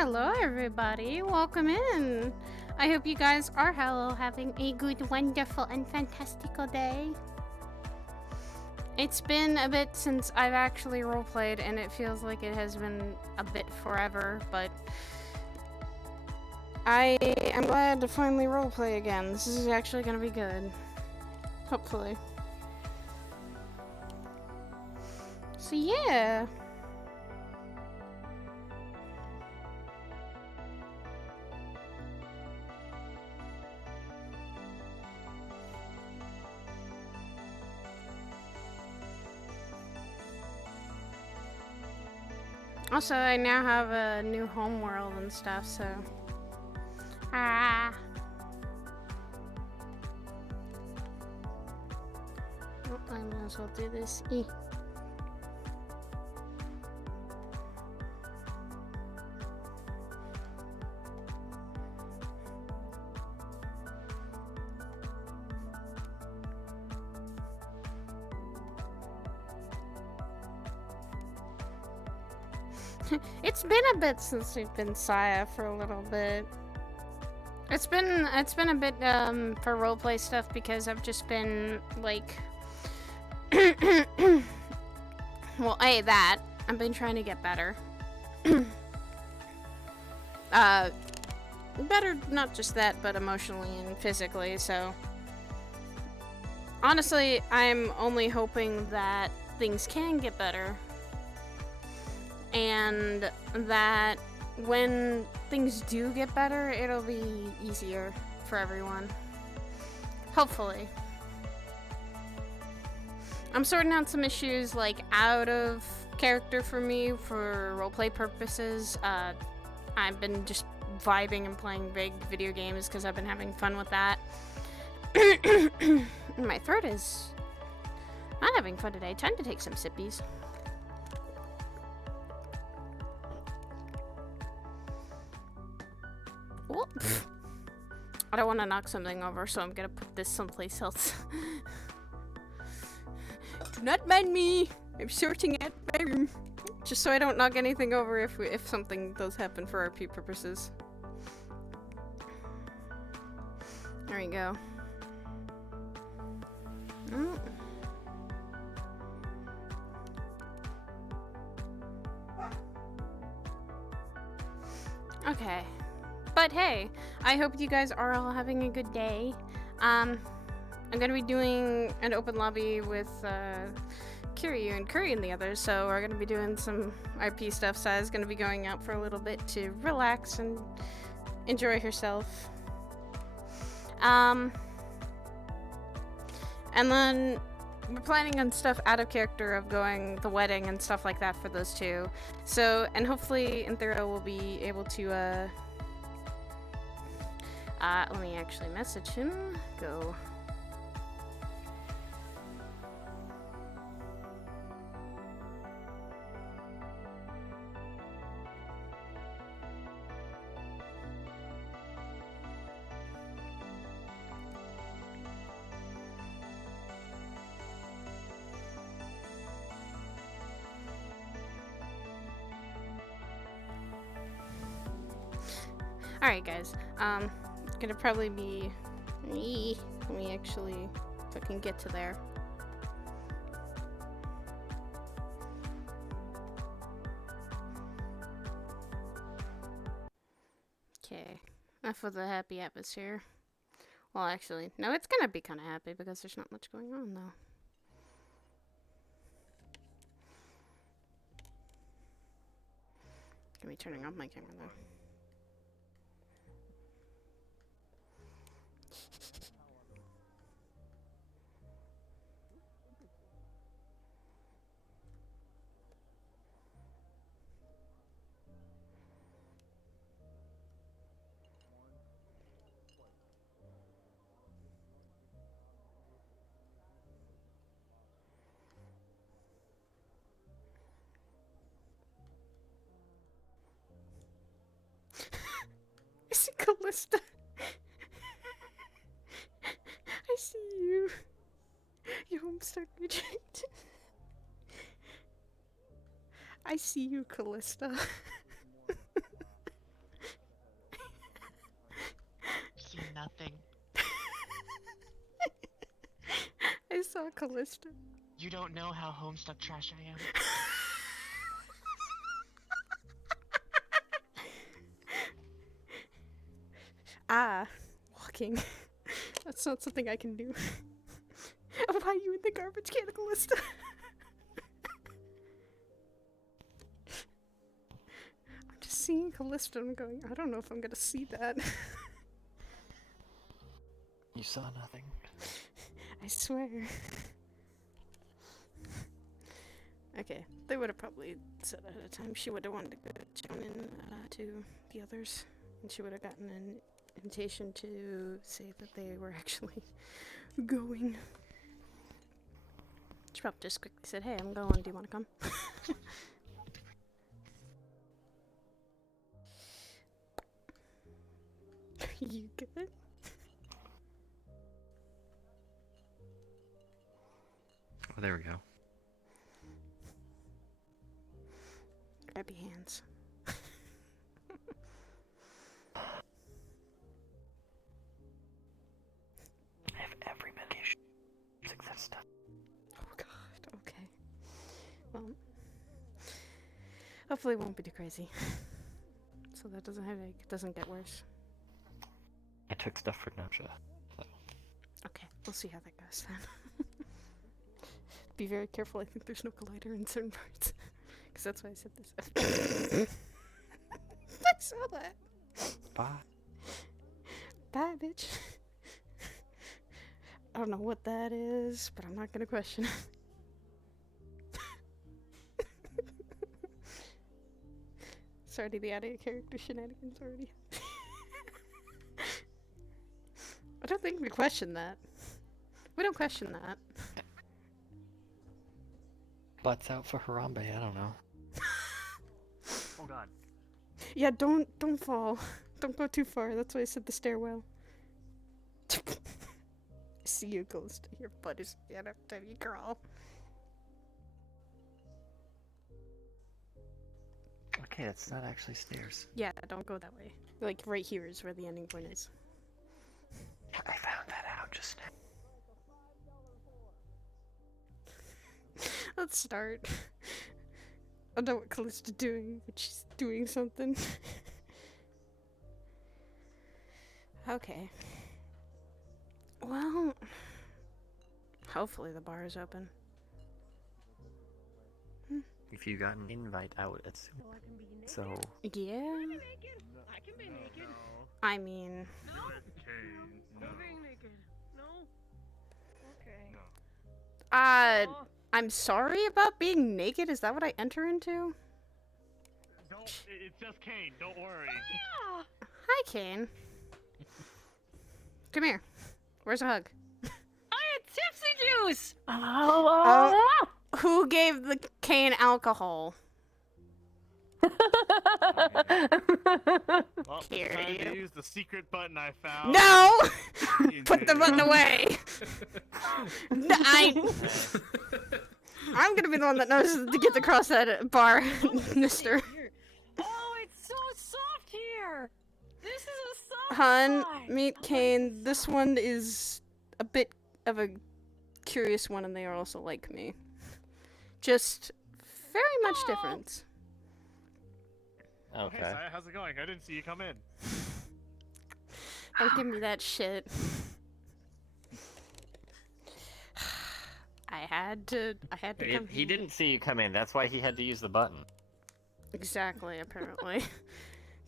Hello everybody, welcome in. I hope you guys are having a good, wonderful, and fantastical day. It's been a bit since I've actually roleplayed, and it feels like it has been a bit forever, but I am glad to finally roleplay again. This is actually gonna be good. Hopefully. So yeah. Also, I now have a new home world and stuff, so... Ah! Oh, I might as well do this. It's been a bit since we've been Saya for a little bit. It's been a bit for roleplay stuff because I've just been like well, that I've been trying to get better. Better not just that, but emotionally and physically, so honestly, I'm only hoping that things can get better. And that when things do get better, it'll be easier for everyone. Hopefully. I'm sorting out some issues, like, out of character for me for roleplay purposes. I've been just vibing and playing big video games because I've been having fun with that. My throat is not having fun today. Time to take some sippies. I don't want to knock something over, so I'm gonna put this someplace else. Do not mind me! I'm sorting out my room. Just so I don't knock anything over if something does happen for RP purposes. There you go. Oh. Okay. But hey, I hope you guys are all having a good day. I'm gonna be doing an open lobby with Kiryu and Curry and the others, so we're gonna be doing some RP stuff. Saya's gonna be going out for a little bit to relax and enjoy herself. And then we're planning on stuff out of character of going the wedding and stuff like that for those two. So, and hopefully Inthero will be able to let me actually message him. Go. Alright guys, gonna probably be me. Let me actually fucking get to there. Okay, enough of the happy atmosphere. Well, actually, no, it's gonna be kind of happy because there's not much going on though. Gonna be turning off my camera though. I see Callista. I see you. Your homestuck reject. I see you, Callista. nothing. I saw Callista. You don't know how homestuck trash I am. Walking. That's not something I can do. Why are you in the garbage can, Callista? I'm just seeing Callista and going, I don't know if I'm gonna see that. You saw nothing. I swear. Okay, they would have probably said ahead of time she would have wanted to go down in to the others, and she would have gotten an invitation to say that they were actually going. She probably just quickly said, "Hey, I'm going. Do you want to come?" You good? Oh, there we go. Grab your hands. I have every medication. Success stuff. Oh god, okay. Well, hopefully it won't be too crazy. So that doesn't get worse. I took stuff for nausea. So. Okay, we'll see how that goes then. Be very careful, I think there's no collider in certain parts. Because that's why I said this. I saw that. Bye. Bye, bitch. I don't know what that is, but I'm not gonna question it. Sorry, the out of character shenanigans already. I don't think we question that. We don't question that. Butts out for Harambe, I don't know. Oh god. Yeah, don't fall. Don't go too far. That's why I said the stairwell. I see you close to your butt is get up to you, girl. Okay, that's not actually stairs. Yeah, don't go that way. Like right here is where the ending point is. I found that out just now. Let's start. I know what Callista's doing, but she's doing something. Okay. Well, hopefully the bar is open. If you got an invite, I would assume. So. Yeah. I can be naked. I mean. No. No being naked. No. Okay. Oh. I'm sorry about being naked? Is that what I enter into? It's just Kane, don't worry. Yeah. Hi, Kane. Come here. Where's a hug? I had tipsy juice! Who gave the Kane alcohol? Well, Here time you. to use the secret button I found. No! Put the button away! I'm gonna be the one that knows to get across that bar, mister. Oh, it's so soft here! This is a soft Hun, spot. meet Kane. This one is a bit of a curious one, and they are also like me. Just very much different. Okay. Hey, Saya, how's it going? I didn't see you come in. Don't give me that shit. I had to come He didn't see you come in, that's why he had to use the button. Exactly, apparently.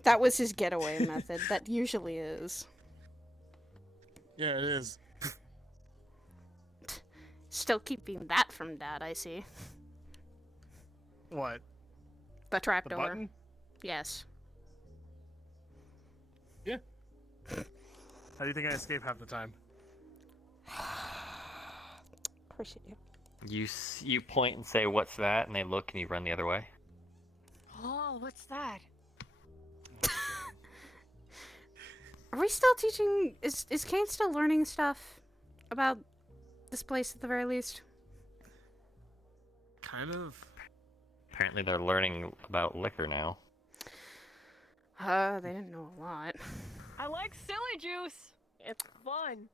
That was his getaway method. That usually is. Yeah, it is. Still keeping that from Dad, I see. What? The trapdoor. The button? Yes. Yeah. How do you think I escape half the time? Of course you do. You point and say, "What's that?" and they look and you run the other way. Oh, what's that? Are we still teaching? Is Kane still learning stuff about this place at the very least? Kind of. Apparently they're learning about liquor now. They didn't know a lot. I like silly juice. It's fun.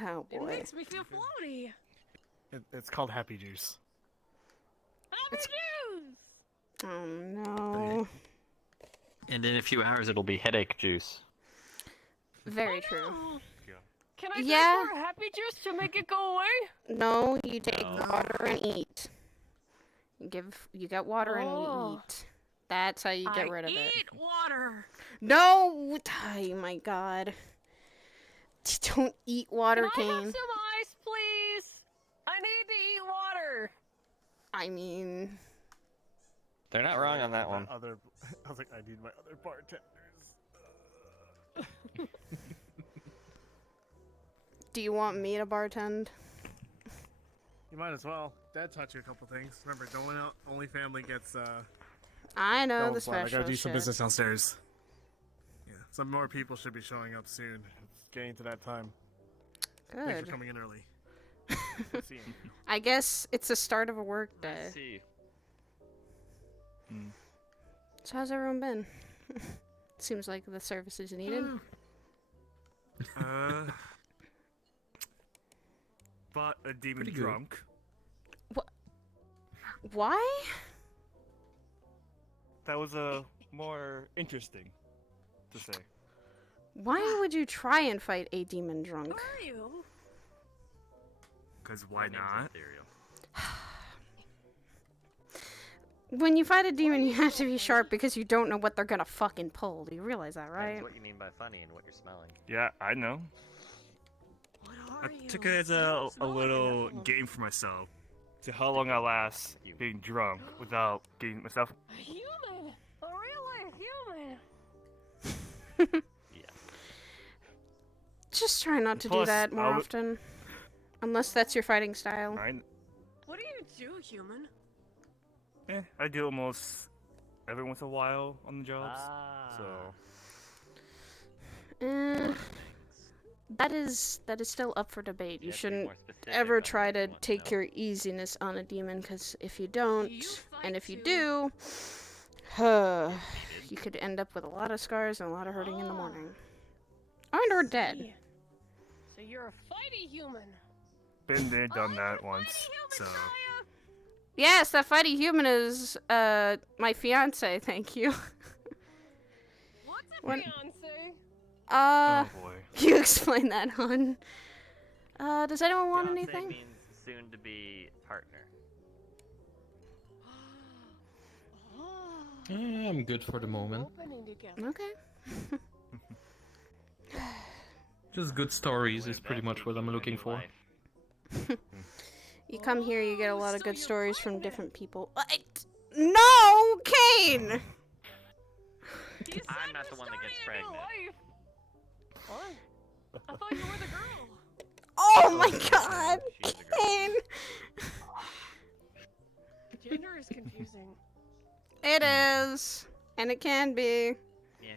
Oh It boy. makes me feel floaty. It's called Happy Juice. Happy juice! Oh no. And in a few hours, it'll be headache juice. Very Oh, true. no. Can I Yeah. drink more happy juice to make it go away? No, you take No. water and eat. You get water and Oh. you eat. That's how you get rid of it. Eat water. No! Oh my god. Don't eat water, Can I have Kane. some ice, please? I need to eat water. I mean... They're not wrong on that one. I was like, I need my other bartenders. Do you want me to bartend? You might as well. Dad taught you a couple things. Remember, only family gets I know the Devil's Blood. I special gotta do some shit. business downstairs. Yeah, some more people should be showing up soon. It's getting to that time. Thanks Good. for coming in early. Good seeing you. I guess it's the start of a work day. See. So how's everyone been? Seems like the service is needed. Bought a demon Pretty good. drunk. Why? That was more interesting to say. Why would you try and fight a demon drunk? Who are you? Cause why not? When you fight a demon, you have to be sharp because you don't know what they're gonna fucking pull. Do you realize that, right? That's what you mean by funny and what you're smelling. Yeah, I know. What I are you? took it as You a don't smell like little an apple. game for myself. To how long I last being drunk without getting myself. A human! A real life human! Yeah. Just try not to do Plus, that more I would- often. Unless that's your fighting style. What do you do, human? I do almost every once in a while on the jobs. So That is still up for debate. You have to be shouldn't more specific ever on try what you to want take know. your easiness on a demon, because if you don't, You and fight if you too. do, you could end up with a lot of scars and a lot of hurting in the morning. And or dead. See. So you're a fighty human. been there, done I'm that a once. fighty So human, Kaya. Yes, that fighty human is my fiance, thank you. What's a What- fiance? oh boy. You explain that, hon. Does anyone want Fiancé anything? means soon to be partner. I'm good for the moment. Opening together. Okay. Just good stories is Live pretty that much what I'm new looking for. life. You come here, you get a Oh, lot of so good you're stories from pregnant. different people. No, Kane! You said I'm not you're the one that gets starting a new pregnant. life. What? I thought you were the girl. Oh my yeah, god, she's a girl. Kane! Gender is confusing. It is, and it can be. Yeah.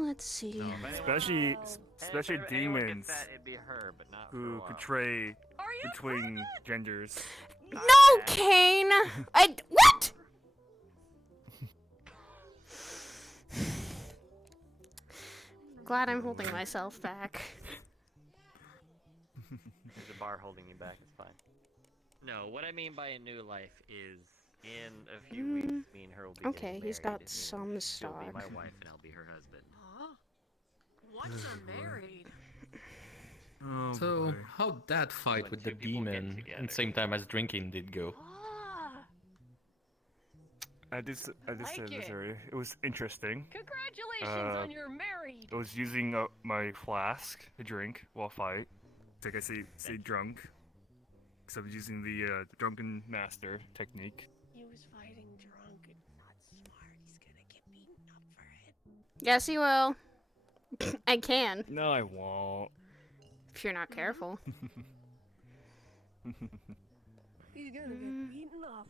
Let's see. So if anyone- Especially Wow. especially if anyone demons gets that, it'd be her, but not for a who while. portray Are you between pregnant? genders. No, Kane! What? Glad I'm holding myself back. There's a bar holding you back, it's fine. No, what I mean by a new life is in a few weeks, me and her will be Okay, getting he's married, got meaning some She'll be my stock. wife and I'll be her husband. Huh? What's a married? Oh So, boy. how'd that fight When with the two people get demon together. and same time as drinking did go? Ah, I just like said this it. earlier. It was interesting. congratulations on your married. I was using my flask to drink while fight. Like I say drunk. Because I was using the drunken master technique. He was fighting drunk and not smart. He's gonna get beaten up for it. Yes, he will. I can, No, I won't. if you're not careful. He's gonna get beaten up.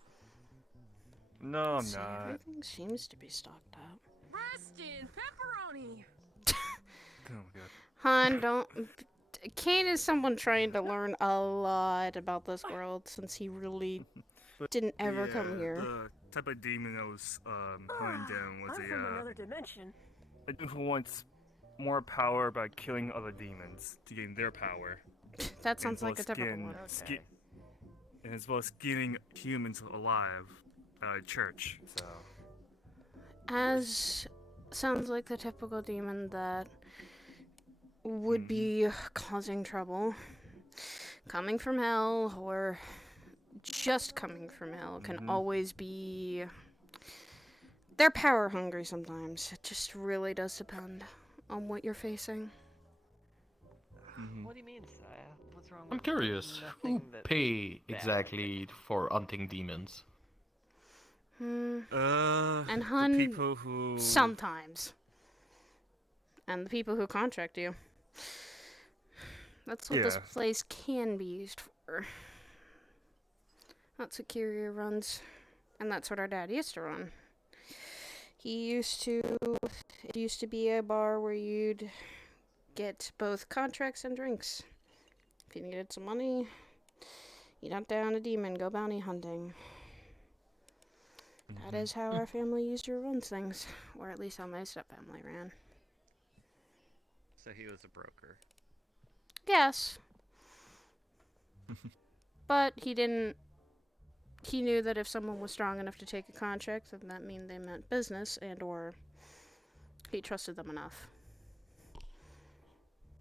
No, I'm See, not. everything seems to be stocked up. Breast in pepperoni. Oh my god. Han, don't. Kane is someone trying to learn a lot about this world since he really didn't ever come here. The type of demon I was hunting down was I'm from another dimension. a dude who wants more power by killing other demons to gain their power. That sounds like a as well as typical one. Okay. And as well as skinning humans alive out of church. So. As sounds like the typical demon that would be causing trouble. Coming from hell or just coming from hell can always be... They're power hungry sometimes. It just really does depend on what you're facing. What do you mean, Saya? What's wrong I'm with curious, who nothing that pay bad? exactly for hunting demons? And the hun, people who... sometimes. And the people who contract you. That's what this Yeah. place can be used for. That's what Kiryu runs. And that's what our dad used to run. It used to be a bar where you'd get both contracts and drinks. If you needed some money, you'd hunt down a demon, go bounty hunting. That is how our family used to run things. Or at least how my stepfamily ran. So he was a broker. Yes. But he didn't... He knew that if someone was strong enough to take a contract, then that meant they meant business, and or he trusted them enough.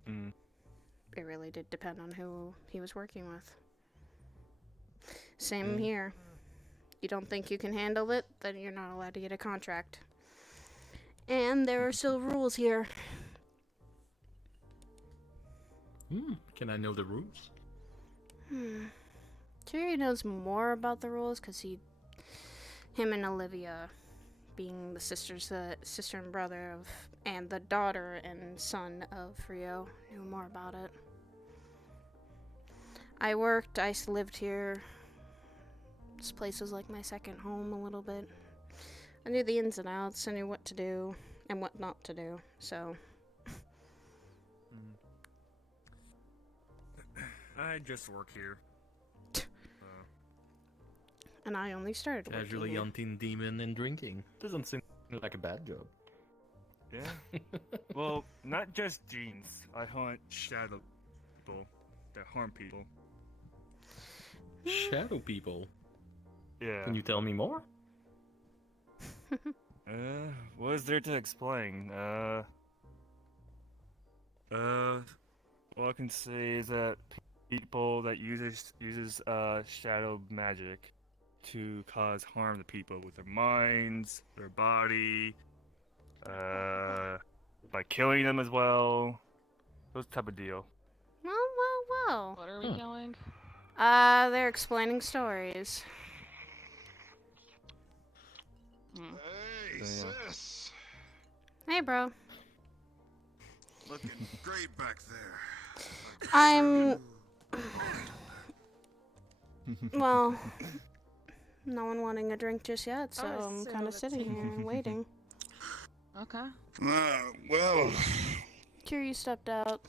It really did depend on who he was working with. Same here. You don't think you can handle it, then you're not allowed to get a contract. And there are still rules here. Can I know the rules? Jerry knows more about the rules because him and Olivia, being the sister and brother of, and the daughter and son of Rio, knew more about it. I lived here. This place was like my second home a little bit. I knew the ins and outs. I knew what to do and what not to do. So. I just work here. And I only started working Casually here. hunting demon and drinking. Doesn't seem like a bad job. Yeah. Well, not just genes. I hunt shadow people that harm people. Shadow people. Yeah. Can you tell me more? What is there to explain? All I can say is that people that uses shadow magic to cause harm to people with their minds, their body, by killing them as well. Those type of deal. Well. What are we killing? They're explaining stories. Hey, Yeah. sis! Hey, bro. Looking great back there. I'm... Well, no one wanting a drink just yet, so Oh, I'm so kind of let's sitting see. here and waiting. Okay. Well, Kiryu stepped out.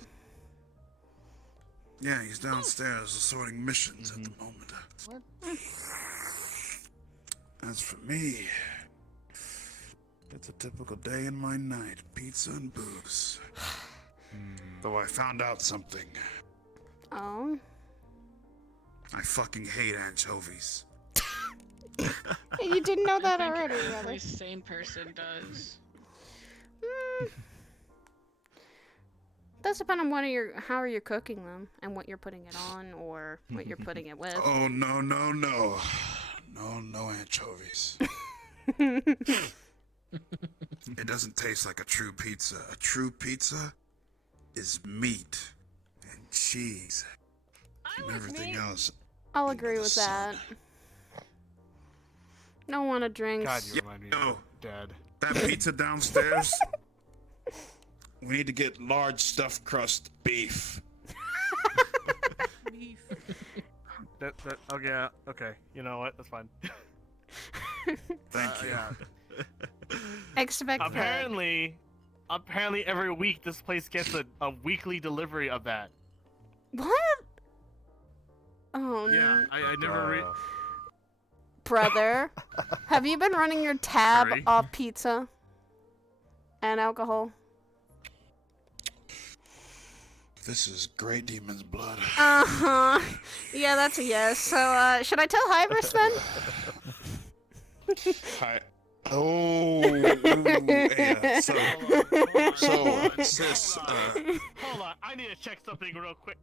yeah, he's downstairs assorting missions at the moment. What? As for me, it's a typical day in my night. Pizza and booze. Though I found out something. Oh? I fucking hate anchovies. You didn't know that I think already, every brother. sane person does. Does depend on how are you cooking them and what you're putting it on or what you're putting it with. Oh, no. No anchovies. It doesn't taste like a true pizza. A true pizza is meat and cheese and everything else. I'll under agree the with sun. that. Don't want to drink. God, you remind me Yo. of Dad. That pizza downstairs, we need to get large stuffed crust beef. Okay. You know what? That's fine. Thank you. Yeah. Expect that. Apparently every week this place gets a weekly delivery of that. What? Oh, Yeah, I never brother. Have you been running your tab Sorry. off pizza and alcohol? This is Great Demon's blood. Uh-huh. Yeah, that's a yes. So, should I tell Hybris then? Hi. Oh, yeah. So, sis, Hold on, I need to check something real quick.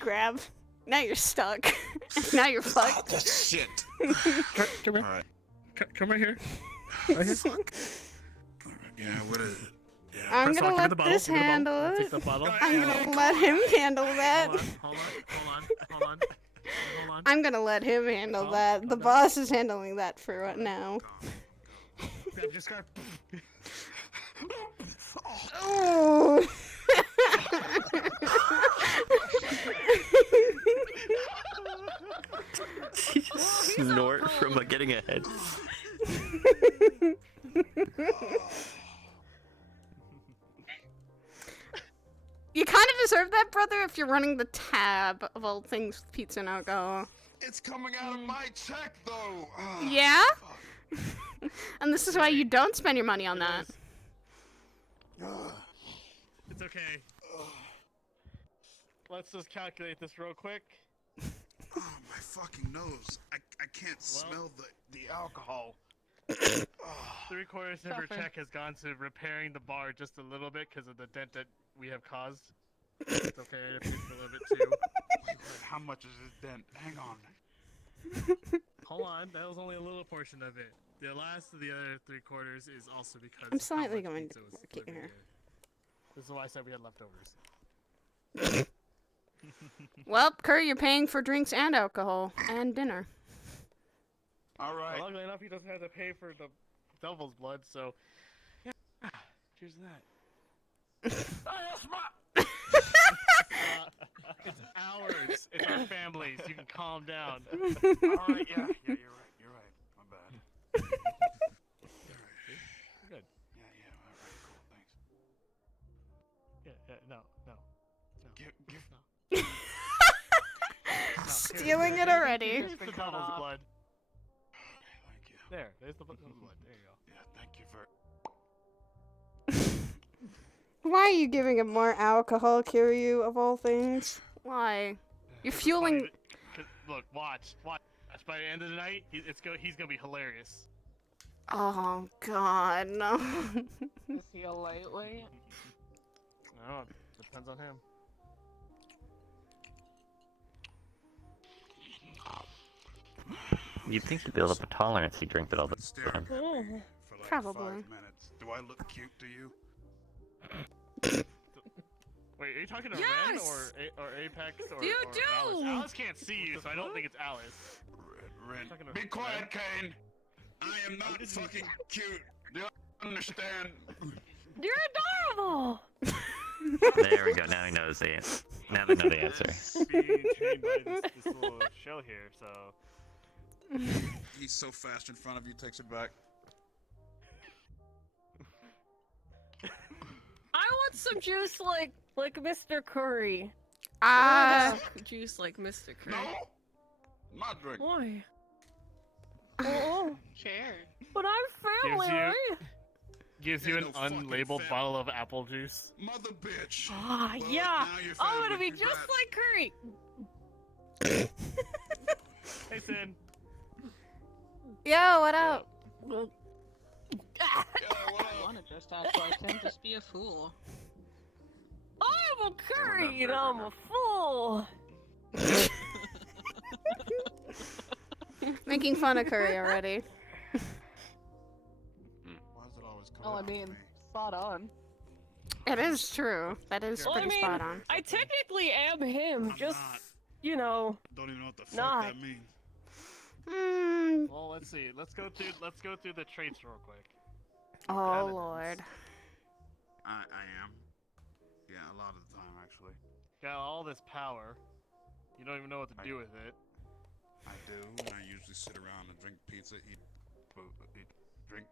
Grab. Now you're stuck. Now you're fucked. that's shit. Come All here. right. Come right here. Right here. Fuck. Yeah, what is it? Yeah. I'm First of all, gonna give me the let bottle, this give me the handle bottle. it. Take the bottle. I'm gonna let him handle that. Hold on. I'm gonna let him handle Calm- that. calm The down. boss is handling that for right now. Grab your scarf. Oh. He just snort from getting ahead. You kind of deserve that, brother, if you're running the tab of all things with pizza and alcohol. It's coming out of my check, though. Yeah? And this is why you don't spend your money on that. It's okay. Let's just calculate this real quick. Oh, my fucking nose. I can't smell the alcohol. 3/4 of her Suffer. check has gone to repairing the bar just a little bit because of the dent that we have caused. It's okay, I paid for a little bit too. Wait, how much is this dent? Hang on. Hold on, that was only a little portion of it. The last of the other 3/4 is also because I'm of how slightly much going pizza to was work delivered here. This is why I said we had leftovers. Well, Curry, you're paying for drinks and alcohol and dinner. All Well, right. luckily enough, he doesn't have to pay for the devil's blood, so yeah. Cheers to that. It's ours. It's our families. You can calm down. All right, yeah, you're right. You're right. My bad. You're good. Yeah, all right, cool, thanks. Yeah, no. Give. Stealing it already. Here's the devil's blood. Thank you. There's the devil's blood. There you go. Yeah, thank you for. Why are you giving him more alcohol, Kiryu, of all things? Why? You're fueling... Look, watch. By the end of the night, he's gonna be hilarious. Oh, God, no. Is he a lightweight? No, depends on him. You'd think you'd build up a tolerance to drink it all the Stare time. at me for like Probably. 5 minutes. Do I look cute to you? Wait, are you talking to Yes! Ren or Apex or, You or do! Alice? Alice can't see you, so I don't think it's Alice. Ren. Talking to Be quiet, Ren? Kane. I am not fucking cute. Do you understand? You're adorable! There we go. Now he knows the answer. Now they know the answer. Being trained by this little show here, so. He's so fast in front of you, takes it back. I want some juice like Mr. Curry. Juice like Mr. Curry. No! Not drink. Why? Oh, Share. but I'm family, Gives you- right? Gives you Ain't an no fucking unlabeled fat- bottle of apple juice. Mother bitch. Ah, Well, yeah. now you're I'm family. gonna be just Congrats. like Curry. Hey, Sin. Yo, what up? Yeah, what I up? wanna just act like him, just be a fool. I'm a Curry and I'm a fool. Making fun of Curry already. Why does it always come Well, I back to mean, me? spot on. It is true. That is Well, I pretty mean, spot on. I technically am him, I'm just, not. you know. Don't even know what the fuck Not. that means. Hmm. Well, let's see. Let's go through the traits real quick. Oh, Lord. I am. Yeah, a lot of the time, actually. Got all this power. You don't even know what to do with it. I do. I usually sit around and drink pizza, eat drink.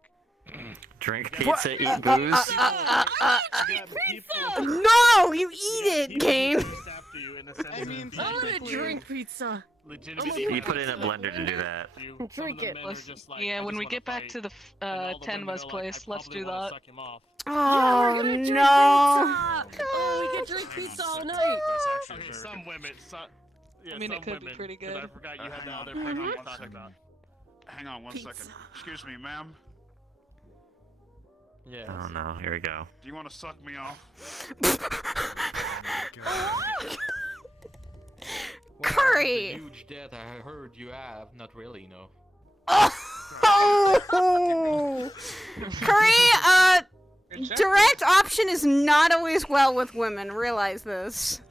Drink pizza, eat booze. No, you eat it, People Kane. chase after you in the sense I of mean, being I wanna technically- drink pizza. legitimately. You You put it in a blender to do that. Drink it. Yeah, when we get back to the Tenma's place, let's do that. Oh we're gonna drink no! pizza! Oh, we can drink pizza all night. Okay, some women. Yeah, I mean, some it could be women, pretty 'cause good. I forgot you had hang the on, other hang person on you one talked second. about. Hang on one second. Excuse me, ma'am. Yeah. Oh no, here we go. Do you want to suck me off? Curry! The huge debt I heard you have. Not really, no. Oh! Curry, direct option is not always well with women. Realize this.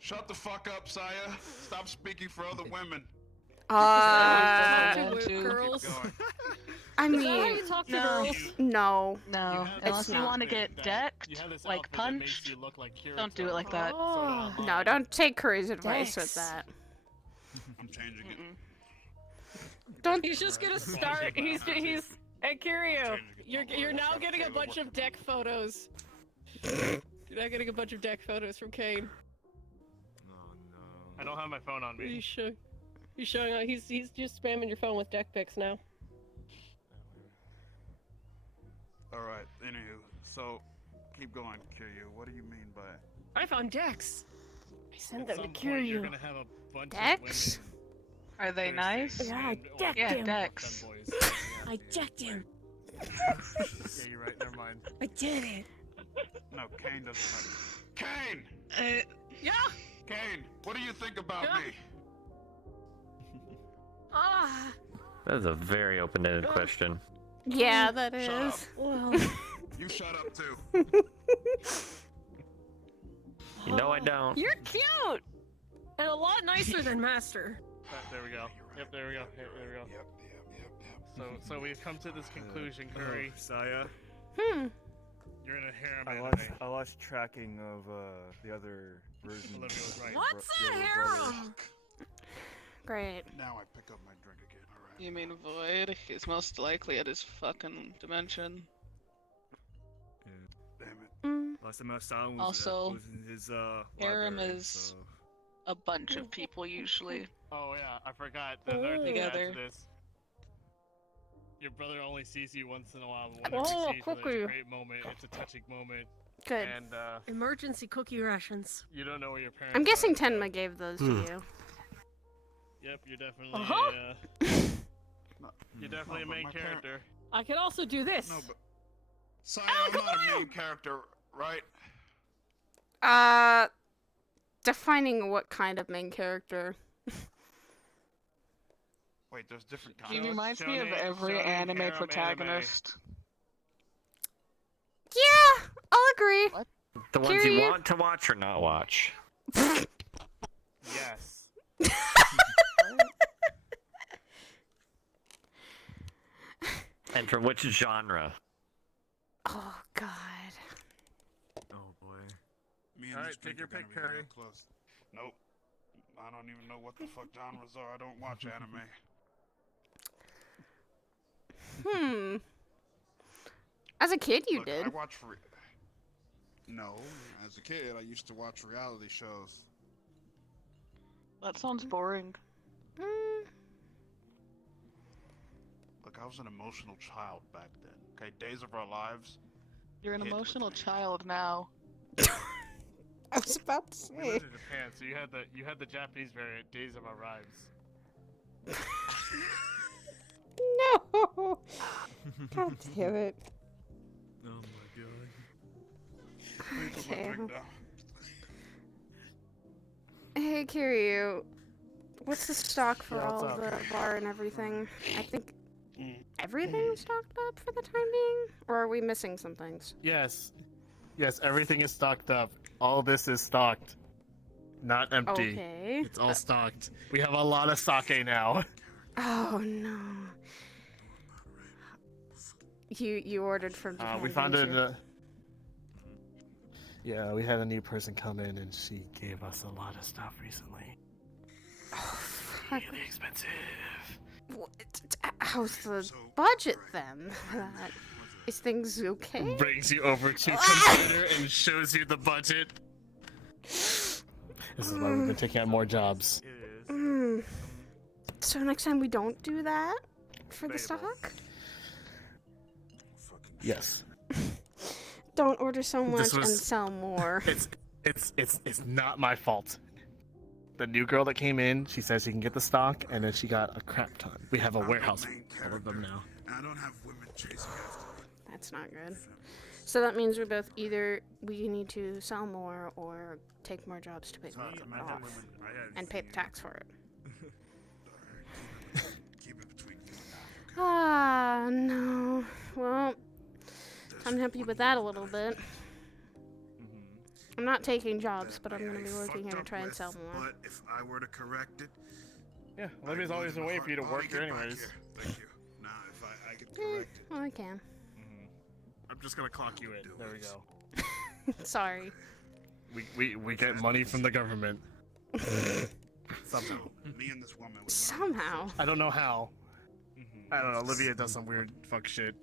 Shut the fuck up, Saya. Stop speaking for other women. Uh, With two. girls. Keep going. I Is that how mean, you talk to no. girls? no. No, unless you not. want to get decked, like punched, don't do it like that. Oh. No, don't take Curry's advice with Dex. that. I'm changing it. Don't. He's just gonna start. Hey Kiryu, you're now getting a bunch of deck photos. You're now getting a bunch of deck photos from Kane. I don't have my phone on me. He's showing. He's just spamming your phone with deck pics now. Alright, anywho. So, keep going, Kiryu. What do you mean by it? I found decks. I sent them to At some point, you're Kiryu. gonna have a bunch Dex? of women. Are they nice? Yeah, I decked Yeah, him. decks. I decked him. Yeah, you're right. Never mind. I did it. No, Kane doesn't like Kane! Yeah. Kane, what do you think about Yeah. me? Ah. That is a very open-ended question. Yeah, that Shut up. is. Well. You shut up too. You know I don't. You're cute. And a lot nicer than Master. There we go. Yep, there we go. There we go. Yep. So we've come to this conclusion, Curry. Saya, You're in a harem I anime. lost tracking of the other version. Olivia was right. What's the a other harem? Great. Now I pick up my drink again, alright. You mean Void? He's most likely at his fucking dimension. Damn it. Last time I saw him was, Also, was in his harem library, is- so... A bunch of people usually. Oh yeah, I forgot. There's another thing to add Together. to this. Your brother only sees you once in a while, but whenever Oh, he sees you, it's quickly. a great moment. It's a touching moment, Good. and Emergency cookie rations. you don't know where your parents. I'm guessing are, so- Tenma gave those to you. Yep, you're definitely Uh-huh. you're definitely a but main my character. I could also do this. No, but Saya, I'm not a main character, right? Defining what kind of main character. Wait, there's different He kinds. reminds me of every shonen anime harem protagonist. Yeah, I'll agree. What? The ones you Period. want to watch or not watch. Yes. And from which genre? Oh God. Oh boy. Me and Alright, this take drink your are gonna pick, be real Curry. close. Nope. I don't even know what the fuck genres are. I don't watch anime. As a kid, you Look, did. I watch No, as a kid, I used to watch reality shows. That sounds boring. Look, I was an emotional child back then. Okay, Days of Our Lives. You're an Hit with emotional me. child now. I was about to We lived in Japan, so you had the Japanese variant, Days of Our Lives. No. God damn it. Oh my god. Let me put my Okay. drink down. Hey, Kiryu. What's the stock for Yeah, all what's the up? bar and everything? I think everything's stocked up for the time being? Or are we missing some things? Yes. Yes, everything is stocked up. All this is stocked. Not empty. Okay. It's all stocked. We have a lot of sake now. Oh no. You ordered from Japan. We found didn't it. you? Yeah, we had a new person come in, and she gave us a lot of stuff recently. Fuck. Really expensive. How's the So, budget right. then? Is things okay? Brings you over to consider and shows you the budget. This is why we've been taking on more jobs. It is. So next time we don't do that for the Debatable. stock? Yes. Don't order so much This was- and sell more. It's not my fault. The new girl that came in, she says she can get the stock, and then she got a crap ton. We have a I'm warehouse the main full of them character, now. and I don't have women chasing after me. That's not good. So that means we both either we need to sell more or take more jobs to pay Sorry, them I off had women- I had and pay the you. tax for it. Alright, keep it between you and I, okay? Ah, no. Well, There's time to help you one with that a woman little that I bit. I'm not taking jobs, but I'm that gonna be I working here fucked to up try and with, sell more. But if I were to correct it, Yeah, Olivia's always been waiting for you to work here anyways. Thank you. Now, if I could correct it, Well, I can. I'm just gonna clock you in. There we go. Sorry. We get money from the government. Somehow. me and this woman. We went on a Somehow. I don't know how. I don't know. Olivia does some weird fuck shit.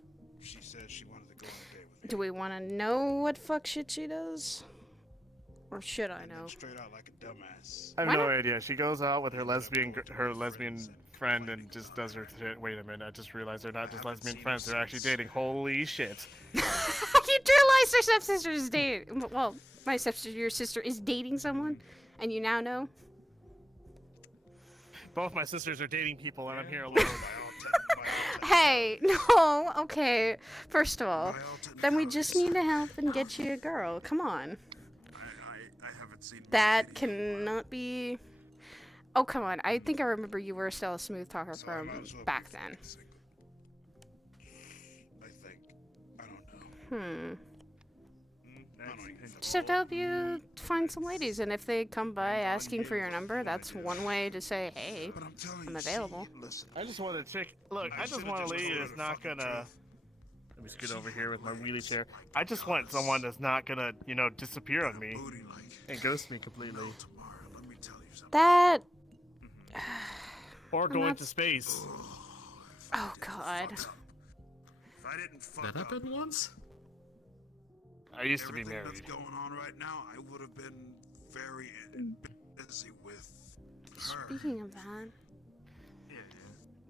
She said she wanted to go on a date with me. Do we want to know what fuck shit she does? Or should I And then know? straight out like a dumbass. I have Why no not? idea. She goes out with her lesbian friend and just does her shit. Wait a minute. I just realized they're not just lesbian friends. They're actually dating. Holy shit. You realize your stepsister is dating. Well, my stepsister, your sister, is dating someone, and you now know. Both my sisters are dating people, and I'm here alone. Hey, no, okay. First of all, By all technicalities, then we just need to help and get you a girl. Come on. I haven't seen That many, cannot be. Oh, come on. I think I remember you were still a smooth talker so I from might as well back be then. focusing. I think. I don't know. I don't even know. Just have to help you find some ladies, and if they come by asking for your number, that's one way to say, hey, But I'm telling I'm you, available. see, listen, I just want a chick. Look, I just should've want a just lady told her that's the not fucking gonna. truth. Let me scoot over here with my wheelie chair. I just want someone that's not gonna, disappear on me booty like. and ghost me completely, No, tomorrow. Let me tell you something. That. or go Well, into space. Oh, God. If I didn't fuck That up happened once? I used to be everything married. that's going on right now, I would have been very busy with her. Speaking of that,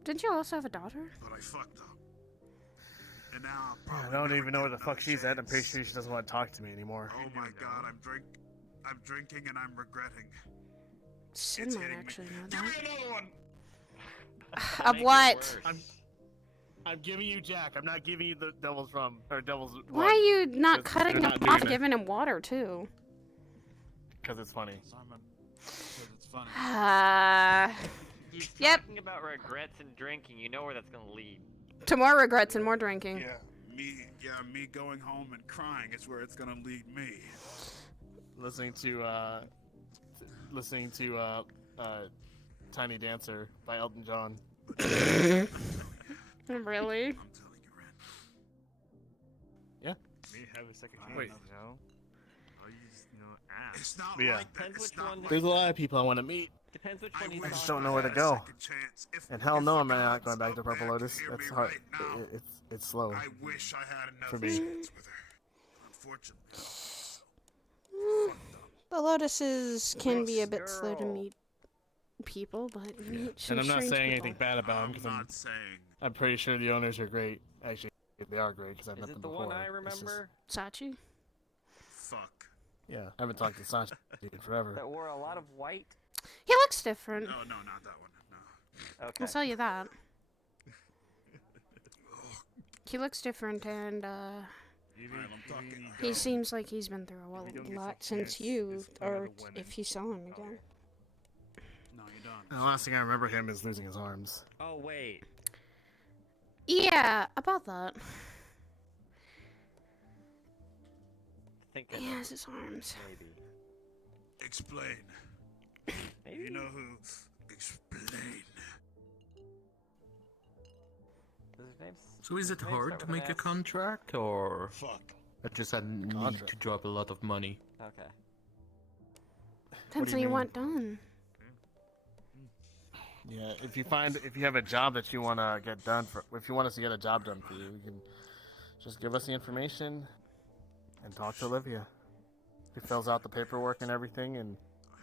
didn't you also have a daughter? But I fucked up. And now I'm I probably don't never even know where the get fuck another she's at. I'm pretty chance. sure she doesn't want to talk to me anymore. Oh my god, I'm drinking and I'm regretting. Sid It's might hitting me. actually know Give me that. another one! Of what? I'm giving you Jack. I'm not giving you the devil's rum or devil's. Why are you not Because cutting they're him not off, doing it. giving him water, too? Because it's funny. It's funny. He's Yep. talking about regrets and drinking. You know where that's gonna lead. To more regrets and more drinking. Yeah, me going home and crying is where it's gonna lead me. Listening to Tiny Dancer by Elton John. Really? I'm telling you, Ren. Me have a second chance. Wait. No. I'll use ask. It's not Yeah. like that. Depends It's which not one- like There's a lot of people I want to meet. Depends which I one he's wish just talking don't know where to I had go. a second chance. If- And hell if no, the I'm not gods going back up to Purple there could Lotus. hear That's me hard. right now, It's slow. I wish I had For another me. chance with her. Unfortunately. The lotuses can be a bit Girl. slow to meet people, but you meet some And I'm not strange saying people. anything bad about them I'm because not saying. I'm pretty sure the owners are great. Actually, they are great because I've Is met it them the before. one I It's just- remember Sachi? Fuck. yeah, I haven't talked to Sancho in forever. that wore a lot of white? He looks different. No, not that one. No. Okay. I'll tell you that. He looks different, and Alright, I'm talking. he seems like he's been through If you don't a get lot some since chance, you, it's no or matter when if you saw him again. No, you don't. And the last thing I remember him is losing his arms. Oh wait. Yeah, about that. I think I He know. has his arms. Maybe. Explain. Maybe. You know who? Explain. Is his name s- So is does it his name hard start to with an make a S? contract, or Fuck. I just had need Contract. to drop a lot of money? Okay. Depends do on you you mean? want done. Yeah, if you have a job that you want to get done if you want us to get a job done for you, you can just give us the information and talk to Olivia. She fills out the paperwork and everything, and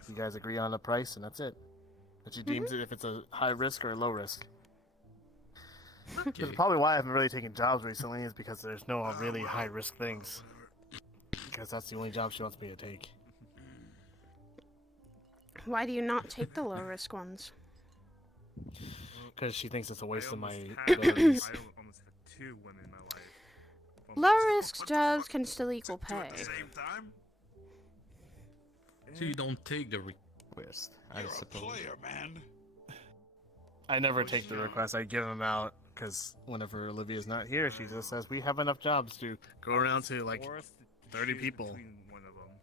you guys agree on the price, and that's it. That she deems it if it's a high risk or a low risk. Okay. That's probably why I haven't really taken jobs recently, is because there's no really high risk things. Because that's the only job she wants me to take. Why do you not take the low risk ones? Because she thinks it's a waste of my I abilities. almost had 2 women in my life. Low risk jobs can still equal Do it pay. at the same time? So you don't take the request, I You're a suppose. player, man. I never take the requests. I give them out because whenever Olivia's not here, she just says we have enough jobs to go around to like Forced to 30 choose people. between one of them.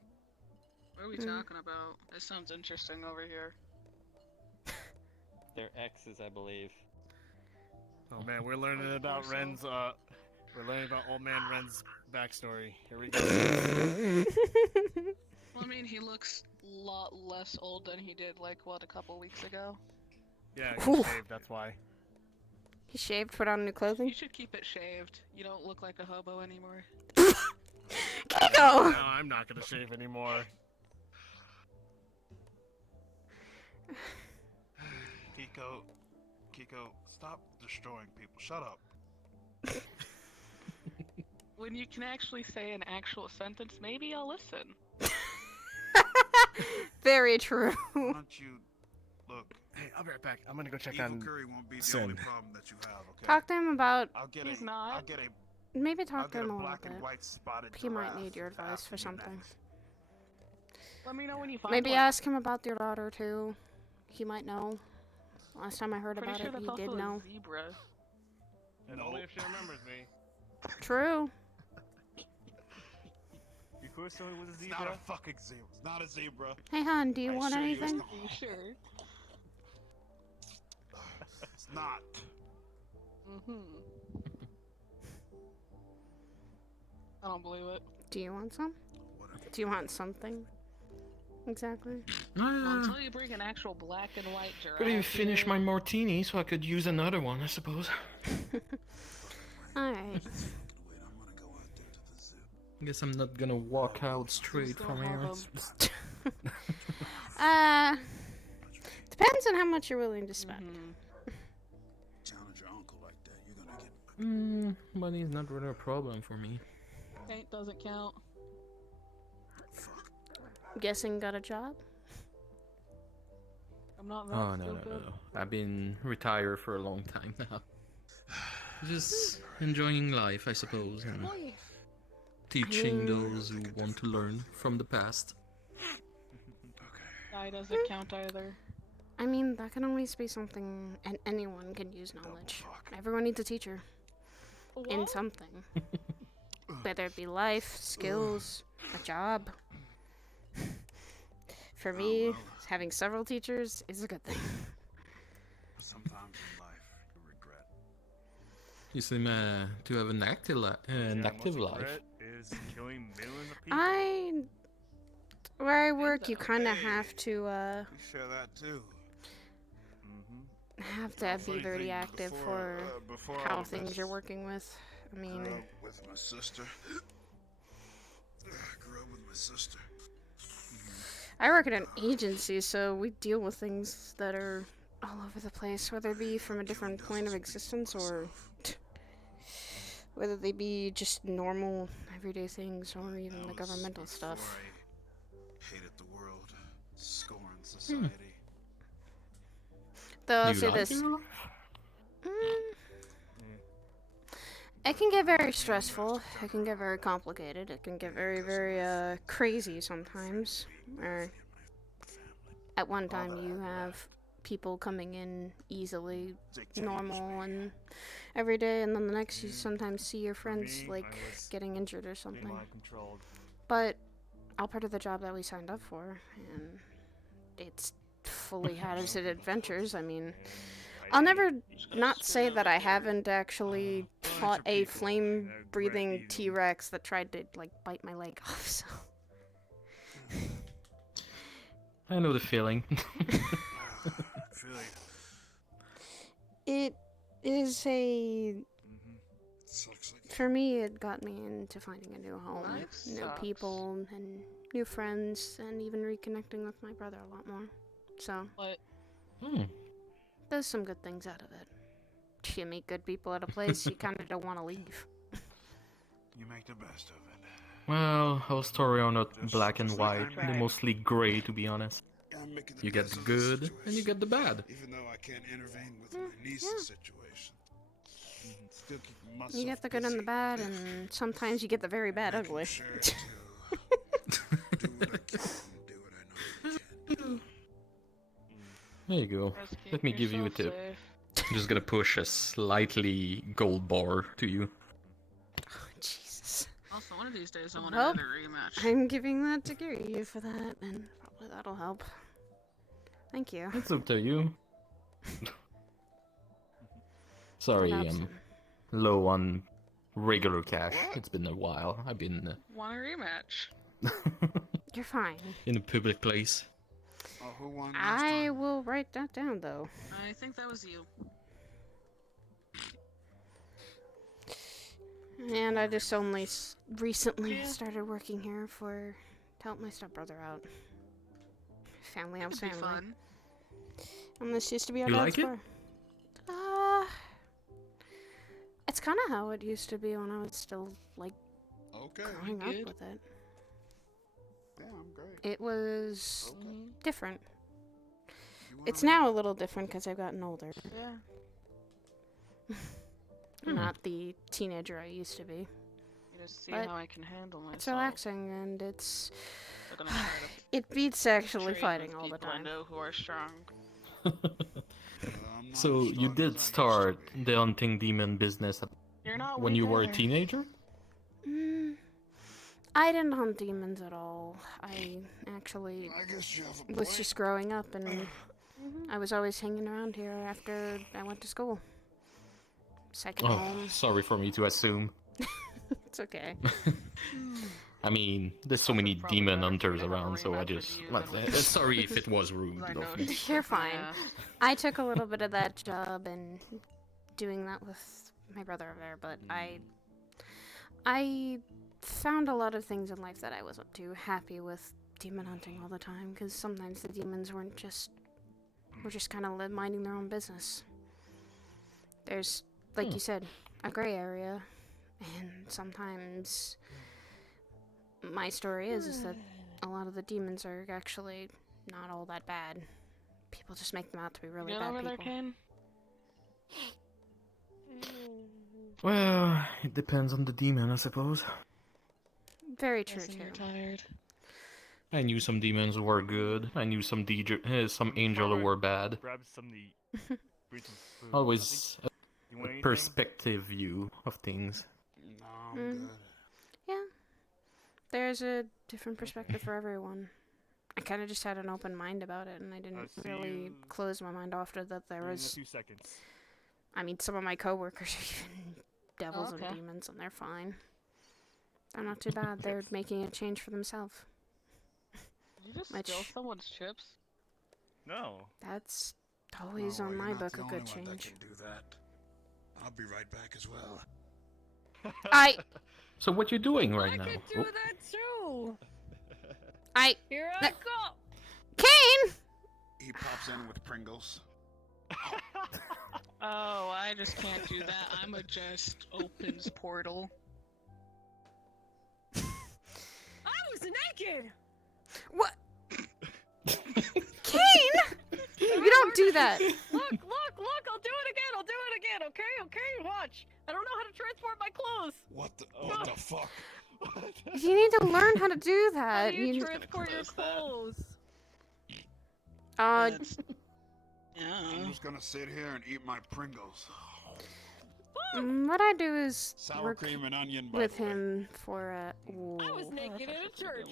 What are we talking about? This sounds interesting over here. They're exes, I believe. Oh man, we're learning about so. Ren's. We're learning about old man Ren's backstory. Here we go. Well, I mean, he looks a lot less old than he did, like, what, a couple weeks ago? Yeah, Ooh. he's shaved. That's why. He shaved, put on new You clothing. should keep it shaved. You don't look like a hobo anymore. Kiko! No, I'm not gonna shave anymore. Kiko, stop destroying people. Shut up. When you can actually say an actual sentence, maybe I'll listen. Very true. Why don't you look? Hey, I'll be right back. I'm gonna go check Evil on. Curry won't be the Sin. only problem that you have. Okay. Talk to him about. I'll get He's a. not. I'll get a. Maybe I'll talk to get him a a little black and bit. white spotted. He might giraffe need your advice after for you something. next. Let me know when you find Maybe one. ask him about your daughter too. He might know. Last time I heard Pretty about sure it, that's he also did a know. zebra. And only if she remembers me. True. You could say it was a It's zebra. not a fucking zebra. It's not a zebra. Hey, hon, do you I want assure you it's anything? not. Are you sure? It's not. Mm-hmm. I don't believe it. Do you want some? Whatever. Do you want something? Exactly. Well, until you bring an actual black and white giraffe. Could even finish here- my martini so I could use another one, I suppose. Alright. Wait, I'm gonna go out there to the zoo. Guess I'm not gonna walk out straight Still from have here. 'em. Depends on how much you're willing to spend. Mhm. Challenge your uncle like that. You're gonna get. Money's not really a problem for me. Paint doesn't count. Fuck. Guessing got a job? I'm not that Oh, no. stupid. I've been retired for a long time now. Just enjoying life, I suppose, and teaching those who want to learn from the past. Okay. Die doesn't count either. I mean, that can always be something, and anyone can use knowledge. fuck. Everyone needs a teacher in What? something. Whether it be life, skills, a job. For me, well. having several teachers is a good thing. Sometimes in life, you regret. You seem to have an active, an active life. Is killing millions of people. Where I work, you kind of have to, You share that too. be very active for how things you're working with. I mean, Grew up with my sister. Grew up with my sister. I work at an agency, so we deal with things that are all over the place, whether it be from a different plane of existence or whether they be just normal, everyday things or even the governmental stuff. I hated the world, scorned society. Though I'll Do say you like this. your life? It can get very stressful. It can get very complicated. It can get very, very crazy sometimes. Or at one time you have people coming in easily, normal and every day, and then the next you sometimes see your friends me, like I was getting injured or something. Controlled. But all part of the job that we signed up for, and it's fully had its adventures. I mean, I'll never not say that I haven't actually fought a flame-breathing T-Rex that tried to, like, bite my leg off, so... I know the feeling. It is a... Sucks like For me, it got me into finding a new home, Life new sucks. people, and new friends, and even reconnecting with my brother a lot more. So, But Hmm. There's some good things out of it. You meet good people at a place, you kind of don't want to leave. You make the best of it. Well, our story are not black and white. They're mostly gray, to be honest. I'm making the You get best the of this good, and you get the bad. Even though I can't intervene with my niece's situation. Still keep myself You get the good and the busy. bad, and sometimes you get the very bad Making ugly. sure to do what I can, do what I know I can do. There you go. Just keep Let me give you a yourself tip. safe. I'm just gonna push a slightly gold bar to you. Jesus. Also, one of these days I want Well, another rematch. I'm giving that to Gary for that, and probably that'll help. Thank you. It's up to you. Sorry, That helps I'm him. low on regular cash. It's been a while. I've been Want a rematch? You're fine. in a public place. Oh, who won last I time? will write that down, though. I think that was you. And I just only recently started working here to help my stepbrother out. Family helps That'd be family. fun. And this used to be our You dad's like it? bar. It's kind of how it used to be when I was still, like, Okay. growing up with it. Yeah, I'm great. It was different. You wanna It's leave? now a little different because I've gotten older. Yeah. I'm not the teenager I used to be. You just see But how I can handle myself. It's relaxing and it's... I'm gonna try to It beats actually trade fighting with all the people I time. know who are strong. I'm not So as you strong as I did used start to be. the hunting demon business You're not when weak you were a either. teenager? I didn't hunt demons at all. I actually I guess you have a was point. just growing up and I was always hanging around here after I went to school. Second Oh, home. sorry for me to assume. It's okay. I mean, there's so Also, many probably demon better for hunters me to have a around, so I rematch with just... you Well, than with sorry if it was rude I know of me. she's You're kicked my fine. ass. I took a little bit of that job and doing that with my brother over there, but I found a lot of things in life that I wasn't too happy with demon hunting all the time, because sometimes the demons were just kind of minding their own business. There's, like you said, a gray area, and sometimes my story is that a lot of the demons are actually not all that bad. People just make them out to be really Get bad over people. there, Kane. Well, it depends on the demon, I suppose. Very true Guessing you're too. tired. I knew some demons who were good. I knew some some angel who were bad. Grab some of the. Bring some food. Always a You want anything? perspective view of things. No, I'm good. Yeah. There's a different perspective for everyone. I kind of just had an open mind about it, and I didn't see really you close my mind off to that there In a was... few seconds. I mean, some of my coworkers are even devils okay. and demons, and they're fine. They're not too bad. They're making a change for themselves. Did you just Which- steal someone's chips? No. That's always No, on you're my not book the a only good one that change. can do that. I'll be right back as well. So what you doing right I now? could do that too. Here I go. Kane! He pops in with Pringles. Oh, I just can't do that. I'ma just opens portal. I was naked. What? Kane! You don't do that. Look, look! I'll do it again. Okay. Watch. I don't know how to transport my clothes. What the fuck? You need to learn how to do How that. do you transport your clothes? Yeah. I'm just gonna sit here and eat my Pringles. What I do is Sour work cream and onion, by with the way. him for I was ooh. naked in a church.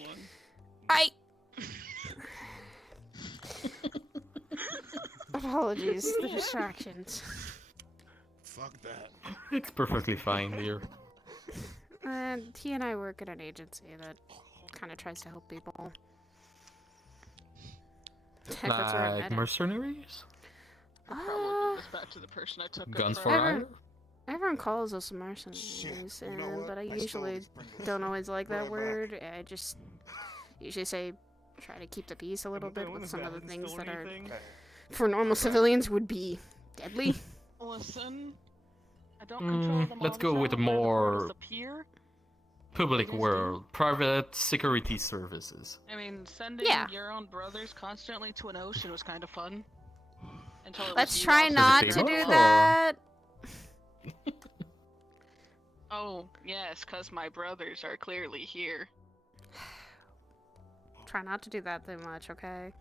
Apologies, the distractions. Fuck that. It's perfectly fine, dear. He and I work at an agency that kind of tries to help people. That's where I met Like him. mercenaries? I'll probably give this back to the person I took Guns it for from. hire? Everyone calls us mercenaries, Shit, you know what? but I stole usually these Pringles. don't always like that Right back. word. I just usually say try to keep the peace a little bit with some of the things that are for normal civilians would be deadly. Listen, I don't control them Let's all go the with a time where the portals more appear. public You guys world, private security services. I mean, sending Yeah. your own brothers constantly to an ocean was kind of fun. Until it Let's was you try also not pay to more, do or- that. Oh, yes, because my brothers are clearly here. Try not to do that too much, okay?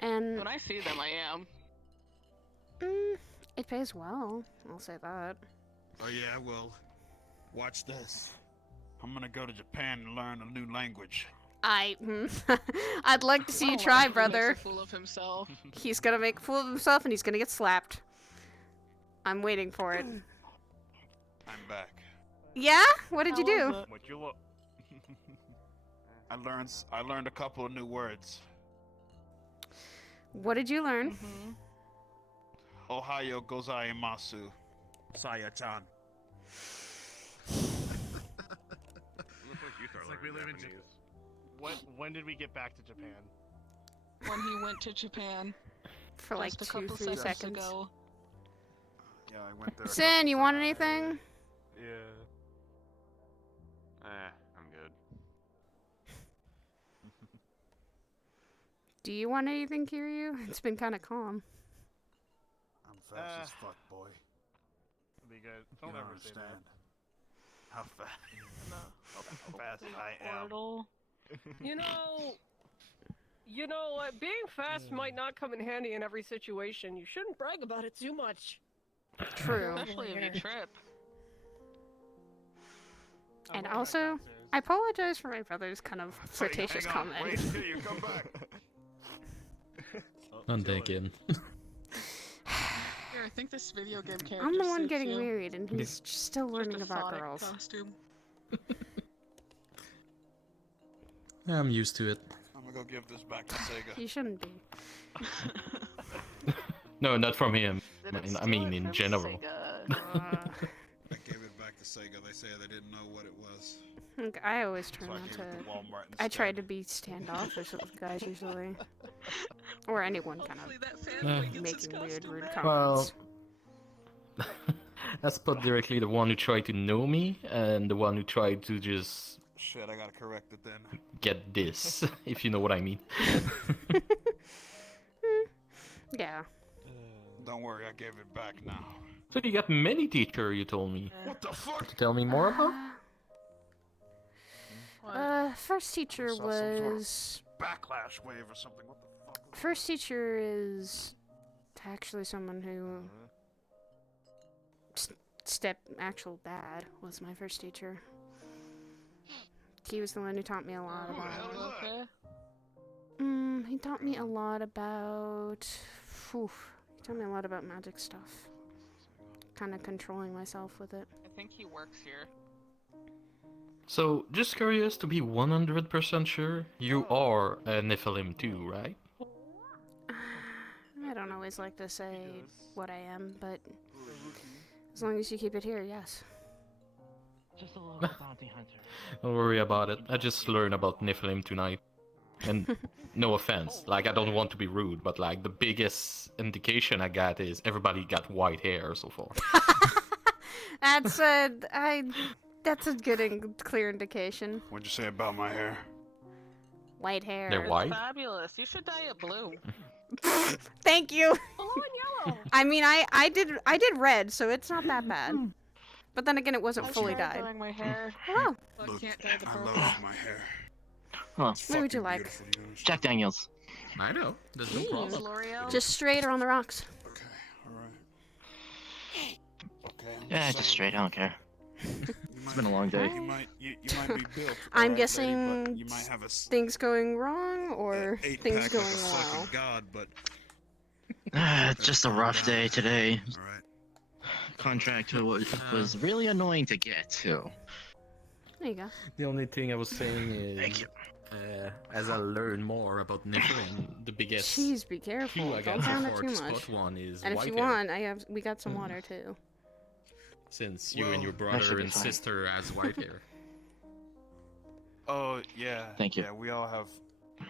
And When I see them, I am. it pays well. I'll say that. Oh yeah, well, watch this. I'm gonna go to Japan and learn a new language. I'd like to see you Oh, try, he makes brother. a fool of himself. He's gonna make a fool of himself and he's gonna get slapped. I'm waiting for it. I'm back. Yeah? What did you How do? was it? What you look? I learned a couple of new words. What did you learn? Mhm. Ohio gozaimasu. Saya-chan. It's like we live in Japan. When did we get back to Japan? When he went to Japan For like just a couple 2-3 seconds seconds. ago. Yeah, I went there. Sin, you want anything? Yeah. I'm good. Do you want anything, Kiryu? It's been kind of calm. I'm fast as fuck, boy. Be good. You Don't don't ever say that. understand how fast, how fast I am. Portal. You know what? Being fast might not come in handy in every situation. You shouldn't brag about it too much. True. Especially if you trip. And also, I apologize for my brother's kind of flirtatious Hang on, comment. wait till you come back. I'm thinking. Here, I think this video game character I'm the one suits getting you. married and he's just still learning Just a about Sonic girls. costume. I'm used to it. I'm gonna go give this back to Sega. You shouldn't be. No, not from him. Did it I mean, steal it in from general. Sega? I gave it back to Sega. They say they didn't know what it was. Look, I always try So I not gave to. it to Walmart I try instead. to be standoffish with guys usually. Or anyone kind Hopefully of that fanboy gets his making weird, costume rude back. comments. Well, that's put directly the one who tried to know me and the one who tried to just Shit, I gotta correct it then. get this, if you know what I mean. Yeah. Don't worry, I gave it back now. So you got many teacher, you told me. What the fuck? Could you tell me more about? First teacher Saw some sort of was. backlash wave or something. What the fuck? First teacher is actually someone who. Actual dad was my first teacher. He was the one who taught me a lot about. Okay. He taught me a lot about. He taught me a lot about magic stuff. Kind of controlling myself with it. I think he works here. So, just curious to be 100% sure, you are a Nephilim too, right? I don't always like to say what I am, but as long as you keep it here, yes. Just a local bounty hunter. Don't worry about it. I just learned about Nephilim tonight. And no offense, like I don't want to be rude, but like the biggest indication I got is everybody got white hair so far. That's that's a good and clear indication. What'd you say about my hair? White hair. They're white? Fabulous. You should dye it blue. Thank you. Blue and yellow. I mean, I did red, so it's not that bad. But then again, it wasn't I fully tried dyed. dyeing my hair. Hello. But Look, can't dye the I purple. love my hair. Huh. It's What would you fucking like? beautiful, you understand? Jack Daniels. I know, there's no Ooh, problem. L'Oreal. Just straight or on the rocks. Okay, alright. Okay, I'm Yeah, just just saying, straight. I don't care. It's been a long day. You might be built. I'm alright, lady, guessing but you might have a Things going wrong or things eight-pack going of a well. fucking god, but Just a rough day today. alright. Contract was really annoying to get to. There you go. The only thing I was saying is, Thank you. as I learn more about Nephilim, the biggest Jeez, be careful. clue I Don't got down so it far too to much. spot one is And if white you hair. want, we got some water too. Since you and Well, your should brother be and fine. sister has white hair. Oh yeah. Thank you. Yeah, we all have.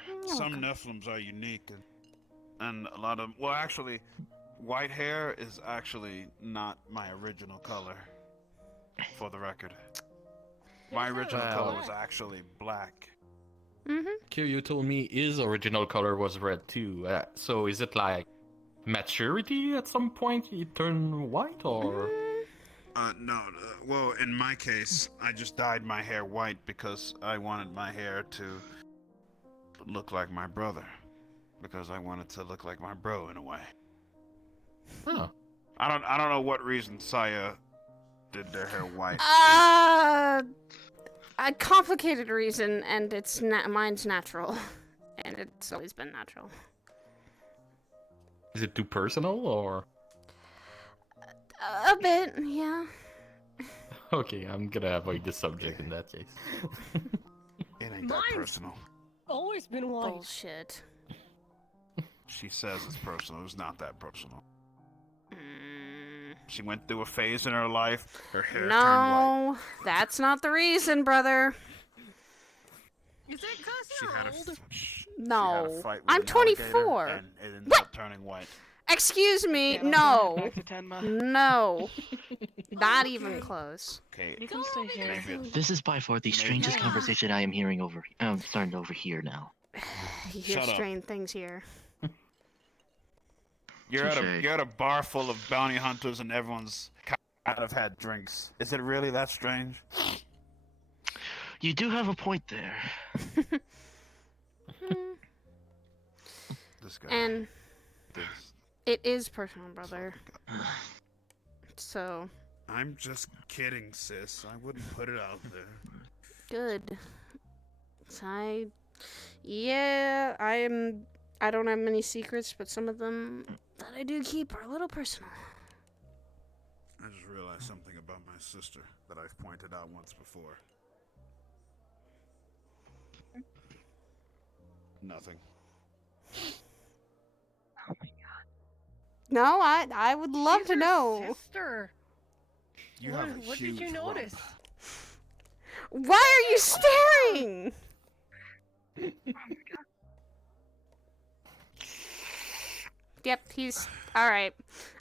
You're Some welcome. Nephilims are unique, and and a lot of well, actually, white hair is actually not my original color. For the record, my original color was actually black. Kiryu told me his original color was red too. So is it like maturity at some point you turn white or? No. Well, in my case, I just dyed my hair white because I wanted my hair to look like my brother. Because I wanted to look like my bro in a way. Huh. I don't know what reason Saya did their hair white. A complicated reason, and mine's natural, and it's always been natural. Is it too personal or? A bit, yeah. Okay, I'm gonna avoid the subject in that case. It ain't that personal. Always been white. Bullshit. She says it's personal. It's not that personal. She went through a phase in her life. Her hair turned white. No, that's not the reason, brother. Is it because She you're had old? she No, had a fight with I'm an alligator, 24. And it ended What? up turning white. Excuse me, Okay, no. back to Tenma. No. Not even close. Okay. You can stay here. Maybe This is by far the strangest conversation I am hearing over. I'm starting to overhear now. You hear Shut up. strange things here. You're Touche. at a bar full of bounty hunters and everyone's kind of had drinks. Is it really that strange? You do have a point there. This guy. And This. it is personal, brother. So, I'm just kidding, sis. I wouldn't put it out there. good. Yeah, I don't have many secrets, but some of them that I do keep are a little personal. I just realized something about my sister that I've pointed out once before. Nothing. No, I would love She's to your know. Sister. You What- have a what did huge you lump. notice? Why are you staring? Yep, he's alright.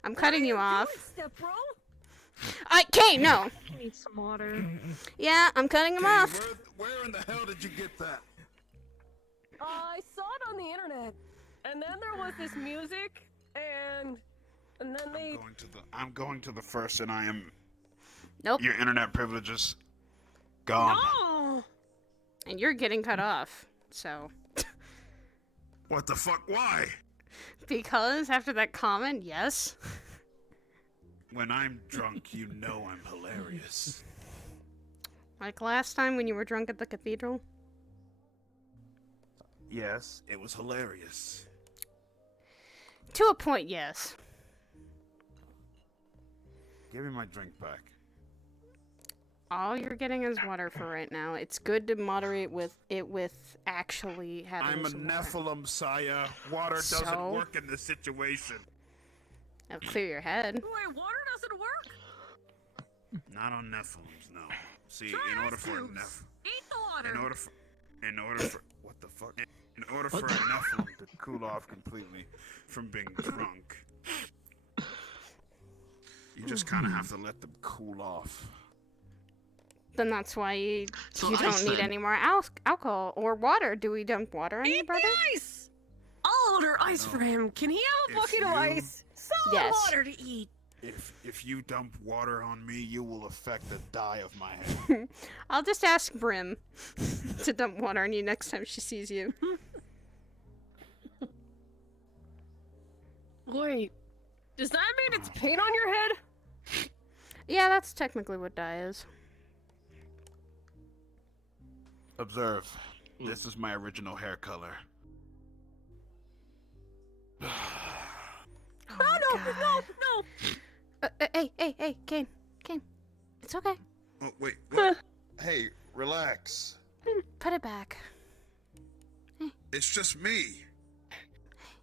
I'm cutting you off. Step bro? Okay, no. Need some water. Yeah, I'm cutting him off. Where in the hell did you get that? I saw it on the internet, and then there was this music, and then they. I'm going to the first, and I am. Nope. Your internet privileges gone. No. And you're getting cut off. So, What the fuck? Why? because after that comment, yes. When I'm drunk, you know I'm hilarious. Like last time when you were drunk at the cathedral. Yes, it was hilarious. To a point, yes. Give me my drink back. All you're getting is water for right now. It's good to moderate with actually having I'm a some water. Nephilim, Saya. Water doesn't So? work in this situation. It'll clear your head. Wait, water doesn't work? Not on Nephilims, no. See, Try in order ice for a cubes. Eat the water. in order for what the fuck? In order for a Nephilim to cool off completely from being drunk, you just kind of have to let them cool off. Then that's why you So don't ice need then. any more alcohol or water. Do we dump water on you, Eat brother? the ice. I'll order ice for him. Can he have a If bucket of you- ice? Solid Yes. water to eat. If you dump water on me, you will affect the dye of my hair. I'll just ask Brim to dump water on you next time she sees you. Wait, does that mean it's paint on your head? Yeah, that's technically what dye is. Observe. This is my original hair color. Oh No, my no, God. no. Hey, Kane. It's okay. Oh, wait, what? Hey, relax. Put it back. It's just me.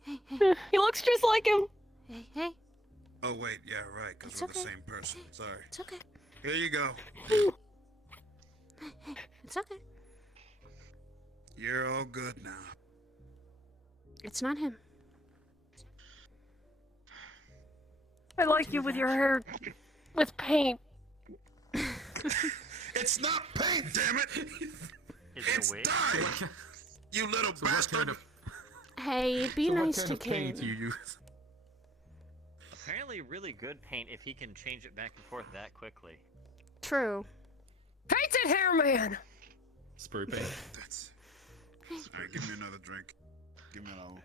He looks just like him. Hey, Oh, wait, yeah, right, because It's we're okay. the same person. Sorry. it's okay. Here you go. It's okay. You're all good now. It's not him. I like you with your hair with paint. It's not paint, damn it! Is it It's a wig? dye! You little bastard! Hey, be So what nice kind to of paint Kane. you use? Apparently really good paint if he can change it back and forth that quickly. True. Painted hair man! Spray paint. That's... Alright, give me another drink. Give me another one.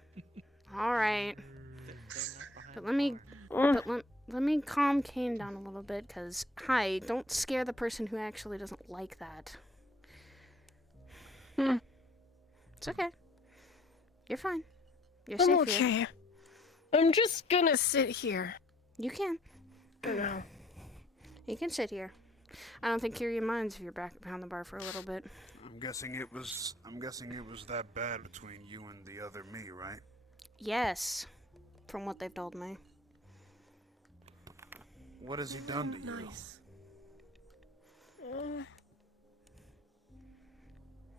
All right. But let me let me calm Kane down a little bit, cause hi, don't scare the person who actually doesn't like that. It's okay. You're fine. You're I'm safe okay. here. I'm just gonna sit here. You can. No. You can sit here. I don't think Kiryu minds if you're back behind the bar for a little bit. I'm guessing it was that bad between you and the other me, right? Yes, from what they've told me. What has he done to you? Nice.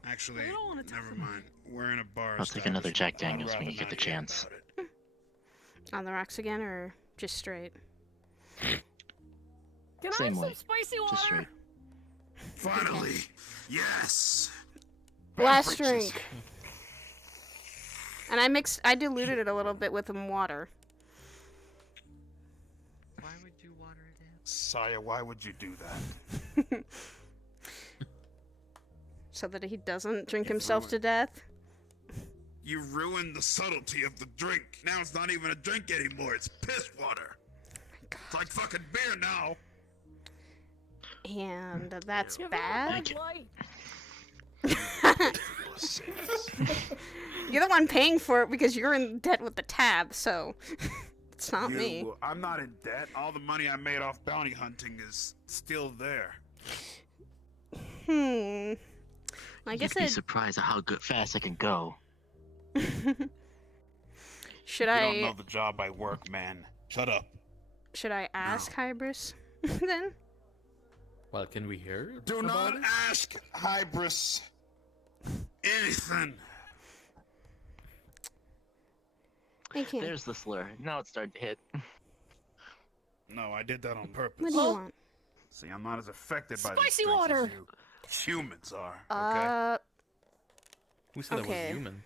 Actually, I don't wanna talk never about mind. We're in a bar. I'll take another Jack establishment. Daniels I'd when rather you get the not hear chance. about it. On the rocks again, or just straight? Can I Same have way. some spicy water? Just straight. Finally, yes. Last Beverages. drink. And I diluted it a little bit with some water. Why would you water it in? Saya, why would you do that? So that he doesn't drink You've himself ruined- to death. You ruined the subtlety of the drink. Now it's not even a drink anymore. It's piss water. It's like fucking beer now. And that's Give bad. it a Bud Light. You're the one paying for it because you're in debt with the tab, so it's not me. I'm not in debt. All the money I made off bounty hunting is still there. Like I You'd be said, surprised at how fast I can go. should You I don't know the job I work, man. Shut up. should I ask Hybris then? Well, can we hear? Do about not it? ask Hybris anything. I can't. There's the slur. Now it's starting to hit. No, I did that on purpose. What do you want? See, I'm not as affected by Spicy these drinks water. as you humans are. Okay, Who said okay. I was human?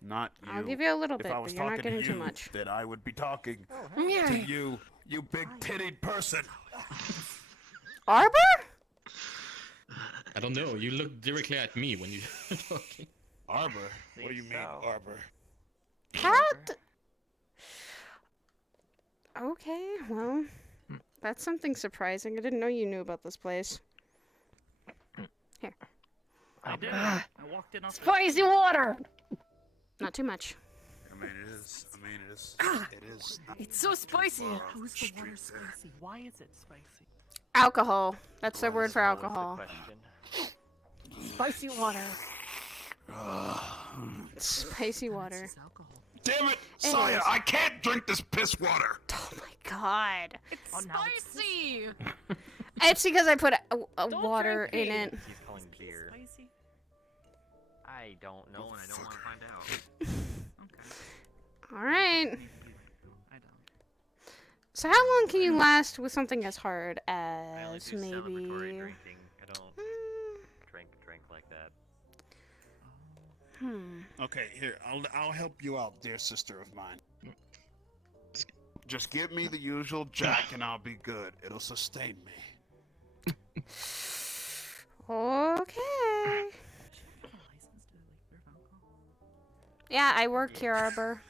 not you. I'll give you a little If bit, I but was you're not talking to getting too you, much. then I would be talking Yeah. to you, you big tittied person. Arbor? I don't know. You look directly at me when you're talking. Arbor? What do you Think mean, so. Arbor? Cat? Okay, well, that's something surprising. I didn't know you knew about this place. Here, I did. Ah. I walked in off the Spicy water! not too much. I mean, it is. It is. Not It's so spicy. far off the street there. Why is it spicy? Alcohol. That's their word for That was the alcohol. question. Spicy water. Spicy water. Damn it, Saya! I can't drink this piss water. Oh my god. Spicy! It's because I put a Don't water drink in it. it. He's calling beer. Spicy? I don't know, and I don't want to find out. Okay. Alright. I don't. So how long can you last with something as hard I only as do celebratory maybe... drinking. I don't drink like that. Okay, here. I'll help you out, dear sister of mine. Just give me the usual Jack, and I'll be good. It'll sustain me. Okay. Yeah, I work here, Arbor.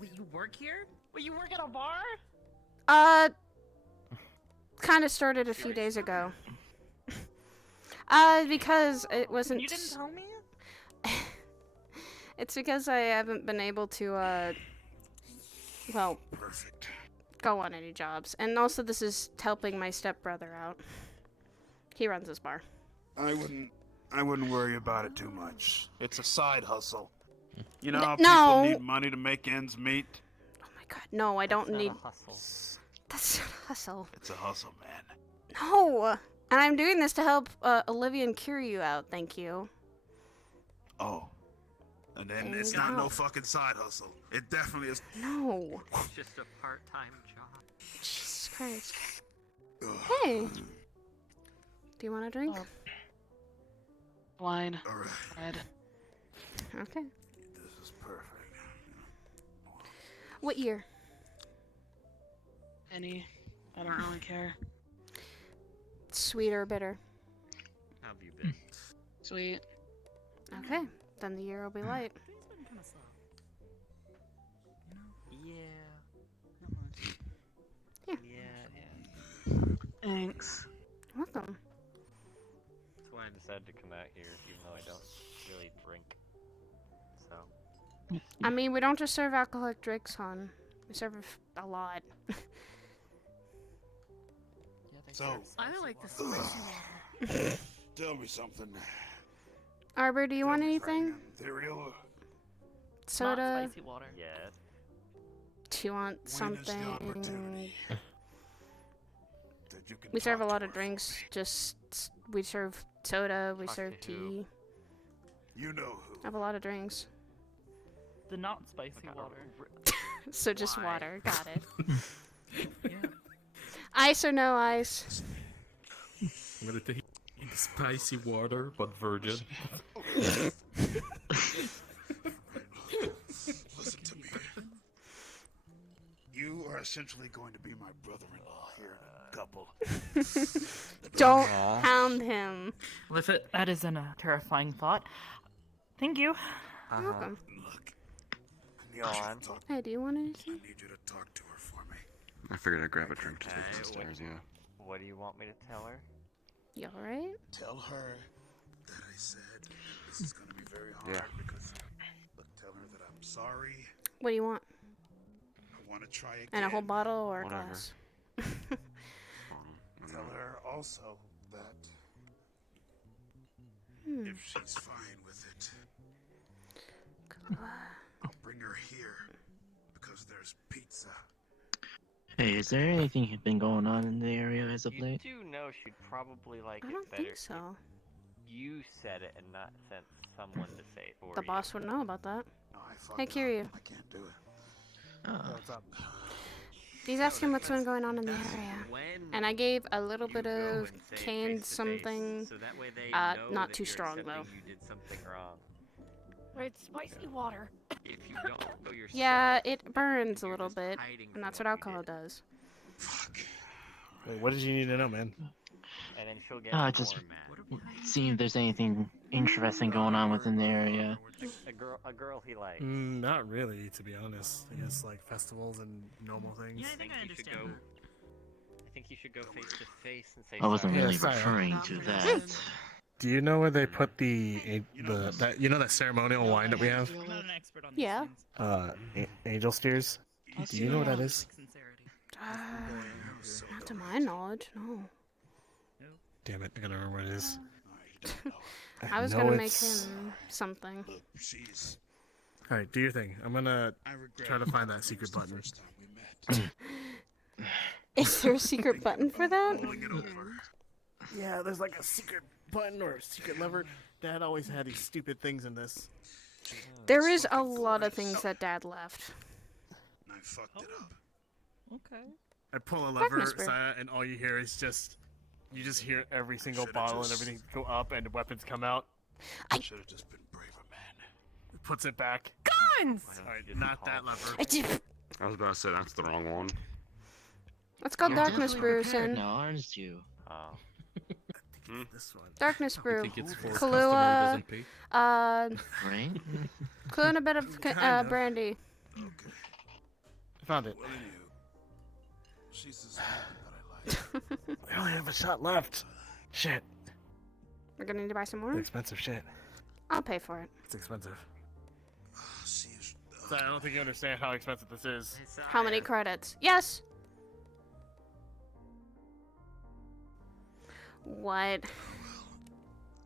Wait, you work here? Wait, you work at a bar? Kind of started a few days ago. Because it wasn't... You didn't tell me? It's because I haven't been able to, well, Perfect. go on any jobs. And also this is helping my stepbrother out. He runs this bar. I wouldn't worry about it too much. It's a side hustle. You know how No. people need money to make ends meet? Oh my god, no, I don't Not need... a hustle. That's not a hustle. It's a hustle, man. No! And I'm doing this to help Olivia and Kiryu out, thank you. Oh. And then There it's you not go. no fucking side hustle. It definitely is. No. It's just a part-time job. Jesus Christ. Ugh. Hey. Do you want a drink? Wine. All right. Red. Okay. This is perfect. What year? Any. I don't really care. Sweet or bitter? How have you been? Sweet. Okay. Then the year will be light. Yeah. Yeah. Thanks. Welcome. That's why I decided to come out here, even though I don't really drink. So. I mean, we don't just serve alcoholic drinks, hon. We serve a lot. So, I like the spicy water. tell me something. Arbor, do you want anything? Sidriel, Soda? Not spicy water. Yes. Do you want when is the something? opportunity that you can We serve a talk lot to of her drinks. Just we serve soda. We Talk serve to who? tea. for? You know who. I have a lot of drinks. The not spicy Okay, water. So just Why? water. Got it. Yeah. Ice or no ice? I'm gonna take spicy water, but virgin. Listen to me. You are essentially going to be my brother-in-law here in a couple. Don't hound him. Listen, that isn't a terrifying thought. Thank you. Uh-huh. You're welcome. Look, I need Go you on. to talk. Hey, do you want I anything? need you to talk to her for me. I figured I'd grab a drink to take Okay, downstairs, yeah. What do you want me to tell her? You alright? Tell her that I said this is going to be very hard Yeah. because. Look, tell her that I'm sorry. What do you want? I want to try again. And a whole bottle or a Whatever. glass? Tell her also that Hmm. if she's fine with it, I'll bring her here because there's pizza. Hey, is there anything been going on in the area as of You late? do know she'd probably like I it don't better think so. if you said it and not sent someone to say it for The you. boss would know about that. No, I fucked Hey, up. Kiryu. I can't do it. What's up? He's asking what's been going on in the area. When And I gave a little you bit go of and say it canned face-to-face, something. so that way they not know too that you're strong, accepting though. You did something wrong. It's spicy water. If you don't know yourself, Yeah, it burns a you're little just bit. hiding And from that's what what you alcohol did. does. Fuck. Wait, what did you need to know, man? And then she'll get Just more mad. see if there's anything interesting going on within the area. A girl he likes. Not really, to be honest. I guess like festivals and normal things. I think you should go. I think you should go face to face and say I wasn't sorry. really Yeah, sorry. referring to that. Do you know where they put the that ceremonial wine that we have? I'm not an expert on Yeah. these things. Angel Steers. Do you know what that is? Sincerity. Not to my knowledge, no. Damn it, I gotta remember what it is. I was know gonna make it's- him something. Look, she's. All right, do your thing. I'm gonna I regret try to it. find that secret It's the button. first time we met. Is there a secret button for that? Pulling it over. Yeah, there's like a secret button or a secret lever. Dad always had these stupid things in this. There is a lot of things that Dad left. And I fucked it up. Okay. I pull a Darkness lever, brew. Saya, and all you hear is just, you just hear every single Should've bottle and just- everything go up and weapons come out. I should have just been braver, man. Puts it back. Guns! Alright, not that lever. I was about to say that's the wrong one. Let's go You're Darkness definitely Brew, prepared son. now, aren't you? Oh. This one. Darkness You Brew. think it's for Kahlua, customer doesn't pay? Right? Kahlua and a bit of Kind of. brandy. Okay. Found it. Well, anywho, she's this woman that I like. We only have a shot left. Shit. We're gonna need to buy some It's more? expensive shit. I'll pay for it. It's expensive. She's. Saya, I don't think you understand how expensive this is. How many credits? Yes! What?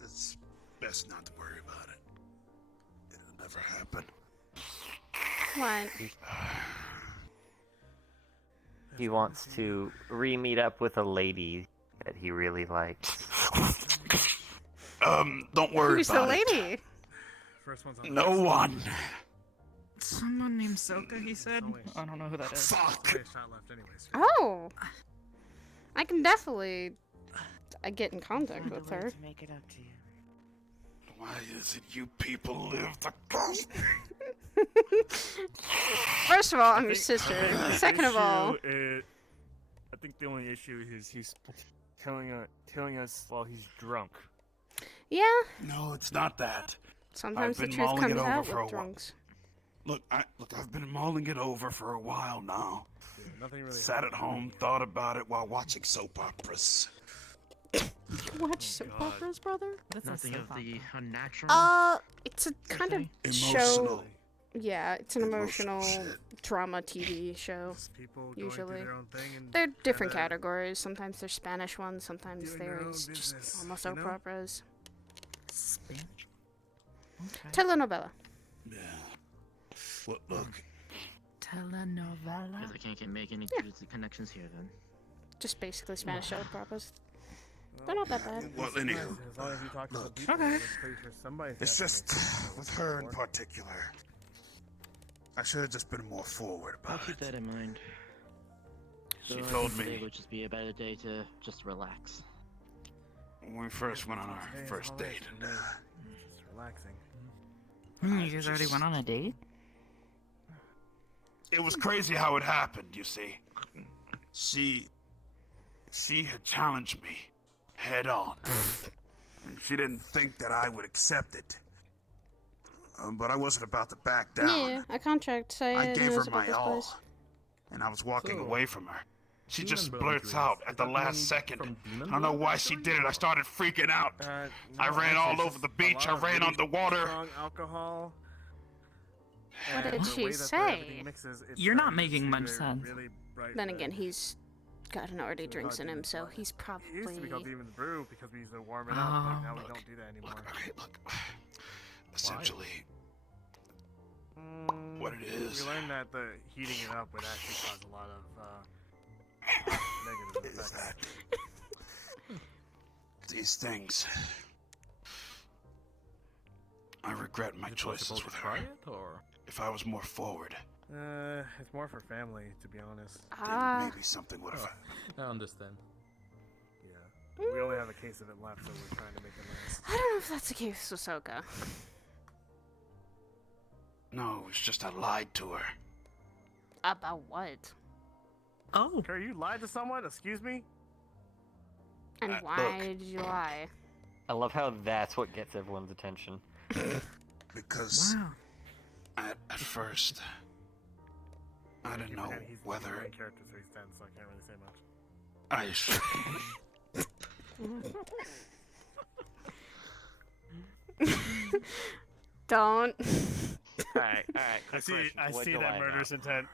It's best not to worry about it. It'll never happen. What? He wants to re-meet up with a lady that he really likes. Don't worry Who's the about it. lady? first one's on. No one. Someone named Soka, he said? I don't know who that is. Fuck. Shot left anyways. Oh! I can definitely get in contact with her. Make it up to you. Why is it you people live to curse me? First of all, I'm your sister. Second of all, I think the only issue is he's killing us while he's drunk. yeah, No, it's not that. sometimes the been truth mulling it comes over out for a with while. drunks. Look, I've been mulling it over for a while now. Yeah, nothing really. Sat at home, thought about it while watching soap operas. Watch soap operas, brother? Nothing of the unnatural. It's a kind of Emotional. show. Yeah, it's an emotional shit. drama TV show. People going Usually. through their own thing and They're different kinda categories. Sometimes there's Spanish ones, sometimes doing their own there's just business, almost you soap know? operas. Spanish. Okay. Telenovela. Yeah. Look. Telenovela. Guess I can't make any connections here then. Just basically Spanish soap operas. They're not that bad. Well, anywho. As long as you talk to some Look. people, Okay. I'm pretty sure somebody's It's got just something with her in before. particular. I should have just been more forward I'll about keep it. that in mind. She So I told think today me would just be a better day to just relax. when we first went on our Today's first holiday, date, and just relaxing. You guys already went on a date? it was crazy how it happened. You see, she had challenged me head on, and she didn't think that I would accept it. But I wasn't about to back down. Yeah, a contract. I I gave her knows about my this all, place. and I was walking So, away from her. She Demon just Brawling blurts Demon. out Is at the that last one second. from Demon I don't know Brawling why she did it. I started freaking out. No, I ran actually, all it's over just the a beach. lot I of ran really on the water. strong alcohol. What and did the she way that say? everything mixes, it You're not turns making into much a sense. really bright Then red. again, he's gotten already So drinks not in him, Demon's so Blood. he's It used to be called probably. Demon's Brew because we used to warm it up, but now we don't do that anymore. Look. Essentially, what it is. We learned that the heating it up would actually cause a lot of negative is effects. that these things. I regret my choices with her. Or If I was more forward, It's more for family, to be honest. Ah, maybe something would have happened. I understand. Yeah. We only have a case of it left, so we're trying to make it last. I don't know if that's the case with Soka. No, it's just I lied to her. About what? Oh. Kerr, you lied to someone? Excuse me? And look. why did you lie? I love how that's what gets everyone's attention. Because Wow. at first, I didn't know And he's the whether main character, so he's 10, so I can't really say much. I should. Don't. Alright. I see that murderous intent.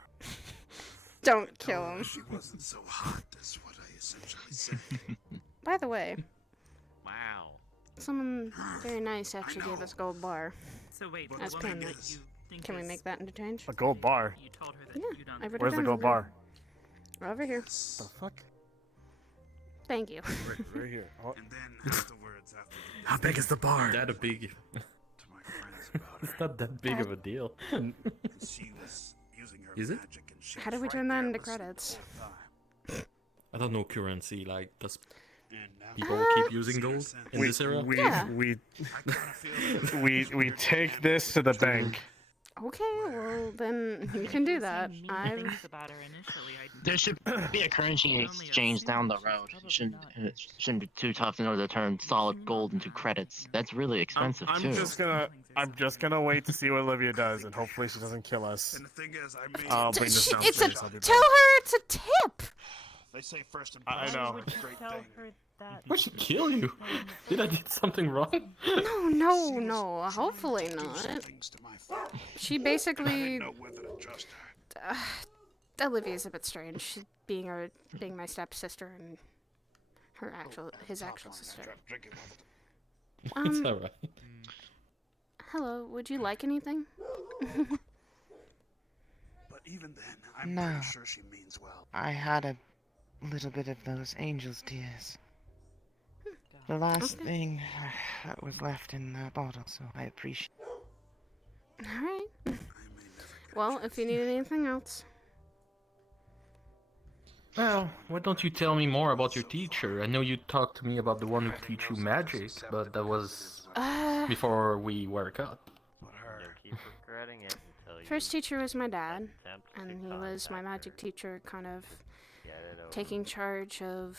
Don't kill him. She wasn't so hot, is what I essentially said. By the way, Wow. someone very nice actually gave us a gold bar. So wait, That's the woman payment. that you think Can we is- make that interchange? A gold bar? You told her that Yeah, you don't. I wrote it Where's the down gold over bar? Over here. The fuck? Thank you. Right here. Oh, And then afterwards, after the how big is the bar? That a big. to my friends about It's her, not that big of a deal. and she was using her Is it? magic and shit. How do we right turn that there into listening credits? the whole time. I don't know currency. Like, does And now people keep using gold in this era? Yeah. we I kind of feel we take this to the bank. Okay, well then you can do that. I've About her initially, There should be a currency exchange down the road. It shouldn't be too tough in order to turn solid gold into credits. That's really expensive I'm too. just gonna wait to see what Olivia does, and hopefully she doesn't kill us. And the thing is, I made. I'll bring this it's a downstairs. I'll be tell back. her it's a tip. They say first I impressions know. are a great thing. Why should kill you? Did I do something wrong? No. Hopefully not. Things to my phone. She I basically didn't know whether to trust her. Olivia's a bit strange. She being my stepsister and his actual sister. Drinking all the It's alright. Hello, would you like anything? But even then, I'm No. pretty sure she means well. I had a little bit of those angel's tears. The last Okay. thing that was left in the bottle, so I appreciate. Alright. Well, if you need anything else. Well, why don't you tell me more about your teacher? I know you talked to me about the one who teach you magic, but that was before we were cut. You'll keep regretting it until you First teacher was my dad, attempt to and he was my contact magic her. teacher, kind of Get it over taking charge of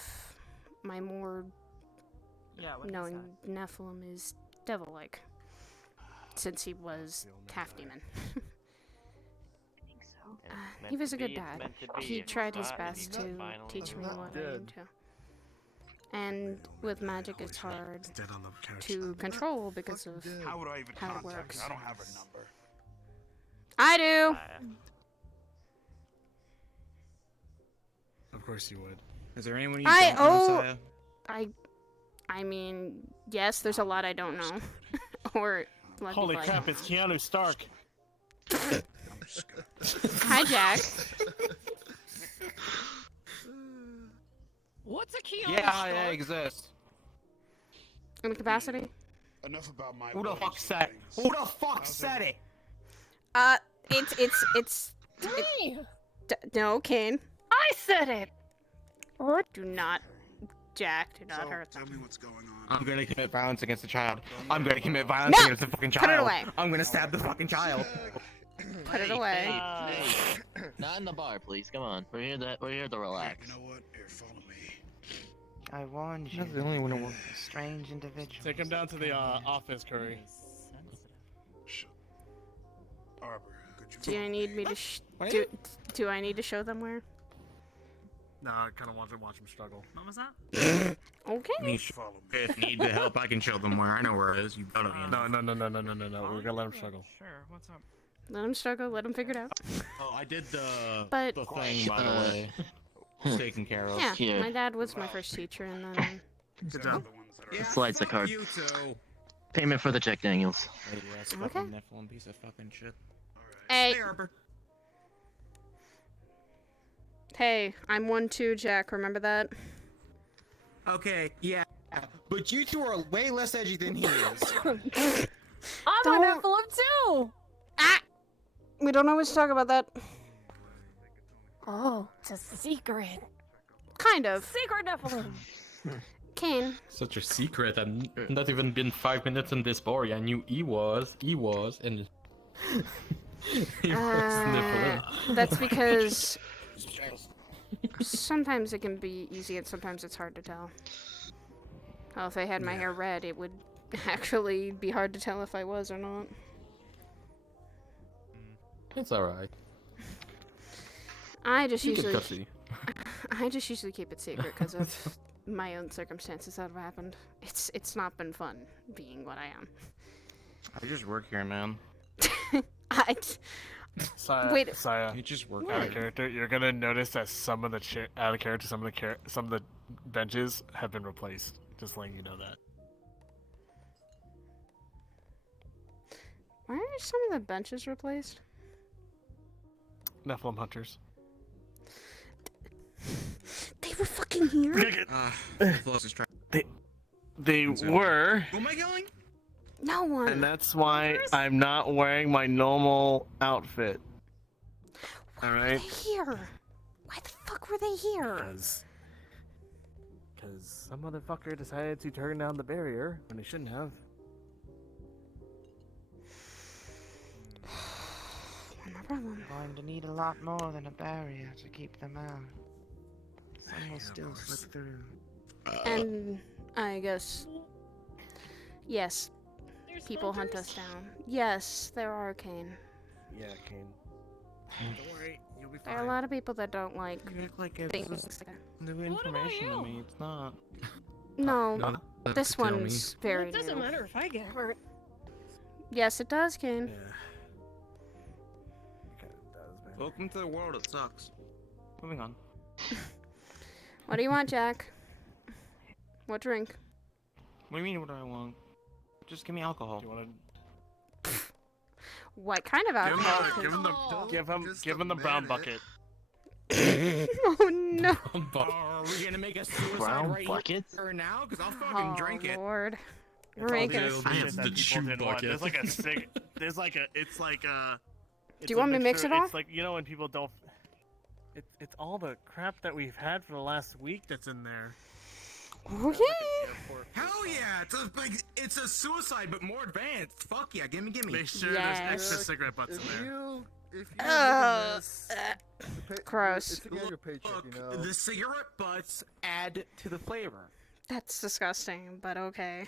my more knowing Nephilim is devil-like, since he was half demon. And it's He meant was to a good be, it's dad. meant to be. He If it's tried his not, best you to finally teach me know. what I need to. And with magic, it's hard to control because of How would I even how it contact works. her? I don't have her number. I do! Of course you would. Is there anyone you I don't know, oh Saya? I mean, yes, there's a lot I don't know. Or a lot of Holy people I crap, don't it's Keanu Stark. know. Hi, Jack. What's a Keanu Yeah, Stark? I exist. In capacity? Enough about my. Who the ways fuck and said? things. Who the fuck said it? It's Me! no, Kane. I said it! What? Do not, Jack, do not So, hurt tell them. me what's going on. I'm gonna commit violence against the child. I'm gonna commit violence No! against the fucking child. Put it away. I'm gonna stab the fucking child. Put it away. Hey, not in the bar, please. Come on. We're here to relax. You know what? Here, follow me. I warned you. That's the only one who won't. Strange individual. Take him down to the office, Curry. Arbor, could you Do follow you need me to do I need to show them where? Nah, I kind of want to watch him struggle. What was that? Okay. Follow me. If need the help, I can show them where. I know where it is. You gotta be. No. We're gonna let him struggle. Sure. What's up? Let them struggle, let them figure it out. Oh, I did the But- thing, by the way. It's taken care of. Yeah, Here. my dad was my first teacher, and then Good job. The ones that are Slides the fuck card. You too. Payment for the Jack Daniels. Lady ass Okay. fucking Nephilim piece of fucking shit. hey, Hey, Arbor. hey, I'm 1-2, Jack. Remember that? Okay, yeah. But you two are way less edgy than he is. I'm Don't- a Nephilim too! Ah, we don't always talk about that. Oh, it's a secret. Kind of. Secret Nephilim! Kane, Such a secret. I've not even been 5 minutes in this bar. I knew he was, and he was Nephilim. that's because sometimes it can be easy and sometimes it's hard to tell. Well, if I had my hair red, it would actually be hard to tell if I was or not. It's alright. I just You can usually cussy. I just usually keep it secret because of my own circumstances that have happened. It's not been fun being what I am. I just work here, man. I Saya, Wait. Saya, You just work out out of character. You're gonna notice that some of the out of character, some of the benches have been replaced. Just letting you know that. Why are some of the benches replaced? Nephilim hunters. They were fucking here. They were, Who am I killing? No one. and that's why I'm not wearing my normal outfit. All Why right. were they here? Why the fuck were they here? Because some motherfucker decided to turn down the barrier when he shouldn't have. No problem. Going to need a lot more than a barrier to keep them out. Some will still slip through. And I guess, yes, There's people hunt hunters? us down. Yes, there are, Kane. Yeah, Kane. Don't worry, you'll be There are a lot of people that don't like You act like it's things just like that. new What about information to you? me. It's not. No, No, that this could tell me. one's very It doesn't new. matter if I get hurt. Yes, it does, Kane. Yeah. Okay, it does, man. Welcome to the world. It sucks. Moving on. What do you want, Jack? What drink? What do you mean? What do I want? Just give me alcohol. Do you want What kind of alcohol? Give him the brown bucket. Oh no! Are we gonna make a suicide Brown right buckets? here now? Cause I'll fucking Oh drink it. Lord. It's all Drink the it. shit I have that the people chew didn't want. bucket. There's like a There's like a. It's like a. Do you want me to mix it all? It's like when people don't. It's all the crap that we've had for the last week that's in there. Okay. Hell yeah! It's a suicide, but more advanced. Fuck yeah! Gimme. Make sure there's extra cigarette butts in there. If you Gross. Look, the cigarette butts add to the flavor. That's disgusting, but okay.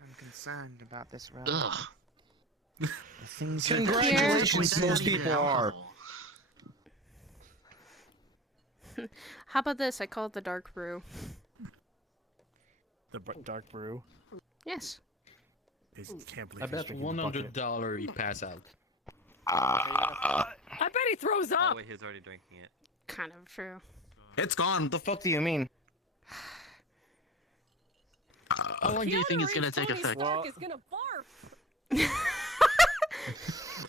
I'm concerned about this round. Ugh. Congratulations, most people are. How about this? I call it the dark brew. The dark brew. Yes. Can't believe I bet $100 he pass out. I bet he throws Oh up. wait, he's already drinking it. Kind of true. It's gone. What the fuck do you mean? How long do you think it's gonna take Tony effect? Stark is gonna barf.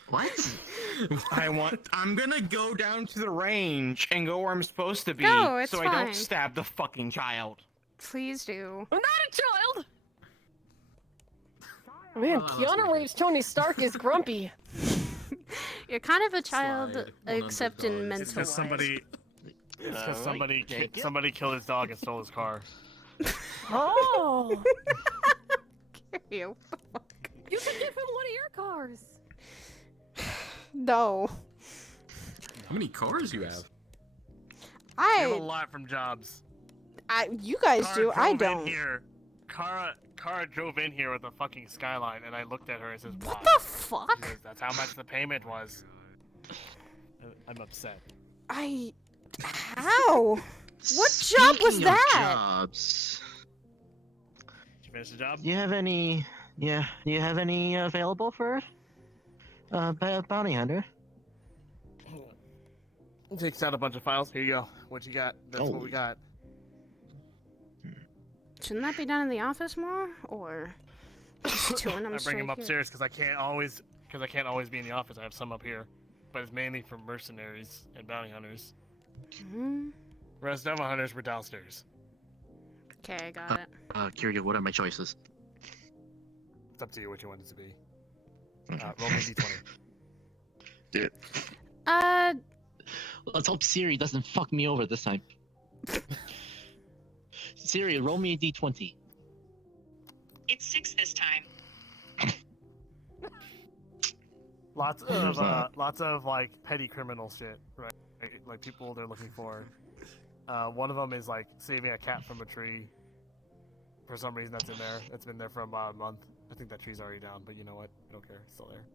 What? I'm gonna go down to the range and go where I'm supposed to be, No, it's so I fine. don't stab the fucking child. Please do. I'm not a child. Man, Keanu Reeves' Tony Stark is grumpy. You're kind of a child, Slide except in $100. mental It's because wise. somebody killed his dog and stole his car. Oh. You. You should give him one of your cars. No. How many cars you have? I have a I lot from jobs. you guys do. I drove in don't. Here. Kara drove in here with a fucking Skyline, and I looked at her and says, "Why?" What the fuck? She says, "That's how much the payment was." I'm upset. How? What job was Speaking of that? Jobs. Did you finish the job? Do you have any? Yeah. Do you have any available for bounty hunter? Takes out a bunch of files. Here you go. What you got? That's what we got. Shouldn't that be done in the office more, or just doing them I bring straight them here? upstairs because I can't always be in the office. I have some up here, but it's mainly for mercenaries and bounty hunters. Hmm. Rest of the hunters were downstairs. Okay, got it. Kiryu, what are my choices? It's up to you what you want it to be. Roll me d20. Dude. Let's hope Siri doesn't fuck me over this time. Siri, roll me a d20. It's 6 this time. Lots of like petty criminal shit, right? Like people they're looking for. One of them is like saving a cat from a tree. For some reason that's in there. It's been there for about a month. I think that tree's already down, but you know what? I don't care. It's still there.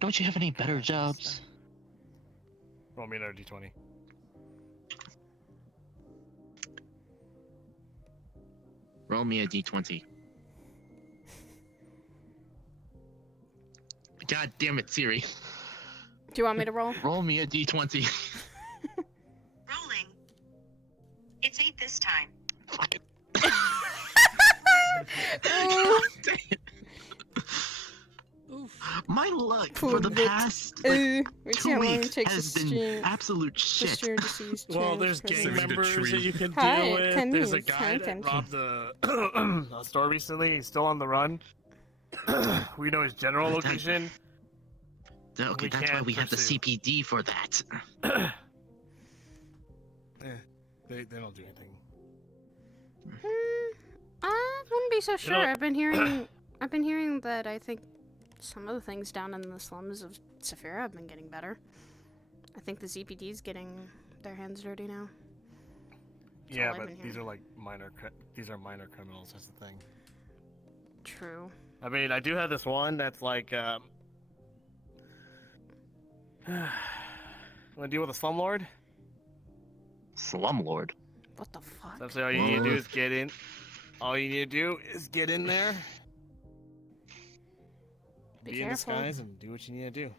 Don't you have any better jobs? Roll me another d20. Roll me a d20. God damn it, Siri. Do you want me to roll? Roll me a d20. Rolling. It's 8 this time. Fuck it. My luck for the past like, 2 weeks has been absolute shit. Well, there's gang members that you can Hi, deal with. Kenny, There's a guy hi, Kenny. that robbed a store recently. He's still on the run. We know his general location. Okay, We that's why can't we have the pursue. CPD for that. They don't do anything. I wouldn't be so sure. know- I've been hearing that I think some of the things down in the slums of Saphira have been getting better. I think the ZPD's getting their hands dirty now. That's Yeah, all I've but been these hearing. are like minor criminals. That's the thing. True. I mean, I do have this one that's like, want to deal with a slumlord? Slumlord? What the fuck? Essentially, all you need to do is get in. All you need to do is get in there. Be in careful. disguise and do what you need to do.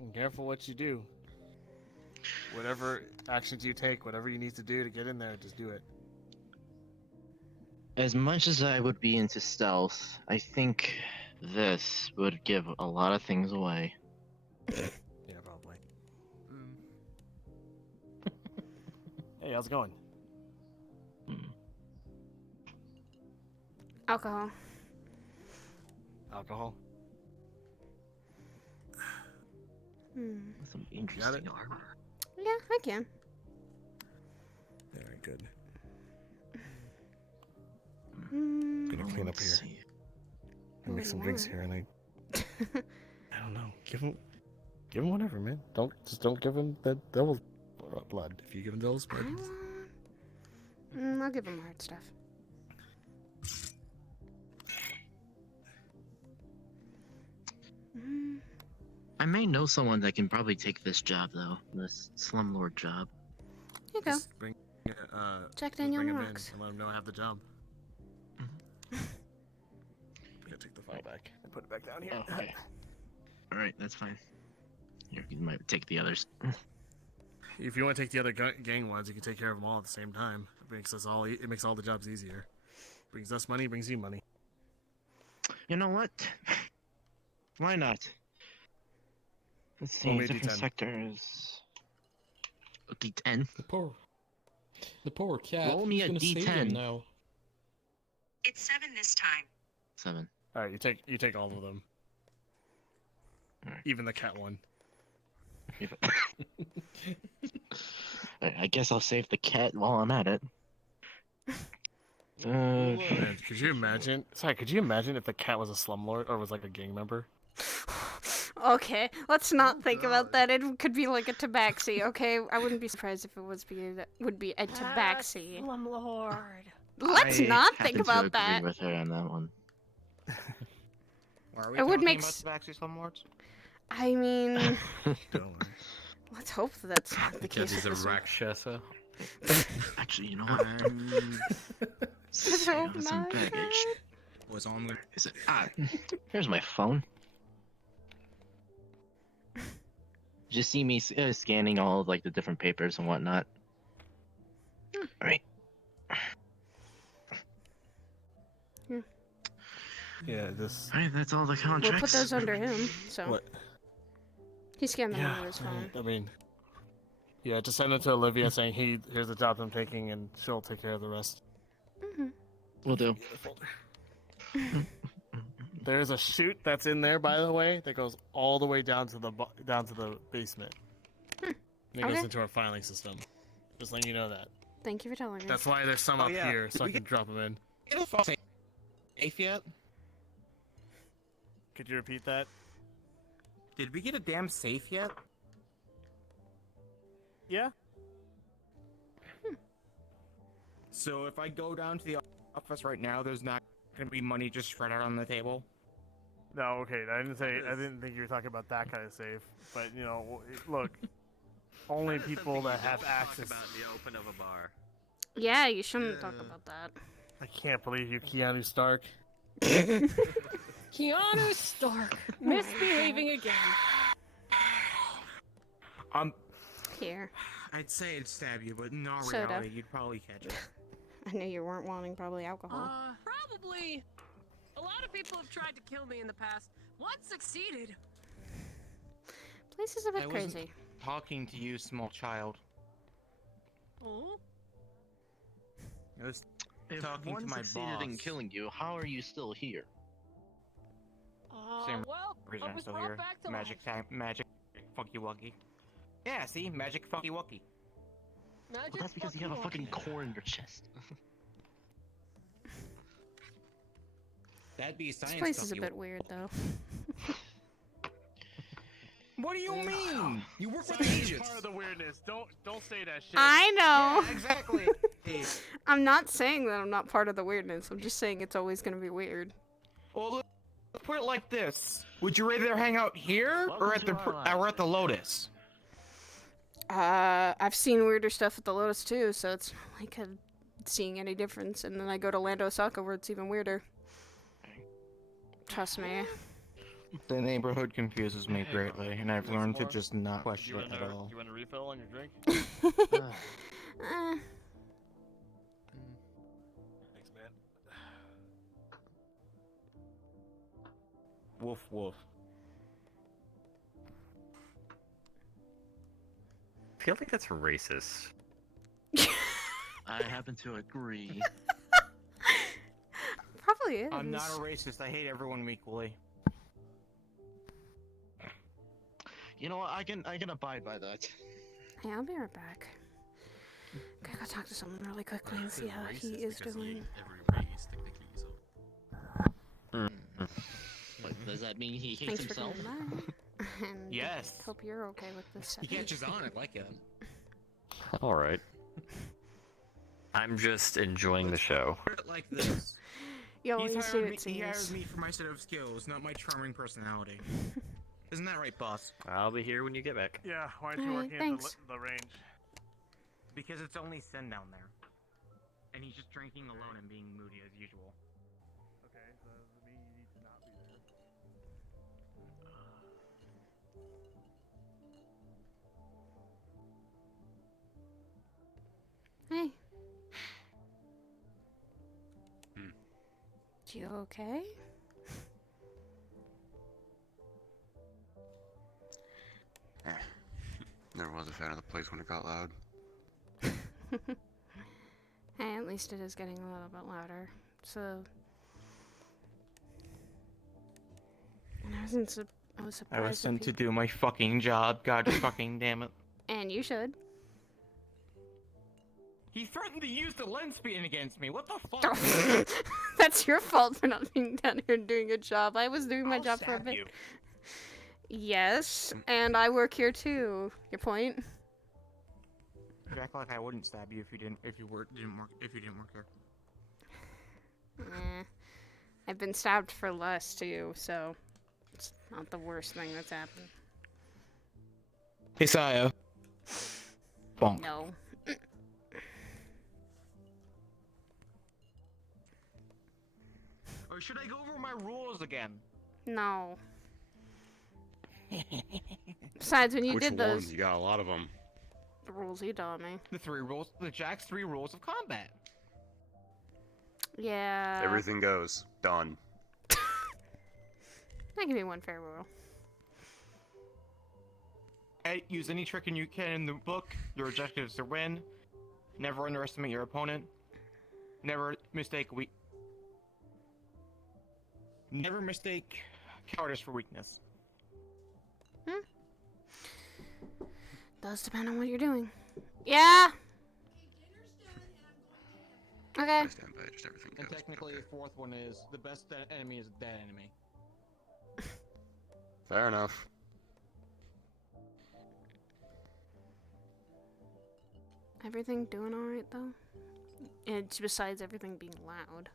And careful what you do. Whatever actions you take, whatever you need to do to get in there, just do it. As much as I would be into stealth, I think this would give a lot of things away. Yeah, probably. Hey, how's it going? Alcohol. Alcohol. Some interesting armor. Yeah, I can. Alright, good. Gonna clean up here. And make some drinks here, and I don't know. Give him whatever, man. Don't give him the devil's blood. If you give him devil's blood, I'll give him hard stuff. I may know someone that can probably take this job though, this slumlord job. Here you go. Just bring, Jack Daniel bring him rocks. in and let him know I have the job. I'm gonna take the file back and put it back down here. Okay. All right, that's fine. Here, you might take the others. If you want to take the other gang ones, you can take care of them all at the same time. It makes all the jobs easier. Brings us money, brings you money. You know what? Why not? Let's see. Only Different D10. sectors. A D10. The poor cat. Roll me Who's a gonna save him D10. now? It's 7 this time. 7. All right, you take all of them. Right. Even the cat one. I guess I'll save the cat while I'm at it. Man, could you imagine? Sorry, could you imagine if the cat was a slumlord or was like a gang member? Okay, let's not think about that. It could be like a tabaxi, okay? I wouldn't be surprised if it would be a tabaxi. Slumlord. Let's I not happen think to about agree that. with her on that one. Are we It would talking make about s- Tabaxi slumlords? I mean, Don't worry. let's hope that's not the The cat case. is a with this one. Rakshasa. Actually, you know what? Let's hope Some not. baggage. Was on the Is it? Here's my phone. Just see me scanning all of, like the different papers and whatnot. All right. Yeah, this. All right, that's all the We'll contracts. put those under him, so. What? He scanned them Yeah, under his phone. I mean, yeah, just send it to Olivia saying, here's the job I'm taking, and she'll take care of the rest. Will do. There's a chute that's in there, by the way, that goes all the way down to the basement. And it goes Okay. into our filing system. Just letting you know that. Thank you for telling me. That's why there's some Oh, up yeah. here, so Did I we can get- drop them in. Get a fucking safe yet? Could you repeat that? Did we get a damn safe yet? Yeah. So if I go down to the office right now, there's not gonna be money just spread out on the table? No, okay. I didn't think you were talking about that kind of safe. But you know, look, only people that have access. Talk about the open of a bar. Yeah, you shouldn't talk about that. I can't believe you, Keanu Stark. Keanu Stark misbehaving again. Here. I'd say I'd stab you, but in all Soda. reality, you'd probably catch it. I knew you weren't wanting probably alcohol. Probably. A lot of people have tried to kill me in the past. One succeeded. Place is a bit I wasn't crazy. talking to you, small child. Oh? I was If talking one to my succeeded in boss. killing you, how are you still here? Same Well, reason I I'm was still brought here. back to Magic life. time, magic, funky wucky. Yeah, see, magic funky wucky. Magic Well, that's because you have a fucking fucking core in your chest. That'd be This science. place is a funky bit weird, though. What do you mean? You work with Science is agents. part of the weirdness. Don't say that shit. I know. Yeah, exactly. Hey, I'm not saying that I'm not part of the weirdness. I'm just saying it's always gonna be weird. well, let's put it like this: would you rather hang out here or at the Lotus? I've seen weirder stuff at the Lotus too, so it's not like I'm seeing any difference. And then I go to Land Osaka where it's even weirder. Trust me. The neighborhood confuses me greatly, and I've learned to just not question it at all. You want a refill on your drink? Eh, Thanks, man. Woof woof. I feel like that's racist. I happen to agree. probably is. I'm not a racist. I hate everyone equally. You know what? I can abide by that. Hey, I'll be right back. Gotta go talk to someone really quickly and see how he is doing. Every race, technically, so. But does that mean he hates Thanks for himself? coming by. And Yes. hope you're okay with this. He catches on. I like it. All right. I'm just enjoying the show. Put it like this. You always He's do hired it me, he hires seems. me for my set of skills, not my charming personality. Isn't that right, boss? I'll be here when you get back. Yeah, why aren't you Alright, working thanks. at the range? Because it's only Sin down there. And he's just drinking alone and being moody as usual. Okay, so does it mean you need to not be there? Hey. Hmm. You okay? Never was a fan of the place when it got loud. Hey, at least it is getting a little bit louder. So. And I was surprised. I was if sent he- to do my fucking job, god fucking damn it. And you should. He threatened to use the lens beam against me, what the fuck? That's your fault for not being down here and doing a job. I was doing my I'll job for a stab bit. you. Yes, and I work here too. Your point? You act like I wouldn't stab you if you didn't work here. I've been stabbed for less too, so it's not the worst thing that's happened. Hey Saya. Bonk. No. Or should I go over my rules again? No. Besides, when you Which did those ones? You got a lot of them. the rules you taught me. The Jack's 3 rules of combat. Yeah. Everything goes. Done. That can be one fair rule. Use any trick you can in the book. Your objective is to win. Never underestimate your opponent. Never mistake Never mistake cowardice for weakness. Does depend on what you're doing. Yeah. Okay. I stand by just everything And goes. technically, the fourth one is the best enemy is a dead enemy. Fair enough. Everything doing alright though? It's besides everything being loud.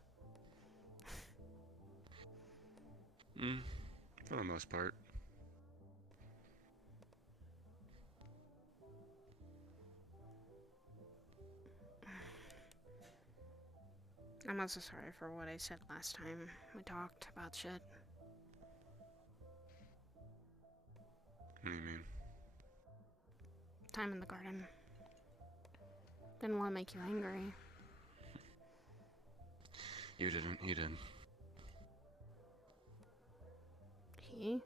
For the most part. I'm also sorry for what I said last time we talked about shit. What do you mean? Time in the garden. Didn't want to make you angry. You didn't. He did. He?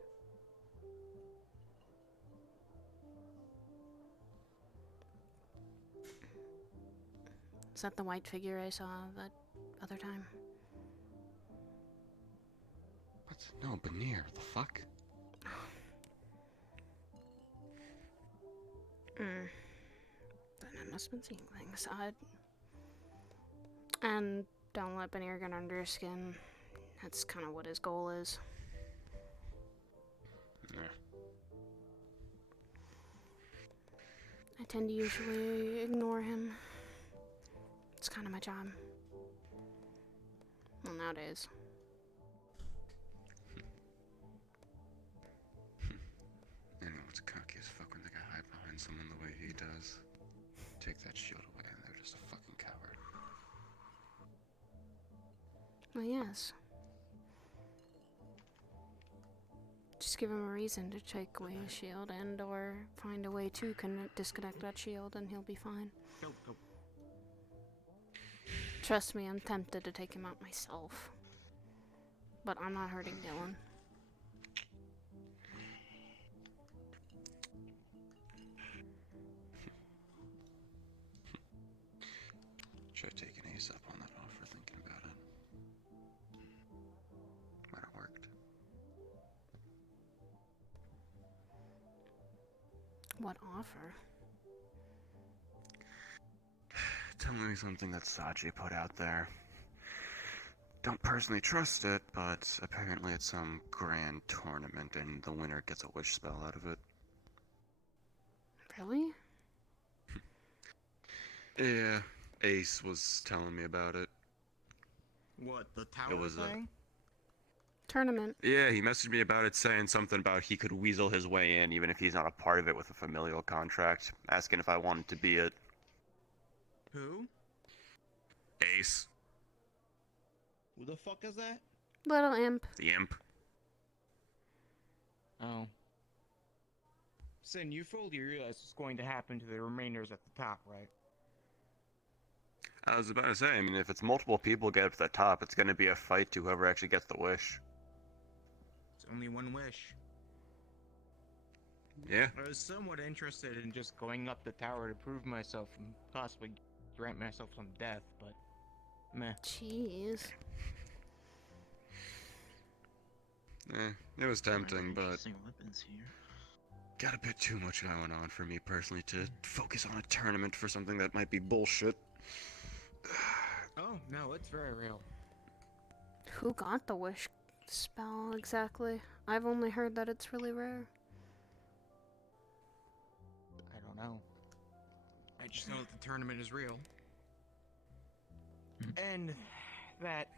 Is that the white figure I saw that other time? What? No, Banir. The fuck? Then I must have been seeing things. And don't let Banir get under your skin. That's kind of what his goal is. Yeah. I tend to usually ignore him. It's kind of my job. Well, nowadays. Anyone's cocky as fuck when they can hide behind someone the way he does. Take that shield away and they're just a fucking coward. Well, yes. Just give him a reason to take away his shield and or find a way to disconnect that shield and he'll be fine. Nope. Trust me, I'm tempted to take him out myself. But I'm not hurting Dylan. Should have taken Ace up on that offer thinking about it. Might have worked. offer? Tell me something that Sachi put out there. Don't personally trust it, but apparently it's some grand tournament and the winner gets a wish spell out of it. Really? Yeah, Ace was telling me about it. What, the tower It was thing? Tournament. Yeah, he messaged me about it saying something about he could weasel his way in even if he's not a part of it with a familial contract, asking if I wanted to be it. Who? Ace. Who the fuck is that? Little imp. The imp. Oh. Sin, you fully realize what's going to happen to the remainders at the top, right? I was about to say, I mean, if it's multiple people get up to the top, it's going to be a fight to whoever actually gets the wish. It's only one wish. Yeah. I was somewhat interested in just going up the tower to prove myself and possibly grant myself some death, but meh. Jeez. It was tempting, but weapons here. got a bit too much going on for me personally to focus on a tournament for something that might be bullshit. Oh, no, it's very real. Who got the wish spell exactly? I've only heard that it's really rare. I don't know. I just know that the tournament is real. And that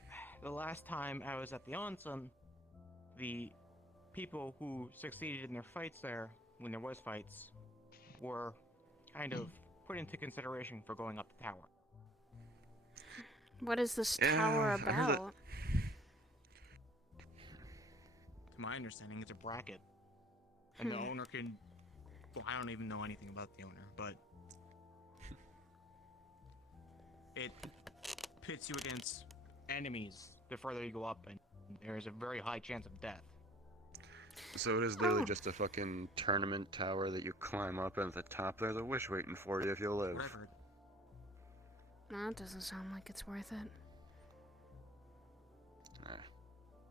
the last time I was at the onsen, the people who succeeded in their fights there, when there was fights, were kind of put into consideration for going up the tower. What is this tower about? To my understanding, it's a bracket. And the owner can... Well, I don't even know anything about the owner, but... It pits you against enemies the further you go up, and there is a very high chance of death. So it is literally just a fucking tournament tower that you climb up, and at the top there's a wish waiting for you if you live. Whatever. No, it doesn't sound like it's worth it.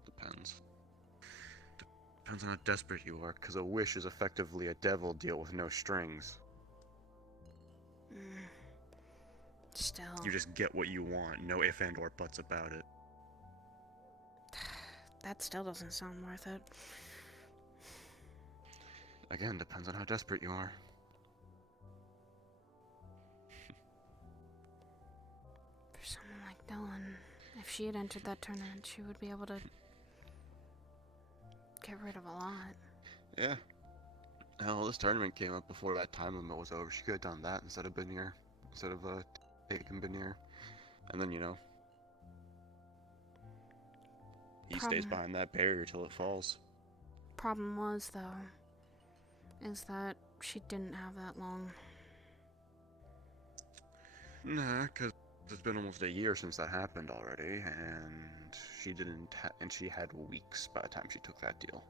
Depends. Depends on how desperate you are, because a wish is effectively a devil deal with no strings. Still. You just get what you want, no if and or buts about it. That still doesn't sound worth it. Again, depends on how desperate you are. For someone like Dylan, if she had entered that tournament, she would be able to get rid of a lot. Yeah. Hell, this tournament came up before that time limit was over. She could have done that instead of been here. Instead of, taking Veneer. And then, you know, he stays behind that barrier till it falls. Problem was, though, is that she didn't have that long. Nah, because it's been almost a year since that happened already, and she didn't and she had weeks by the time she took that deal.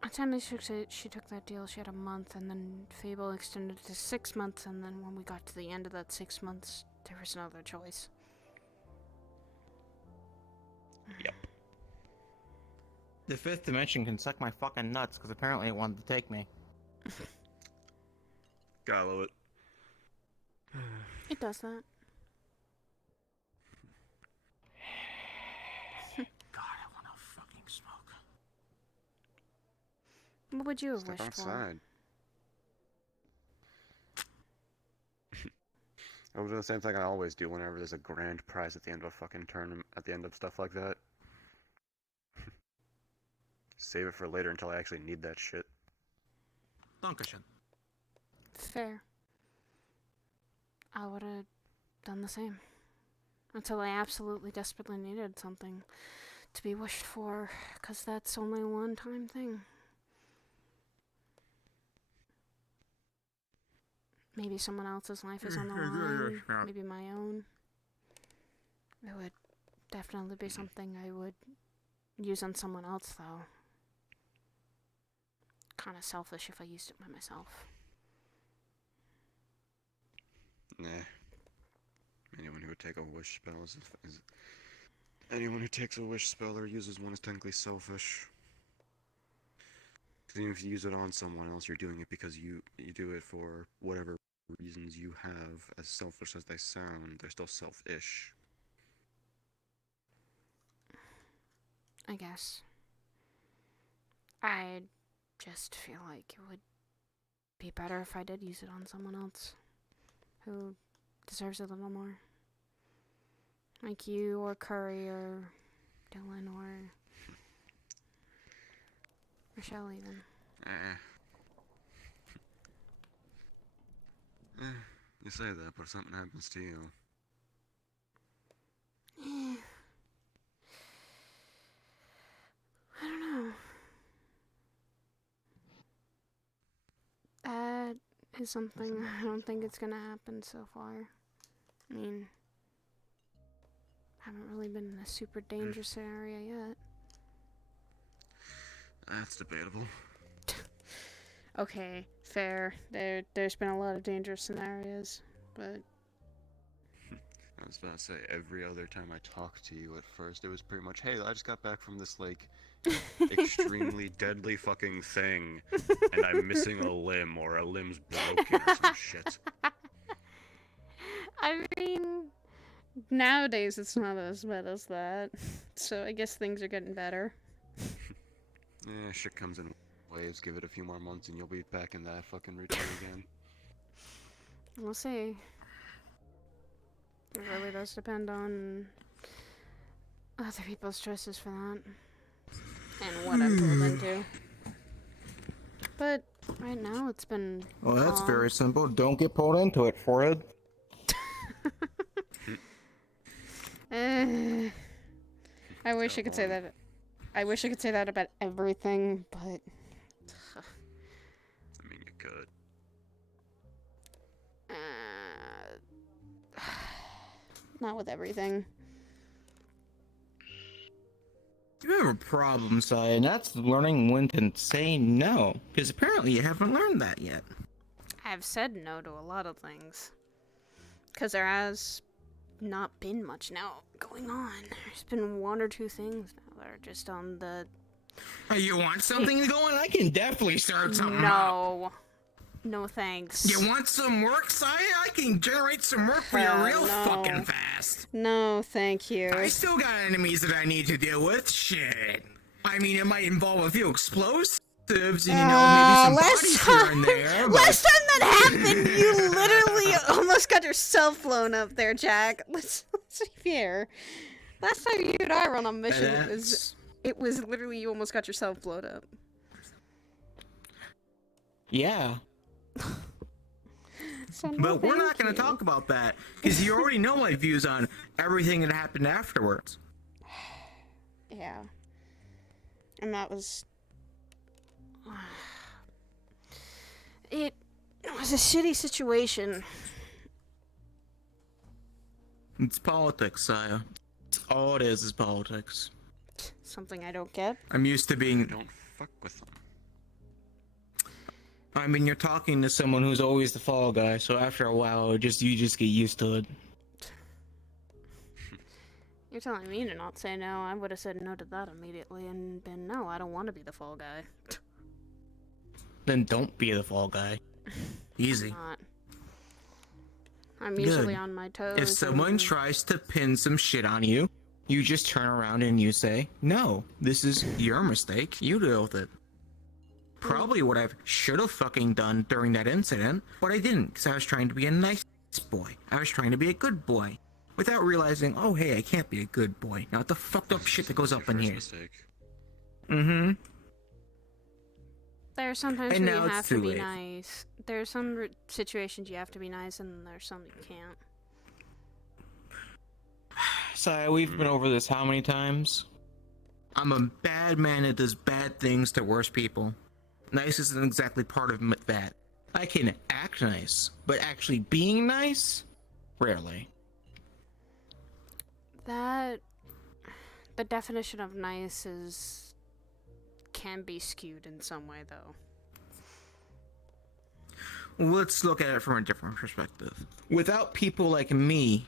By the time she took that deal, she had a month, and then Fable extended to 6 months, and then when we got to the end of that 6 months, there was no other choice. Yep. The fifth dimension can suck my fucking nuts, because apparently it wanted to take me. Gotta love it. It does that. God, I wanna fucking smoke. What would you have Step wished for? outside. I was doing the same thing I always do whenever there's a grand prize at the end of a fucking tournament, at the end of stuff like that. Save it for later until I actually need that shit. Dankeschön. Fair. I would have done the same. Until I absolutely desperately needed something to be wished for, because that's only a one-time thing. Maybe someone else's life is on the line, maybe my own. It would definitely be something I would use on someone else, though. Kind of selfish if I used it by myself. Nah. Anyone who would take a wish spell is anyone who takes a wish spell or uses one is technically selfish. Even if you use it on someone else, you're doing it because you do it for whatever reasons you have. As selfish as they sound, they're still selfish. I guess. I just feel like it would be better if I did use it on someone else who deserves it a little more. Like you, or Curry, or Dylan, or Michelle, even. You say that, but if something happens to you. I don't know. That is something I don't think it's gonna happen so far. I mean, haven't really been in a super dangerous area yet. That's debatable. Okay, fair. There's been a lot of dangerous scenarios, but I was about to say, every other time I talked to you at first, it was pretty much, hey, I just got back from this, like, extremely deadly fucking thing, and I'm missing a limb, or a limb's broken, or some shit. I mean, nowadays it's not as bad as that, so I guess things are getting better. Yeah, shit comes in waves, give it a few more months and you'll be back in that fucking routine again. We'll see. It really does depend on other people's choices for that. And what I'm pulled into. But right now it's been Well, that's calm. very simple. Don't get pulled into it, forehead. I wish I could say that. I wish I could say that about everything, but I mean, you could. not with everything. You have a problem, Sai, and that's learning when to say no. Because apparently you haven't learned that yet. I've said no to a lot of things. Because there has not been much now going on. There's been one or two things now that are just on the... You want something going? I can definitely start something up. No. No thanks. You want some work, Sai? I can generate some work for you real no. fucking fast. No, thank you. I still got enemies that I need to deal with. Shit. I mean, it might involve a few explosives and, you know, maybe some bodies here and there. Last time that happened, you literally almost got yourself blown up there, Jack. Let's be fair. Last time you and I were on a mission, it was literally you almost got yourself blown up. Yeah. So But we're not going to talk about that, because you already know my views on everything that happened afterwards. Yeah. And that was... It was a shitty situation. It's politics, Saya. All it is politics. Something I don't get. I'm used to being... Don't fuck with them. I mean, you're talking to someone who's always the fall guy, so after a while, you just get used to it. You're telling me to not say no. I would have said no to that immediately and been, no, I don't want to be the fall guy. Then don't be the fall guy. Easy. I'm usually on my toes. If someone tries to pin some shit on you, you just turn around and you say, no, this is your mistake. You deal with it. Probably what I should have fucking done during that incident, but I didn't, because I was trying to be a nice boy. I was trying to be a good boy. Without realizing, oh hey, I can't be a good boy. Now what the fucked up shit that goes up in here. Mm-hmm. There's sometimes And where you now it's have to too be late. nice. There's some situations you have to be nice, and there's some you can't. Sai, we've been over this how many times? I'm a bad man that does bad things to worse people. Nice isn't exactly part of that. I can act nice, but actually being nice? Rarely. The definition of nice can be skewed in some way, though. Let's look at it from a different perspective. Without people like me,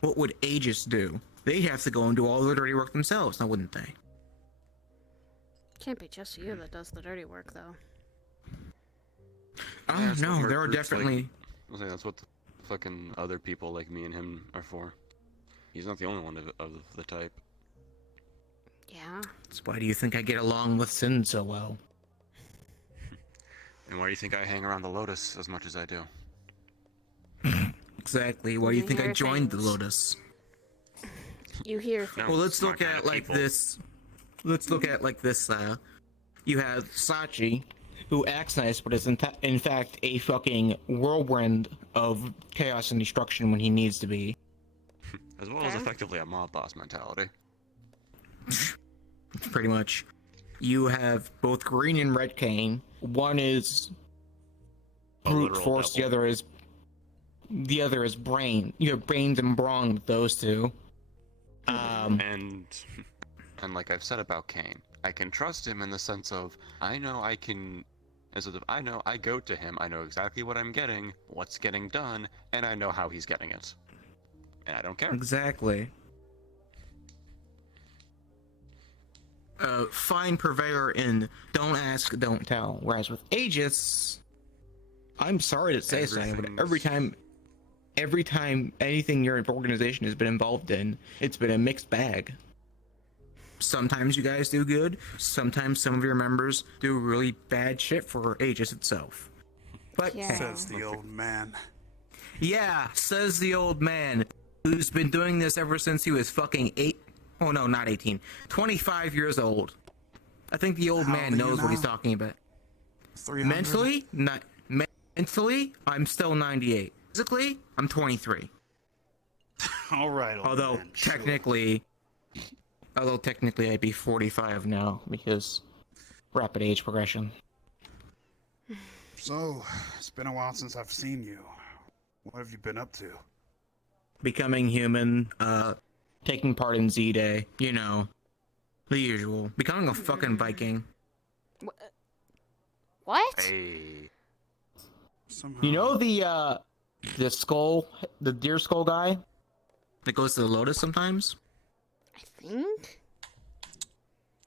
what would Aegis do? They'd have to go and do all the dirty work themselves, now wouldn't they? Can't be just you that does the dirty work, though. Oh that's what no, there are Merc Group's definitely. Like, I'll say that's what the fucking other people like me and him are for. He's not the only one of the type. Yeah. So why do you think I get along with Sin so well? And why do you think I hang around the Lotus as much as I do? Exactly. Why do you think I hear joined the things. Lotus? You hear things. Well, let's Smart look kind at of like people. this. Let's look at like this. You have Sachi, who acts nice, but is in fact a fucking whirlwind of chaos and destruction when he needs to be. As well as effectively a mob boss mentality. Pretty much. You have both Green and Red Cane. One is brute literal force. devil. The other is brain. You have brains and brawn with those two. And like I've said about Kane, I can trust him in the sense of I know I can, I know I go to him, I know exactly what I'm getting, what's getting done, and I know how he's getting it, and I don't care. Exactly. Fine purveyor in don't ask, don't tell. Whereas with Aegis, I'm sorry to say so, but every time anything your organization has been involved in, it's been a mixed bag. Sometimes you guys do good, sometimes some of your members do really bad shit for Aegis itself. But Yeah. Says the old man. yeah, says the old man who's been doing this ever since he was fucking 25 years old. I think the old How man old are you knows what he's now? talking about. 300? Mentally, I'm still 98. Physically, I'm 23. All right, old Although man, sure. technically I'd be 45 now because rapid age progression. So, it's been a while since I've seen you. What have you been up to? Becoming human, taking part in Z-Day, you know, the usual. Becoming a fucking Viking. What? Hey. Somehow. You know the skull, the deer skull guy that goes to the Lotus sometimes? I think?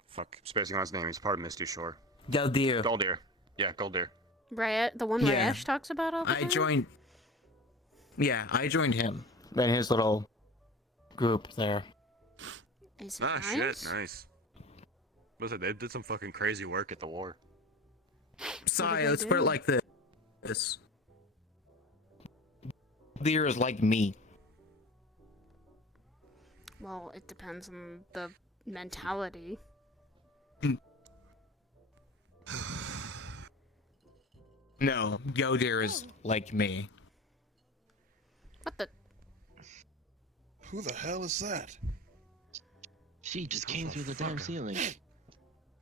Fuck, spacing on his name, he's part of Misty Shore. Galdir. Goldir. Yeah, Goldir. The one Yeah. Rayesh talks about all the time? I joined him in his little group there. Is it Ah, nice? shit, nice. Listen, they did some fucking crazy work at the war. Sorry, let's put it like this. Deer is like me. Well, it depends on the mentality. No, Godir is like me. What the? Who the hell is that? She just came through the damn ceiling. I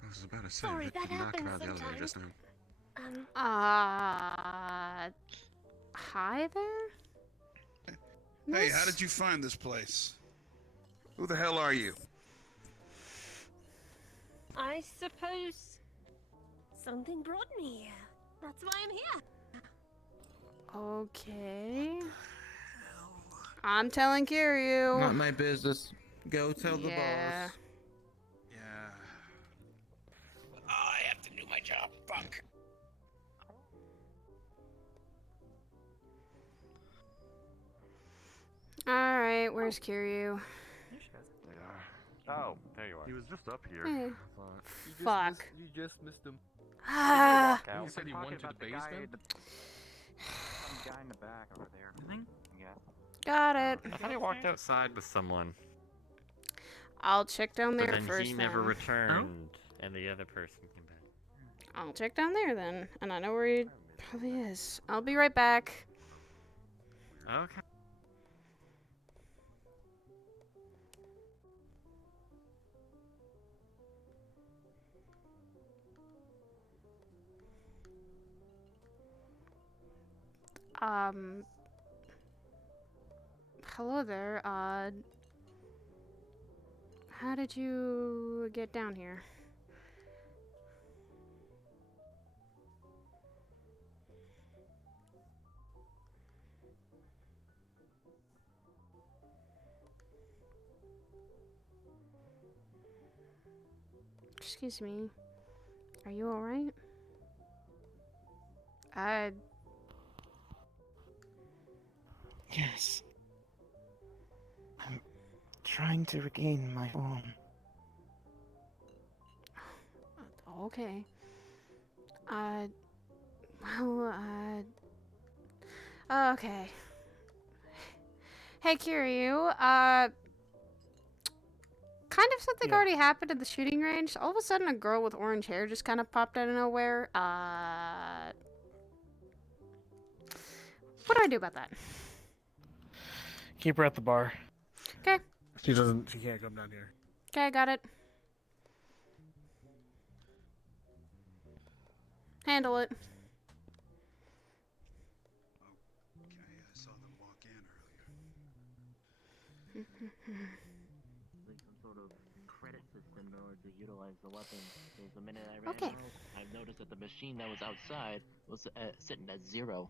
was about to say, Sorry, Vic that did not come happens out the elevator just now. Hi there? Hey, how did you find this place? Who the hell are you? I suppose something brought me here. That's why I'm here. Okay. I'm telling Kiryu. Not my business. Go tell the Yeah. boss. Yeah. I have to do my job. Fuck. Alright, where's Kiryu? Oh, there you are. He was just up here. Hey. Fuck. Fuck. You just missed him. Ah. You said he went to the basement? Some guy in the back over there. Yeah. Got it. I thought he walked outside with someone. I'll check down there But then first. he never then. returned, and the other person came back. I'll check down there then, and I know where he probably is. I'll be right back. Okay. Hello there. How did you get down here? Excuse me. Are you alright? Yes. I'm trying to regain my form. Okay. Well, okay. Hey, Kiryu, kind of something already happened at the shooting range. All of a sudden, a girl with orange hair just kind of popped out of nowhere. What do I do about that? Keep her at the bar. Okay. She can't come down here. Okay, got it. Handle it. Okay, I saw them walk in Like some sort of credit system in order to utilize the weapon. Because the minute I ran Okay. out, I've noticed that the machine that was outside was sitting at 0.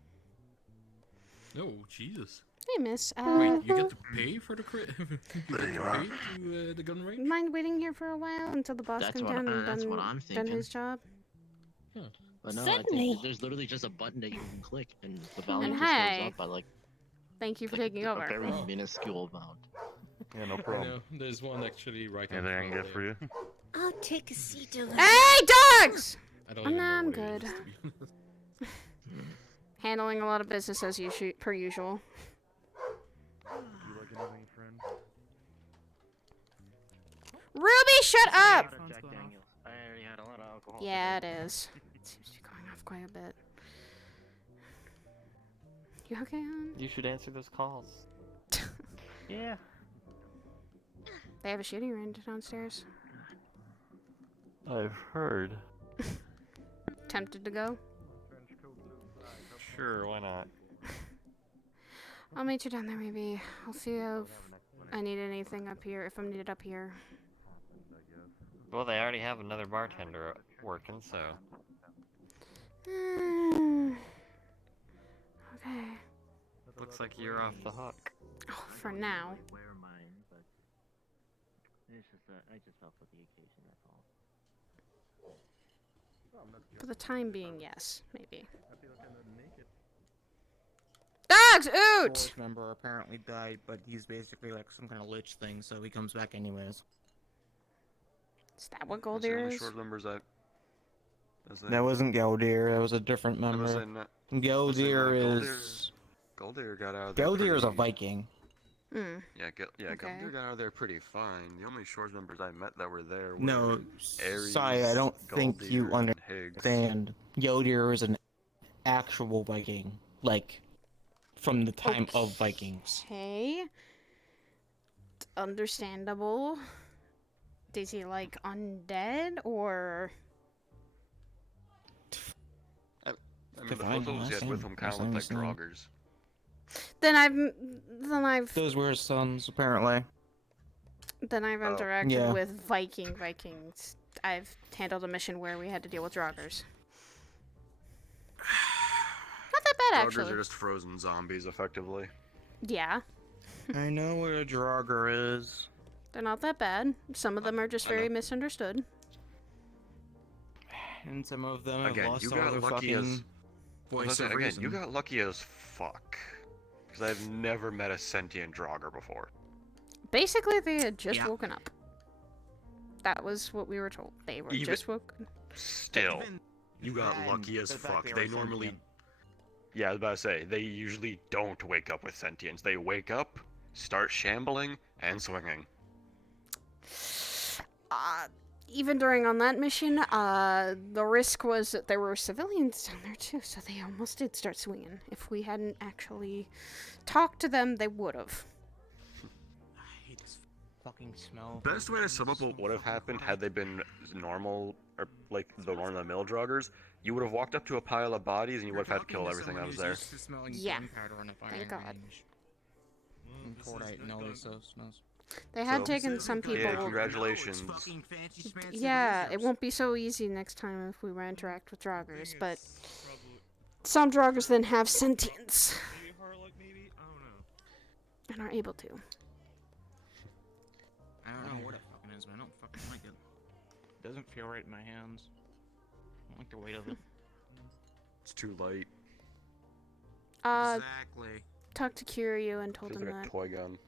Oh, Jesus. Hey, miss. Wait, you get to pay for the credit? You get to pay to the gun range? Mind waiting here for a while until the boss That's comes what- down and that's what done, I'm done thinking. his job? But no, I Sydney. think there's literally just a button that you can click, and the value And just hey. goes up by like Thank you for taking a over. very minuscule amount. Yeah, no I problem. know, there's one actually right on Anything I can the get for you? I'll take a seat over Hey, dogs! I don't Oh, even no, know I'm what it good. is, to be honest. Handling a lot of business as per usual. You like anything, friend? Ruby, shut up! Jack Daniels. I already had a lot of alcohol. Yeah, it is. It seems to be going off quite a bit. You okay, hon? You should answer those calls. Yeah. They have a shooting range downstairs. I've heard. Tempted to go? Sure, why not? I'll meet you down there, maybe. I'll see if I need anything up here, if I'm needed up here. Well, they already have another bartender working, so. Okay. Looks like you're off the hook. Oh, for now. Wear mine, but it's just I just felt for the occasion. That's all. For the time being, yes, maybe. Dogs, oot! Force member apparently died, but he's basically like some kind of lich thing, so he comes back anyways. Is that what That's the Goldier only is? short numbers I. That wasn't Geldir, that was a different I was member. saying that- Geldir is... Goldier got out of there. Geldir is a pretty- Viking. Mm. Yeah, Okay. Goldier got out of there pretty fine. The only short members I met that were there were No, Ares, sorry, I don't think you Goldier, and Higgs. understand. Geldir is an actual Viking, like, from the time of Vikings. Okay. Understandable. Is he like undead or? I mean, the Divine, photos he had same, with him kind of looked like same. Draugrs. Then I've Those were his sons, apparently. interacted Yeah. with Vikings. I've handled a mission where we had to deal with Draugrs. Not that bad, Draugrs actually. are just frozen zombies, effectively. Yeah, I know what a Draugr is. they're not that bad. Some of them are just I know. very misunderstood. And some of them have Again, lost you all got their lucky fucking as voice of again, reason. you got lucky as fuck. Because I've never met a sentient Draugr before. Basically, they had just Yeah. woken up. That was what we were told. They were Even- just woken. Still, Even you got then, lucky as the fact fuck. they They were normally. sentient. Yeah, I was about to say, they usually don't wake up with sentience. They wake up, start shambling, and swinging. Even during on that mission, the risk was that there were civilians down there too, so they almost did start swinging. If we hadn't actually talked to them, they would have. I hate this fucking smell. Best way to sum up what would have happened had they been normal, or like the run-of-the-mill Draugrs, you would have walked up to a pile of bodies and you would have had to kill everything that was there. Yeah. Thank Thank God. And Cordite and all these smells. They had So- taken some people. Yeah, congratulations. Yeah, it won't be so easy next time if we interact with Draugrs, but some Draugrs then have sentience and are able to. I don't know what it fucking is, but I don't fucking like it. Doesn't feel right in my hands. don't like the weight of it. It's too light. Exactly. Talked to Kiryu and told Feels him like a that. toy gun.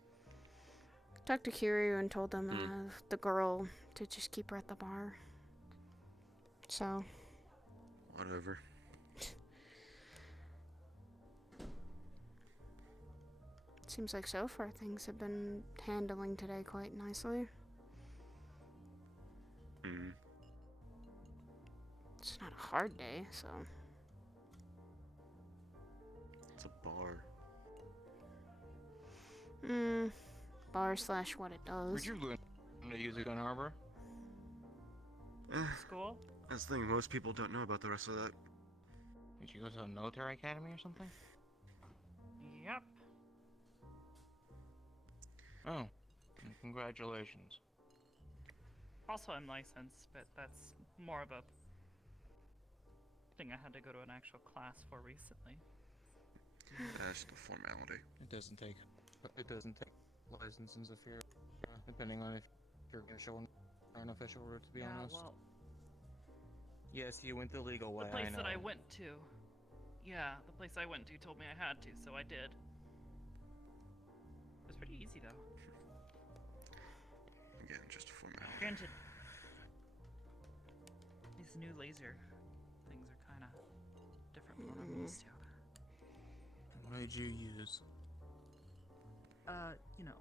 Talked to Kiryu and told him the girl to just keep her at the bar. So. Whatever. Seems like so far things have been handling today quite nicely. Mm. It's not a hard day, so. It's a bar. Bar slash what it does. Where'd you learn to use a gun, Harbor? School? That's the thing, most people don't know about the rest of that. Did you go to a military academy or something? Yep. Oh, congratulations. Also, I'm licensed, but that's more of a thing I had to go to an actual class for recently. That's the formality. It doesn't take licenses if you're, depending on if you're gonna show an official route, to be honest. Well, Yes, you went the legal way. the place I know. that I went to, yeah, the place I went to told me I had to, so I did. It was pretty easy though. Again, just a formality. Granted, these new laser things are kind of different from what I'm used to. What did you use? You know.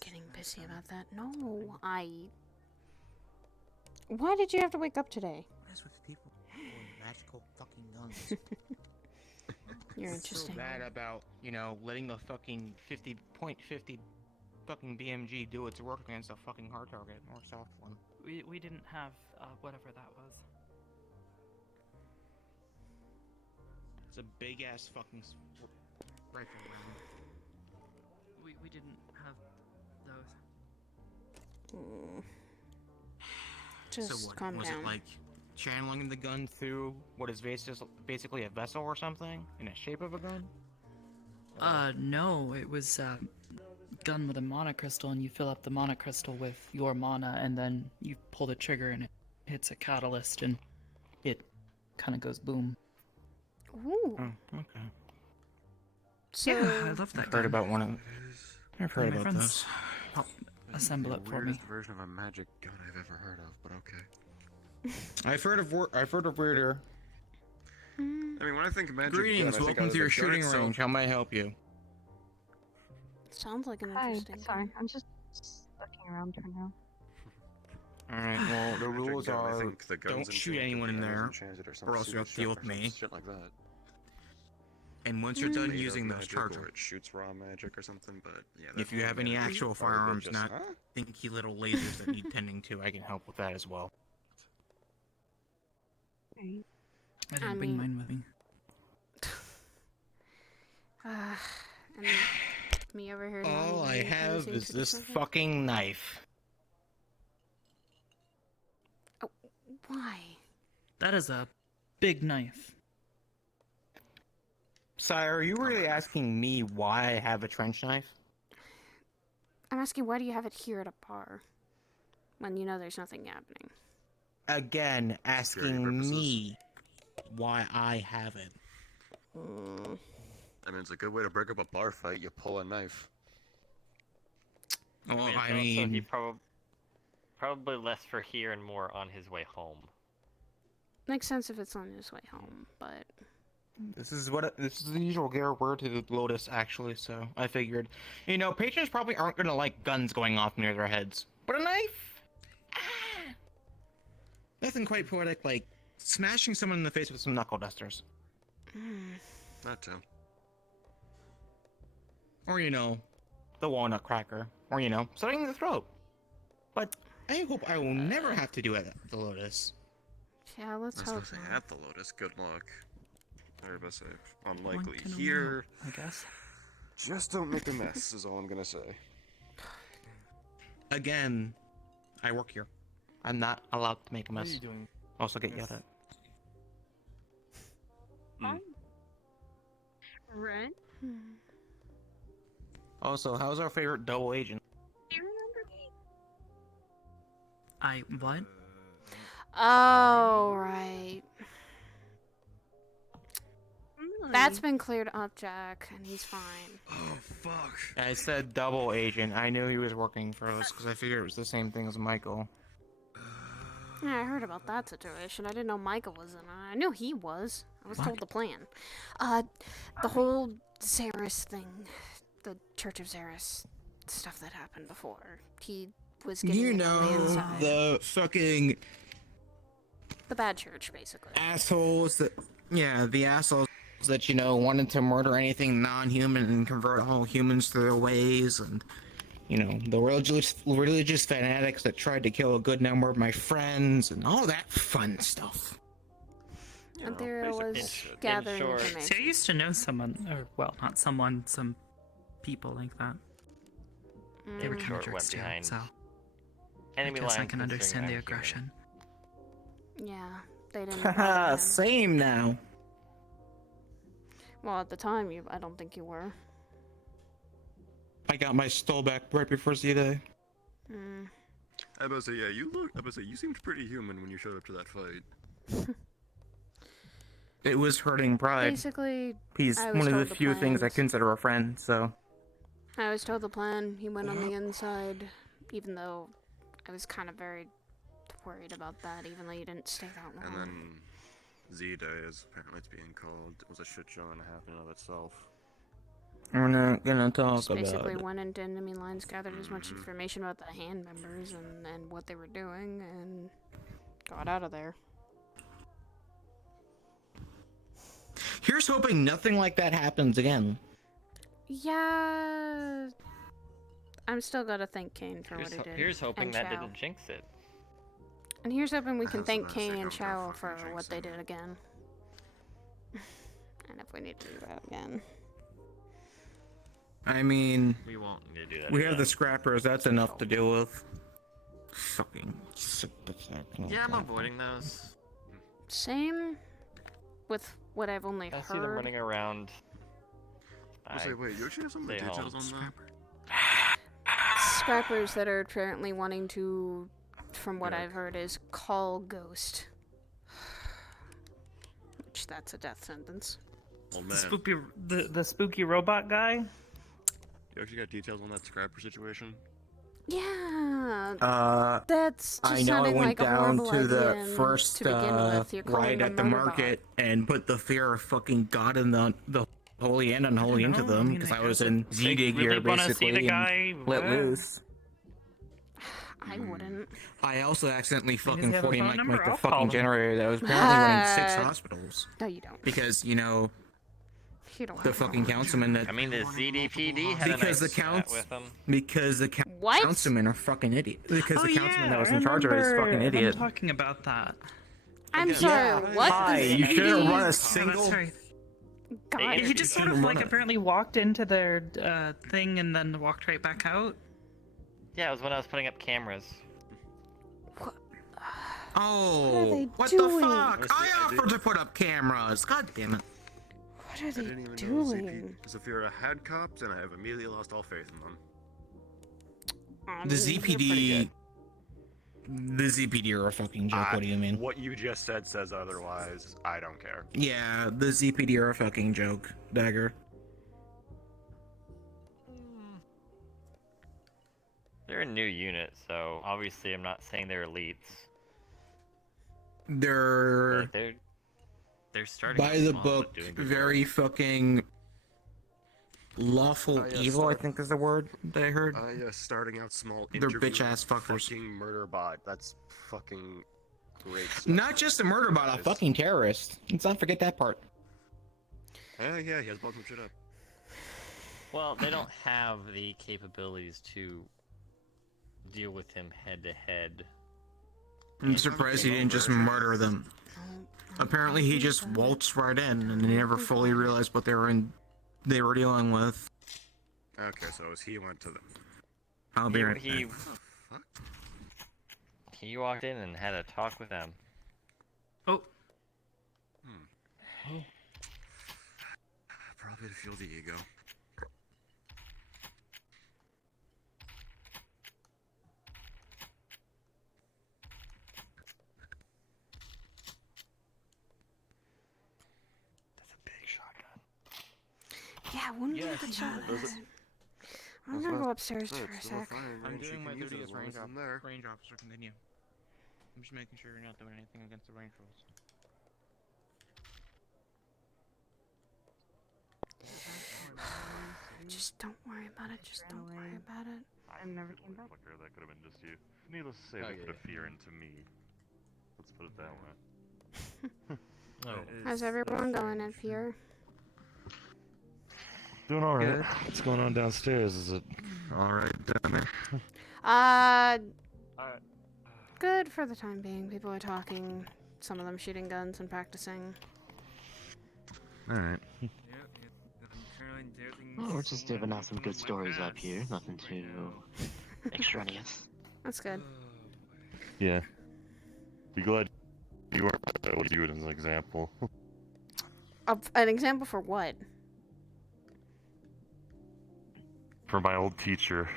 Getting pissy about that. No, Why did you have to wake up today? What is with people with magical fucking guns? You're So interesting. bad about, letting the fucking 50.50 fucking BMG do its work against a fucking hard target or soft one. We didn't have whatever that was. It's a big ass fucking rifle round. We didn't have those. Just so what, calm was down. it like channeling the gun through what is basically a vessel or something in the shape of a gun? No, it was gun with a mana crystal, and you fill up the mana crystal with your mana, and then you pull the trigger, and it hits a catalyst, and it kind of goes boom. Ooh. Oh, okay. So, yeah, I love that I've gun. heard about one of. I've heard My about friends those. helped assemble it The for me. weirdest version of a magic gun I've ever heard of, but okay. I've heard of weirder. I mean, when I think of magic Greetings, gun, I think welcome of to your the gun shooting itself. range. How may I help you? sounds like an Hi, interesting. sorry, I'm just looking around for now. Alright, well, the Magic rules gun, I are think the guns don't shoot enchanted, anyone in the arrows there, enchanted, or some or else you have to stupid deal shit, with or some me. Shit like that. And once you're done Made of using those, magic, charge or them. it shoots raw magic or something, but yeah. If you have any actual firearms, not Huh? dinky little lasers that need tending to, I can help with that as well. I didn't bring mine with me. And me over here. All nodding I and have listening is to this different things. fucking knife. Why? That is a big knife. Sire, are you really asking me why I have a trench knife? I'm asking, why do you have it here at a bar when you know there's nothing happening? Again, asking me why I have it. I mean, it's a good way to break up a bar fight. You pull a knife. Well, it's I also mean, he probably less for here and more on his way home. Makes sense if it's on his way home, but this is the usual Gare word to the Lotus, actually. So I figured, patrons probably aren't gonna like guns going off near their heads, but a knife. Nothing quite poetic like smashing someone in the face with some knuckle dusters. That too. Or, the walnut cracker. Or, slitting the throat. But I hope I will never have to do it at the Lotus. yeah, let's I was hope gonna say, not. at the Lotus, good luck. Or best say, unlikely can here. I guess. Just don't make a mess, is all I'm gonna say. Again, I work here. I'm not allowed to make a What are mess. you doing? Also get yelled at. Rent? Also, how's our favorite double agent? Do you remember me? I what? Oh, right. That's been cleared up, Jack, and he's fine. Oh, fuck. I said double agent. I knew he was working for us because I figured it was the same thing as Michael. Yeah, I heard about that situation. I didn't know Michael was in it. I knew he was. I was told the plan. The whole Xeris thing, the Church of Xeris stuff that happened before. He was getting You in on the know, inside. the fucking The bad church, basically. assholes that, yeah, the assholes that, you know, wanted to murder anything non-human and convert all humans to their ways, and, you know, the religious fanatics that tried to kill a good number of my friends, and all that fun stuff. And there was gathering information. See, I used to know someone, or well, not someone, some people like that. They were kind of jerks too, so I guess I can understand the aggression. Yeah, they didn't. Haha, same now. Well, at the time, I don't think you were. I got my stole back right before Z-Day. Hmm. I was about to say, yeah, you seemed pretty human when you showed up to that fight. It was hurting pride. Basically, He's I was one of told the few things I plans. consider a friend, so. I was told the plan. He went on the inside, even though I was kind of very worried about that, even though you didn't stay that long. And then Z-Day, as apparently it's being called, was a shit show and a half in and of itself. We're not gonna talk Just about basically it. went into enemy lines, gathered as much information about the hand members and what they were doing, and got out of there. Here's hoping nothing like that happens again. Yeah, I'm still gonna thank Kane for what he did. Here's hoping and that Chow. didn't jinx it. And here's hoping we can thank Kane and Chow for what they did again. And if we need to do that again. I mean, We won't need to do that. we have again. the scrappers, that's enough to deal with. Fucking Yeah, I'm avoiding those. Same with what I've only I see them heard. running around. I was like, wait, you actually have some of the stay details home. on that? Scrappers that are apparently wanting to, from what I've heard, is call Ghost. Which that's a death sentence. Oh, The spooky robot guy. You actually got details on that scrapper situation? Yeah. That's just I know I sounding went like a down horrible to the idea, and first to begin with, you're calling ride them at the murder bot. market and put the fear of fucking God and the holy and unholy into them because I was in Z-Dig really gear wanna see basically the guy and let work. loose. I wouldn't. I also accidentally Does he fucking have a 40 phone mic number? like the I'll call fucking him. generator that was apparently running 6 hospitals. No, you don't. Because, you know, You don't the have fucking councilman that... I mean, the ZDPD had because a nice the chat with them. Because the What? councilmen are fucking idiots. Because Oh, the councilman that was I in charge of it is remember fucking them idiot. talking about that. I'm sorry, what? Hi, The you shouldn't ZD? run a Oh, single... that's right. God. He just sort of shouldn't like run it. apparently walked into their thing and then walked right back out. Yeah, it was when I was putting up cameras. Oh, what doing? the fuck? Honestly, I I offered to put up cameras. God damn it. What are I they didn't even know doing? Zafira had cops, and I have immediately lost all faith in them. The ZPD... The ZPD are a fucking joke, what do you mean? What you just said says otherwise. I don't care. Yeah, the ZPD are a fucking joke, Dagger. They're a new unit, so obviously I'm not saying they're elites. They're... But they're starting by out the small, but book, doing good very fucking... lawful yeah, evil, I think is the word that I heard. Starting out small. They're bitch-ass fuckers. Fucking murder bot. That's fucking great stuff. Not just a murder bot, a fucking terrorist. Let's not forget that part. Yeah, he has blown some shit up. Well, they don't have the capabilities to deal with him head to head. I'm surprised he didn't just murder them. Apparently he just waltzed right in and he never fully realized what they were dealing with. Okay, so as he went to them. I'll be right He back. he walked in and had a talk with them. Oh. Probably to feel the ego. Yeah, wouldn't be a Yes. good shot. Does it? I'm gonna go upstairs for a sec. I'm doing my duty as range officer. Continue. I'm just making sure you're not doing anything against the range rules. Just don't worry about it. Just don't worry about it. I never came back. Fucker, that could have been just you. Needless to say, they put a fear into me. Let's put it that way. How's everyone going up here? Doing alright. What's going on downstairs? Is it alright down there? Good for the time being. People are talking. Some of them shooting guns and practicing. Alright. Well, we're just giving out some good stories up here. Nothing too extraneous. That's good. Yeah. Be glad you weren't able to use it as an example. An example for what? For my old teacher,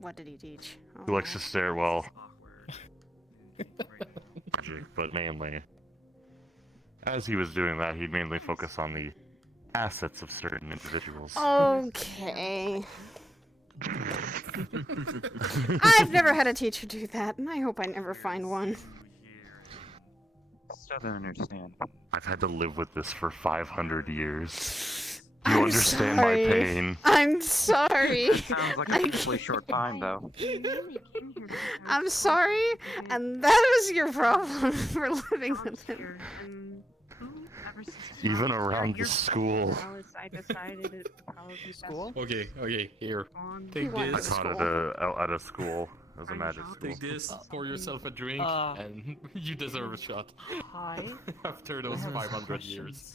What did he teach? who likes to stare well. Magic, but mainly. As he was doing that, he'd mainly focus on the assets of certain individuals. Okay. I've never had a teacher do that, and I hope I never find one. Still don't understand. I've had to live with this for 500 years. Do you understand my pain? I'm sorry. Sounds like a really short time, though. I'm sorry, and that was your problem for living with him. Even around the school. I decided it would probably be School? Okay, here. Take I this. taught at a school. It was a magic school. Take this, pour yourself a drink, and you deserve a shot. Hi. After those 500 years.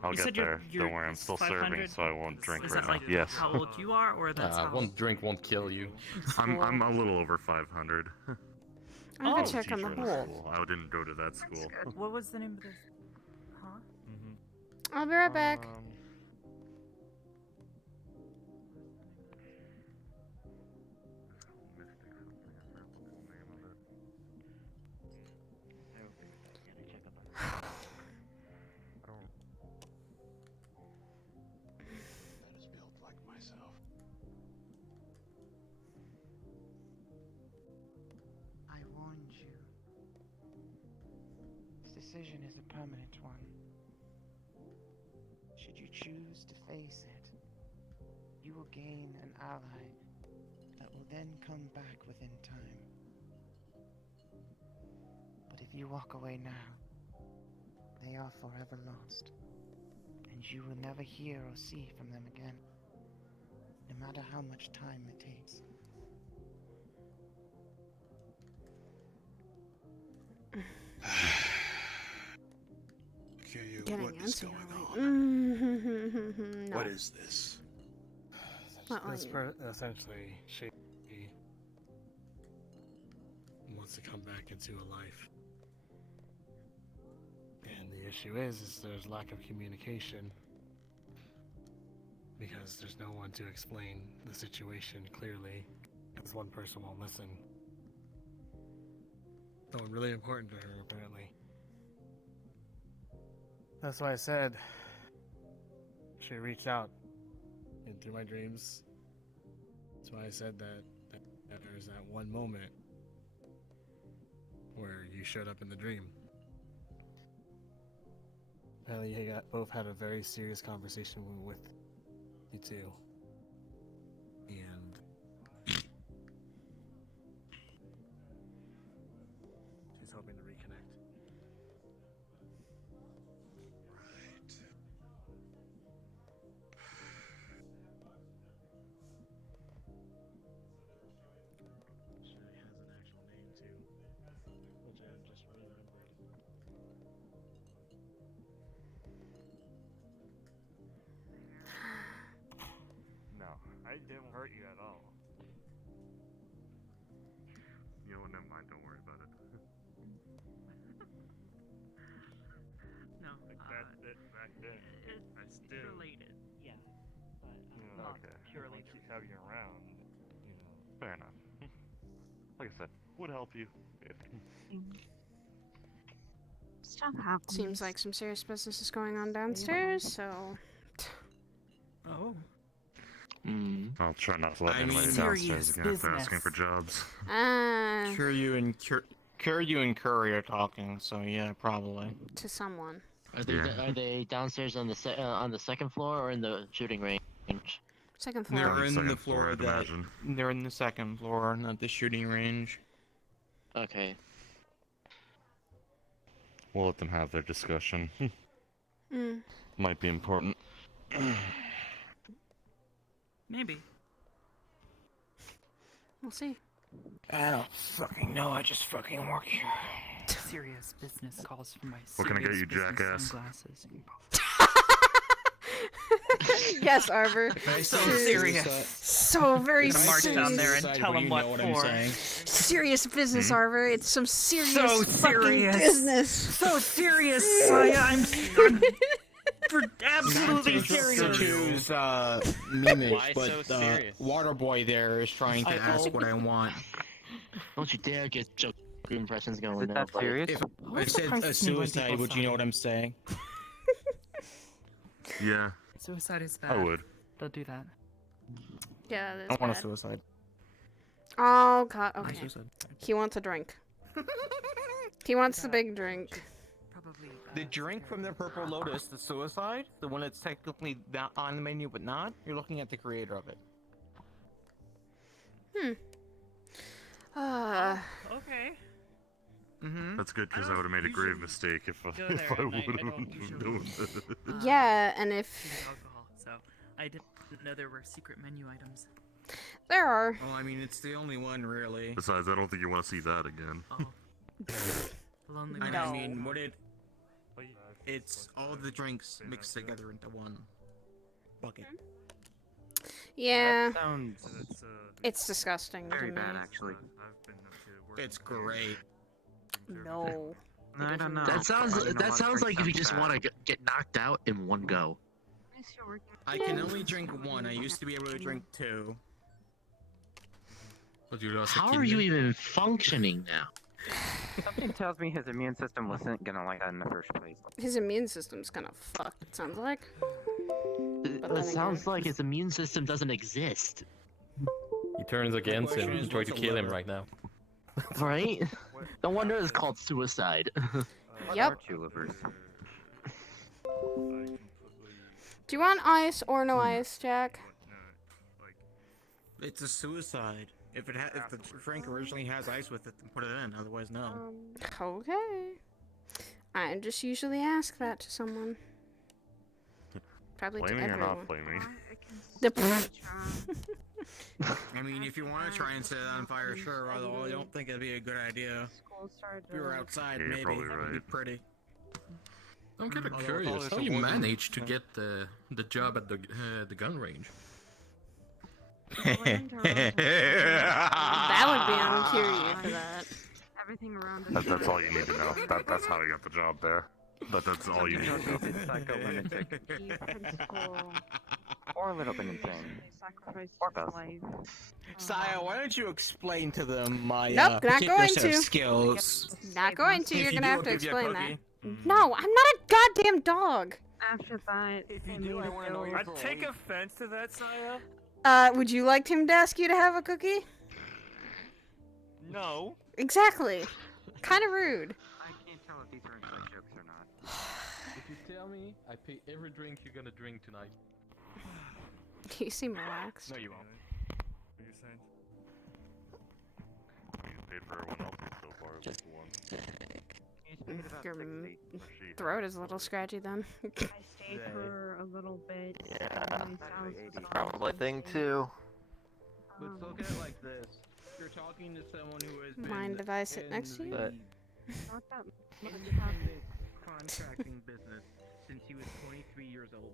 I'll get there. Don't worry, I'm still serving, so I won't drink right now. Yes. How old you are, or that's how... One drink won't kill you. I'm a little over 500. I'm gonna check on the Teacher at a hole. school. I didn't go to that school. What was the name of this? Huh? I'll be right back. I warned you. This decision is a permanent one. Should you choose to face it, you will gain an ally that will then come back within time. But if you walk away now, they are forever lost, and you will never hear or see from them again, no matter how much time it takes. Getting antsy. No. What is this? Essentially, she wants to come back into a life. And the issue is there's lack of communication. Because there's no one to explain the situation clearly. Because one person won't listen. Someone really important to her, apparently. That's why I said she reached out into my dreams. That's why I said that there's that one moment where you showed up in the dream. Apparently you both had a very serious conversation with you two. And she's hoping to reconnect. I didn't hurt you at all. You know what, never mind, don't worry about it. No. Back then, I It's still... related, yeah. But Yeah, not okay. purely. Once you have you around, you know. Fair enough. Like I said, would help you if... Stuff happens. Seems like some serious business is going on downstairs, so. Oh. I'll try not to let I anybody mean, downstairs again if they're asking for jobs. Kiryu and Curry are talking, so yeah, probably. To someone. Are they downstairs on the second floor or in the shooting range? Second floor. They're in Second the floor, floor I'd that imagine. they're in the second floor, not the shooting range. Okay. We'll let them have their discussion. Mm. Might be important. Maybe. We'll see. I don't fucking know. I just fucking work here. Serious business calls for my What can I get you, serious business jackass? sunglasses. Yes, Arbor. So serious. So very Gonna march serious. down there and tell them what for. Serious business, Arbor. It's some serious So fucking serious. business. So serious, Saya. I'm for absolutely serious. Choose Mimic, but Waterboy there is trying to ask what I want. Don't you dare get joke impressions going Is now. that serious? If I said a suicide, would you know what I'm saying? Yeah. Suicide is bad. I would. Don't do that. Yeah, I that's don't want a bad. suicide. Oh god, No okay. suicide. He wants a drink. He wants the big drink. The drink from the Purple Lotus, the suicide, the one that's technically not on the menu but not, you're looking at the creator of it. Okay. That's good because I would have made a grave mistake if I go there at would night. I have don't usually- known that. Yeah, and use if alcohol, so I didn't know there were secret menu items. there are. Well, I mean, it's the only one, really. Besides, I don't think you want to see that again. Lonely I Mouse. mean, it's all the drinks mixed together into one bucket. Yeah. That sounds It's disgusting very to me. bad, actually. It's great. No. I don't know. That sounds I don't know what like if you drinks just sound want to get knocked out in one go. I can only drink one. I used to be able to drink two. But you lost a How are you kidney? even functioning now? Something tells me his immune system wasn't gonna like that in the first place. His immune system's kind of fucked, it sounds like. But It then sounds again- like his immune system doesn't exist. He turns against him. question He's is, trying to what's a kill him lever? right now. Right? No wonder it's called suicide. Yep. Two livers. Do you want ice or no ice, Jack? It's a suicide. If the drink originally has ice with it, then put it in. Otherwise, no. Okay. I just usually ask that to someone. Probably to Flaming or everyone. not flaming? I mean, if you want to try and set it on fire, sure. Although I don't think it'd be a good idea. If we were outside, Yeah, you're maybe probably it'd be right. pretty. I'm kind of Although curious if how all you this avoidance- managed to get the job at the gun range. That would be on Kiryu for that. Everything around us. That's all you need to know. That's how he got the job there. That's all you need to know. It's psycholunatic. Principal. Or a little bit insane. Sacrificed Or his both. life. Saya, why don't you explain to them my Nope, not particular going set of to. skills? Not going to. If You're you gonna do, have to I'll give you a explain that. cookie. No, I'm not a goddamn dog. After that, If you they do, made I a wanna know bill. your I'd take offense to that, Saya. Would you like him to ask you to have a cookie? No. Exactly. Kind of rude. I can't tell if these are inside jokes or not. If you tell me, I pay every drink you're gonna drink tonight. You seem relaxed. No, you won't. What are you saying? You paid for everyone else's so far. Just one. Your throat is a little scratchy then. I stayed for a little bit. Yeah, Yeah. probably thing too. Let's look at it like this. You're talking to someone who has been Mind if I sit in next to you? the Not that much independent contracting business since he was 23 years old.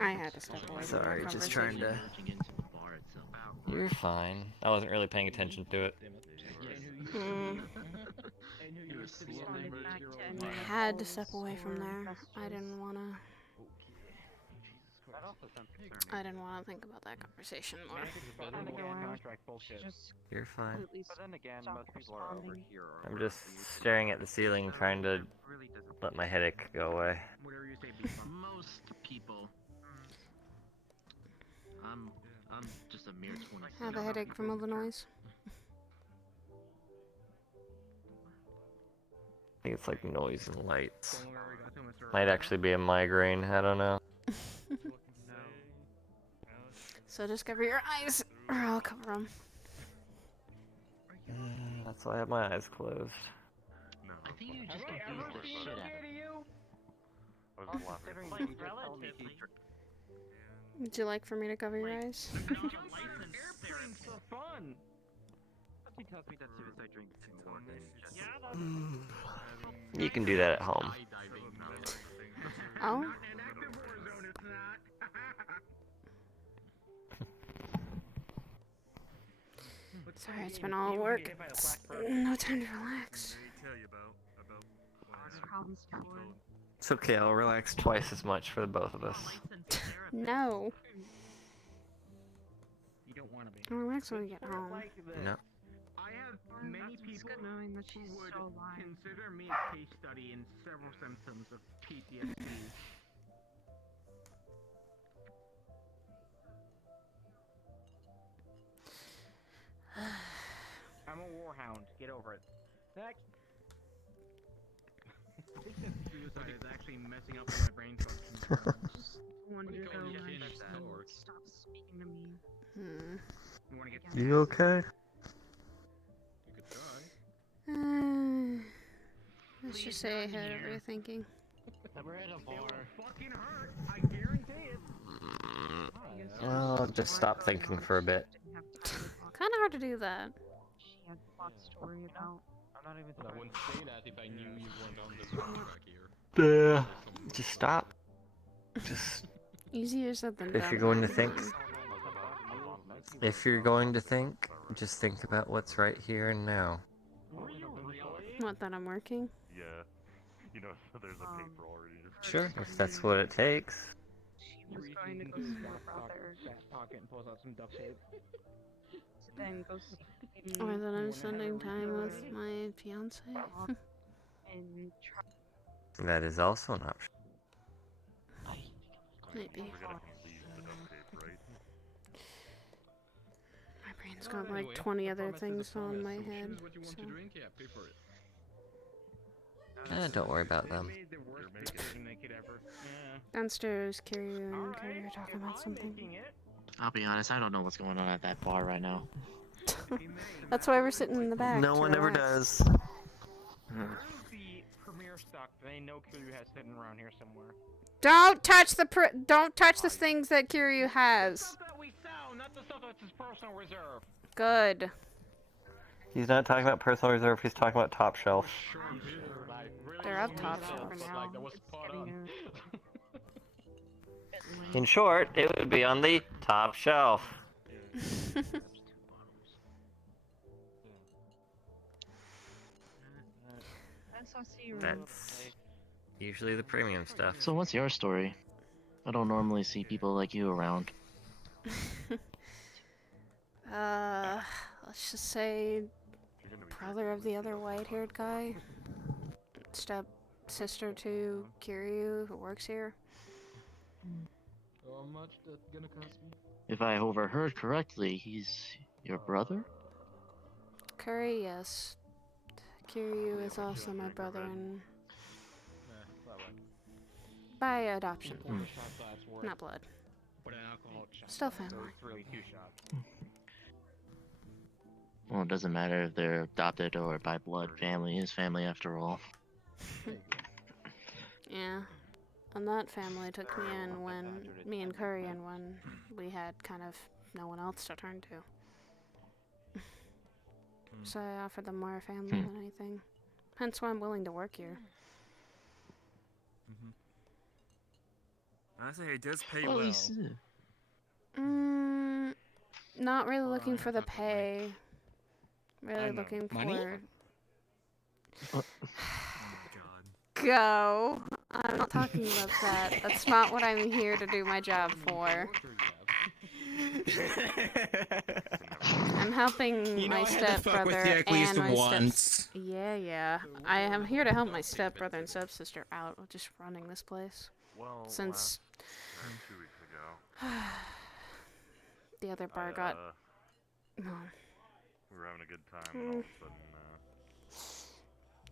I had to step away from Sorry, that just trying to. conversation. You're fine. I wasn't really paying attention to it. Mm. I had to step away from there. I didn't wanna. I didn't want to think about that conversation more. Contract bullshit. You're fine. But then again, most people are over here. I'm just staring at the ceiling, trying to let my headache go away. Most people. I'm just a mere 20. I have a headache from all the noise. I think it's like noise and lights. Might actually be a migraine, I don't know. So just cover your eyes, or I'll cover them. That's why I have my eyes closed. I think you just confused the shit out of me. Would you like for me to cover your eyes? Airplanes for fun. He tells me that as soon as I drink 2 more, then just... You can do that at home. Oh? Sorry, it's been all work. No time to relax. It's okay, I'll relax twice as much for the both of us. No. You don't want to be. I'll relax when we get home. No. I have many people knowing that who she's would so alive. consider me a case study in several symptoms of PTSD. I'm a warhound. Get over it. Next. I think that suicide is actually messing up my brain function. Wanted to go like, stop speaking to me. You wanna get You okay? You could try. Let's just say ahead of your thinking. We're at a bar. Fucking hurt. I guarantee it. Well, just stop thinking for a bit. Kind of hard to do that. She had a lot story about. I'm not even. I wouldn't say that if I knew you weren't on this track here. Just stop. Just Easier said than done. if you're going to think, just think about what's right here and now. What, that I'm working? Yeah. You know, there's a paper already. Sure, if that's what it takes. She was going to go see her brother. Back pocket and pulls out some duct tape. To then go see. Or that I'm spending time with my fiance. And try. That is also an option. Maybe. My brain's got like 20 other things on my head. So. Don't worry about them. Downstairs, Kiryu and Kiryu are talking about something. I'll be honest, I don't know what's going on at that bar right now. That's why we're sitting in the back. No to one ever relax. does. The premier stock that I know Kiryu has sitting around here somewhere. Don't touch the don't touch the things that Kiryu has. Stuff that we sell, not the stuff that's his personal reserve. Good. He's not talking about personal reserve, he's talking about top shelf. They're up top shelf. In short, it would be on the top shelf. That's usually the premium stuff. So what's your story? I don't normally see people like you around. Let's just say brother of the other white-haired guy. Step sister to Kiryu, who works here. How much that's gonna cost me? If I overheard correctly, he's your brother? Curry, yes. Kiryu is also my brother and by adoption. Not blood. Still family. Well, it doesn't matter if they're adopted or by blood. Family is family after all. Yeah. And that family took me in when me and Curry and when we had kind of no one else to turn to. So I offered them more family than anything. Hence why I'm willing to work here. Honestly, it does pay Well, well. Not really looking for the pay. Really looking Money? for... Go. I'm not talking about that. That's not what I'm here to do my job for. I'm helping You know, my I had to fuck with you stepbrother at least and my once. Yeah. I am here to help my stepbrother and stepsister out with just running this place. Well, Since 2 weeks ago, the other bar got... No. we were having a good time, and all of a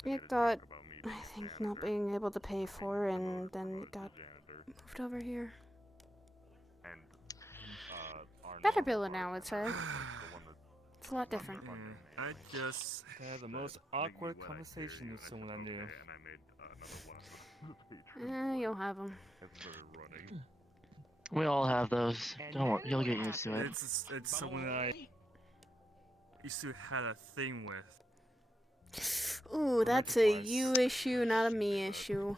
sudden, It got, I think, not being able to pay for, and then it got moved over here. and Better billing now, I'd say. It's a lot different. I just had the most awkward conversation with someone I knew. You'll have them. We all have those. Don't worry, you'll get used to it. It's someone I used to had a thing with. Ooh, that's a you issue, not a me issue.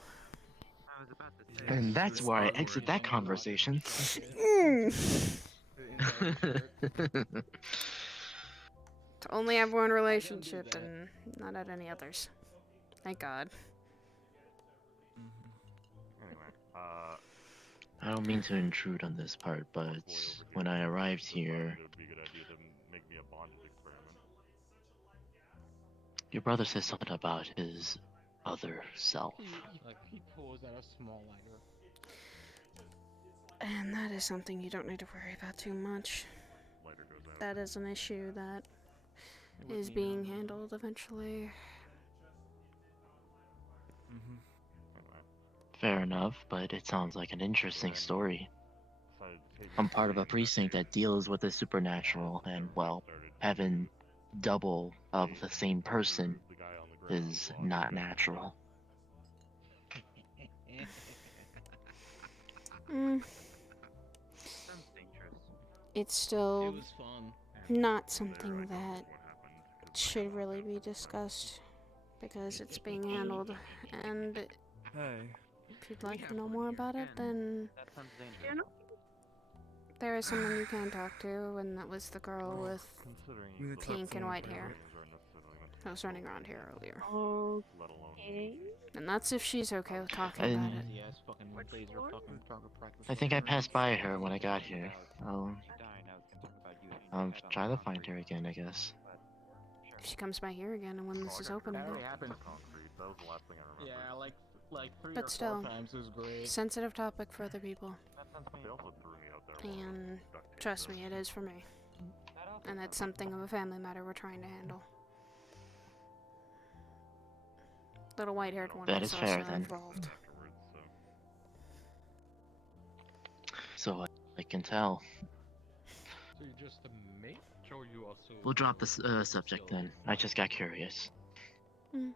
And that's why I exit that conversation. To only have one relationship and not at any others. Thank God. I don't mean to intrude on this part, but when I arrived here, your brother said something about his other self. He pulls out a small lighter. And that is something you don't need to worry about too much. That is an issue that is being handled eventually. Fair enough, but it sounds like an interesting story. I'm part of a precinct that deals with the supernatural, and well, having double of the same person is not natural. It's still not something that should really be discussed because it's being handled, and if you'd like to know more about it, then there is someone you can talk to, and that was the girl with pink and white hair that was running around here earlier. Okay. And that's if she's okay with talking about it. I think I passed by her when I got here. I'll try to find her again, I guess. If she comes by here again and when this is open again. Yeah, like 3 But or still, 4 times. It was great. sensitive topic for other people. And trust me, it is for me. And it's something of a family matter we're trying to handle. Little white-haired one That is is fair, also then. involved. So I can tell. So you're just a mate, or you also... We'll drop the subject then. I just got curious. Mm.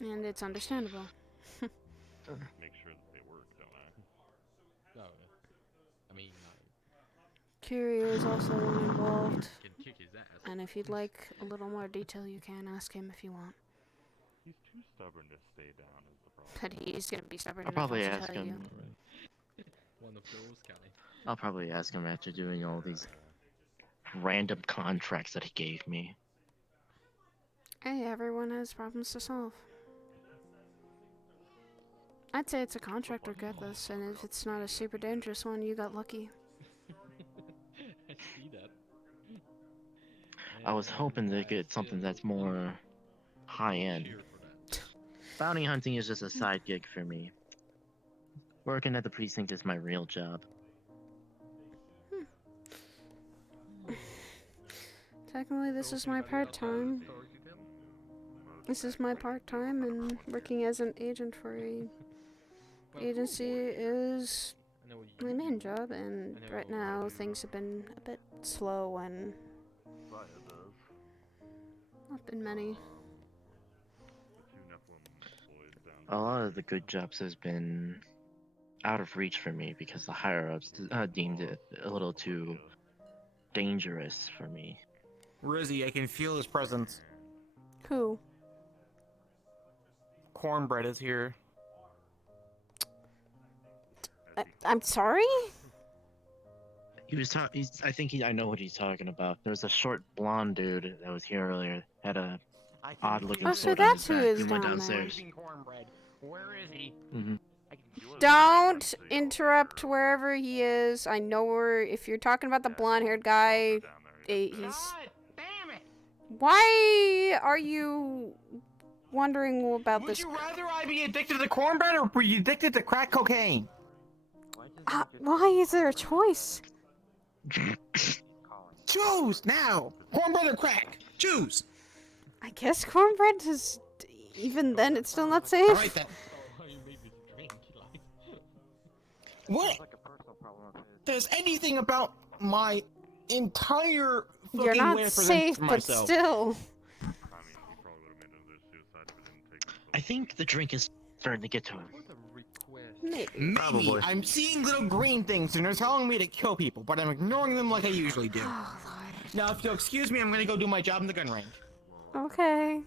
And it's understandable. Make sure that they work, don't I? No, I mean... Curio is also involved. Can kick his ass. And if you'd like a little more detail, you can ask him if you want. He's too stubborn to stay down is the problem. But he's gonna be stubborn I'll enough probably to ask tell you. him. One of those guys. I'll probably ask him after doing all these random contracts that he gave me. Hey, everyone has problems to solve. I'd say it's a contract regardless, and if it's not a super dangerous one, you got lucky. I see that. I was hoping to get something that's more high-end. Bounty hunting is just a side gig for me. Working at the precinct is my real job. Technically, this is my part-time. This is my part-time, and working as an agent for a agency is my main job, and right now things have been a bit slow and not been many. A lot of the good jobs has been out of reach for me because the higher-ups deemed it a little too dangerous for me. Rizzy, I can feel his presence. Who? Cornbread is here. I'm sorry? He was I think I know what he's talking about. There was a short blonde dude that was here earlier. Had a odd looking Oh, so sword on his that's who back. is He went down there. downstairs. Cornbread. Where is he? Mm-hmm. Don't interrupt wherever he is. I know where. If you're talking about the blonde-haired guy, he's. Why are you wondering about Would this? you rather I be addicted to cornbread or be addicted to crack cocaine? Why is there a choice? Choose now! Cornbread or crack? Choose! I guess cornbread is. Even then, it's still not safe. Alright then. What? There's anything about my entire You're fucking not way of safe, presenting but myself. still. I think the drink is starting to get to him. Maybe. Probably. I'm seeing little green things and they're telling me to kill people, but I'm ignoring them like I usually do. Now, if you'll excuse me, I'm gonna go do my job in the gun range. Okay.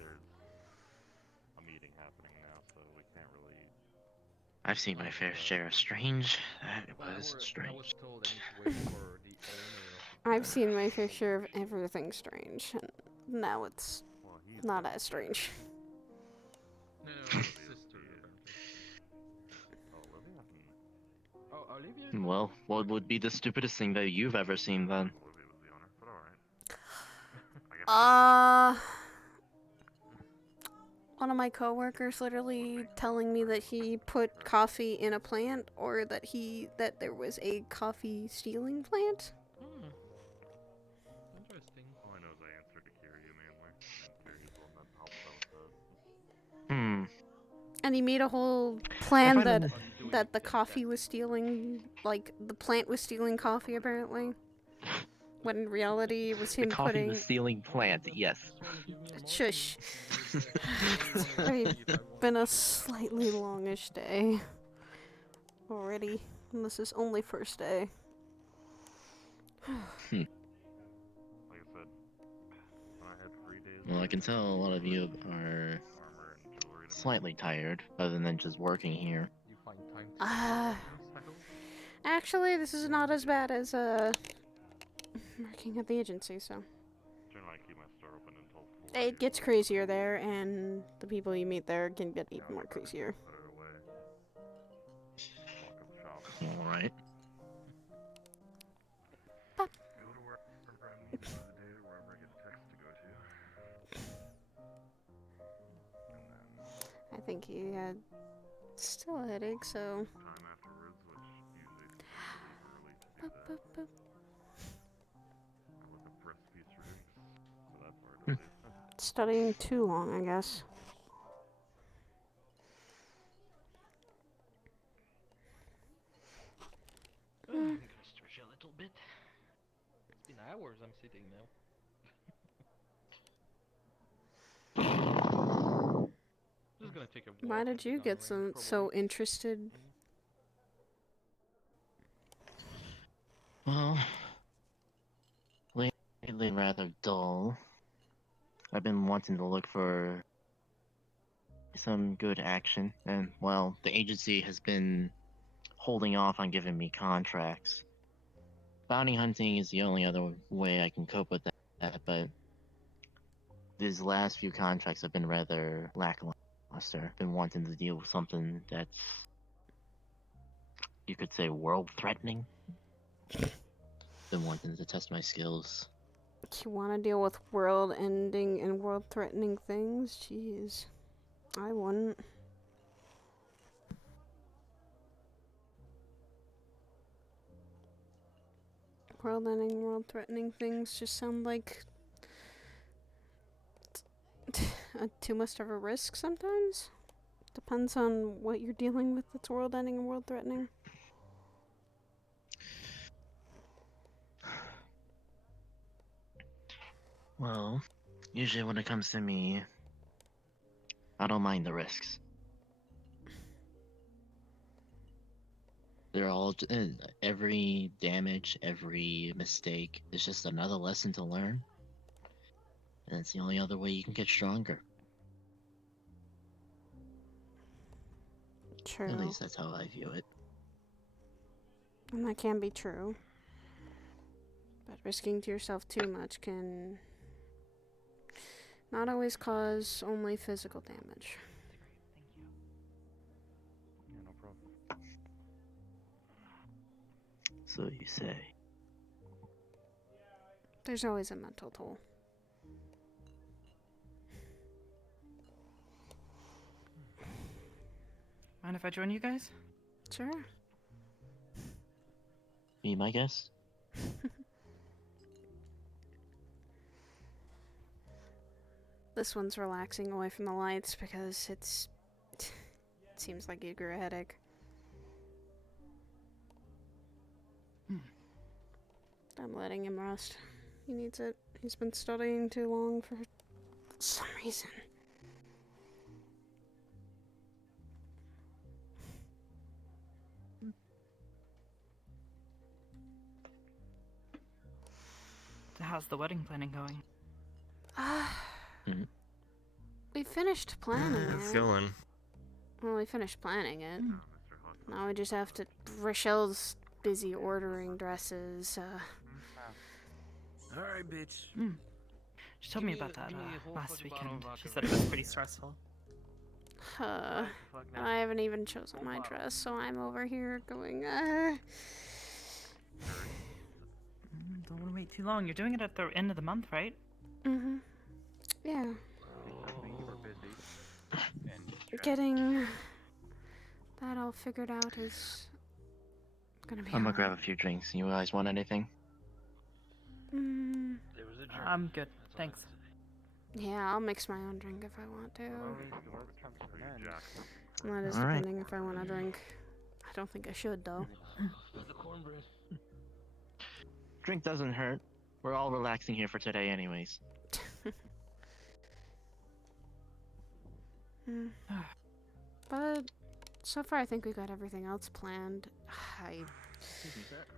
I've seen my fair share of strange. That was strange. I've seen my fair share of everything strange, and now it's not as strange. Well, what would be the stupidest thing that you've ever seen then? One of my coworkers literally telling me that he put coffee in a plant, or that there was a coffee stealing plant. Interesting. All I know is I answered to Kiryu mainly, and Kiryu's the one that helped out with Hmm. And he made a whole plan that the coffee was stealing, like the plant was stealing coffee apparently. When in reality it was him The coffee putting. was stealing plant, yes. Shush. It's already been a slightly longish day already, and this is only first day. Well, I can tell a lot of you are slightly tired, other than just working here. Actually, this is not as bad as working at the agency, so. It gets crazier there, and the people you meet there can get even more crazier. Alright. I think he had still a headache, so. Studying too long, I guess. I'm gonna stretch a little bit. It's been hours I'm sitting now. Just gonna take a walk. Why did you get so interested? Well, lately rather dull. I've been wanting to look for some good action, and well, the agency has been holding off on giving me contracts. Bounty hunting is the only other way I can cope with that, but these last few contracts have been rather lackluster. Been wanting to deal with something that's, you could say, world-threatening. Been wanting to test my skills. You want to deal with world-ending and world-threatening things? Jeez. I wouldn't. World-ending, world-threatening things just sound like too much of a risk sometimes. Depends on what you're dealing with that's world-ending and world-threatening. Well, usually when it comes to me, I don't mind the risks. They're all, every damage, every mistake is just another lesson to learn. And it's the only other way you can get stronger. True. At least that's how I view it. And that can be true. But risking to yourself too much can Not always cause only physical damage. Yeah, no problem. So you say. There's always a mental toll. Mind if I join you guys? Sure. Be my guest? This one's relaxing away from the lights because it seems like you grew a headache. I'm letting him rest. He needs it. He's been studying too long for some reason. So how's the wedding planning going? We finished planning it. Feeling. Well, we finished planning it. Now we just have to... Rochelle's busy ordering dresses. Alright, bitch. She told me about that last weekend. She said it was pretty stressful. I haven't even chosen my dress, so I'm over here going, Don't want to wait too long. You're doing it at the end of the month, right? Mm-hmm. Yeah. Getting that all figured out is gonna be I'm gonna hard. grab a few drinks. You guys want anything? I'm good, thanks. Yeah, I'll mix my own drink if I want to. I'm not All right. disappointing if I want to drink. I don't think I should, though. Drink doesn't hurt. We're all relaxing here for today anyways. But so far I think we got everything else planned.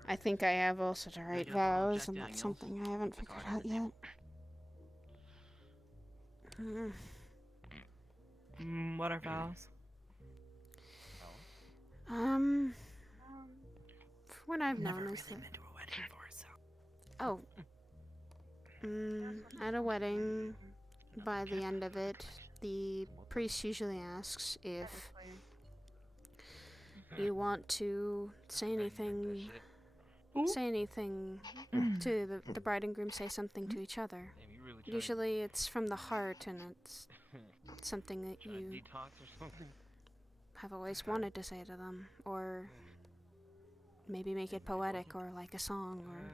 I think I have also to write vows, and that's something I haven't figured out yet. What are vows? What I've Never known really is that... been to a wedding before, so. Oh. At a wedding, by the end of it, the priest usually asks if you want to say anything to the bride and groom, say something to each other. Usually it's from the heart, and it's something that you have always wanted to say to them, or maybe make it poetic, or like a song, or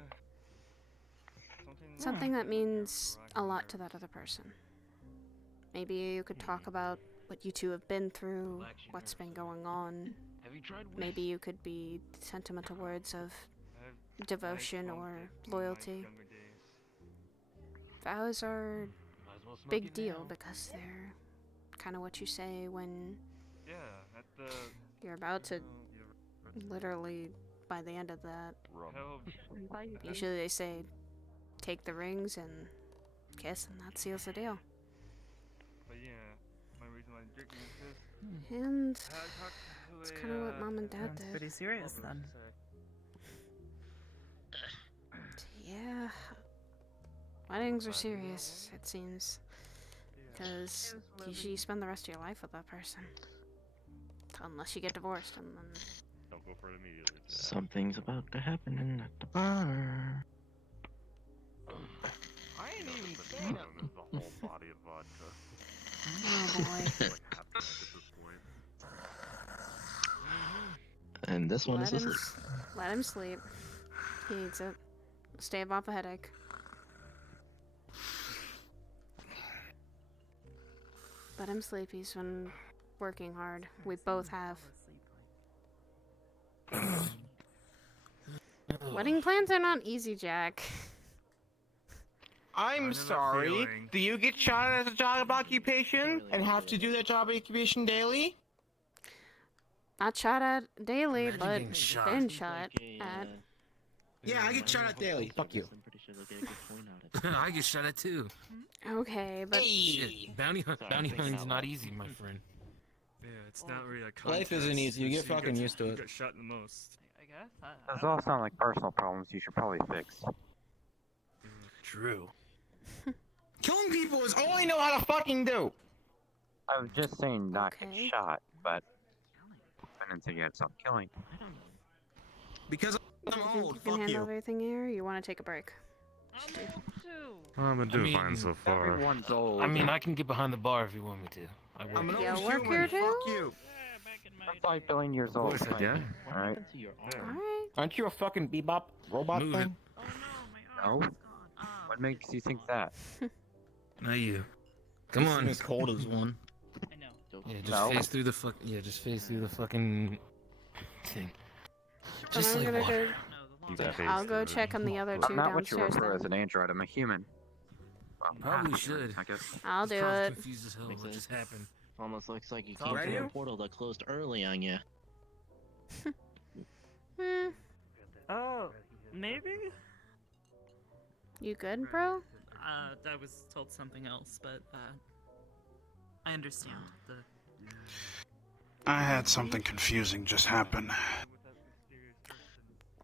something that means a lot to that other person. Maybe you could talk about what you two have been through, what's been going on. Maybe you could be sentimental words of devotion or loyalty. Vows are a big deal because they're kind of what you say when you're about to literally, by the end of that, usually they say take the rings and kiss, and that seals the deal. And it's kind of what Mom and Dad Sounds did. pretty serious then. Yeah. Weddings are serious, it seems. Because usually you spend the rest of your life with that person. Unless you get divorced, and then... Don't go for it immediately. Something's about to happen in the bar. I ain't even saying The whole body of vodka. Oh boy. Like half the at this point. And this one is Let him asleep. Let him sleep. He needs it. Stave off a headache. Let him sleep. He's been working hard. We both have. Wedding plans are not easy, Jack. I'm sorry. Do you get shot as a job occupation and have to do that job occupation daily? Not shot at daily, Imagine but getting shot. been shot at. Yeah, I get shot at daily. Fuck you. I get shot at too. Okay, but Shit, bounty hunting's not easy, my friend. Yeah, it's not really a contest. Life isn't easy. You get fucking used to You it. get shot the most. I guess. Those all sound like personal problems you should probably fix. True. Killing people is all I know how to fucking do. I was just saying not get shot, but I didn't say you had to stop killing. Because I'm You think old. you can Fuck handle you. everything here? Or you want to take a break? I'm doing fine so far. Everyone's old. I mean, I can get behind the bar if you want me to. I work. I'm an Yeah, old work human. here too? Fuck you. I'm 5 billion years old. Yeah. Alright. Alright. Aren't you a fucking bebop robot Move thing? No? What makes you think that? Not you. Come on. As cold as one. I know. Yeah, just No. phase through the fuck. Yeah, just phase through the fucking thing. Just I'm like gonna water. I'll go check on the other two I'm not what you downstairs refer then. as an android, I'm a human. Well, Probably half should. human, I guess. I'll do I'm it. confused as hell. What just happened? Almost looks like you all came right, through a you? portal that closed early on you. Oh, maybe? You good, bro? I was told something else, but, I understand the... I had something confusing just happen.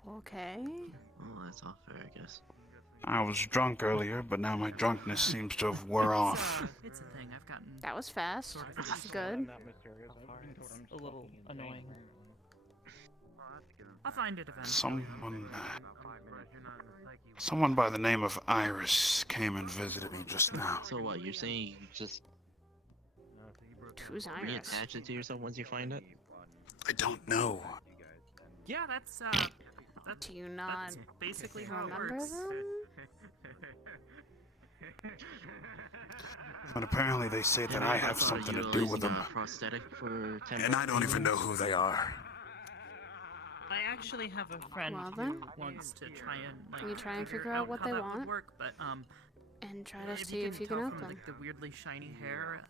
Okay. Oh, that's all fair, I guess. I was drunk earlier, but now my drunkenness seems to have wore off. It's a thing, I've gotten... That was fast. Sort of That's good. It's a little annoying. I'll find it eventually. Someone by the name of Iris came and visited me just now. So what, you're saying you just Who's Iris? reattach it to yourself once you find it? I don't know. Yeah, that's, Do you not that's basically how it remember works. them? But apparently they say that I have something to do with them. Prosthetic for And I don't even know who they are. I actually have a friend Well who then. wants to try and like You try and figure out what how they that would want. work, but And try to if see if you can tell help from, them. like the weirdly shiny hair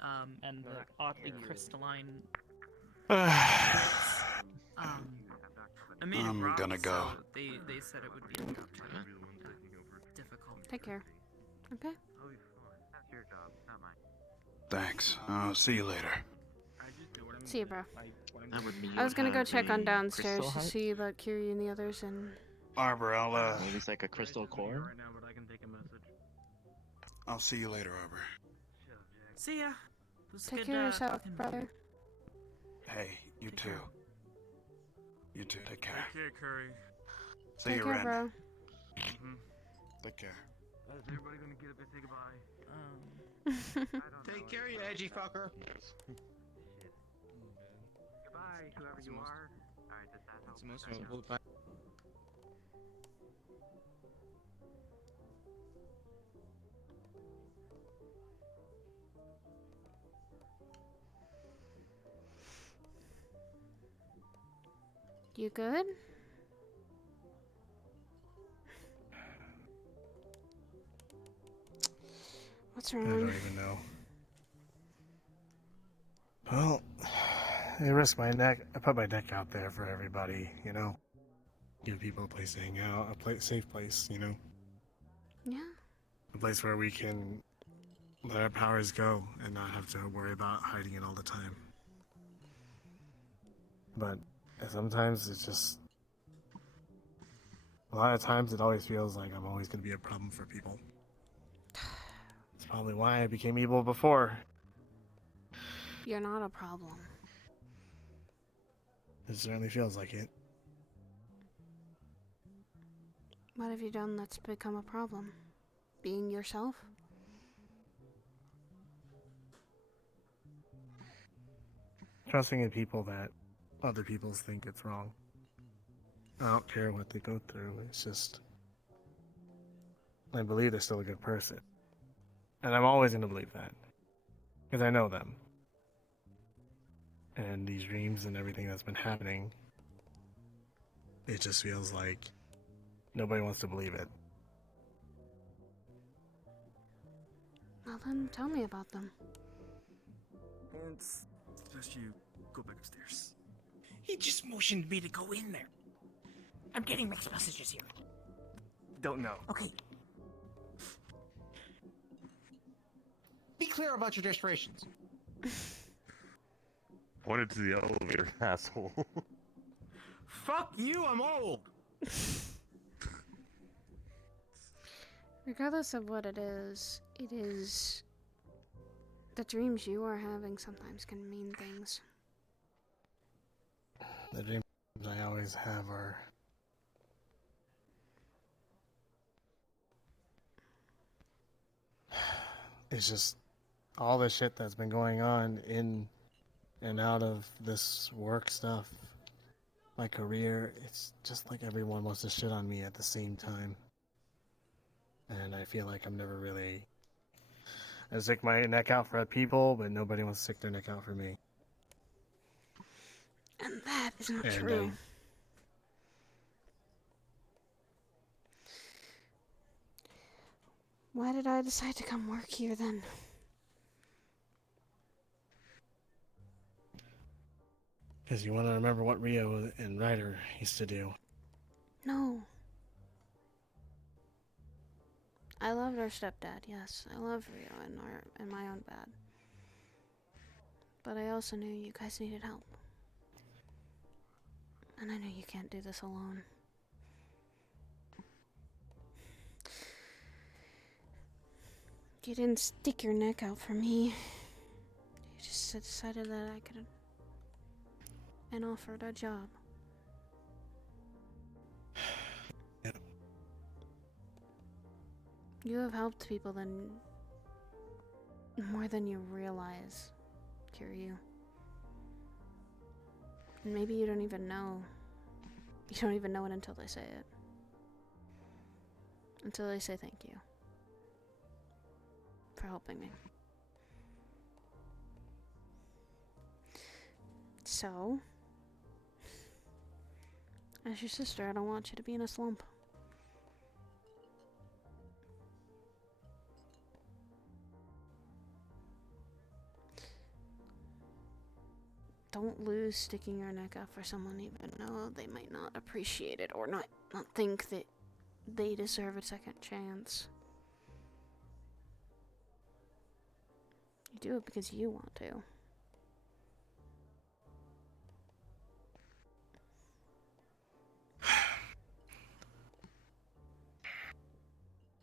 and the oddly crystalline I made I'm rock, gonna go. so they said it would be difficult. Take care. Okay. Thanks. I'll see you later. See you, bro. That would mean I was gonna go have check a on downstairs crystal to hut? see about Kiri and the others, and Arbor, Maybe it's like a crystal core? I'll see you later, Arbor. See ya. It was take good, care of yourself, talking to you. brother. Hey, you too. You too. Take care. Take care, Curry. See Take you, care, Ren. bro. Take care. Is everybody gonna get up and say goodbye? Take care, you edgy fucker. Goodbye, whoever you are. Alright, does that help? It's most notable time. You good? What's I wrong? don't even know. Well, I risk my neck. I put my neck out there for everybody, you know. Give people a place to hang out, safe place, you know. Yeah. A place where we can let our powers go and not have to worry about hiding it all the time. But sometimes it's just... A lot of times it always feels like I'm always going to be a problem for people. It's probably why I became evil before. You're not a problem. It certainly feels like it. What have you done that's become a problem? Being yourself? Trusting in people that other people think it's wrong. I don't care what they go through, it's just... I believe they're still a good person. And I'm always going to believe that. Because I know them. And these dreams and everything that's been happening, it just feels like nobody wants to believe it. Well then, tell me about them. It's just you go back upstairs. He just motioned me to go in there. I'm getting mixed messages here. Don't know. Okay. Be clear about your destinations. Pointed to the elevator, asshole. Fuck you, I'm old. Regardless of what it is, It is. The dreams you are having sometimes can mean things. The dreams I always have are it's just all the shit that's been going on in and out of this work stuff, my career. It's just like everyone wants to shit on me at the same time. And I feel like I'm never really... I stick my neck out for people, but nobody wants to stick their neck out for me. And that is not And true. Why did I decide to come work here then? Because you want to remember what Rio and Ryder used to do. No. I loved our stepdad, yes. I love Rio and my own dad. But I also knew you guys needed help. And I know you can't do this alone. You didn't stick your neck out for me. You just decided that I could... and offered a job. Yep. You have helped people more than you realize, Kiryu. And maybe you don't even know. You don't even know it until they say it. Until they say thank you for helping me. So, as your sister, I don't want you to be in a slump. Don't lose sticking your neck out for someone even though they might not appreciate it or not think that they deserve a second chance. You do it because you want to.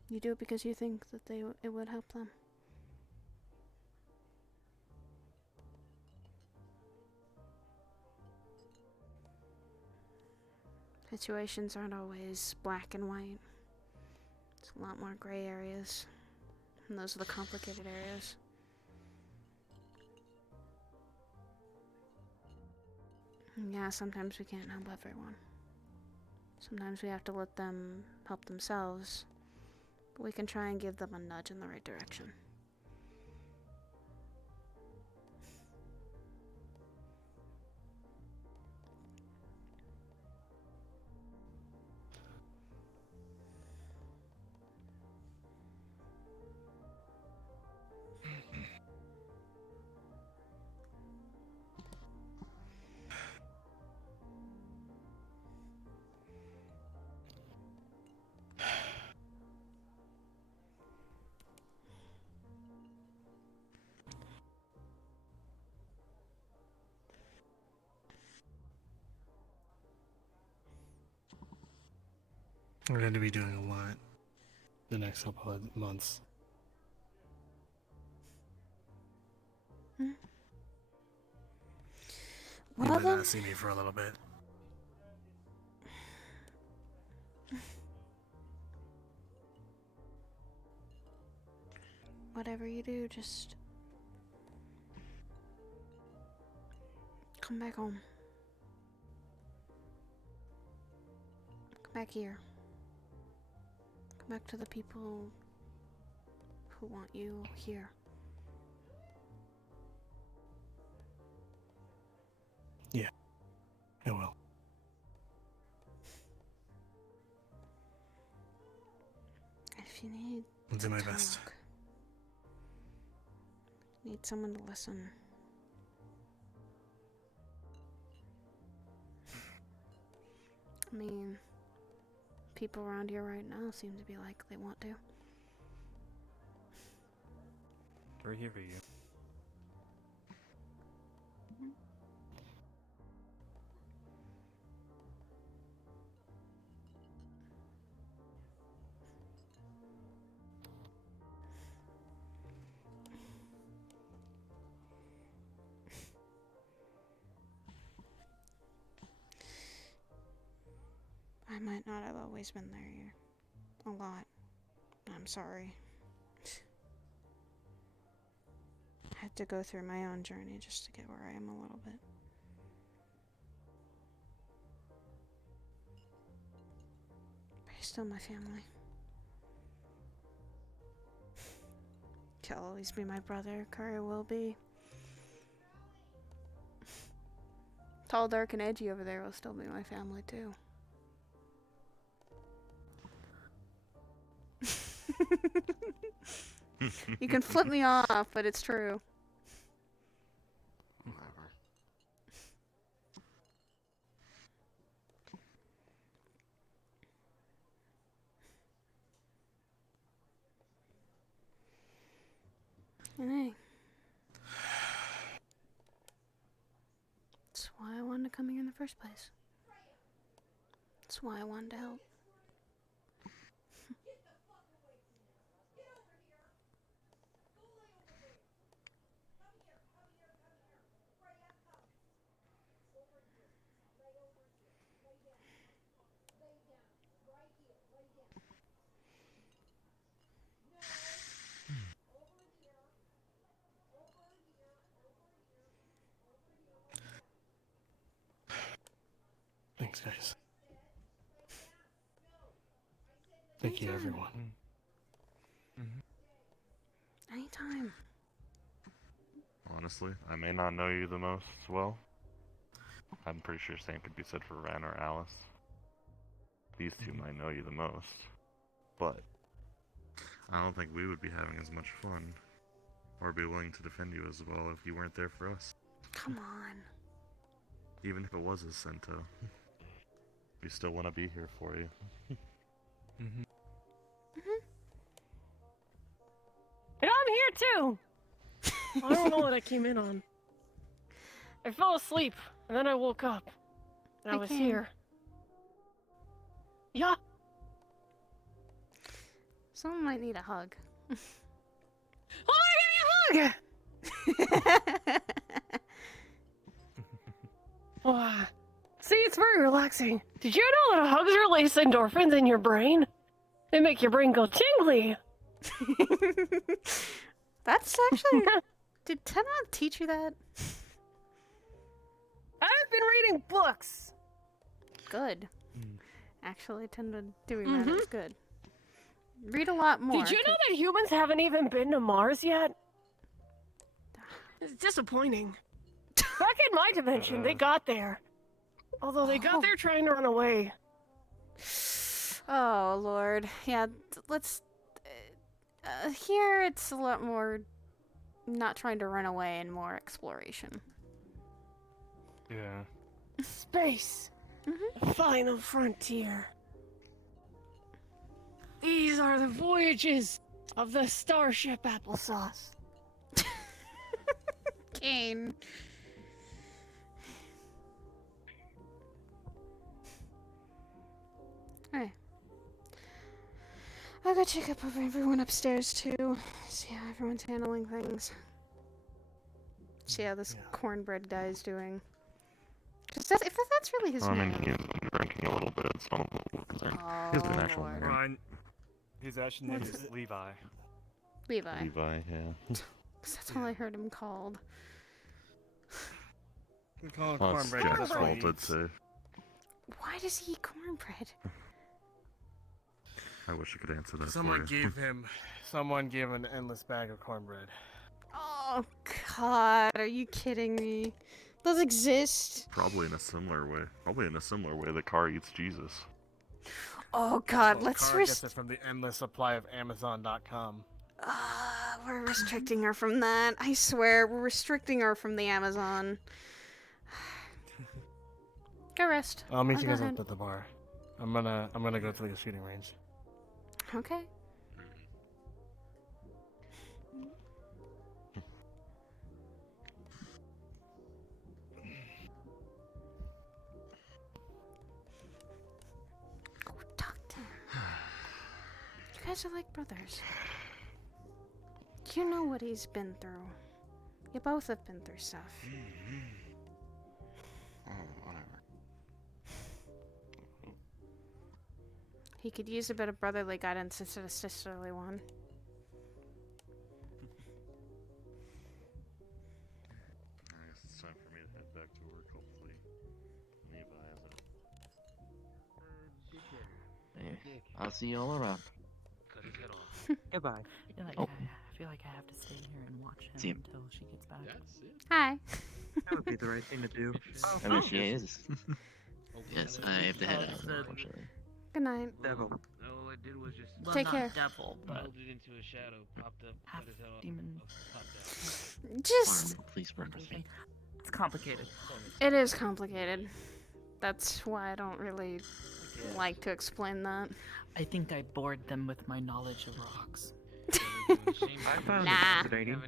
You do it because you think that it would help them. Situations aren't always black and white. There's a lot more gray areas. And those are the complicated areas. And yeah, sometimes we can't help everyone. Sometimes we have to let them help themselves. But we can try and give them a nudge in the right direction. We're going to be doing a lot the next couple of months. Hmm? You Well might then. not see me for a little bit. Whatever you do, just come back home. Come back here. Come back to the people who want you here. Yeah, I will. If you need I'll do my to best. talk, need someone to listen. I mean, people around here right now seem to be like they want to. We're here for you. always been there. A lot. I'm sorry. I had to go through my own journey just to get where I am a little bit. But you're still my family. You'll always be my brother. Curry will be. Tall, dark, and edgy over there will still be my family too. You can flip me off, but it's true. Whatever. And hey, that's why I wanted to come here in the first place. That's why I wanted to help. Thanks, guys. Thank you, everyone. Anytime. Honestly, I may not know you the most well. I'm pretty sure same could be said for Ren or Alice. These two might know you the most. But I don't think we would be having as much fun or be willing to defend you as well if you weren't there for us. Come on. Even if it was a Sento. We still want to be here for you. And I'm here too! I don't know what I came in on. I fell asleep, and then I woke up. And I was Okay. here. Yeah. Someone might need a hug. Oh, give me a hug! Wow. See, it's very relaxing. Did you know that hugs release endorphins in your brain? They make your brain go tingly. That's actually... Did Ted not teach you that? I've been reading books. Good. Actually, tended doing that is good. Read a lot more. Did you know that humans haven't even been to Mars yet? It's disappointing. Back in my dimension, they got there. Although they got there trying to run away. Oh, Lord. Yeah, let's... here, it's a lot more not trying to run away and more exploration. Yeah. Space. The final frontier. These are the voyages of the Starship Applesauce. Kane. Hey. I'll go check up over everyone upstairs too. See how everyone's handling things. See how this cornbread guy's doing. If that's really his I mean, name. he's been drinking a little bit, so I'm a little concerned. He's an actual Lord. name. Ryan, his actual name What's is it? Levi. Levi. Levi, yeah. That's all I heard him called. We call it Oh, it's cornbread. Jeff's That's what he fault, I'd eats. say. Why does he eat cornbread? I wish I could answer that Someone for you. gave him an endless bag of cornbread. Oh, God. Are you kidding me? Those exist? Probably in a similar way. Probably in a similar way that Car eats Jesus. Oh, God. Well, Let's Car gets it from the endless supply of Amazon.com. We're restricting her from that. I swear, we're restricting her from the Amazon. Go rest. I'll meet you go guys ahead. up at the bar. I'm gonna go to the shooting range. Okay. Go talk to him. You guys are like brothers. You know what he's been through. You both have been through stuff. Oh, whatever. He could use a bit of brotherly guidance instead of sisterly one. I guess it's time for me to head back to work, hopefully. Levi has Hey, I'll see you all around. Cut his head off. Goodbye. Oh. I feel like I have to stay here and watch him See him. until she gets back. Hi. That would be the right thing to do. I mean, she is. Yes, I have to head out, unfortunately. Good night. Devil. All I did was just Take care. Devil, but molded into a shadow, popped up, cut his head off, demon. popped out. Just. Please run with me. It's complicated. It is complicated. That's why I don't really like to explain that. I think I bored them with my knowledge of rocks. I found Nah. it fascinating.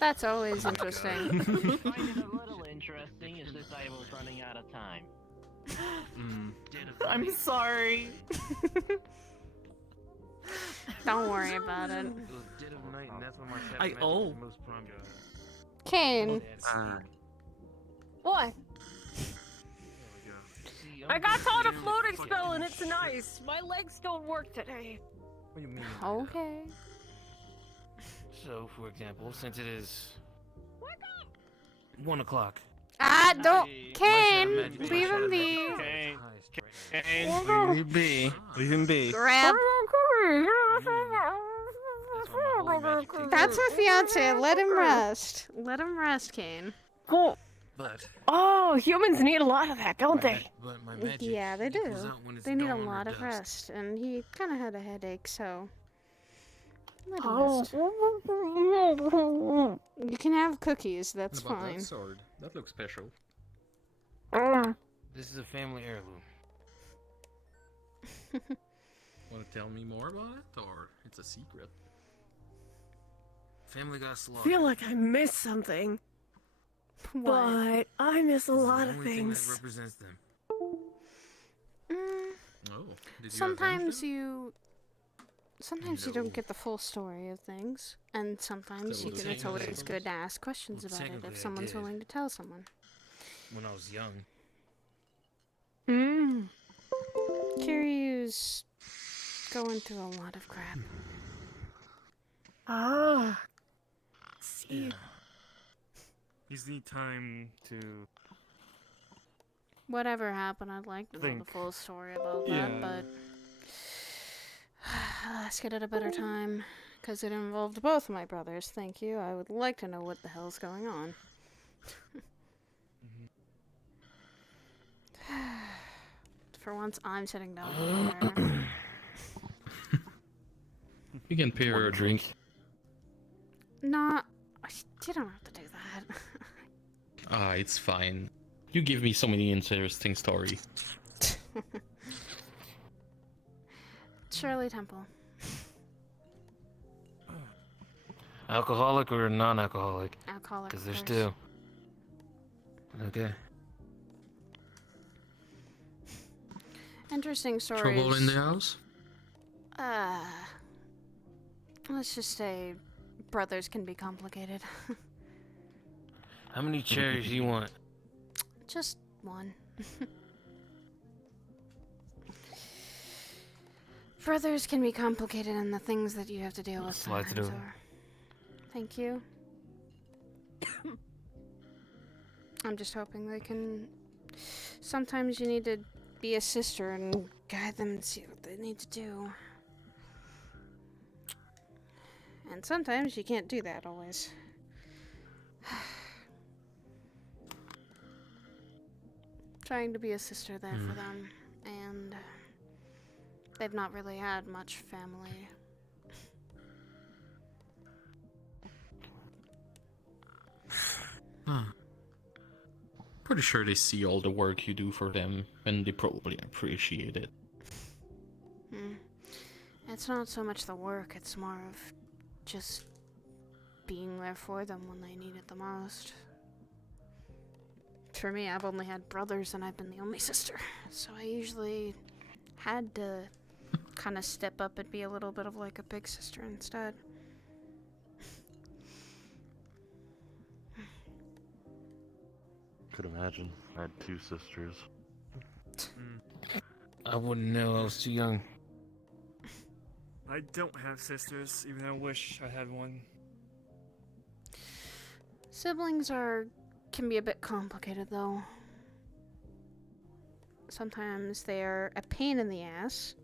That's always interesting. I find it a little interesting is this I was running out of time. I'm sorry. Don't worry about it. It was dead of night, and that's when my I owe. most prime. Kane. What? See, I I'm got just taught a really floating fucking spell and it's shit. nice. My legs don't work today. What do you mean? Okay. So, for example, since it is 1 o'clock. Ah, don't. My Kane, shadow magic- leave my him shadow be. magic is Kane, highest right now. leave him be. Leave him be. Grab. That's my fiance. Let him rest. Let him rest, Kane. Cool. But Oh, humans need a lot of that, don't they? but my magic Yeah, they equals do. out when it's They need a dawn or lot of dusk. rest, and he kind of had a headache, so. Let him Oh. rest. You can have cookies. That's What about fine. that sword? That looks special. This is a family heirloom. Want to tell me more about it, or it's a secret? Family got I slaughtered. feel like I missed something, What? but I miss a This is lot the of only thing that things. represents them. Mm, Oh, did you sometimes you don't No. get the full story of things, and sometimes So it's technically- always good to ask questions about it technically I if someone's did. willing to tell someone. When I was young. Mm. Kiryu's going through a lot of crap. Ah. See. Yeah. These need time to. Whatever happened, I'd like to know the Think. full story about Yeah. that, but I'll ask it at a better time, because it involved both of my brothers. Thank you. I would like to know what the hell's going on. For once, I'm sitting down over there. You can pay her a drink. Nah, you don't have to do that. Ah, it's fine. You give me so many interesting stories. Shirley Temple. Alcoholic or non-alcoholic? Alcoholic, Because of there's course. two. Okay. Interesting stories. Trouble in the house? Let's just say brothers can be complicated. How many cherries do you want? Just one. Brothers can be complicated in the things that you have to deal with Slide sometimes. through. Thank you. I'm just hoping they can. Sometimes you need to be a sister and guide them and see what they need to do. And sometimes you can't do that always. Trying to be a sister there for them, and they've not really had much family. Huh. Pretty sure they see all the work you do for them, and they probably appreciate it. It's not so much the work, it's more of just being there for them when they need it the most. For me, I've only had brothers and I've been the only sister, so I usually had to kind of step up and be a little bit of like a big sister instead. Could imagine. I had two sisters. I wouldn't know. I was too young. I don't have sisters, even though I wish I had one. Siblings can be a bit complicated though. Sometimes they're a pain in the ass.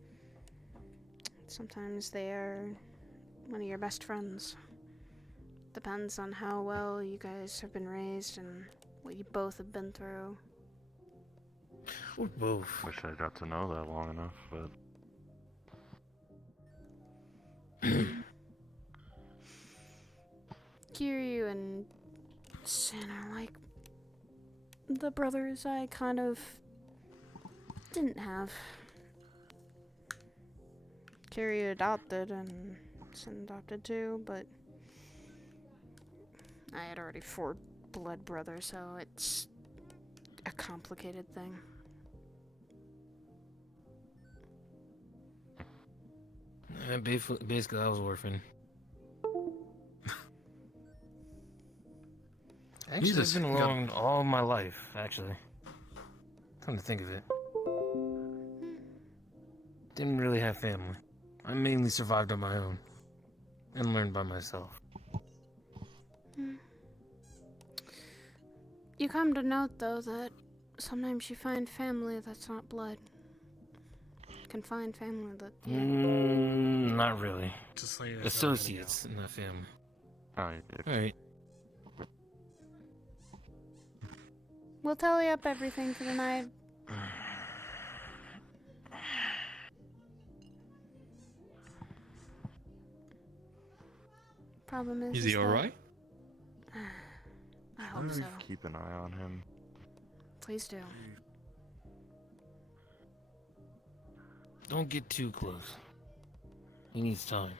Sometimes they're one of your best friends. Depends on how well you guys have been raised and what you both have been through. Both. Wish I got to know that long enough, but. Kiryu and Sin are like the brothers I kind of didn't have. Kiryu adopted and Sin adopted too, but I had already 4 blood brothers, so it's a complicated thing. Basically, I was orphan. Actually, I've been alone all my life, actually. Come to think of it. Didn't really have family. I mainly survived on my own. And learned by myself. You come to note, though, that sometimes you find family that's not blood. You can find family that... Yeah. Not really. Just like associates, not family. Alright. We'll tally up everything for the night. Problem is he that- alright? I hope so. Keep an eye on him. Please do. Don't get too close. He needs time.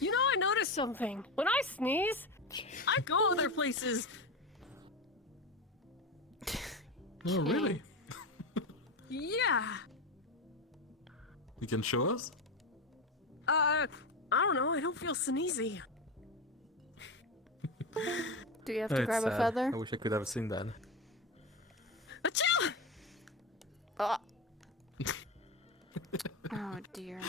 You know, I noticed something. When I sneeze, I go other places. Oh, really? Yeah. You can show us? I don't know. I don't feel sneezy. Do you have to grab a feather? I wish I could have seen that. Achoo! Oh. Oh dear.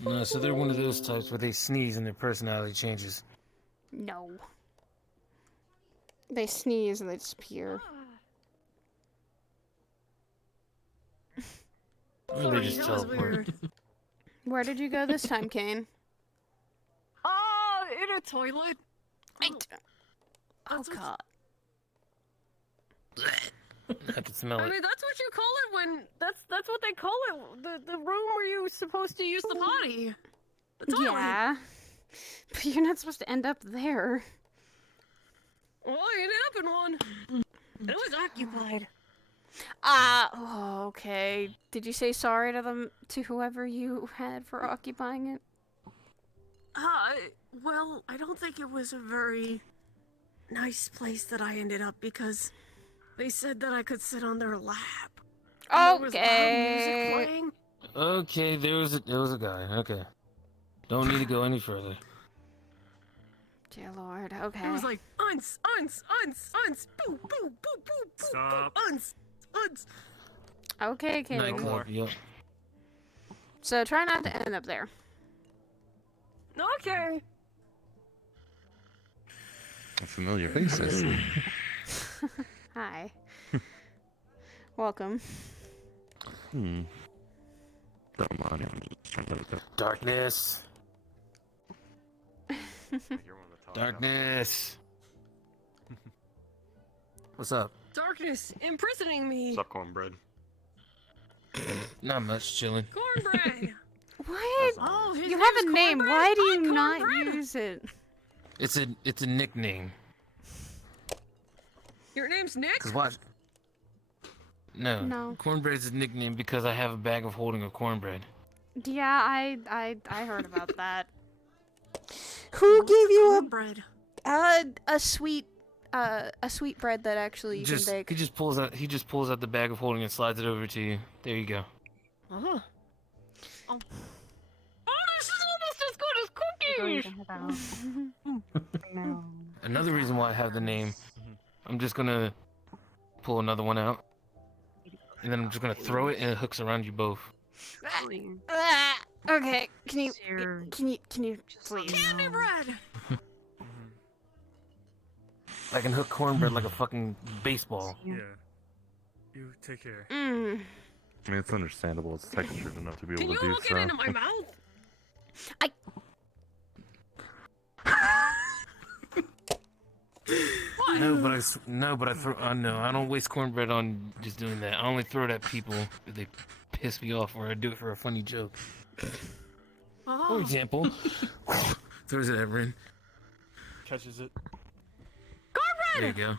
No, so they're one of those types where they sneeze and their personality changes. No. They sneeze and they disappear. Or they just teleport. Where did you go this time, Kane? In a toilet. Oh god. I can smell I it. mean, that's what you call it when that's what they call it. The room where you're supposed to use the potty. The toilet. Yeah. But you're not supposed to end up there. Well, I ended up in one. It was occupied. Oh, okay. Did you say sorry to them, to whoever you had for occupying it? Well, I don't think it was a very nice place that I ended up because they said that I could sit on their lap. And there was loud music playing. Okay, there was a guy. Okay. Don't need to go any further. Dear Lord, okay. It was like, uns, boo, boo, boo, boo, Stop. boo, uns. Okay, Kane. Nightclub, yep. So try not to end up there. Okay. A familiar face, I see. Hi. Welcome. Don't mind him. Just trying to Darkness. Darkness. What's up? Darkness imprisoning me. What's up, cornbread? Not much, chilling. Cornbread. What? Oh, his You have name's a name. Cornbread? Why do you I'm not Cornbread. use it? It's a nickname. Your name's Nick? Cause watch. No. No. Cornbread's a nickname because I have a bag of holding of cornbread. Yeah, I heard about that. Who gave you a sweet bread that actually you can bake? He just pulls out the bag of holding and slides it over to you. There you go. Oh, this is almost as good as cookies. Another reason why I have the name, I'm just gonna pull another one out, and then I'm just gonna throw it, and it hooks around you both. Okay, can you please? Candy bread! I can hook cornbread like a fucking baseball. Yeah. You take care. I mean, it's understandable. It's textured enough to be able to do so. Get into my mouth? What? No, but I throw. No, I don't waste cornbread on just doing that. I only throw it at people if they piss me off, or I do it for a funny joke. For example, throws it at Rin. Catches it. There you go.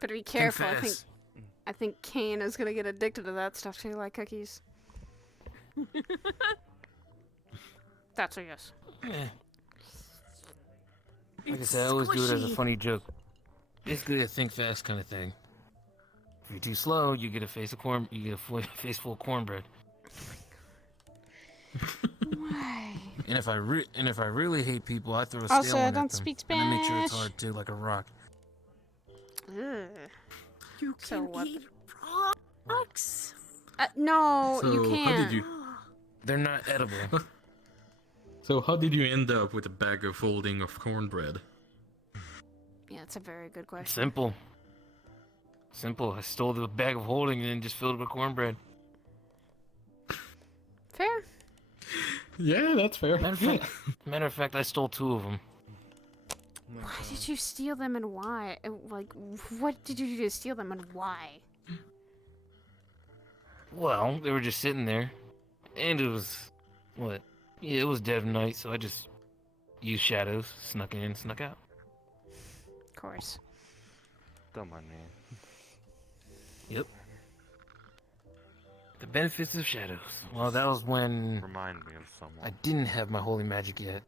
Better be careful. fast. I think Kane is gonna get addicted to that stuff too, like cookies. That's a yes. Yeah. Like I said, I always do it as a funny joke. Basically, a think fast kind of thing. If you're too slow, you get a face of corn. You get a face full of cornbread. Why? And if I really hate people, I throw a Also, stale one I at don't them. speak And I make sure it's Spanish. hard too, like a rock. Ugh. You So can what? eat rocks. No, So, you how can't. did you? They're not edible. So how did you end up with a bag of holding of cornbread? Yeah, it's a very good question. Simple. Simple. I stole the bag of holding and then just filled it with cornbread. Fair. Yeah, that's fair. Matter of fact, I stole 2 of them. Why did you steal them and why? Like, what did you do to steal them and why? Well, they were just sitting there, and it was what? Yeah, it was dead of night, so I just used shadows, snuck in, snuck out. Of course. Don't mind me. Yep. The benefits of shadows. Well, that was when Remind me of someone. I didn't have my holy magic yet.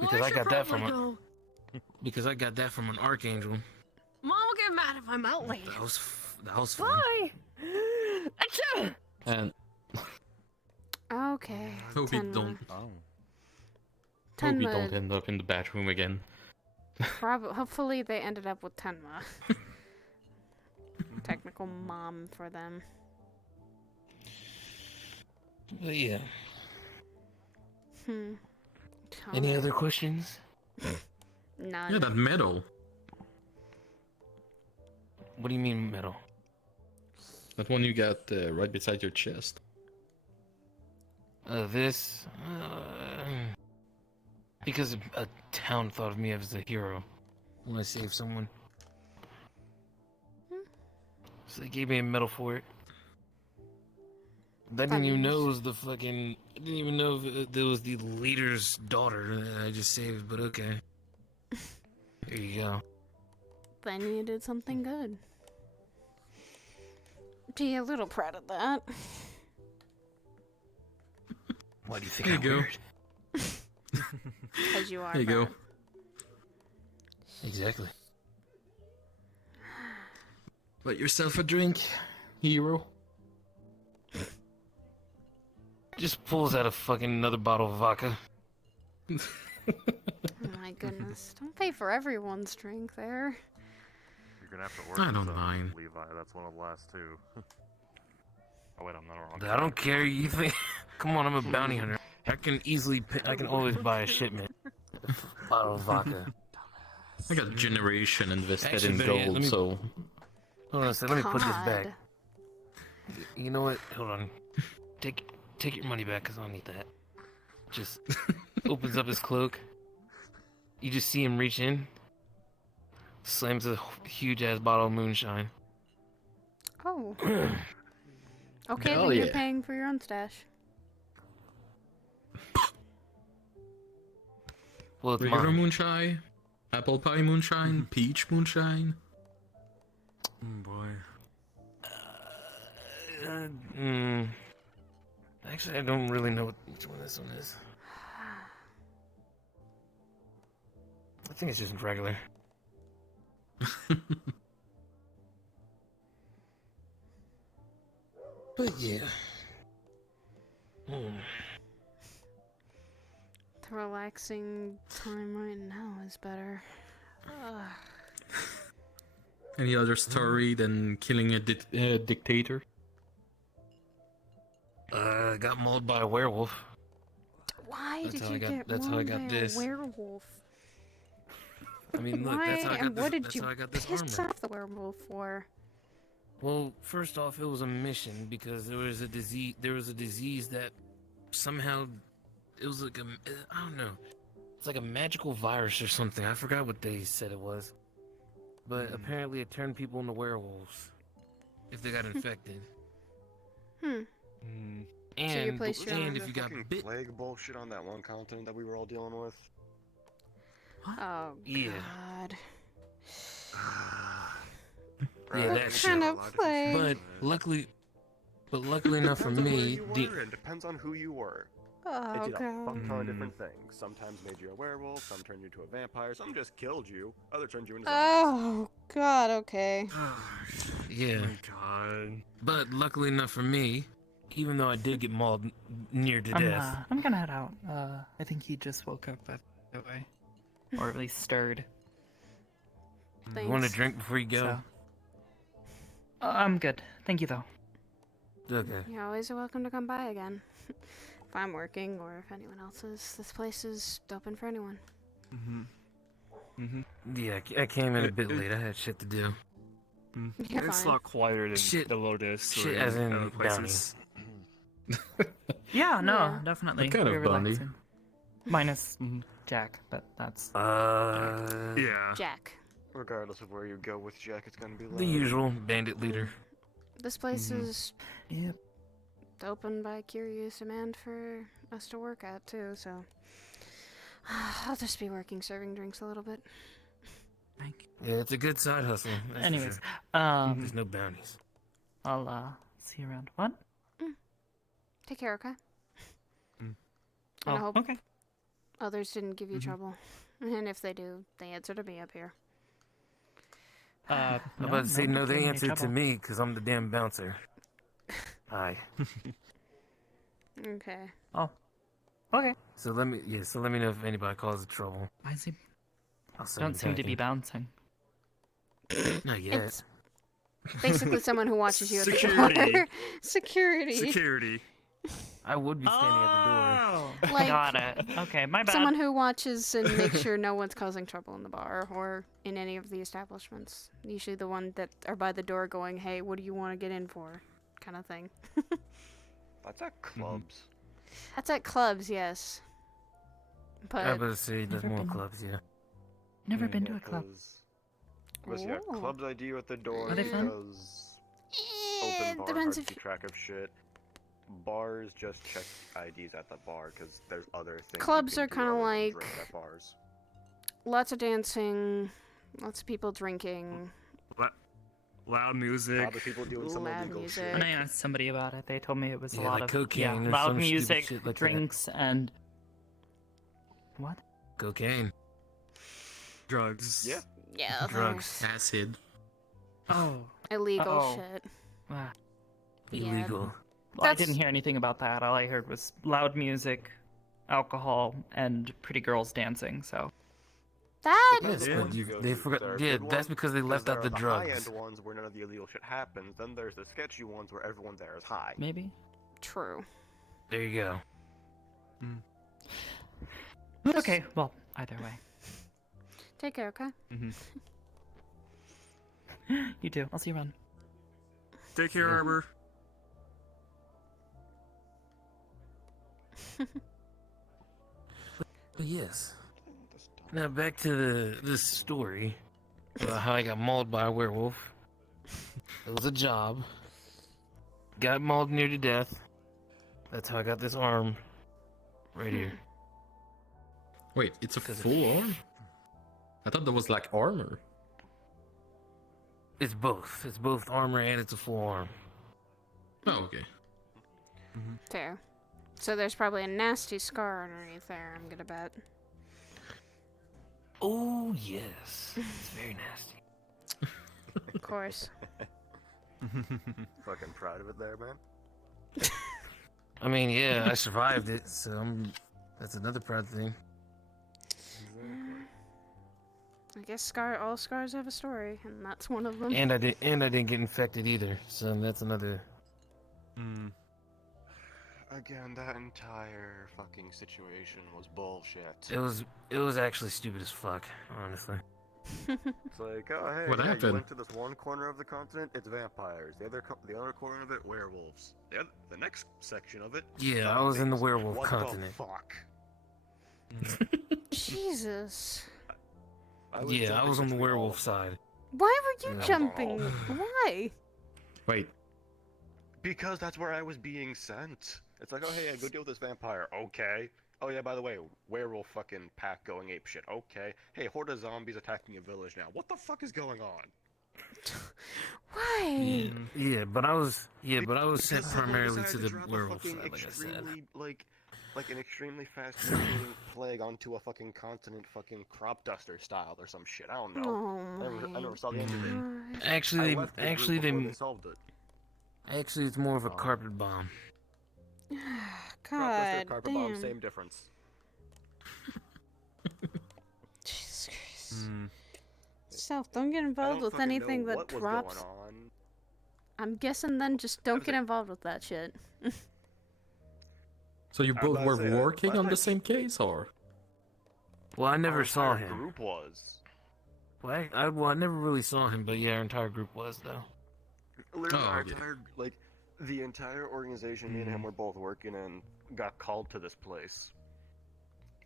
Because I got that from an archangel. Mom will get mad if I'm out late. That was fun. Bye. Achoo! And Okay. hope you Tenma. don't. Oh. Hope you Tenma. don't end up in the bathroom again. Hopefully they ended up with Tenma. Technical mom for them. But yeah. Any Alright. other questions? None. Yeah, that medal. What do you mean medal? That one you got right beside your chest. This. Because a town thought of me as a hero when I saved someone. So they gave me a medal for it. I didn't even know it was the fucking. I didn't even know if it was the leader's daughter that I just saved, but okay. There you go. Then you did something good. Be a little proud of that. Why do you think There I'm you go. weird? Because you are. There you go. proud. Exactly. Let yourself a drink, hero. Just pulls out a fucking another bottle of vodka. Oh my goodness. Don't pay for everyone's drink there. You're gonna have to order I don't some, mind. Levi. That's one of the last 2. Oh wait, I'm not wrong. I don't care. You think? Come on, I'm a bounty hunter. I can easily. I can always buy a shipment. Bottle of vodka. I got generation invested Actually, in better yet, gold, let me- so Hold on a second. Let me put this back. God. You know what? Hold on. Take your money back, cause I don't need that. Just opens up his cloak. You just see him reach in. Slams a huge ass bottle of moonshine. Oh. Okay, Hell then you're yeah. paying for your own stash. Well, it's regular mine. moonshine, apple pie moonshine, peach moonshine. Oh boy. Actually, I don't really know which one this one is. I think it's just regular. But yeah. The relaxing time right now is better. Any other story than killing a dictator? Got mauled by a werewolf. Why That's did how you I got- get that's how I mauled got by this. a werewolf? I mean, look, Why that's how I and got this. what did That's you how I got this piss armor. off the werewolf for? Well, first off, it was a mission because there was a disease. There was a disease that somehow it was like I don't know. It's like a magical virus or something. I forgot what they said it was, but apparently it turned people into werewolves if they got infected. Hmm. And, So you placed your and own- if you got Fucking bit, plague bullshit on that one continent that we were all dealing with. Oh Yeah. God. yeah, What that kind shit. of plague? But luckily enough for Depends on where me, you were, and depends on who you were. Oh It did a fuck God. ton of different things. Sometimes made you a werewolf, some turned you into a vampire, some just killed you, other turned you into zombies. Oh God. Okay. yeah. God. But luckily enough for me, even though I did get mauled near to death. I'm gonna head out. I think he just woke up by the way, or at least stirred. You want a Thanks. drink before you go? So- I'm good. Thank you though. Okay. You're always welcome to come by again. If I'm working or if anyone else is, this place is open for anyone. Yeah, I came in a bit late. I had shit to do. You're It's a fine. lot quieter than Shit. the Lotus Shit or as in other places. Yeah, no, Yeah. definitely. What kind of very bunny? relaxing. Minus Jack, but that's Yeah. Jack. Regardless of where you go with Jack, it's gonna be loud. The usual bandit leader. This place is Yep. open by curious demand for us to work at too, so I'll just be working serving drinks a little bit. Yeah, it's a good side hustle. that's for Anyways, sure. There's no bounties. I'll see you around. What? Take care, okay? And Oh, I hope okay. others didn't give you trouble. And if they do, they answer to me up here. I'm about to say no. They answered to trouble. me because I'm the damn bouncer. Hi. Okay. Oh. Okay. So let me know if anybody causes trouble. I see. I'll send Don't you seem to be packing. bouncing. Not yet. It's basically someone who watches you at the Security. door. Security. Security. I would be standing at the door. Like- Got it. Okay, my bad. Someone who watches and makes sure no one's causing trouble in the bar or in any of the establishments. Usually the one that are by the door going, hey, what do you want to get in for? Kind of thing. That's at clubs. That's at clubs, yes. But I was about to say there's Never more been. clubs, yeah. Never been to a club. Because yeah, Ooh. clubs ID you at the door Are they fun? because open bar hard depends to if keep track of shit. Bars just check IDs at the bar because there's other things. Clubs you are can do kinda other than like- drink at bars. lots of dancing, lots of people drinking. Loud music. Other people doing some Loud illegal music. shit. When I asked somebody about it, they told me it was a Yeah, lot like of cocaine or loud some stupid music, shit like that. drinks, and what? Cocaine. Drugs. Yeah. Yeah, Drugs. Acid. Oh, illegal Oh. shit. ah. Yeah. Illegal. Well, I That's- didn't hear anything about that. All I heard was loud music, alcohol, and pretty girls dancing. So That Yes, The but ones you go they to, forgot. they're Yeah, good that's ones, because they left there out are the high-end drugs. ones where none of the illegal shit happens. Then there's the sketchy ones where everyone there is high. maybe. true. There you go. Okay. Well, either way. Take care, okay? You too. I'll see you around. Take care, Arbor. But yes. Now back to this story about how I got mauled by a werewolf. It was a job. Got mauled near to death. That's how I got this arm right here. Wait, it's a full arm? I thought that was like armor. It's both. It's both armor and it's a full arm. Oh, okay. Fair. So there's probably a nasty scar underneath there, I'm gonna bet. Oh yes, it's very nasty. Of course. Fucking proud of it there, man. I mean, yeah, I survived it, so that's another proud thing. I guess all scars have a story, and that's one of them. And I didn't get infected either, so that's another. Again, that entire fucking situation was bullshit. It was actually stupid as fuck, honestly. It's like, oh hey, What yeah, you happened? went to this one corner of the continent, it's vampires. The other corner of it, werewolves. The next section of it. Yeah, I was in the zombies. werewolf What continent. The fuck? Jesus. I was on the werewolf side. Why were you Yeah. jumping? Why? Wait. Because that's where I was being sent. It's like, oh hey, go deal with this vampire. Okay. Oh yeah, by the way, werewolf fucking pack going apeshit. Okay. Hey, horde of zombies attacking a village now. What the fuck is going on? Why? Yeah, but I was sent Because someone primarily decided to to the drop a werewolf fucking side, like I said. extremely, like an extremely fast mutating plague onto a fucking continent, fucking crop duster style or some shit. I don't know. Oh I never saw the end of it. Actually, I left the group before they solved it. Actually, it's more of a carpet bomb. Crop duster, God carpet bomb, damn. same difference. Jesus Christ. Self, don't get I involved don't with fucking anything know that what was drops. going on. I'm guessing then just don't get involved with that shit. So you I was both about were to say, working on the same case, or? Well, I never Our saw entire him. Group was. Well, I never really saw him, but yeah, our entire group was though. Literally, Oh, our okay. entire, like, the entire organization, me and him were both working and got called to this place.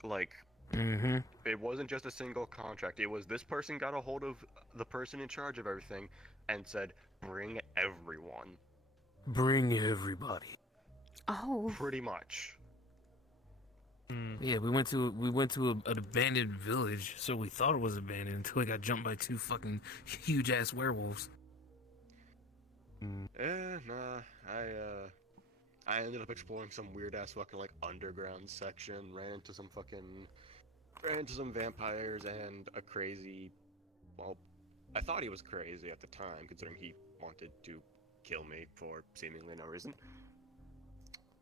Like, it wasn't just a single contract. It was this person got a hold of the person in charge of everything and said, bring everyone. Bring everybody. Oh. Pretty much. Yeah, we went to an abandoned village, so we thought it was abandoned until we got jumped by two fucking huge ass werewolves. Nah. I ended up exploring some weird ass fucking like underground section. Ran into some vampires and a crazy. Well, I thought he was crazy at the time, considering he wanted to kill me for seemingly no reason.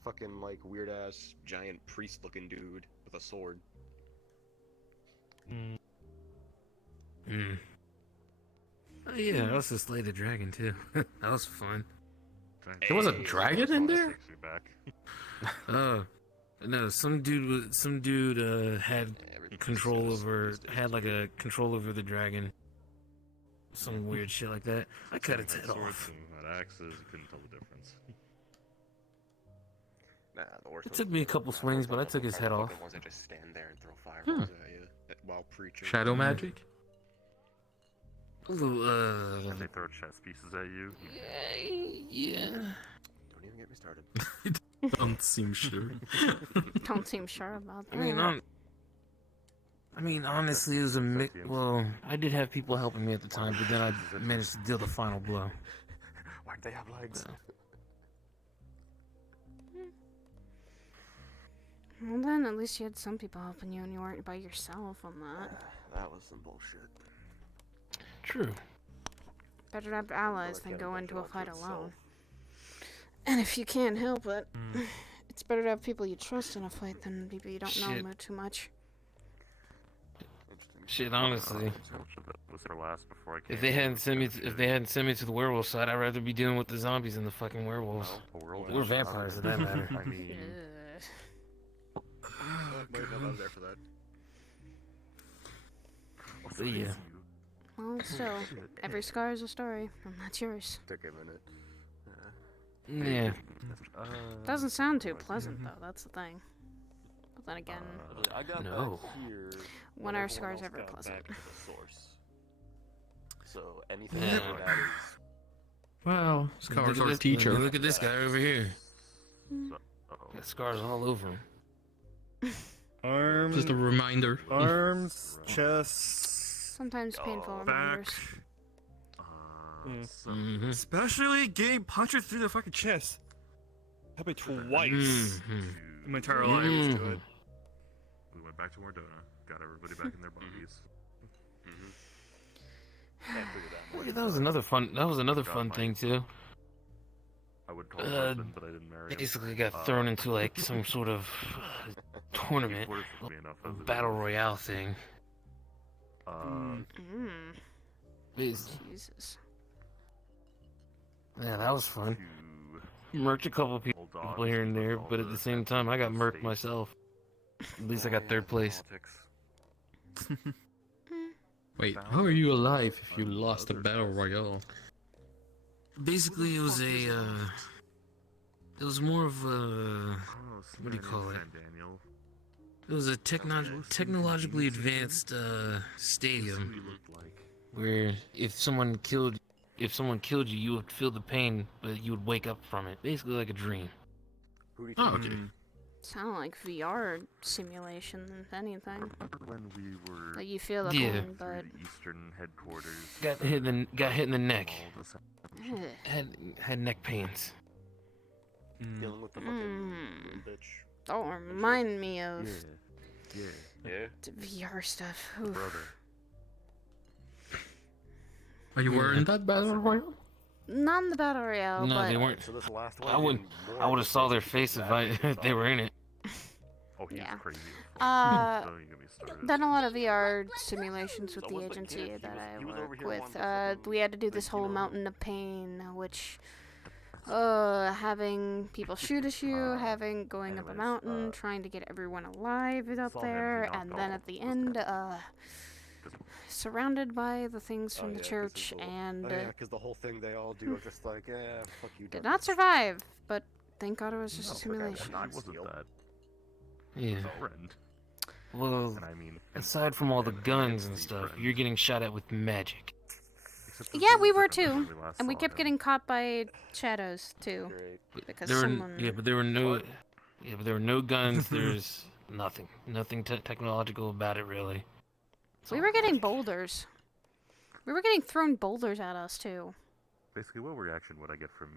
Fucking like weird ass giant priest looking dude with a sword. Oh yeah, I also slayed a dragon too. That was fun. There was a dragon in there? No, some dude had control over control over the dragon. Some weird shit like that. I cut its head off. Had axes, you couldn't tell the difference. Nah, the worst It took me a couple swings, but I took his head off. The ones that just stand there and throw fireballs at you while preaching. Shadow magic? Can they throw chess pieces at you? Yeah. Don't even get me started. Don't seem sure. Don't seem sure about that. I mean, honestly, it was a mix. Well, I did have people helping me at the time, but then I managed to deal the final blow. Why'd they have legs? Well then, at least you had some people helping you and you weren't by yourself on that. That was some bullshit. True. Better to have allies than go into a fight alone. And if you can't help it, it's better to have people you trust in a fight than people you don't know too much. Shit, honestly. Was her last before I came If they hadn't sent me to the werewolf side, I'd rather be dealing with the zombies than the fucking werewolves. We're vampires, for that matter. I mean, Wait, no, I was there for that. But yeah. Well, still, every scar is a story, and that's yours. Took a minute. Yeah. Doesn't sound too pleasant, though, that's the thing. But then again, I got no. back here when are everyone scars else ever got pleasant? back to the source. So anything Yeah. after that is. Wow, scars are teacher. Look at this guy over here. Got scars all over him. Arms. Just a reminder. Arms, chest. Sometimes painful reminders. Especially getting punctured through the fucking chest. Happened twice in my entire life. we went back to Mordona, got everybody back in their bodies. That was another fun thing too. I would call her husband, but I didn't marry him. Basically got thrown into like some sort of tournament, battle royale thing. Jesus. Yeah, that was fun. Murked a couple people here and there, but at the same time, I got murked myself. At least I got third place. Wait, how are you alive if you lost a battle royale? Basically, it was it was more of a, what do you call it? It was a technologically advanced stadium where if someone killed you, you would feel the pain, but you would wake up from it. Basically, like a dream. Oh, okay. Sound like VR simulation than anything. When we were Like you feel the pain, but Eastern headquarters. Got hit in the neck. Ugh. Had neck pains. Dealing with the fucking bitch. Don't remind me of Yeah. the VR stuff. Oof. Are you wearing that battle royale? Not in the battle royale, No, but they weren't. So this last I wouldn't. I would have saw their face if they were in it. Oh, he's Yeah. crazy. Uh, Don't even get me started. done a lot of VR simulations with the agency that I work with. We had to do this whole mountain of pain, which, having people shoot at you, going up a mountain, trying to get everyone alive up there, and then at the end, surrounded by the things from the church, and because the whole thing they all do are just like, fuck you. did not survive. But thank God it was just a simulation. I wasn't that. Yeah. Friend. Well, And I mean, aside from all the guns and stuff, you're getting shot at with magic. Yeah, we were too, and we kept getting caught by shadows too, because There were, someone. but there were no guns. There's nothing technological about it really. We were getting boulders. We were getting thrown boulders at us too. basically, what reaction would I get from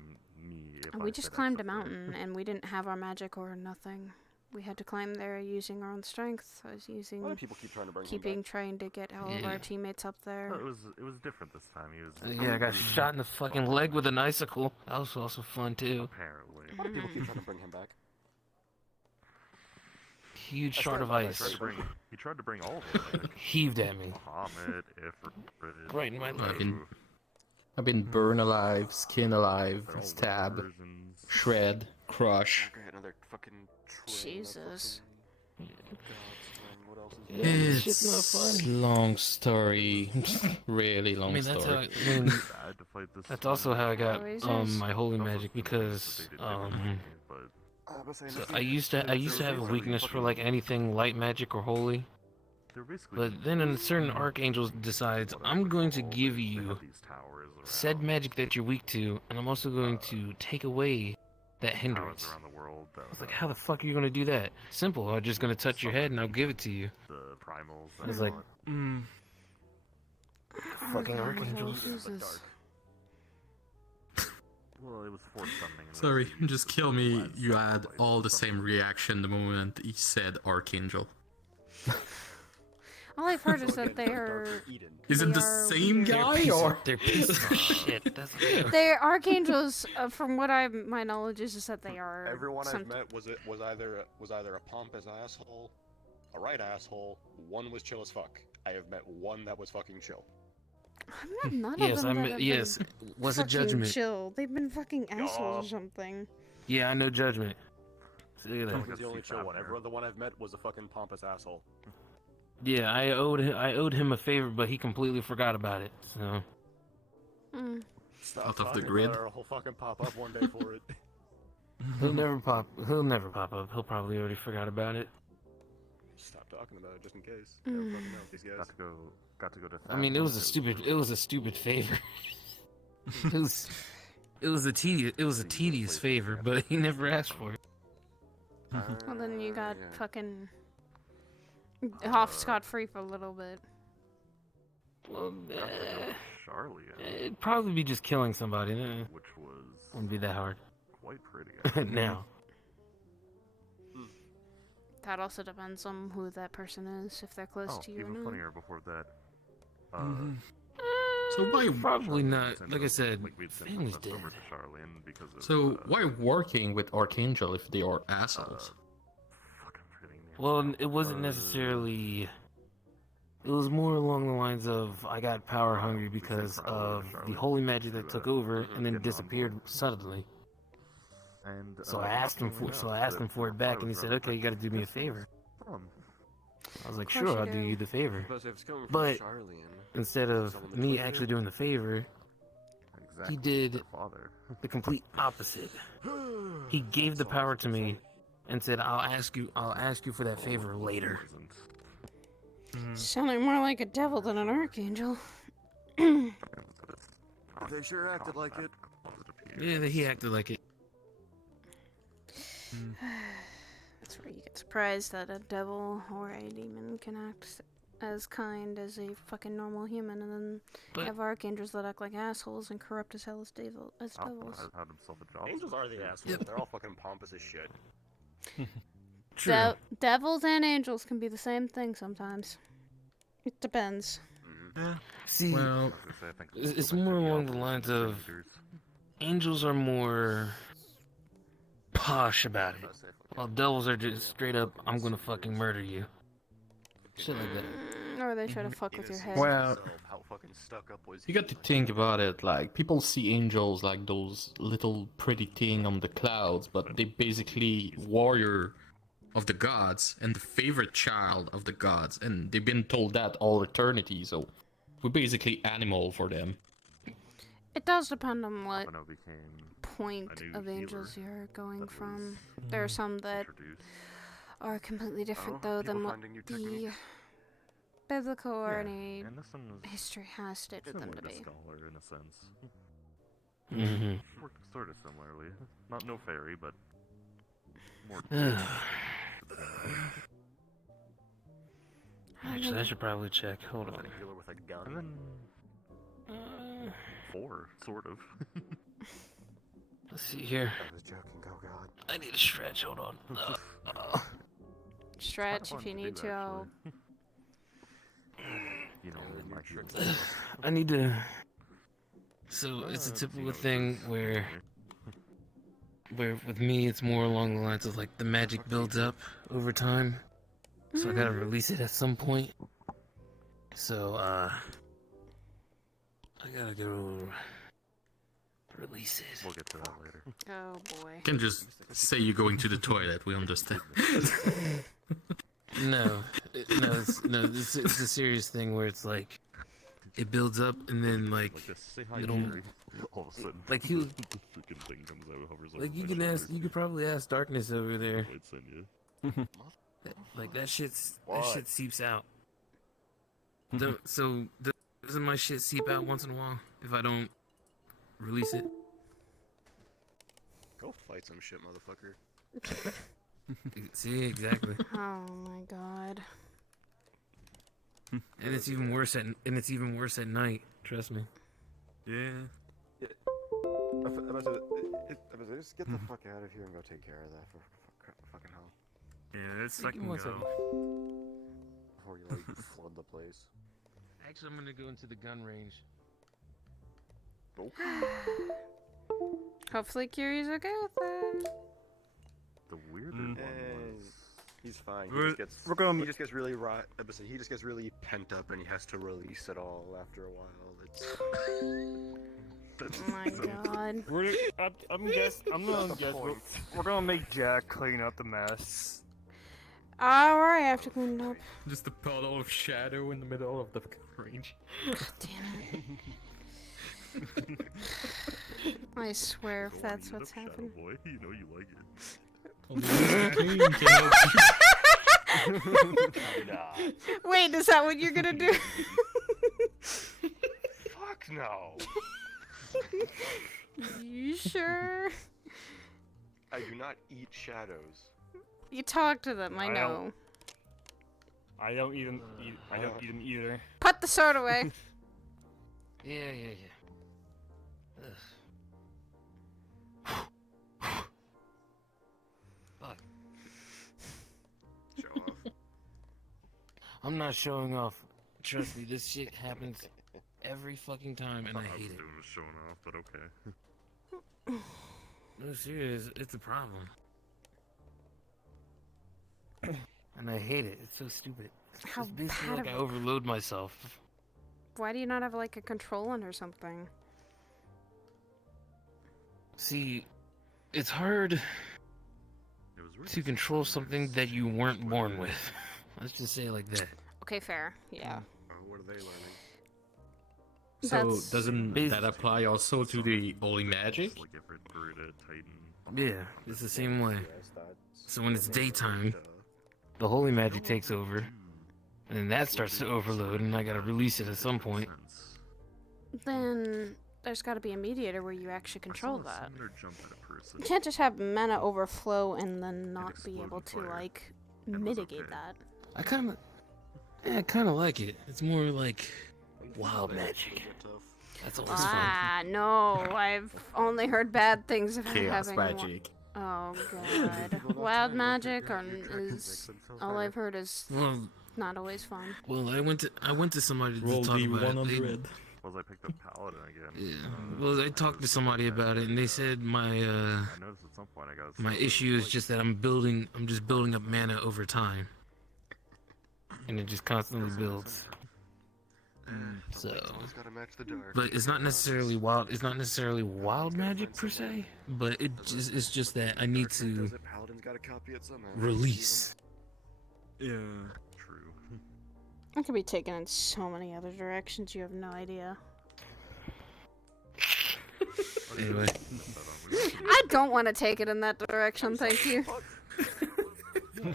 me if And I we just said climbed a something? mountain, and we didn't have our magic or nothing. We had to climb there using our own strength. I was using. A lot of people keep trying to bring him back. trying to get all of our teammates up there. No, it was different this time. He was. Yeah, I got shot in the fucking leg with an icicle. That was also fun too. Apparently. A lot of people keep trying to bring him back. Huge shard of ice. He tried to bring all of them. Heaved at me. Muhammad, Ifrit. Right in my leg. I've been burned alive, skin alive, stab, shred, crush. Another fucking Jesus. It's long story, really long That's story. how. That's also how I got my holy magic because so I used to have a weakness for like anything light magic or holy. But then a certain archangel decides, I'm going to give you said magic that you're weak to, and I'm also going to take away that hindrance. I was like, how the fuck are you going to do that? Simple, I'm just going to touch your head and I'll give it to you. I was like, fucking archangels. Well, it was force summoning. Sorry, just kill me. You had all the same reaction the moment he said Archangel. All I've heard is that they're. Is it the same guy or? They're pieces of shit. They're archangels. From what my knowledge is that they are. Everyone I've met was either a pompous asshole, a right asshole. One was chill as fuck. I have met one that was fucking chill. I've met none of them that have yes, been was a fucking judgment. chill. They've been fucking assholes or something. Yeah, I know judgment. See that. He was the only chill one. Everyone, the one I've met was a fucking pompous asshole. Yeah, I owed him a favor, but he completely forgot about it. So. Stop Out of the talking grid. about it or he'll fucking pop up one day for it. He'll never pop up. He'll probably already forgot about it. Stop talking about it just in case. Never fucking know these guys. Got to go to. I mean, it was a stupid favor. it was a tedious favor, but he never asked for it. Well, then you got fucking off scot-free for a little bit. Well, Charlie. It'd probably be just killing somebody. Which wouldn't be that hard. Quite pretty. Now. That also depends on who that person is, if they're close to you or even not. funnier before that. So why? Probably not. Like I said, family's dead. So why working with Archangel if they are assholes? Well, it wasn't necessarily It was more along the lines of I got power hungry because of the holy magic that took over and then disappeared suddenly. And So I asked him for it back, and he said, "Okay, you got to do me a favor." I was like, "Sure, I'll do you the favor." But instead of me actually doing the favor, he did the complete opposite. He gave the power to me and said, "I'll ask you for that favor later." Sounding more like a devil than an archangel. They sure acted like it. Yeah, he acted like it. That's where you get surprised that a devil or a demon can act as kind as a fucking normal human, and then you have archangels that act like assholes and corrupt as hell as devils. Angels are the assholes. They're all fucking pompous as shit. Devils and angels can be the same thing sometimes. It depends. See, well, it's more along the lines of angels are more posh about it, while devils are just straight up, "I'm gonna fucking murder you." Shit like that. Or they try to fuck with your head. Well, How fucking stuck up was you got to think about it. Like, people see angels like those little pretty thing on the clouds, but they basically warrior of the gods and the favorite child of the gods, and they've been told that all eternity. So we're basically animal for them. It does depend on what point of angels you're going from. There are some that are completely different, though, than what the biblical or any history has stated them to be. Scholar in a sense. Worked sort of similarly. Not no fairy, but more. Actually, I should probably check. Hold on. With a gun. And then 4, sort of. Let's see here. I was joking. Oh god. I need a stretch. Hold on. Stretch if you need to. I'll... You know, I need to. So it's a typical thing where with me it's more along the lines of like the magic builds up over time, so I gotta release it at some point. So I gotta go release it. We'll get to that later. Oh boy. You can just say you're going to the toilet. We understand. No, it's a serious thing where it's like it builds up and then like it'll all of a sudden like you freaking thing comes out, hovers over like you my can shoulders. you could probably ask Darkness over there. I'd send you. Like that shit seeps out. So doesn't my shit seep out once in a while if I don't release it? Go fight some shit, motherfucker. See, exactly. Oh my god. And it's even worse at night. Trust me. Yeah. Just get the fuck out of here and go take care of that for fucking hell. Yeah, let's fucking Give me go. 1 second. Before you like flood the place. Actually, I'm gonna go into the gun range. Hopefully Kiri's okay with that. The weirder one was. He's fine. We're going- He just gets really he just gets really pent up and he has to release it all after a while. It's. Oh my god. I'm gonna guess we're gonna make Jack clean up the mess. Alright, I have to clean it up. Just a puddle of shadow in the middle of the range. Damn it. I swear if that's what's happening. Boy, you know you like it. Wait, is that what you're gonna do? Fuck no. You sure? I do not eat shadows. You talk to them, I know. I don't eat them either. Put the sword away. Yeah. Fuck. Show off. I'm not showing off. Trust me, this shit happens every fucking time, and I hate it. Doing was showing off, but okay. No, serious, it's a problem. and I hate it. It's so stupid. How It's basically bad like I of- overload myself. Why do you not have like a control one or something? See, it's hard to control something that you weren't born with. Let's just say it like that. Okay, fair. Yeah. What are they learning? So That's- doesn't that apply also to the holy magic? Yeah, it's the same way. So when it's daytime, the holy magic takes over, and then that starts to overload, and I gotta release it at some point. Then there's got to be a mediator where you actually control that. You can't just have mana overflow and then not be able to like mitigate that. I kind of like it. It's more like wild magic. That's always fun. Ah, no, I've only heard bad things about Chaos having. magic. Oh god, wild magic is all I've heard is Well, not always fun. well, I went to somebody to Roll talk the about it. 100. Was I picked up Paladin again? Yeah. Well, I talked to somebody about it, and they said I noticed at some point I got. my issue is just that I'm just building up mana over time, and it just constantly builds. So, but it's not necessarily wild. It's not necessarily wild magic per se, but it's just that I need to release. Yeah. True. It could be taken in so many other directions. You have no idea. Anyway, I don't want to take it in that direction. Thank you.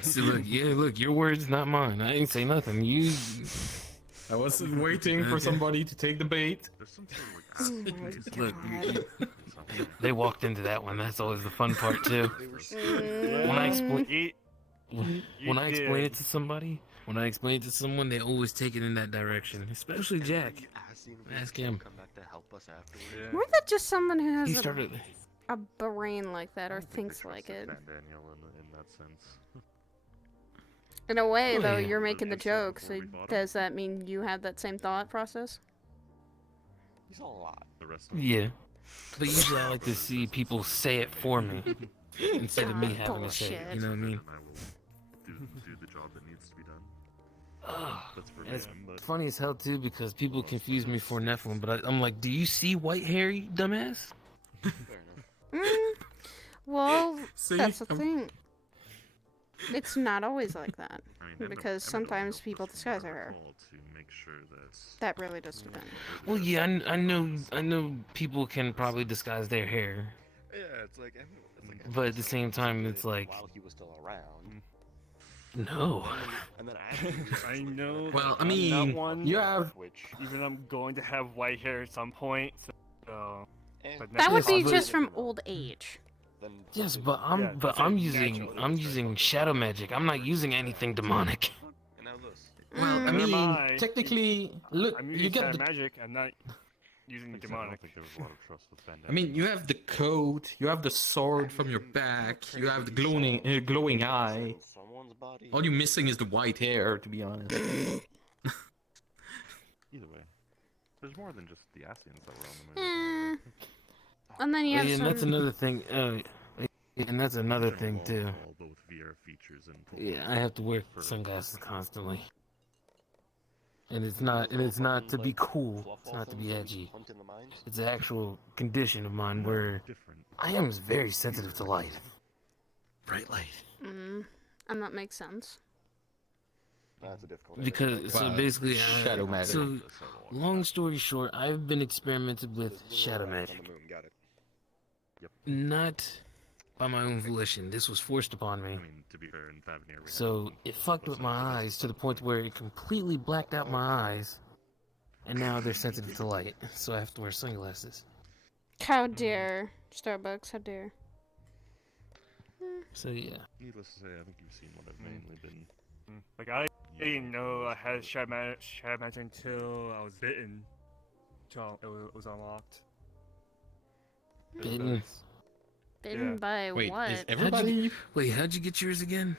so look, your words, not mine. I ain't say nothing. You. I was waiting for somebody to take the bait. Oh my Look, god. they walked into that one. That's always the fun part too. When I explain, when I explain it to somebody, when I explain it to someone, they always take it in that direction. Especially Jack. Ask him. More than just someone who He has started. a brain like that or thinks like it. Daniel in that sense. In a way, Oh, though, yeah. you're making the joke, so does that mean you have that same thought process? He's a lot. The rest Yeah, but usually I like to see people say it for me instead of me God, having to say it. You know what I mean? I will do the job that needs to be done. That's And it's verbatim, but funny as hell too because people confuse me for Nephilim, but I'm like, do you see white hair, you dumbass? Well, See, that's the thing. It's not always like that, because sometimes people disguise their hair. to make sure That really does depend. Well, yeah, I know people can probably disguise their hair, Yeah, it's like. but at the same time, it's like, While he was still around. no. And then I know. Well, I I'm mean, not one, you have. even I'm going to have white hair at some point. So, but That would be but- just from old age. Yes, but I'm using shadow magic. I'm not using anything demonic. Well, I Never mean, mind. technically, look, I'm you using get shadow the. magic. I'm not using demonic. I mean, you have the coat, you have the sword from your back, you have the glowing eye. All you're missing is the white hair, to be honest. either way, there's more than just the Asians that were on the moon. And then you have Yeah, and some... that's another thing. And that's another thing too. All both VR features and Yeah, I have to wear sunglasses constantly. And it's not to be cool. It's not to be edgy. It's an actual condition of mine where I am very sensitive to light. Bright light. And that makes sense. That's a difficult. Because so Wow, basically, shadow magic. So long story short, I've been experimented with shadow magic. Got it. Not by my own volition. This was forced upon me. I mean, to be fair, in Favnir, we So it fucked with my eyes to the point where it completely blacked out my eyes, and now they're sensitive to light. So I have to wear sunglasses. How dare. Starbucks, how dare. So yeah. Needless to say, I think you've seen what I've mainly been. Like I didn't know I had shadow magic until I was bitten. Until it was unlocked. Bitten. Bitten by Wait, what? is everybody? How'd you get yours again?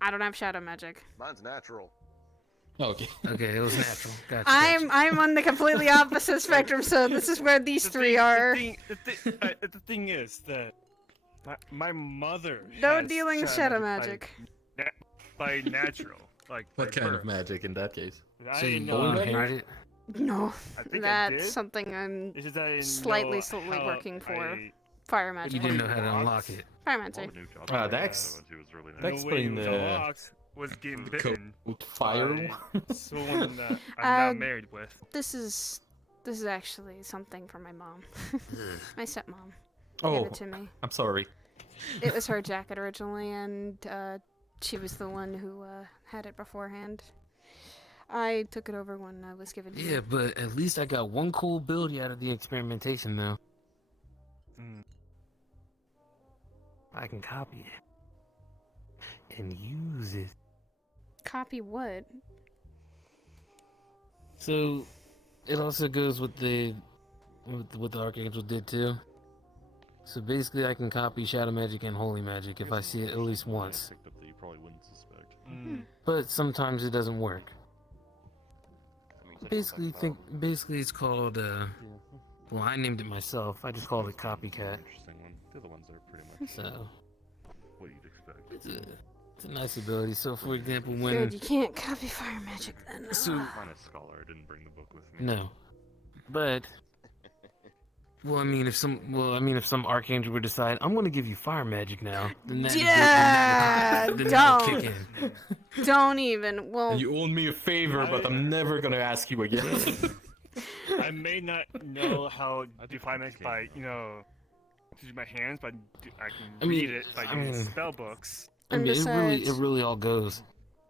I don't have shadow magic. Mine's natural. Okay. Okay, it was natural. Gotcha. I'm on the completely opposite spectrum, so this is where these three are. The thing is that my mother. No has dealing shadow magic. by natural, like What by kind birth. of magic in that case? I So didn't you know. inherit it? No, I think I that's did. something I'm It's just that I didn't slightly know slowly how working for. I- Fire magic. You didn't know how to unlock it. Fire magic. That's The way it explain was the unlocked was getting bitten fire. by someone that I'm not married with. This is actually something from my mom. My stepmom. Oh, Gave it to me. I'm sorry. It was her jacket originally, and she was the one who had it beforehand. I took it over when I was given to Yeah, me. but at least I got one cool ability out of the experimentation, though. I can copy it and use it. Copy what? So it also goes with what the Archangel did too. So basically, I can copy Shadow Magic and Holy Magic if I see it at least once. That you probably wouldn't suspect. But sometimes it doesn't work. Basically, it's called. Well, I named it myself. I just called it copycat. Interesting one. They're the ones that are pretty much So what you'd expect. it's a nice ability. So, for example, when Good, you can't copy fire magic then. So- I'm a scholar. I didn't bring the book with me. no, but if some archangel would decide I'm going to give you fire magic now, then that Yeah, then that'll don't. kick in. Don't even. Well, You owe me a favor, but I'm never gonna ask you again. I may not know how to do fire magic by using my hands, but I can read it by using spell books. I mean, it really all goes.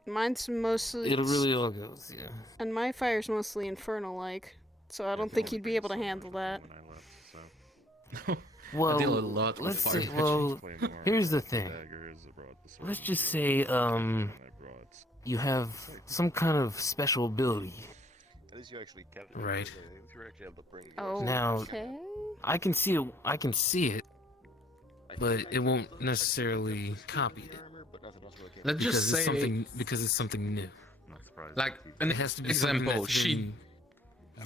mine's mostly. It really all goes, yeah. And my fire's mostly infernal-like, so I don't think you'd be able to handle that. Well, I deal a lot with let's fire say, magic. well, here's the thing. Let's just say, you have some kind of special ability. At least you actually kept it. Right. At least you were actually able to bring it. Oh, Now, okay. I can see it, but it won't necessarily copy it. Let's just say because it's something new. like an It has to be something example. that's She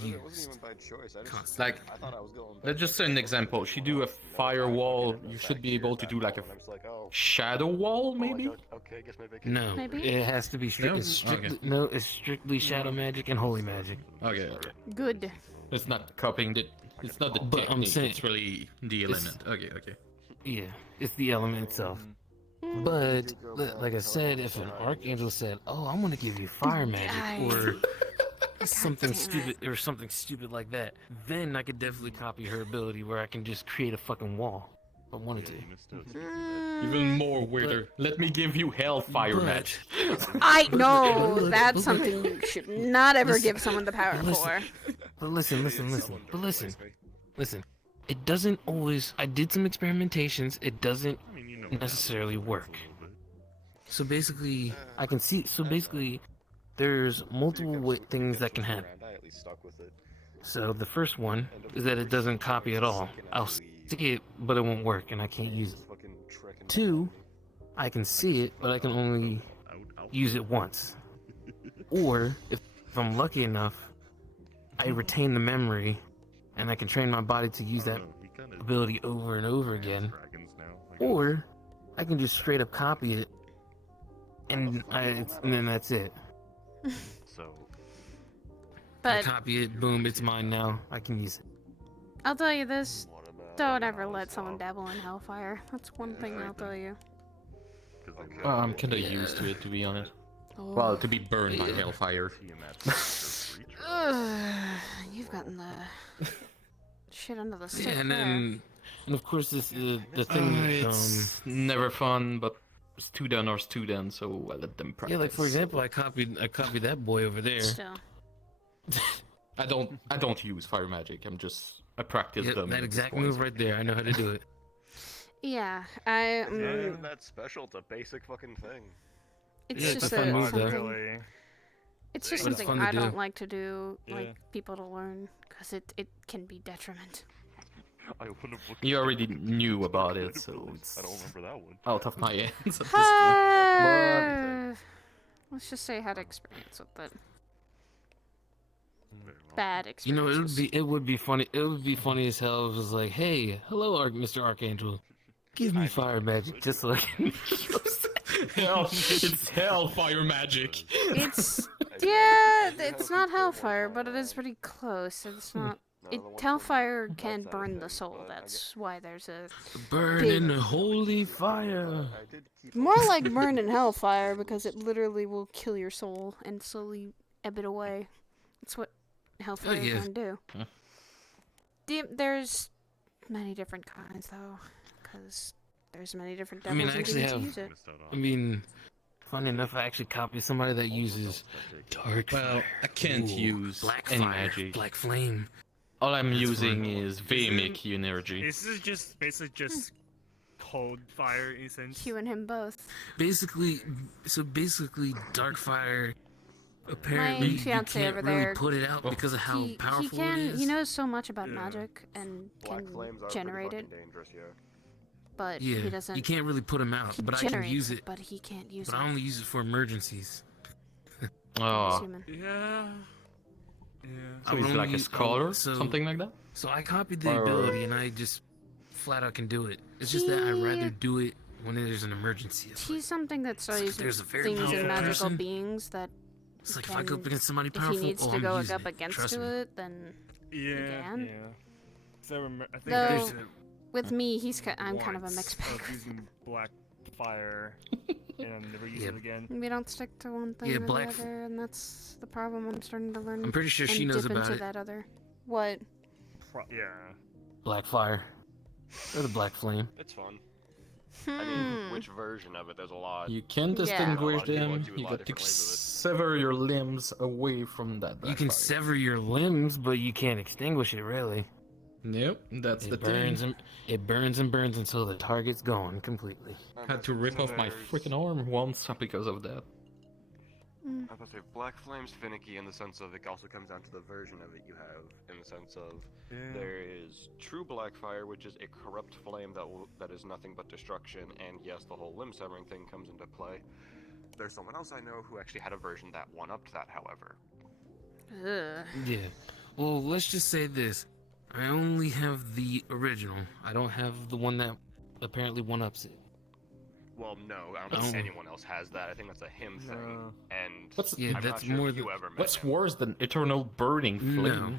been It wasn't even by choice. like I thought I was going. let's just say an example. She do a firewall. You should be able to do like a shadow wall, maybe. Okay, I guess maybe. No, Maybe? it has to be No? it's strictly Okay. no, it's strictly shadow magic and holy magic. Okay, okay. Good. It's not copying the. It's not the But I'm technique. saying- It's really the element. Okay, okay. Yeah, it's the element itself. But like I said, if an archangel said, "Oh, I'm gonna give you fire magic," or something stupid like that, then I could definitely copy her ability where I can just create a fucking wall if I wanted to. Even more weirder. Let me give you hellfire But- magic. I know that's something you should not ever give someone the power listen. for. But listen. It doesn't always. I did some experimentations. It doesn't necessarily work. So basically, I can see. So basically, there's multiple things that can happen. I at least stuck with it. So the first one is that it doesn't copy at all. I'll stick it, but it won't work, and I can't use it. Two, I can see it, but I can only use it once. Or if I'm lucky enough, I retain the memory, and I can train my body to use that ability over and over again. Or I can just straight up copy it, and then that's it. So I But copy it, boom, it's mine now. I can use it. I'll tell you this: don't ever let someone dabble in hellfire. That's one thing I'll tell you. I'm kind of used to it, to be honest. Well, to be burned by hellfire. You've gotten the shit under the stick Yeah, and there. then, and of course, this the thing. It's never fun, but student or student, so I let them practice. Yeah, like for example, I copied that boy over there. Still. I don't use fire magic. I practice Yep, them. that at this exact point. move right there. I know how to do it. Yeah, I. It's not even that special. It's a basic fucking thing. It's Yeah, just it's a fun move, though. Really. It's just But it's something fun to I don't do. like to do, like Yeah. people to learn, because it can be detriment. I opened a book. You already knew about it, so it's I don't remember that one. out of my hands at this point. Let's just say I had experience with it. Bad You know, experience. it would be funny. It would be funny as hell if it was like, "Hey, hello, Mr. Archangel, give me fire magic just so I can." It's hellfire magic. It's yeah, it's not hellfire, but it is pretty close. It's not. Hellfire can burn the soul. That's why there's a Burn big- in the holy fire. more like burn in hellfire because it literally will kill your soul and slowly ebb it away. That's what hellfire yeah. can do. There's many different kinds though, because there's many different I devils mean, I and actually demons who have. use it. I mean, funny enough, I actually copied somebody that uses dark Well, fire. I can't Ooh, use black any fire, magic. black flame. All I'm That's using fine. is Vamic energy. This is just basically just cold fire in a sense. You and him both. Basically, dark fire. Apparently, My you fiance can't over really there. put it out because of how powerful it is. He knows so much about magic and Black can flames are generate pretty it, fucking dangerous, yeah. but Yeah, he doesn't. you can't really put them out, he but I can generates use it. but he can't use But it. I only use it for emergencies. Oh. Human. Yeah. I So would he's only like a use- scholar, so- something like that? So I copied the Or- ability and I just flat out can do it. It's just that I'd rather do it when there's an emergency. It's He's something that studies there's a very things powerful and magical person. beings that. It's he like if I go up can- against somebody if powerful, he needs oh, to I'm go using up it. against Trust to me. it, then he Yeah. can. So I think Though, there's with me, I'm kind of a once mixed of bag. using black fire and never use Yeah. it again. We don't stick to one thing Yeah, or black the other, and that's the problem. I'm starting to learn. I'm pretty sure she and knows dip about into it. that other. What? Yeah. Black fire. Or the black flame. It's fun. I mean, which version of it? There's a lot. You can Yeah. distinguish A lot of people them. do a You lot got of to different ways with it. sever your limbs away from that. You can sever your limbs, but you can't extinguish it, really. Nope, that's it the burns thing. It burns and burns until the target's gone completely. Had to rip off my freaking arm once because of that. I was about to say, Black Flame's finicky in the sense of it also comes down to the version of it you have, in the sense of there is true Blackfire, which is a corrupt flame that is nothing but destruction, and yes, the whole limb severing thing comes into play. There's someone else I know who actually had a version that one-upped that, however. Yeah. Well, let's just say this. I only have the original. I don't have the one that apparently one-ups it. Well, no, I don't think anyone else has that. I think that's a him thing, and I'm not sure if you ever met What's him. worse than eternal burning flame?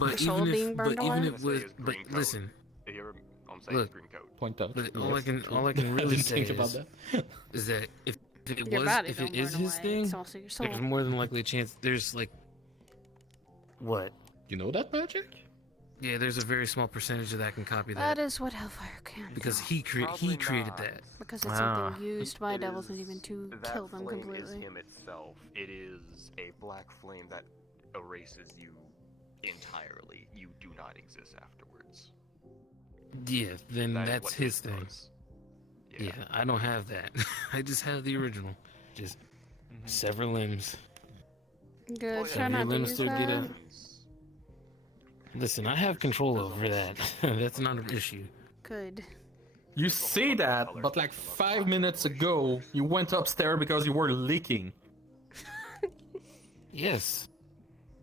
But soul even being if, burned but even alive? if was, but listen. If you ever, I'm saying Look, green coat. Point out. But Yes, all I can I really didn't say think about is that if it Your was body if don't it is burn his away, thing, it's also your soul. there's more than likely a chance. There's like what? You know that magic? Yeah, there's a very small percentage of that can copy That that is what Hellfire can. because do. he created that. Because it's something used by devils and even to That kill them flame completely. is him itself. It is a black flame that erases you entirely. You do not exist afterwards. Yeah, then That is that's what his thing. does. Yeah, I don't have that. I just have the original. Just sever limbs. Good. Sever Try your not to limbs use to get that. a. Listen, I have control over that. That's not an issue. Good. You say that, but like 5 minutes ago, you went upstairs because you were leaking. Yes.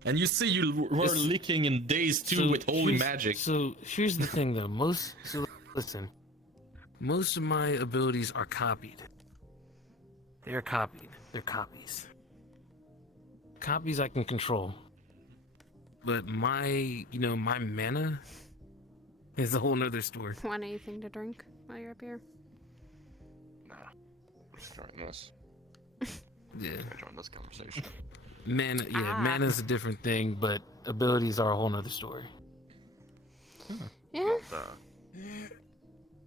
And you say you were It's- leaking in days too with holy magic. So here's the thing, though. Listen, most of my abilities are copied. They're copied. They're copies. Copies I can control. But my mana is a whole nother story. Want anything to drink while you're up here? Nah, I'm just trying this. Yeah. I'm join this conversation. Mana's a different thing, but abilities are a whole nother story. Yeah.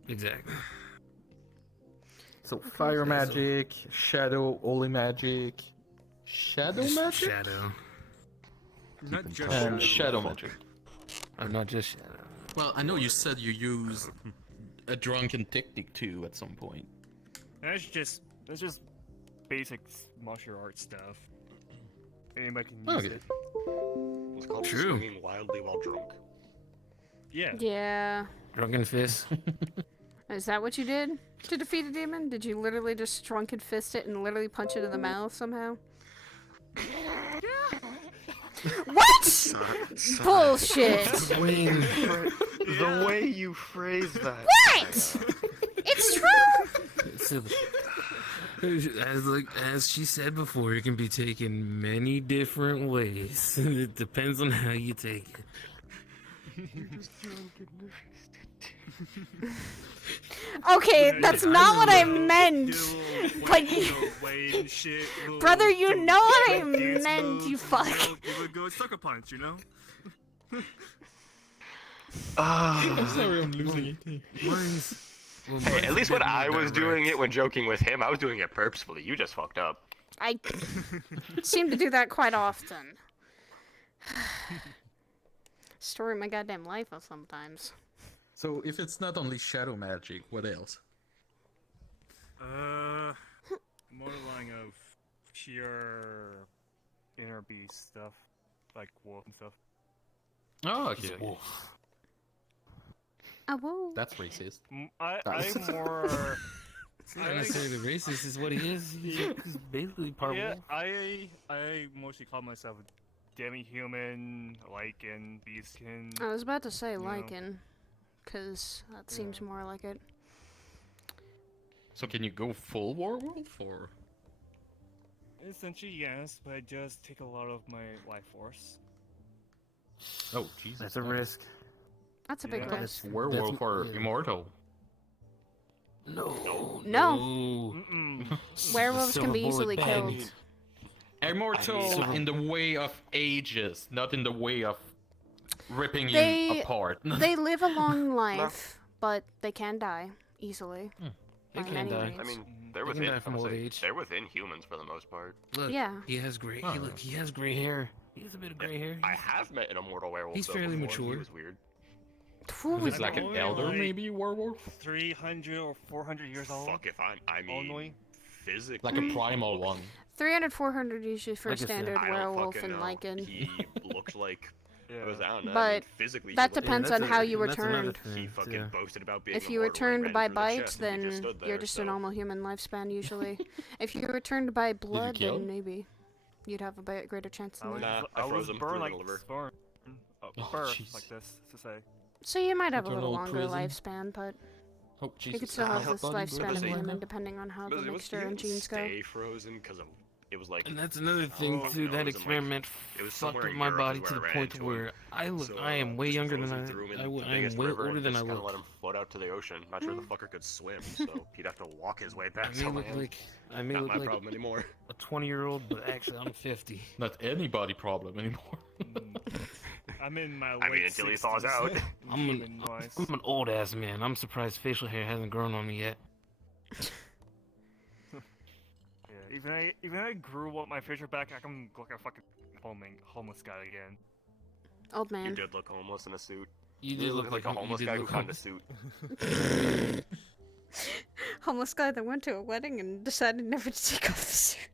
Exactly. So fire magic, shadow, holy magic, shadow magic, Shadow. Not just and shadow magic. Not just shadow. Well, I know you said you use a drunken technique too at some point. That's just basic martial arts stuff. Anybody can use Okay. it. It's called True. swinging wildly while drunk. Yeah. Yeah. Drunken fist. Is that what you did to defeat a demon? Did you literally just drunken fist it and literally punch it in the mouth somehow? What? Bullshit. I mean, the way you phrase that. What? It's true. So, As she said before, it can be taken many different ways. It depends on how you take it. Okay, that's not what I meant. But brother, you know what I meant. You fuck. Go sucker punch, you know. I'm sorry, I'm losing it. Hey, at least when I was doing it when joking with him, I was doing it purposefully. You just fucked up. I seem to do that quite often. Story of my goddamn life sometimes. So if it's not only shadow magic, what else? More line of pure inner beast stuff, like wolf and stuff. Oh, okay. That's racist. I'm more. It's not necessarily racist, is what he is. He's basically part Yeah, wolf. I mostly call myself a demi-human, lichen, beastkin. I was about to say you know. lichen, because that seems more like it. So can you go full werewolf or? Essentially, yes, but I just take a lot of my life force. Oh, Jesus. That's a risk. That's a big risk. Werewolf or immortal? No. Werewolves can be easily killed. Immortal in the way of ages, not in the way of ripping you apart. They live a long life, but they can die easily. They by can many die. ways. I mean, they're They can within. die from old age. They're within humans for the most part. Look, Yeah. he has gray. Look, he has gray hair. He has a bit of gray hair. I have met an immortal werewolf. He's though, fairly before. He mature. was weird. Is it like an elder, maybe werewolf? 300 or 400 years old. Fuck if I mean, Only. physically. Like a primal one. 300, 400 usually for Like I said, standard I don't werewolf fucking and know. lichen. He looked like. I don't know. I mean, But physically, that he looked depends like- on how you were that's another turned. thing, He fucking yeah. boasted about being If you were immortal and turned ran by through the bite, chest, and he then just stood you're there, just so- a normal human lifespan usually. If you were turned by blood, kill then him? maybe you'd have a greater chance I than was, that. I I froze was him, burned threw him like in the liver. thorn. Oh, Birth jeez. like this to say. So you might have a Like an little old longer prison. lifespan, but Oh, you Jesus. could still have Hot this body lifespan of burger. women depending on how the But mixture he and didn't genes go. stay frozen because of it was like. And that's another thing Oh, too. no, That it was in, like- experiment it was fucked somewhere up in my Europe body is to where the I ran point into where him. I look. So, I am way just younger than frozen through him in the I am biggest way river older and than I just kinda look. let him float out to the ocean. Not sure the fucker could swim, so he'd have to walk his way back I to may look land. like I may Not look my like problem anymore. a 20-year-old, but actually I'm 50. Not anybody problem anymore. I'm in my I mean, late until he thaws 60s, out. I'm human-wise. an old ass man. I'm surprised facial hair hasn't grown on me yet. Yeah, even I grew up my facial back, I can look like a fucking homeless guy again. Old You man. did look homeless in a suit. You did look like a you homeless did guy who look found a homeless. suit. Homeless guy that went to a wedding and decided never to take off the suit.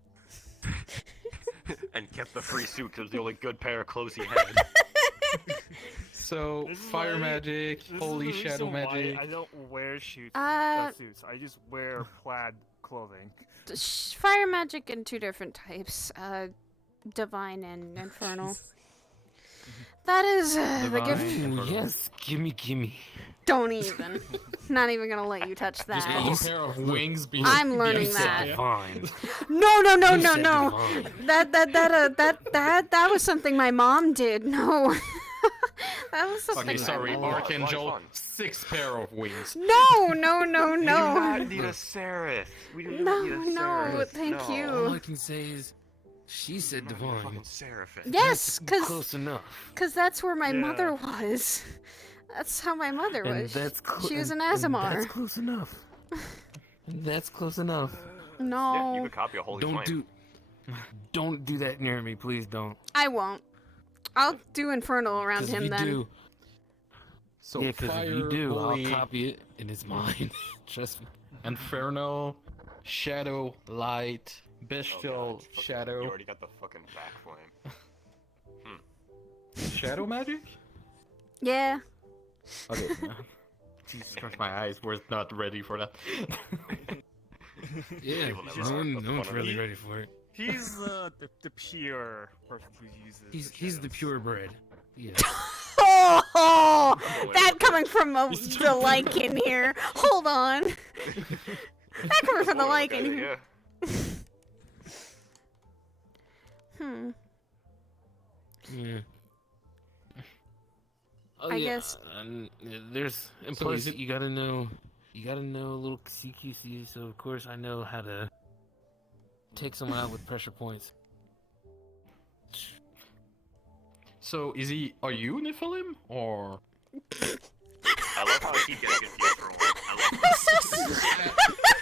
And kept the free suit because it was the only good pair of clothes he had. So, This is fire why- magic, this is holy the shadow reason why magic. I don't wear suits. Uh, Suits. I just wear plaid clothing. Fire magic in two different types. Divine and infernal. That is the gift. Ooh, yes, gimme. Don't even. Not even gonna let you touch Just that. a pair of wings being I'm learning You said that. divine. No. You said divine. That was something my mom did. No. That was something. Okay, sorry, my mom- Archangel, 6 pair of wings. No. We do not need a seraph. We do not need a No, seraph. thank No. All you. I can say is, she said divine. Fucking seraph. Yes, That's close enough. cause that's where my Yeah. mother was. That's how my mother And was. that's She was an and Azamar. That's close enough. And that's close enough. No. Yeah, you could copy a holy flame. Don't do that near me, please don't. I won't. I'll do Infernal around 'Cause him if you then. do, So, yeah, 'cause fire, if you do, holy, I'll copy it and it's mine. Trust me. infernal, shadow, light, bestial, You shadow. already got the fucking back flame. Shadow magic? Yeah. Okay. Jesus Christ, my eyes were not ready for that. Yeah, People never no, are. one, That's no one's funny. really ready for it. He's the pure person who uses. He's the purebred. Yeah. Oh, that coming from the lichen here. Hold on. That coming from the lichen here. Yeah. Oh, I yeah, guess- and there's and So plus is it- you gotta know a little CQC. So of course I know how to take someone out with pressure points. So is he? Are you Nephilim or? I love how I keep getting confused for one.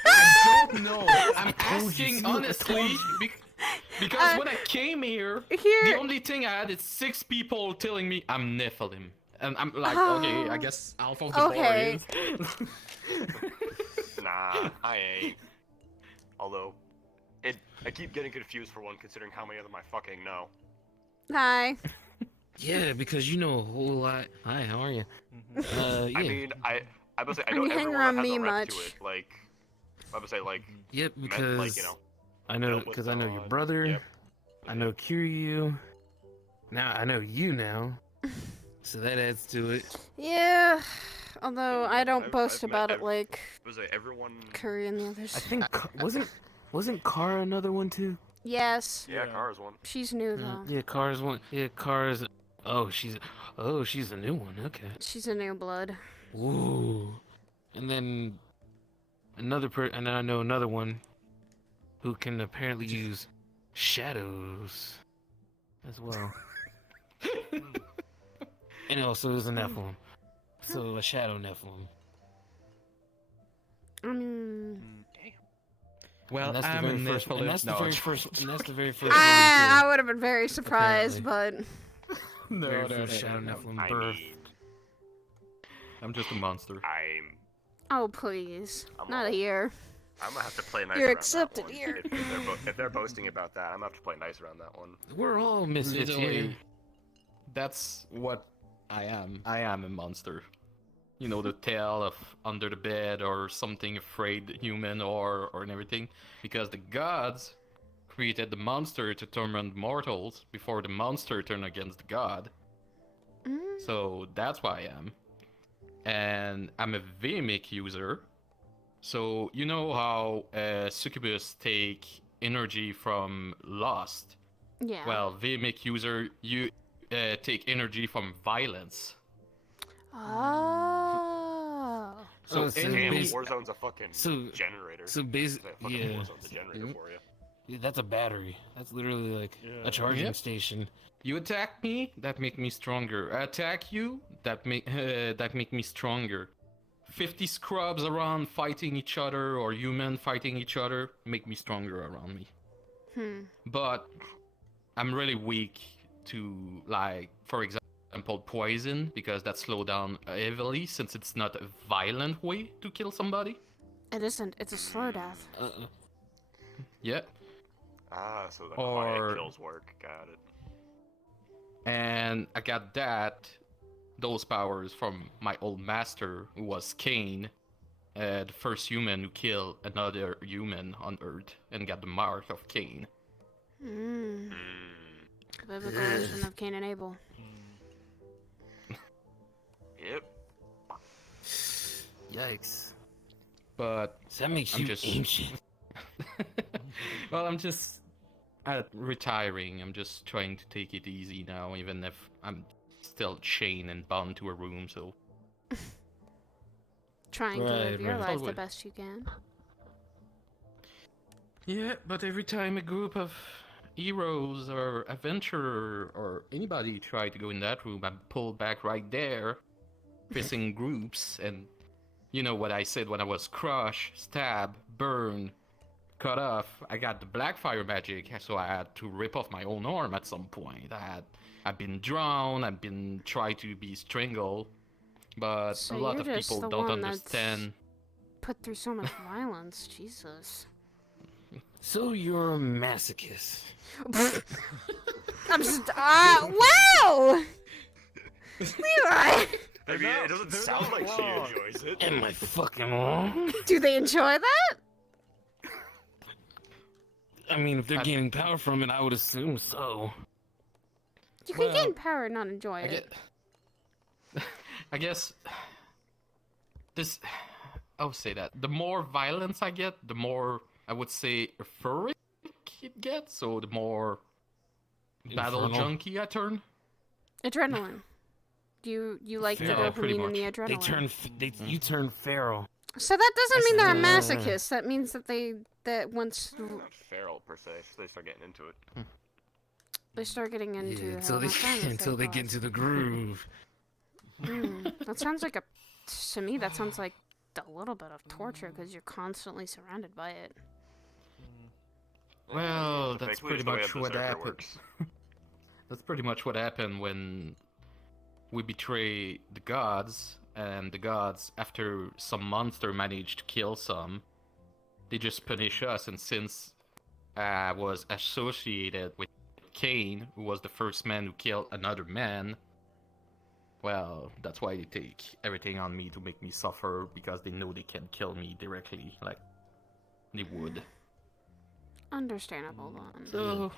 I don't know. I'm told you, asking see, I honestly told you. because when I came here, here- the only thing I had is 6 people telling me I'm Nephilim, and I'm like, okay, I guess Alpha of the Okay. Nah, I ain't. Although, I keep getting confused for one, considering how many of them I fucking know. Hi. Yeah, because you know a whole lot. Hi, how are you? Yeah. I mean, I would say I I know mean, hang everyone around that has me a rep much. to it. Like, I would say like. Yep, men, because like, you know, I know dealt with because I know your God. brother. Yep. I know Kiryu. Now I know you now. So that adds to it. Yeah. Although I don't I've boast met about it like Was it everyone? Curry and the others. I think wasn't Kara another one too? Yes. Yeah, Kara's one. She's new though. Yeah, Kara's one. Yeah, Kara's. Oh, she's a new one. Okay. She's a new blood. Ooh. And then and I know another one who can apparently use shadows as well. And also is a Nephilim. So a shadow Nephilim. I mean, Well, And that's the I'm very a first. Nephilim. And that's the No, very it's- first. And that's the very first. I would have been very surprised, Apparently. No, Very no, first no, shadow no. Nephilim I birth. mean, I'm just a monster. oh please, I'm not all- a year. I'm gonna have to play nice. You're around that accepted one. here. If they're boasting about that, I'm gonna have to play nice around that one. We're all misfits here. Literally, that's what I am. I am a monster. You know, the tale of under the bed or something afraid human or and everything. Because the gods created the monster to torment mortals before the monster turned against the god. So that's why I am. And I'm a Vimic user. So you know how succubus take energy from lust? Yeah. Well, Vimic user, you take energy from violence. Oh. So Oh, so Damn, basi- Warzone's a fucking generator. So basically, Fucking yeah. Warzone's a generator for you. Yeah, that's a battery. That's literally like a charging Yep. station. You attack me, that make me stronger. I attack you, that make me stronger. 50 scrubs around fighting each other or human fighting each other make me stronger around me. But I'm really weak to, like, for example, poison, because that slow down heavily since it's not a violent way to kill somebody. It isn't. It's a slow death. Yeah. Ah, so the Or- quiet kills work. Got it. And I got those powers from my old master, who was Cain, the first human who killed another human on Earth and got the mark of Cain. The biblical version of Cain and Abel. Yep. Yikes. But So that makes I'm you just ancient. Well, I'm just retiring. I'm just trying to take it easy now, even if I'm still chained and bound to a room. So Trying to live your right. life the Totally. best you can. yeah, but every time a group of heroes or adventurer or anybody try to go in that room, I'm pulled back right there, facing groups. And you know what I said when I was crushed, stabbed, burned, cut off. I got the Blackfire magic, so I had to rip off my own arm at some point. I've been drowned. I've been tried to be strangled, but So a lot you're of just people the don't one that's understand. Put through so much violence, Jesus. So you're a masochist. I'm just. Wow! Leroy! I mean, it doesn't sound like she enjoys it. Am I fucking wrong? Do they enjoy that? I mean, if they're gaining power from it, I would assume so. You can gain power and not enjoy I it. I guess this. I'll say that the more violence I get, the more I would say, euphoric it gets, so the more battle Infernal. junkie I turn. Adrenaline. You like the Feral, dopamine and the adrenaline. You turn feral. So that doesn't mean they're a Yeah. masochist. That means that once Not feral per se. They start getting into it. they start getting into Yeah, how until much time it until they get takes. into the groove. That sounds like to me that sounds like a little bit of torture because you're constantly surrounded by it. Well, that's Thankfully, pretty it's the way much a what berserker happened. works. That's pretty much what happened when we betray the gods, and the gods, after some monster managed to kill some, they just punish us. And since I was associated with Cain, who was the first man who killed another man, well, that's why they take everything on me to make me suffer, because they know they can kill me directly, like they would. Understandable then. So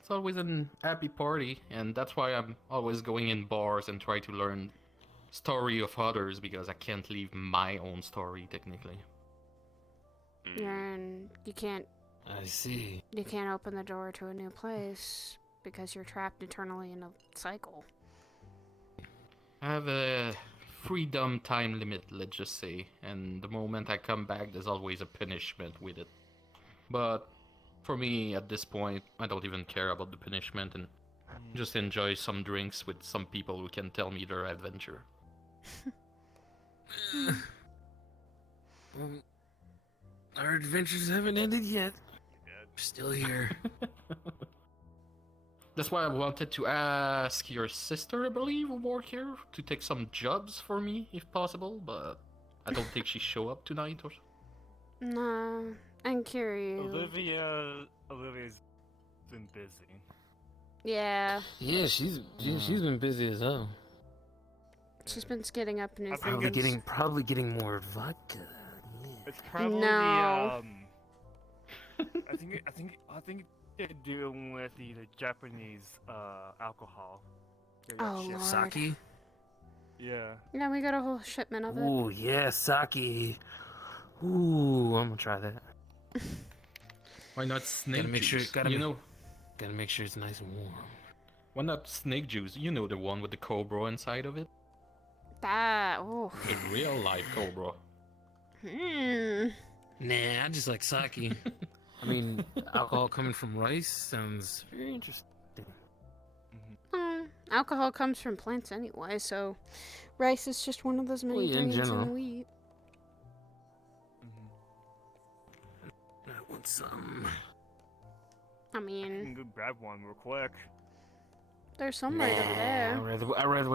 it's always a happy party, and that's why I'm always going in bars and try to learn story of others, because I can't leave my own story technically. You can't. I see. You can't open the door to a new place because you're trapped eternally in a cycle. I have a freedom time limit, let's just say, and the moment I come back, there's always a punishment with it. But for me, at this point, I don't even care about the punishment and just enjoy some drinks with some people who can tell me their adventure. Our adventures haven't ended yet. We're still here. That's why I wanted to ask your sister, I believe, who work here, to take some jobs for me, if possible, but I don't think she show up tonight or... No, I'm curious. Olivia's been busy. Yeah. Yeah, she's been busy as hell. She's been skidding up new Probably getting more vodka. It's probably No. I think they're dealing with the Japanese alcohol. They got Oh, shipped. Lord. Sake? Yeah. Yeah, we got a whole shipment of it. Ooh, yeah, sake. Ooh, I'm gonna try that. Why not snake Gotta make juice? sure, know, gotta make sure it's nice and warm. why not snake juice? You know, the one with the cobra inside of it? Oh. The real life cobra. Nah, I just like sake. I mean, alcohol coming from rice sounds very interesting. Alcohol comes from plants anyway, so rice is just one of those many Well, yeah, in ingredients in general. wheat. I want some. I I mean, can go grab one real quick. there's some right over there. I'd rather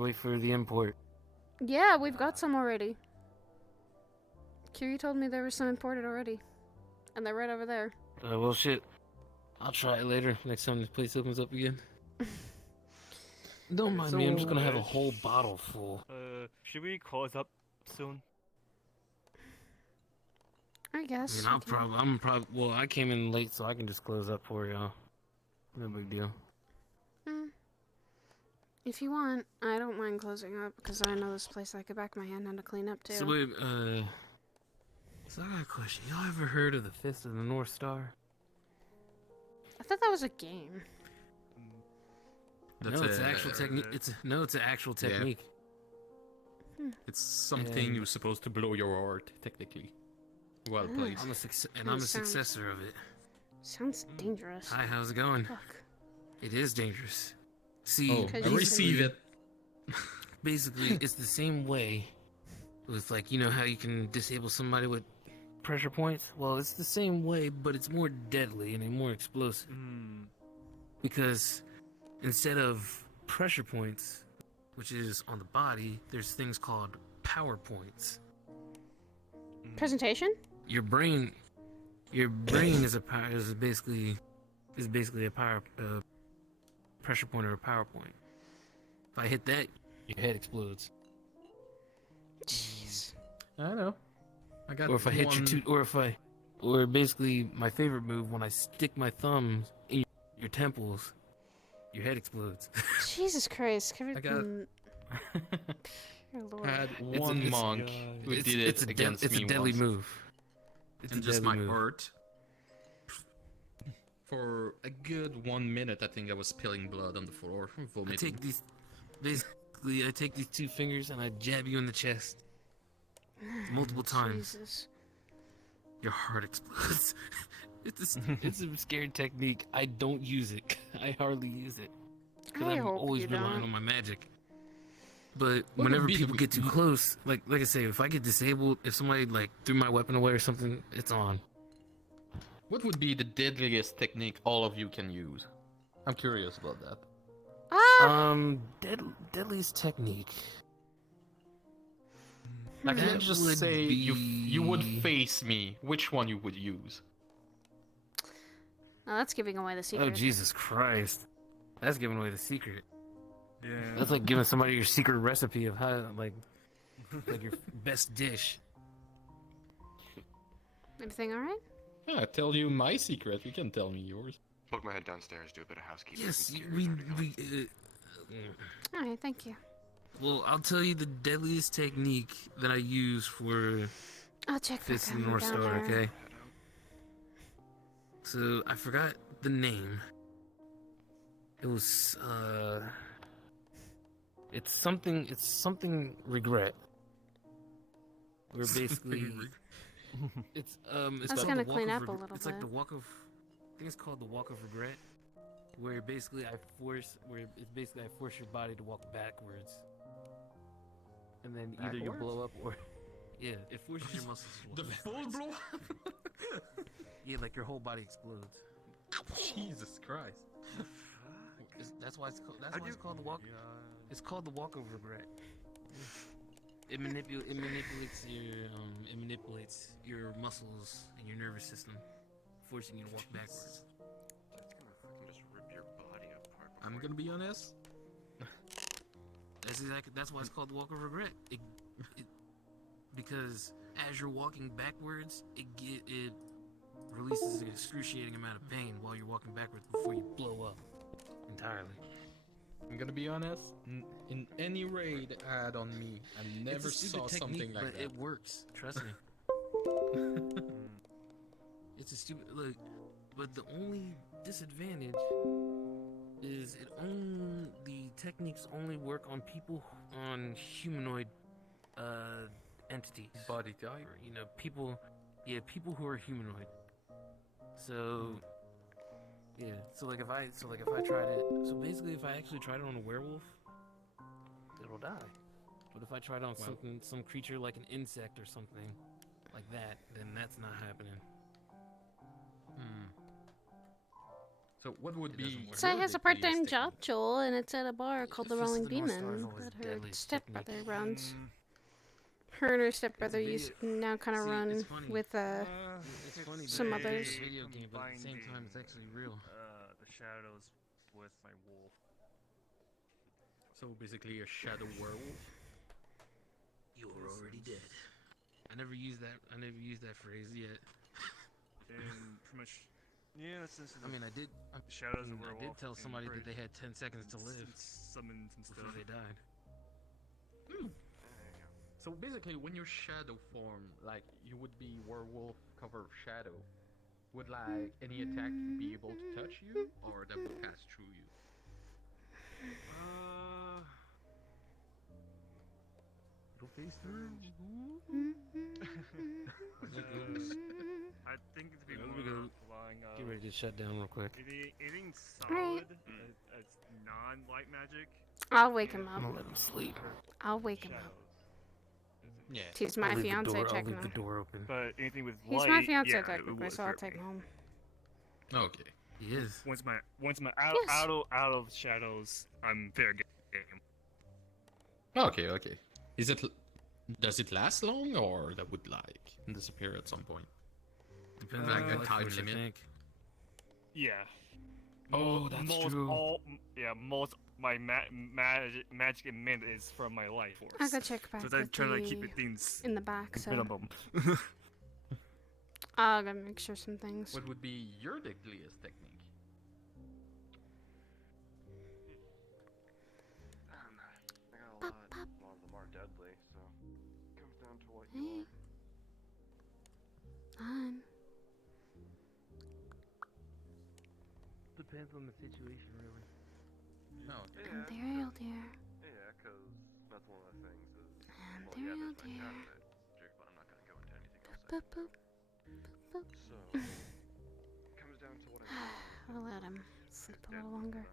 wait for the import. Yeah, we've got some already. Kiri told me there was some imported already. And they're right over there. Well, shit. I'll try it later. Next time this place opens up again. Don't mind me. I'm just gonna have a whole bottle full. Should we close up soon? I guess. I mean, well, I came in late, so I can just close up for y'all. No big deal. If you want, I don't mind closing up because I know this place like the back of my hand how to clean up too. So wait, so I got a question. Y'all ever heard of the Fist of the North Star? I thought that was a game. That's No, it's an actual technique. It's an actual Yeah. technique. It's something And- you're supposed to blow your heart, technically. Well played. I'm a successor of it. Sounds dangerous. Hi, how's it going? Fuck. It is dangerous. See, Oh, I receive it. Basically, it's the same way with, like, you know how you can disable somebody with pressure points? Well, it's the same way, but it's more deadly and more explosive. Because instead of pressure points, which is on the body, there's things called power points. Presentation? Your brain is basically a power pressure point or a power point. If I hit that, your head explodes. Jeez. I know. I got Or if I hit one... or basically my favorite move, when I stick my thumbs in your temples, your head explodes. Jesus Christ. I got- Dear Lord. I had one monk who did it against me It's a deadly once. move. and just my heart. For a good 1 minute, I think I was spilling blood on the floor, vomiting. I take these, basically, I take these 2 fingers and I jab you in the chest multiple times. Jesus. Your heart explodes. it's a scary technique. I don't use it. I hardly use it because I'm always relying on my magic. But whenever people get too close, like I say, if I get disabled, if somebody like threw my weapon away or something, it's on. What would be the deadliest technique all of you can use? I'm curious about that. Deadliest technique. I can't just say you would face me. Which one you would use? Now that's giving away the secret. Oh Jesus Christ! That's giving away the secret. Yeah. That's like giving somebody your secret recipe of how, like your best dish. Everything all right? Yeah, I tell you my secret. You can tell me yours. Poke my head downstairs, do a bit of housekeeping. Yes, All right, thank you. Well, I'll tell you the deadliest technique that I use for I'll check Fist back of the on North down Star, there. okay? So, I forgot the name. It was, it's something regret. Where basically, it's That's called gonna the clean walk of up a reg- little It's like the bit. walk of, I think it's called the walk of regret. Where basically I force your body to walk backwards. And then either you blow up or... Yeah, it forces your muscles to walk backwards. blow up? Yeah, like your whole body explodes. Jesus Christ. That's why it's called the walk. It's called the walk of regret. It manipulates your muscles and your nervous system, forcing you to walk backwards. Just rip your body apart. I'm gonna be honest. That's why it's called the walk of regret. Because as you're walking backwards, it releases an excruciating amount of pain while you're walking backwards before you blow up entirely. I'm gonna be honest. In any raid ad on me, I never saw something like that. It works. Trust me. It's a stupid look, but the only disadvantage is the techniques only work on people on humanoid entities. Body type. People who are humanoid. So so if I tried it, so basically if I actually tried it on a werewolf, it'll die. But if I tried it on some creature like an insect or something like that, then that's not happening. So what would be? So he has a part-time job, Joel, and it's at a bar called the Brawling Demon that her stepbrother runs. Her and her stepbrother now kind of run with some others. It's a video game, but at the same time, it's actually real. The shadows with my wolf. So basically a shadow werewolf. You're already dead. I never used that phrase yet. And pretty much, yeah, that's essentially. I mean, I did tell somebody that they had 10 seconds to live Summons and stuff. before they died. So basically, when your shadow form, like you would be werewolf cover shadow, would like any attack be able to touch you, or that would pass through you? It'll phase through. I think it's be more flying. Get ready to shut down real quick. Anything solid, it's non-light magic. I'll wake him up. I'm gonna let him sleep. I'll wake him up. Yeah. He's my fiance I'll technically. leave the door open. But anything with He's light, my fiance yeah, technically, so I'll take him home. Okay. He is. Once my out of shadows, I'm fair game. Okay. Does it last long, or that would like disappear at some point? Depends like on a what time force, I limit. think. Yeah. Oh, that's true. Most my magic and mint is from my life force. I'll go check back. So I'm with trying to keep the- it things in the back. So minimum. I'll gotta make sure some things. What would be your deadliest technique? I got a lot. A lot of them are deadly, so it comes down to what you want. Fine. depends on the situation, really. No. Ethereal dear. Yeah, because that's one of the things is. Well, Ethereal yeah, there's my dear. chat magic, but I'm not gonna go into anything else. Boop boop. Boop. So, it comes down to what I I'll let him sleep a little longer.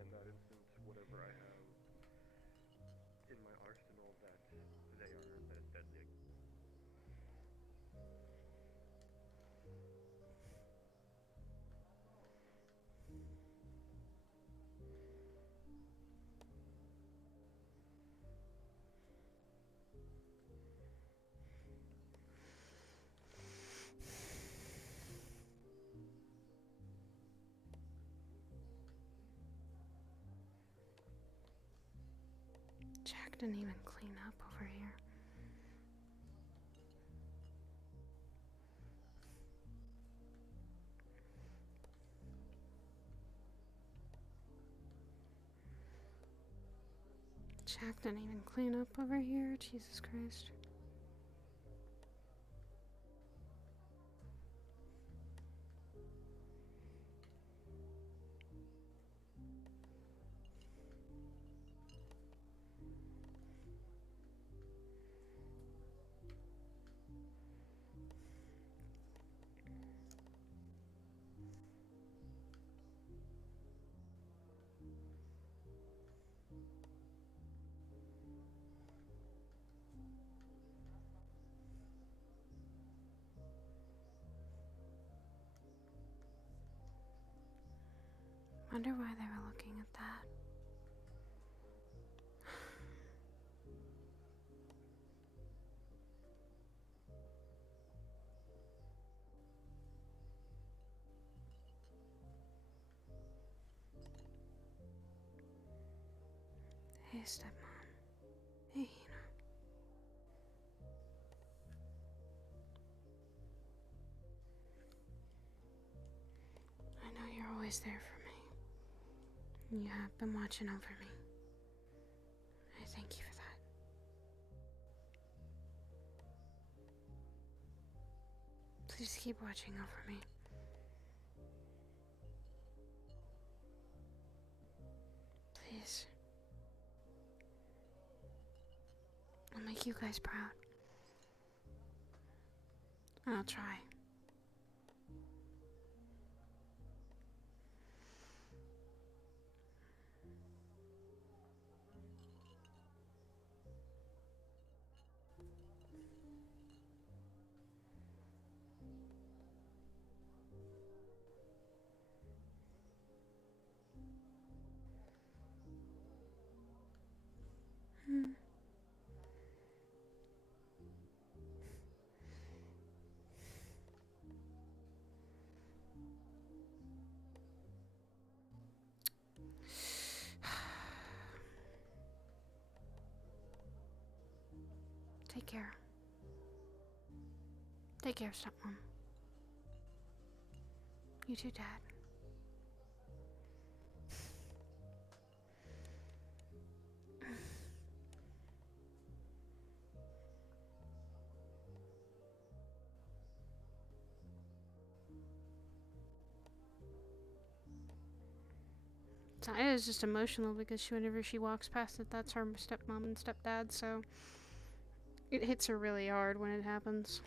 In that instance, whatever I have in my arsenal that is deadly. Jack didn't even clean up over here. Jack didn't even clean up over here. Jesus Christ. Wonder why they were looking at that. Hey, stepmom. Hey, Hina. I know you're always there for me. You have been watching over me. I thank you for that. Please keep watching over me. Please. I'll make you guys proud. I'll try. Take care. Take care, stepmom. You too, Dad. Saya is just emotional because whenever she walks past it, that's her stepmom and stepdad, so it hits her really hard when it happens.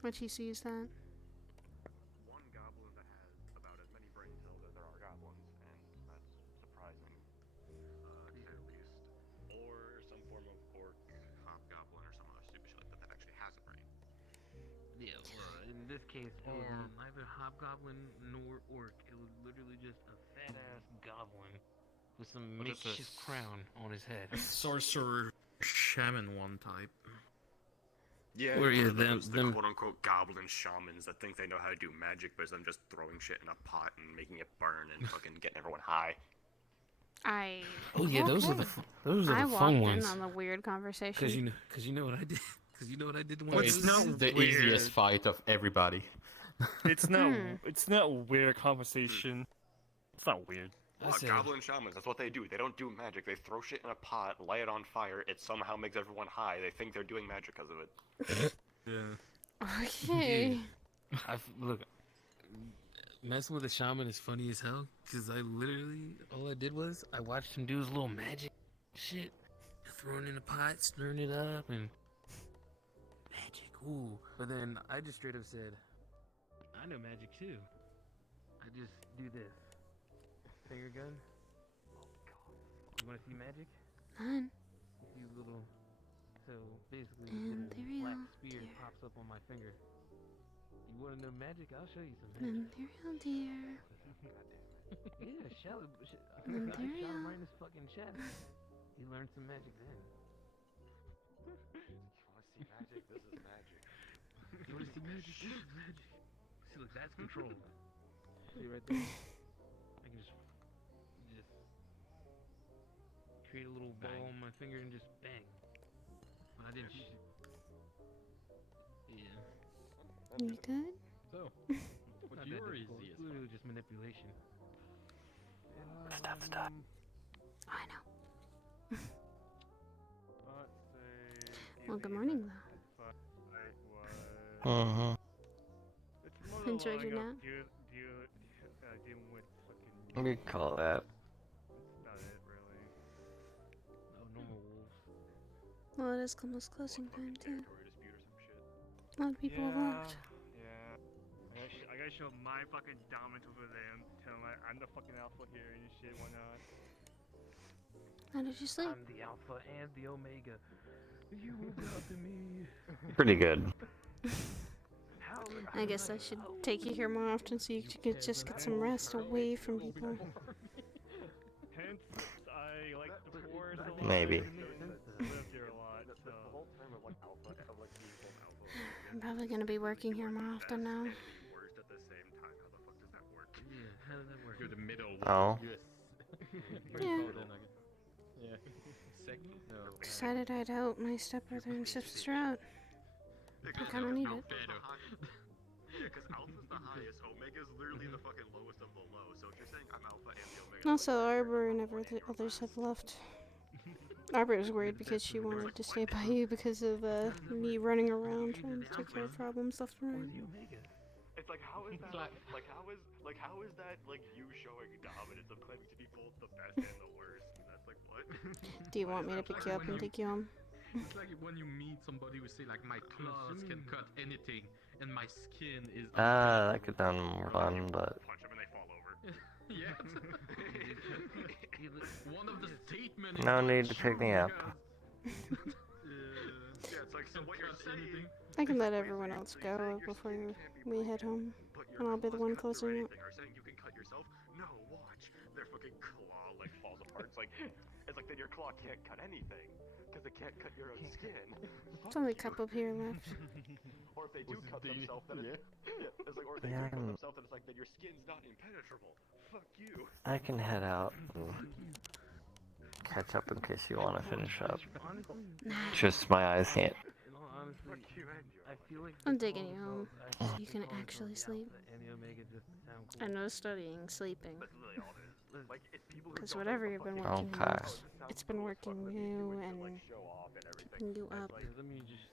When she sees that. One goblin that has about as many brain cells as there are goblins, and that's surprising, to say the least. Or some form of orc, hobgoblin, or some other stupid shit like that that actually has a brain. Yeah, well, in this case, it was neither hobgoblin nor orc. It was literally just a fat-ass goblin with some makeshift crown on his head. Sorcerer shaman one type. Yeah, Or yeah, the them quote-unquote goblin shamans that think they know how to do magic, but them just throwing shit in a pot and making it burn and fucking getting everyone high. Oh yeah, those are the I fun walked ones. in on the weird conversation. Cause you know what I did. Cause you know what I did. It's not the easiest fight of everybody. It's not weird conversation. It's not weird. What, goblin shamans, that's what they do. They don't do magic. They throw shit in a pot, light it on fire, it somehow makes everyone high. They think they're doing magic because of it. Yeah. Okay. Look, messing with a shaman is funny as hell. Cause I literally, all I did was I watched him do his little magic shit, throwing in a pot, stirring it up, and magic. Ooh. But then I just straight up said, I know magic too. I just do this. Finger gun. You wanna see magic? Fun. These little. So basically, And this there you black are, spear dear. pops up on my finger. You wanna know magic? I'll show you some And magic. there you are, dear. Yeah, shall I And shot there you him are. right in his fucking chest. He learned some magic then. You wanna see magic? This is magic. You wanna see magic? This is magic. See, look, that's control. See right there? I can just create a little ball on my finger and just bang. But I didn't shoot. Yeah. You good? So, what's Not your that difficult. easiest It's literally just manipulation. Stop. Oh, I know. Let's say. Well, good morning, though. Uh-huh. It's more Enjoyed your along nap? of dealing with fucking. We call that. That's about it, really. No normal wolves. Well, it is almost closing time, too. A lot of people have left. Yeah. I gotta show my fucking dominance over them. Tell them I'm the fucking alpha here and shit, whatnot. How did you sleep? I'm the alpha and the omega. You will bow to me. Pretty good. I guess I should take you here more often so you could just get some rest away from people. Hence, I like the forest a lot. Maybe. Live here a lot, so. I'm probably gonna be working here more often now. Yeah, how does that work? You're the middle. Oh. Yeah. Yeah. Second? No. Decided I'd help my stepbrother and sister out. I kinda need it. Yeah, because alpha's the highest, omega's literally the fucking lowest of the low. So if you're saying I'm alpha and the omega. Also, Arbor and the others have left. Arbor was worried because she wanted to stay by you because of me running around trying to take care of problems left and right. It's like how is that how is that like you showing dominance of claiming to be both the best and the worst? That's like what? Do you want me to pick you up and take you home? It's like when you meet somebody who say like my claws can cut anything and my skin is. That could sound more fun, but. Punch them and they fall over. Yeah. One of the statements. No need to pick me up. Yeah, it's like so what you're saying. I can let everyone else go before we head home, and I'll be the one closing up. Are saying you can cut yourself? No, watch. Their fucking claw like falls apart. It's like then your claw can't cut anything because it can't cut your own skin. There's only a couple up here left. Or if they do cut themselves, then it's like, or if they do cut themselves, then it's like then your skin's not impenetrable. Fuck you. I can head out and catch up in case you want to finish up. Just my eyes can't. In all honesty, I feel like I'm taking you home so you can actually sleep. and the omega just sound cool. I know studying, sleeping. That's really all it is. Like it's people who Because don't whatever know you've been the fucking working Okay. on, it's been working you and keeping you up. Let me just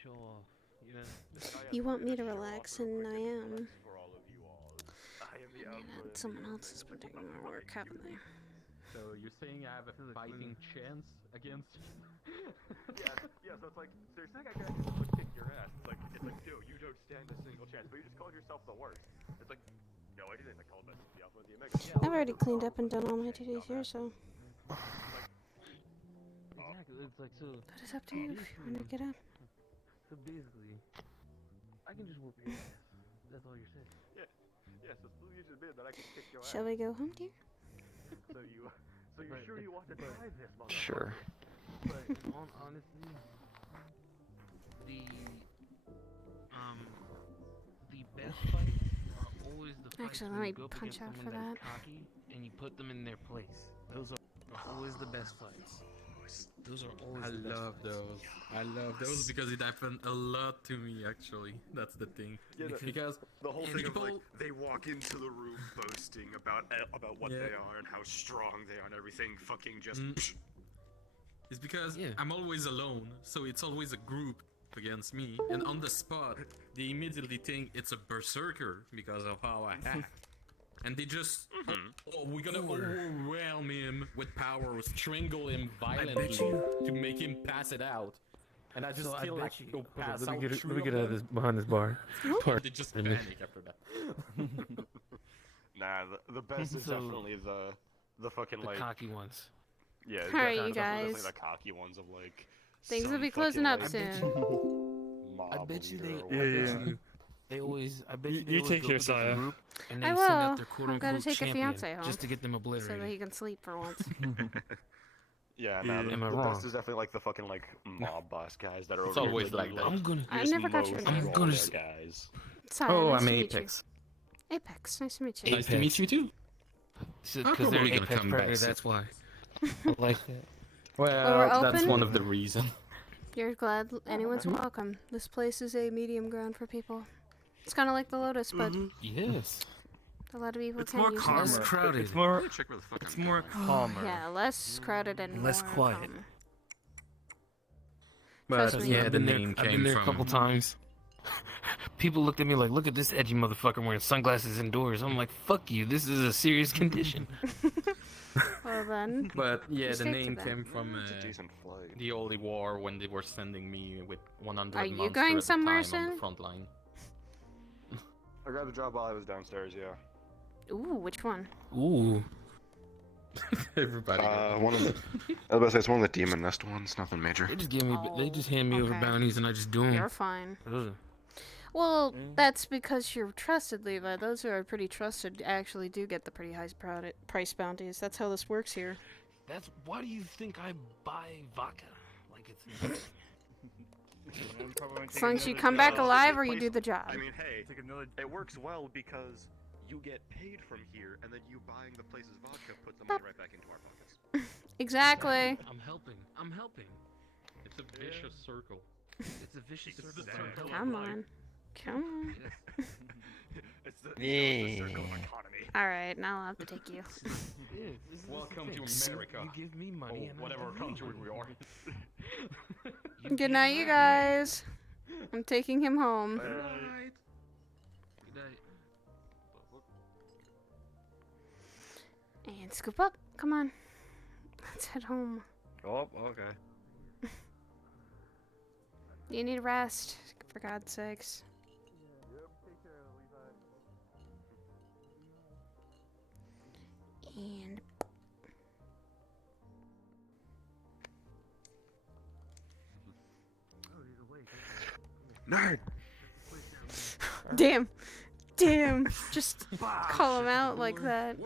show off. You know. You want me to relax, and I am. for all of you all. I am the And alpha. someone else has been doing more work, haven't they? So you're saying I have a fighting chance against you? Yeah, so it's like, so you're saying I can actually like, kick your ass. It's like, dude, you don't stand a single chance, but you just called yourself the worst. It's like, no, I didn't call myself the alpha and the omega. I've already cleaned up and done all my duties here, so Exactly. It's like so. but it's up to you if you want to get up. So basically, I can just whoop your ass. That's all you're saying. Yeah, so you just admitted that I can kick your ass. Shall we go home, dear? So you're sure you want to try this, motherfucker? Sure. But honestly, the best fights are always the fights Actually, where let you me go up punch against out someone for that is that. cocky and you put them in their place. Those are always the best fights. Those are always I the best love fights. those. I love those because it happened a lot to me actually. That's the thing. Yeah, because the whole thing people, of like they walk into the room boasting about what Yeah. they are and how strong they are and everything. Fucking just. it's because I'm always alone, so it's always a group against me, and on the spot, they immediately think it's a berserker because of how I act. And they just, oh, we're gonna overwhelm him with power, strangle him violently to make him pass it out. And I just feel like go pass out. Let me get out of this behind this bar. They just panic after that. Nah, the best is definitely the fucking the like cocky ones. Yeah, All right, definitely, you definitely guys. the cocky ones of like. Things will some be closing fucking, up like, soon. I bet you they. mob They always. I bet You- you. They you always take go your up against a Saya. group and they I send out will. their I'm gonna quote-unquote take a champion fiance home just to get them so obliterated. that he can sleep for once. Yeah, nah, Am I the wrong? best is definitely like the fucking like mob boss guys that are It's over always here like that. I'm gonna. I just never got your most name. all gonna their s- guys. Sorry, Oh, nice I'm to meet Apex. You. Apex, nice to meet you. Nice to meet you too. Because they're probably gonna apex come predator, back soon. that's why. I like that. Well, we're that's open. one of the reasons. You're glad anyone's welcome. This place is a medium ground for people. It's kind of like the Lotus, but Yes. a lot of people It's can more use calmer. Less it. crowded. It's more. Check where the fuck It's I'm more going. calmer. Yeah, less crowded and Less more quiet. calm. But Trust me. yeah, I've the been there, name I've been came there a couple from. times. People looked at me like, "Look at this edgy motherfucker wearing sunglasses indoors." I'm like, "Fuck you! This is a serious condition." Well then. But yeah, the Stick to name that. came from It's a decent flight. the Holy War when they were sending me with 100 Are you monsters going at the somewhere time on soon? the front line. I grabbed a job while I was downstairs. Yeah. Ooh, which one? Ooh. Everybody. One of the. I was about to say it's one of the demon nest ones. Nothing major. They just give me. They just hand me over okay. bounties and I just do them. You're fine. Ugh. Well, that's because you're trusted, Levi. Those who are pretty trusted actually do get the pretty high price bounties. That's how this works here. That's why do you think I buy vodka? Like it's. As long as you come back alive or you do the job. I mean, hey, Take another. it works well because you get paid from here, and then you buying the place's vodka puts the money right back into our pockets. Exactly. I'm helping. I'm helping. It's a vicious circle. It's a vicious circle. Come on. Come on. It's the Yeah. circle of economy. Alright, now I'll have to take you. Welcome to America. You give me money and I whatever give you country we are. Good night, you guys. I'm taking him home. Good night. Good night. And scoop up. Come on. Let's head home. Oh, okay. You need rest, for God's sakes. And Nerd. damn, just call him out like that.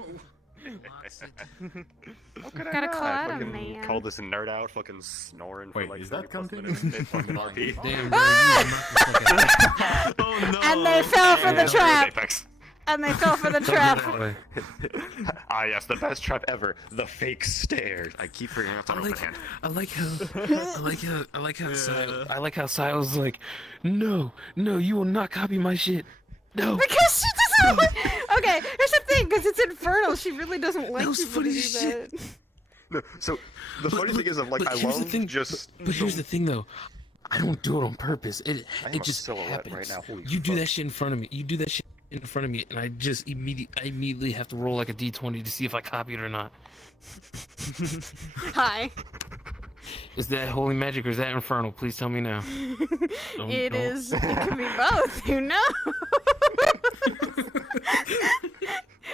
How could I Gotta not? call out a Fucking man. Call this nerd out, fucking snoring for Wait, like is 30 that plus continuous? minutes. It's fucking RP. Damn, bro, you Oh no! And they fell for the Yeah. trap. Apex. And they fell for the trap. Ah yes, the best trap ever. The fake stairs. I keep forgetting that's an open hand. I like how Silas like, no, you will not copy my shit. No. Because she doesn't like. Okay, here's the thing, because it's Infernal. She really doesn't like was people funny to do as shit. that. No, so the funny thing is, I'm like, but I here's the love thing, just. But here's the thing though, I don't do it on purpose. I am It a just silhouette happens. right now. Holy You do fuck. that shit in front of me. You do that shit in front of me, and I just immediately have to roll like a d20 to see if I copy it or not. Hi. Is that holy magic or is that infernal? Please tell me now. It is. It can be both. You know.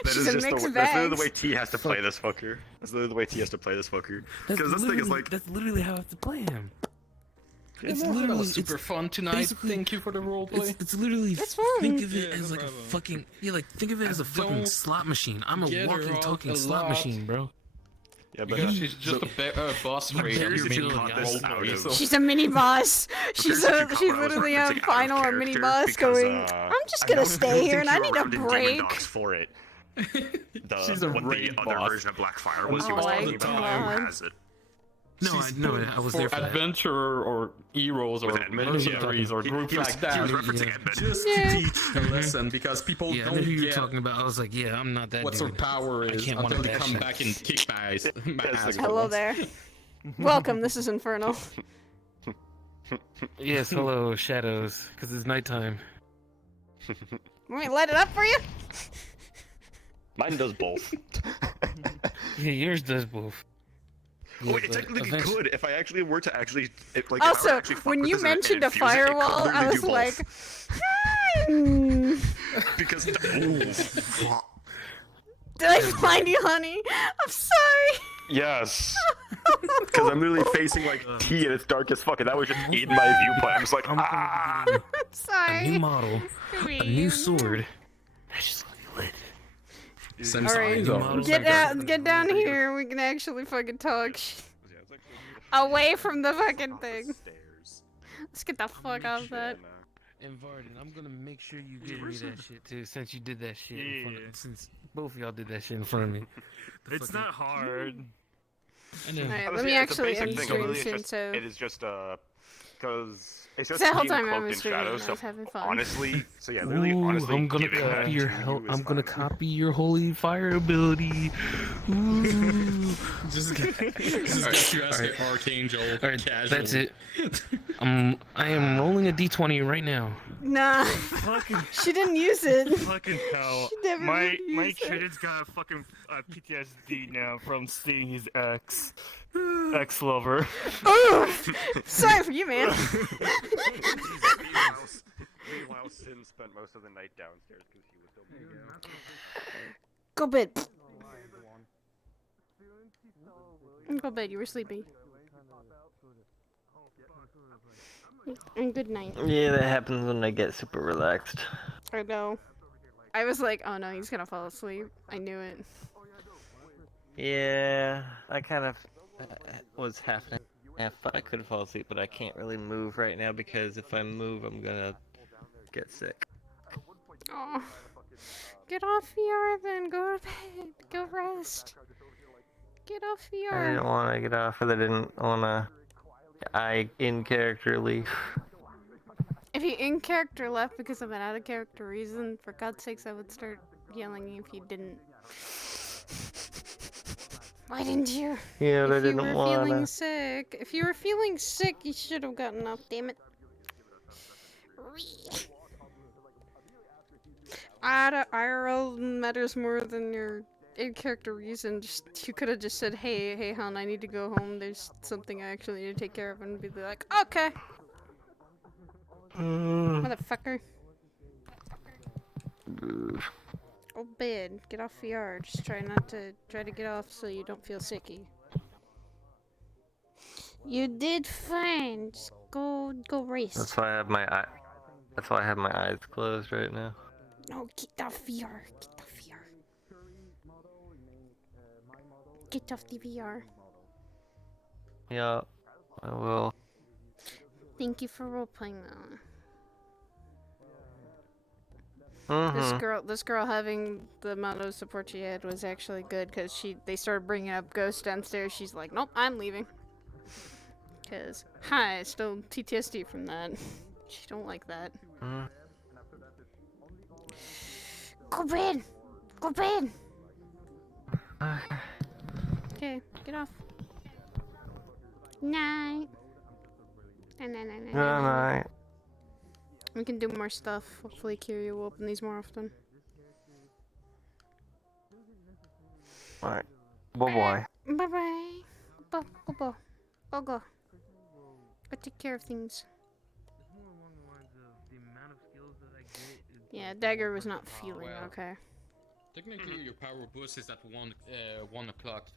That She's is a just mixed that's literally bag. the way T has to play this fucker. That's literally the way T has to play this fucker. Because this thing is like. That's literally how I have to play him. It's literally literally super fun tonight. basically- Thank you for the roleplay. It's literally It's fun. think of it Yeah, as no like a problem. fuking think of it as a fucking don't slot machine. I'm a get her walking, out talking a slot lot. machine, bro. Yeah, but Because she's just a boss rate You're of your making mini it roleplay. So She's a mini boss. She's literally a final a character mini boss because, going. I'm just gonna stay here and I need a break. For it. She's a what the raid other boss. version of Blackfire was. He Oh was my talking about God. who has it. No, I was there for that. adventurer or heroes or With Edmund, mercenaries or He groups was- like that. He was referencing Edmund. Just Yeah. to teach a lesson because people Yeah, I don't knew who you were get talking about. I was like, yeah, I'm not that what dude. their power I is can't until want they that come shit. back and kick my ass. Hello there. Welcome. This is Infernal. Yes, hello, shadows, because it's nighttime. Want me to light it up for you? Mine does both. Yeah, yours does both. Oh, it technically could if I actually were to actually like. Also, when you mentioned a firewall, I was like, because. Did I find you, honey? I'm sorry. Yes. Because I'm literally facing like T and it's dark as fuck, and that was just in my viewpoint. I'm just like, ah. I'm sorry. A new model, a new sword. I just lit. Alright, get down here. We can actually fucking talk. Away from the fucking thing. Let's get the fuck out of that. And Varden, I'm gonna make sure you give me that shit too, since you did that shit. In front of, since both of y'all did that shit in front of me. It's not hard. I know. Alright, let me actually end stream soon, so... It is just because it's just that whole being time I cloaked was in streaming, shadows. I So was having fun. honestly, so yeah, literally, honestly, I'm gonna giving that copy to your you is I'm gonna copy your holy fire ability. Ooh. Just get you as an archangel. Alright, casual. that's it. I am rolling a d20 right now. Nah. She didn't use it. Fucking hell. She never My used it. kid has got a fucking PTSD now from seeing his ex-lover. Oh, sorry for you, man. Meanwhile, Sin spent most of the night downstairs because he was still Go bed. Go bed. You were sleepy. And good night. Yeah, that happens when I get super relaxed. I know. I was like, oh no, he's gonna fall asleep. I knew it. Yeah, I kind of was half I could fall asleep, but I can't really move right now because if I move, I'm gonna get sick. Oh, get off VR then. Go to bed. Go rest. Get off VR. I didn't want to get off, because I didn't want to. In character leave. If you in character left because of an out of character reason, for God's sakes, I would start yelling if you didn't. Why didn't you? Yeah, but I if you didn't were wanna. feeling sick. If you were feeling sick, you should have gotten off. Damn it. IRL matters more than your in-character reason. Just you could have just said, "Hey, hon, I need to go home. There's something I actually need to take care of," and be like, "Okay." Motherfucker. Go bed. Get off VR. Just try to get off so you don't feel sicky. You did fine. Just go rest. That's why I have my eyes closed right now. No, get off VR. Get off VR. Get off the VR. Yeah, I will. Thank you for roleplaying though. This girl having the amount of support she had was actually good because they started bringing up ghosts downstairs. She's like, nope, I'm leaving. Cause hi, still PTSD from that. She don't like that. Go bed. Go bed. Okay, get off. Night. Night. We can do more stuff. Hopefully Kiryu will open these more often. Alright. Bye-bye. Bye-bye. Go. Go take care of things. Yeah, Dagger was not feeling okay. Technically, your power boost is at 1 o'clock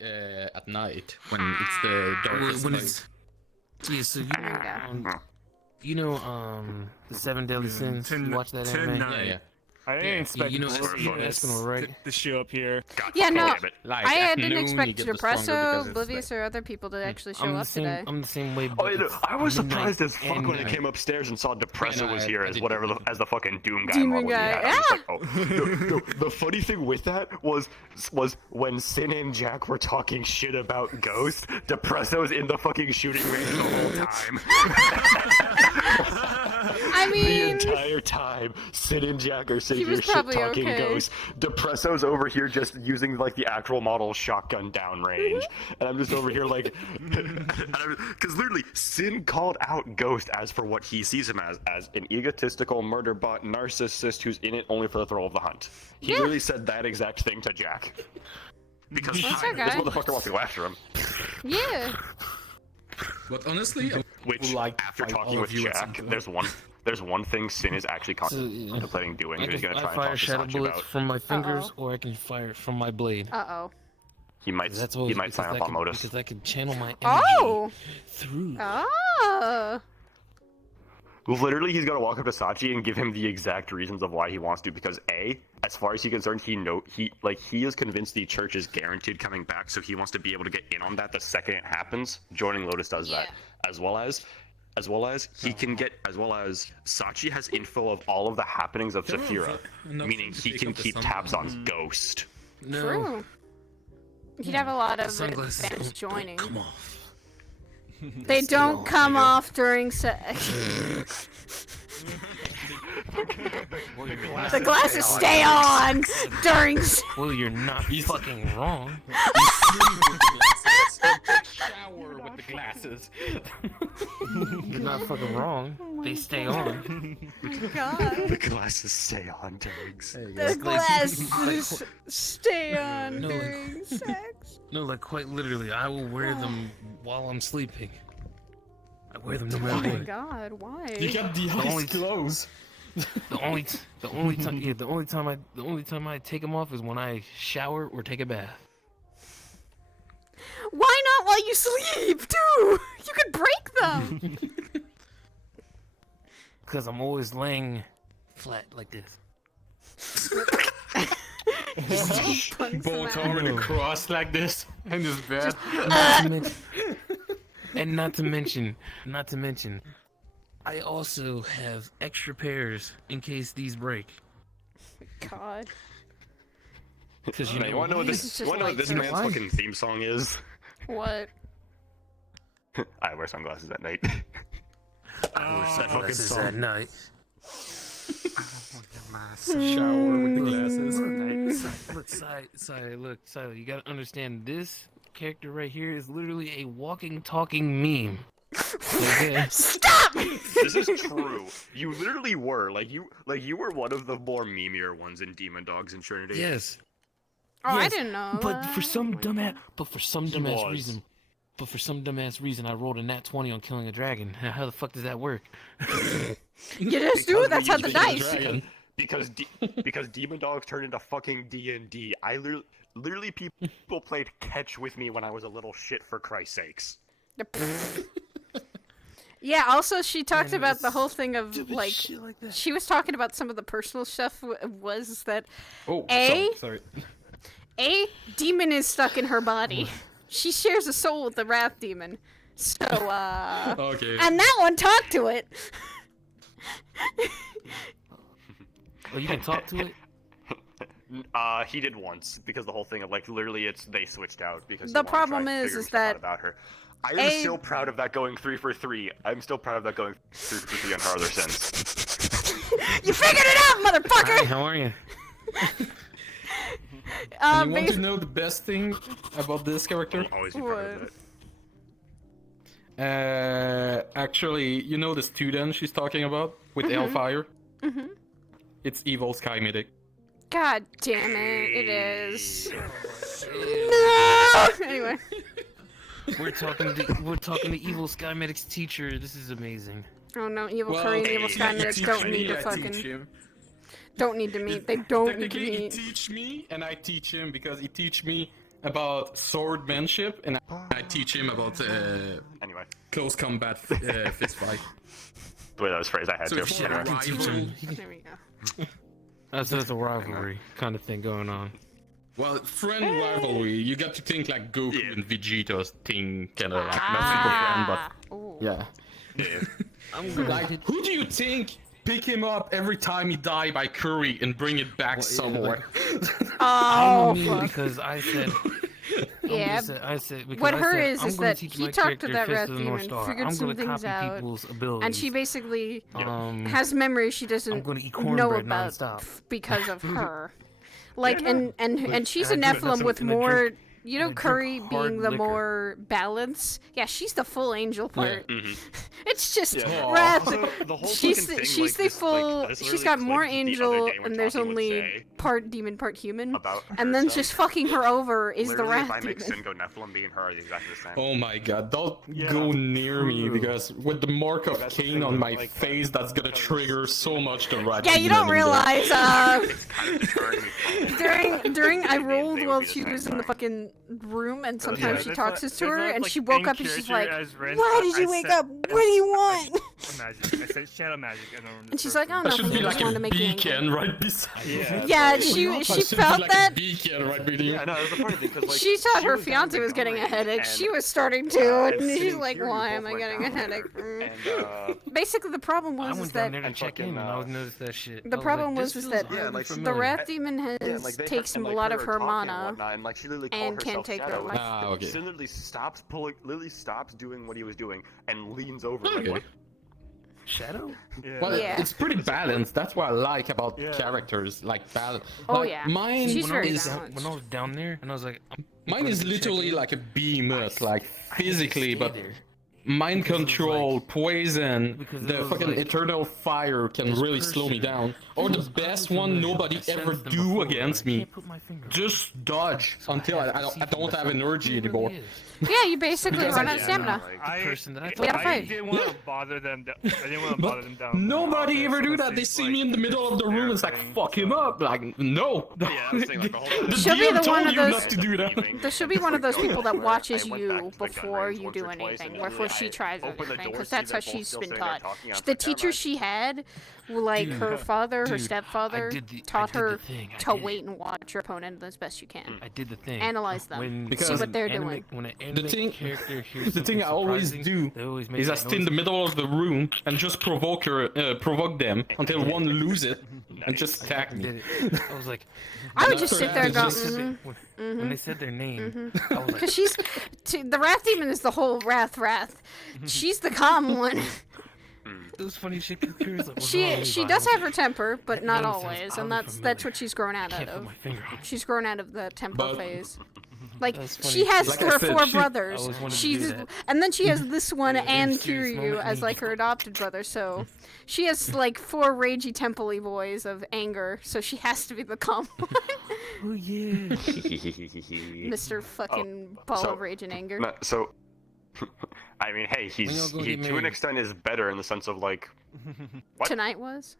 at night when it's the darkest night. Yeah, so you know, the 7 Deadly Sins. You watch that anime? Yeah. I didn't expect Eskimo, right? to show up here. Yeah, no, Like, I at didn't noon, expect you get the Depresso, stronger because it's Oblivious, or other people to actually show up today. I'm the same way. Oh, yeah, I was midnight surprised as fuck when I came upstairs and saw Depresso was here as whatever as the fucking Doom guy. Demon guy, I was like, oh. The funny thing with that was when Sin and Jack were talking shit about Ghost, Depresso's in the fucking shooting range the whole time. I mean, the entire time, Sid and Jack are sitting He here was shit probably talking okay. Ghost. Depresso's over here just using like the actual model shotgun downrange, and I'm just over here like, because literally, Sin called out Ghost as for what he sees him as an egotistical murder bot narcissist who's in it only for the thrill of the hunt. He literally said that exact thing to Jack. Because That's this okay. motherfucker wants to go after him. Yeah. But honestly, Which, after talking with Jack, there's one thing Sin is actually contemplating doing. He's gonna try and fire talk to shadow Sachi bullets about. from my fingers, or I can fire it from my blade. Uh-oh. He might sign up on Modus. Because I can channel my energy Oh! through. Oh! Literally, he's gonna walk up to Sachi and give him the exact reasons of why he wants to. Because A, as far as he's concerned, he is convinced the church is guaranteed coming back, so he wants to be able to get in on that the second it happens. Joining Lotus does that, as well as Sachi has info of all of the happenings of Saphira, meaning he can keep tabs on Ghost. True. He'd have a lot of Sunglasses advantage joining. come off. They don't come off during sex. The glasses stay on during sex. Well, you're not fucking wrong. Shower with the glasses. You're not fucking wrong. They stay on. God. The glasses stay on during sex. The glasses stay on No, like- during sex. No, like quite literally, I will wear them while I'm sleeping. I wear them no Oh matter my what. God, why? You got the eyes closed. The only time I take them off is when I shower or take a bath. Why not while you sleep, too? You could break them. Because I'm always laying flat like this. Both arm in a cross like this in his bed. And not to mention, I also have extra pairs in case these break. God. Because You wanna know what this man's fucking theme song is? What? I wear sunglasses at night. I wear sunglasses at night. Shower with the glasses. Look, Silo, you gotta understand this character right here is literally a walking, talking meme. Okay? Stop! This is true. You literally were you were one of the more memeier ones in Demon Dogs and Trinity. Yes. Oh, I Yes, didn't know. But for some dumbass reason, I rolled a nat 20 on killing a dragon. How the fuck does that work? You just do it. That's how the dice. Because Demon Dogs turned into fucking D&D. I literally people played catch with me when I was a little shit, for Christ's sakes. Yeah, also she talked about the whole thing of she was talking about some of the personal stuff was that sorry. A demon is stuck in her body. She shares a soul with the Wrath Demon. So Okay. And that one talked to it. Oh, you can talk to it? He did once, because the whole thing of literally they switched out because The problem is that about her. I am still proud of that going 3 for 3. I'm still proud of that going 3 for 3 on her other sins. You figured it out, motherfucker! Hi, how are you? And you want to know the best thing about this character? Always be proud of that. Actually, you know the student she's talking about with Hellfire? Mm-hmm. It's Evil Sky Medic. God damn it, it is. No! Anyway. We're talking to Evil Sky Medic's teacher. This is amazing. Oh no, Evil Curry and Evil Sky Medics don't need to fucking... Don't need to meet. They don't need to Technically, he meet. teach me, and I teach him, because he teach me about swordmanship, and I teach him about anyway, close combat fist fight. The way that was phrased, I had So to. it's more rival. There we go. That's a rivalry kind of thing going on. Well, friend rivalry, you got to think like Goku and Vegeta's thing, kind of like not super friend, but yeah. I'm like, who do you think pick him up every time he die by Curry and bring it back somewhere? I mean, because I said Yeah. I said because What I her said, is I'm gonna that teach he my talked to character that Fist Wrath of the North Demon, Star. figured I'm some gonna things copy out, people's abilities. and she basically has I'm memories she doesn't gonna eat know cornbread about nonstop. because of her. Like, Yeah, no. and she's a And I drink Nephilim some- with and I more. drink- You know, and I drink Curry hard being the liquor. more balance. Yeah, she's the full angel part. It's just Yeah. Wrath. Also, the whole she's fucking thing, she's like, the this, full. this she's literally got more clicked the other angel, day when and there's Taki would only say part demon, part human. about And then herself. just fucking her over is the Literally, Wrath if I make Demon. Sin go Nephilim, me and her are exactly the same. Oh my god, don't go near me because with the mark of That's the Cain thing, on my like, face, that's gonna trigger so much the right. Yeah, you don't realize. It's kind of deterring me. During I rolled they would while be the she same was in the fucking room, and Yeah, sometimes she there's talks not- to there's her, not, and like, she woke in up and she's character like, as Ren, "Why did I you wake said- up? What do you want?" Magic. I said shadow magic. I don't remember. And she's like, "Oh, That should nothing. be I just like wanted a to make you angry." beacon right beside you. Yeah, That she should felt be like that. a beacon right between you. Yeah, no, the funny thing because like She thought she her was down fiance in was getting a headache. and- She was starting to, and and she's sitting like, here, you "Why both am I went getting a down there, headache?" And Basically, the problem I was is went down that there to check in, and I noticed that shit. the problem was this is feels that oddly like, the familiar. Wrath Demon takes a lot of her mana whatnot, and like she literally called and can't herself take her Shadow. life. Ah, okay. Sin literally stops pulling, literally stops doing what he was doing, and leans over. Okay. Like, what? Shadow? Well, Yeah. it's pretty balanced. That's what I like about Yeah. characters, like balance. Oh, like, yeah. Mine She's when, I very is balanced. when I was down there, and I was like, mine is literally like a behemoth, like physically, but there. mind Because it was control, like- poison, because it the was fucking like, eternal fire can this really slow me person down. Or the feels best oddly one familiar. nobody I sensed ever them do before, against but I me. can't put my finger on it. Just dodge So until have to I see for don't have myself energy who really anymore. is. Yeah, you basically Because run I- out of stamina. I, person that I We gotta I fight. didn't want to bother them. I didn't want to bother them down. Nobody ever do that. They It's see like- me in the middle of the room. It's like fuck him up. Like no. Yeah, I was saying like the whole time. The She'll be DM the told one of you those- not to do that. She'll be one of those people that watches I went back you to the gun before range you once do or twice, anything, and before literally she I tries opened the anything, door, because see that's them how both she's still been sitting there taught. talking, I'm The like, teacher "Never she had, like her father, her Dude, stepfather, I did the taught her thing. I to did it. wait and watch your opponent as best you can. I did the thing. Analyze them. When, Because see what they're anime- doing. When an The anime thing, character hears the thing I something always surprising, do they always make is I that stand in noise. the middle of the room and just provoke them until one lose it and just attack I me. did it. I was like, I would just After sit there and that, go, it's just- when they said their name, I was like, because she's the Wrath Demon is the whole Wrath. She's the calm one. it was funny shit. 'Cause Kira's like, "What's She wrong, she Levi?" does have her temper, but not name sounds always, and oddly that's what she's grown out Can't put of. my finger on it. She's grown out of the temper But- phase. Like That's funny. she has Like I her said, 4 she- brothers. I always wanted to She's do that. and then she has this one Yeah, and very serious Kiryu moment. as like her adopted brother. So she has like 4 ragey temple-y boys of anger. So she has to be the calm one. Oh yeah. Mr. fucking ball so- of rage and anger. No, so, I mean, hey, When y'all he's gonna he get to an married? extent is better in the sense of like, what? Tonight was.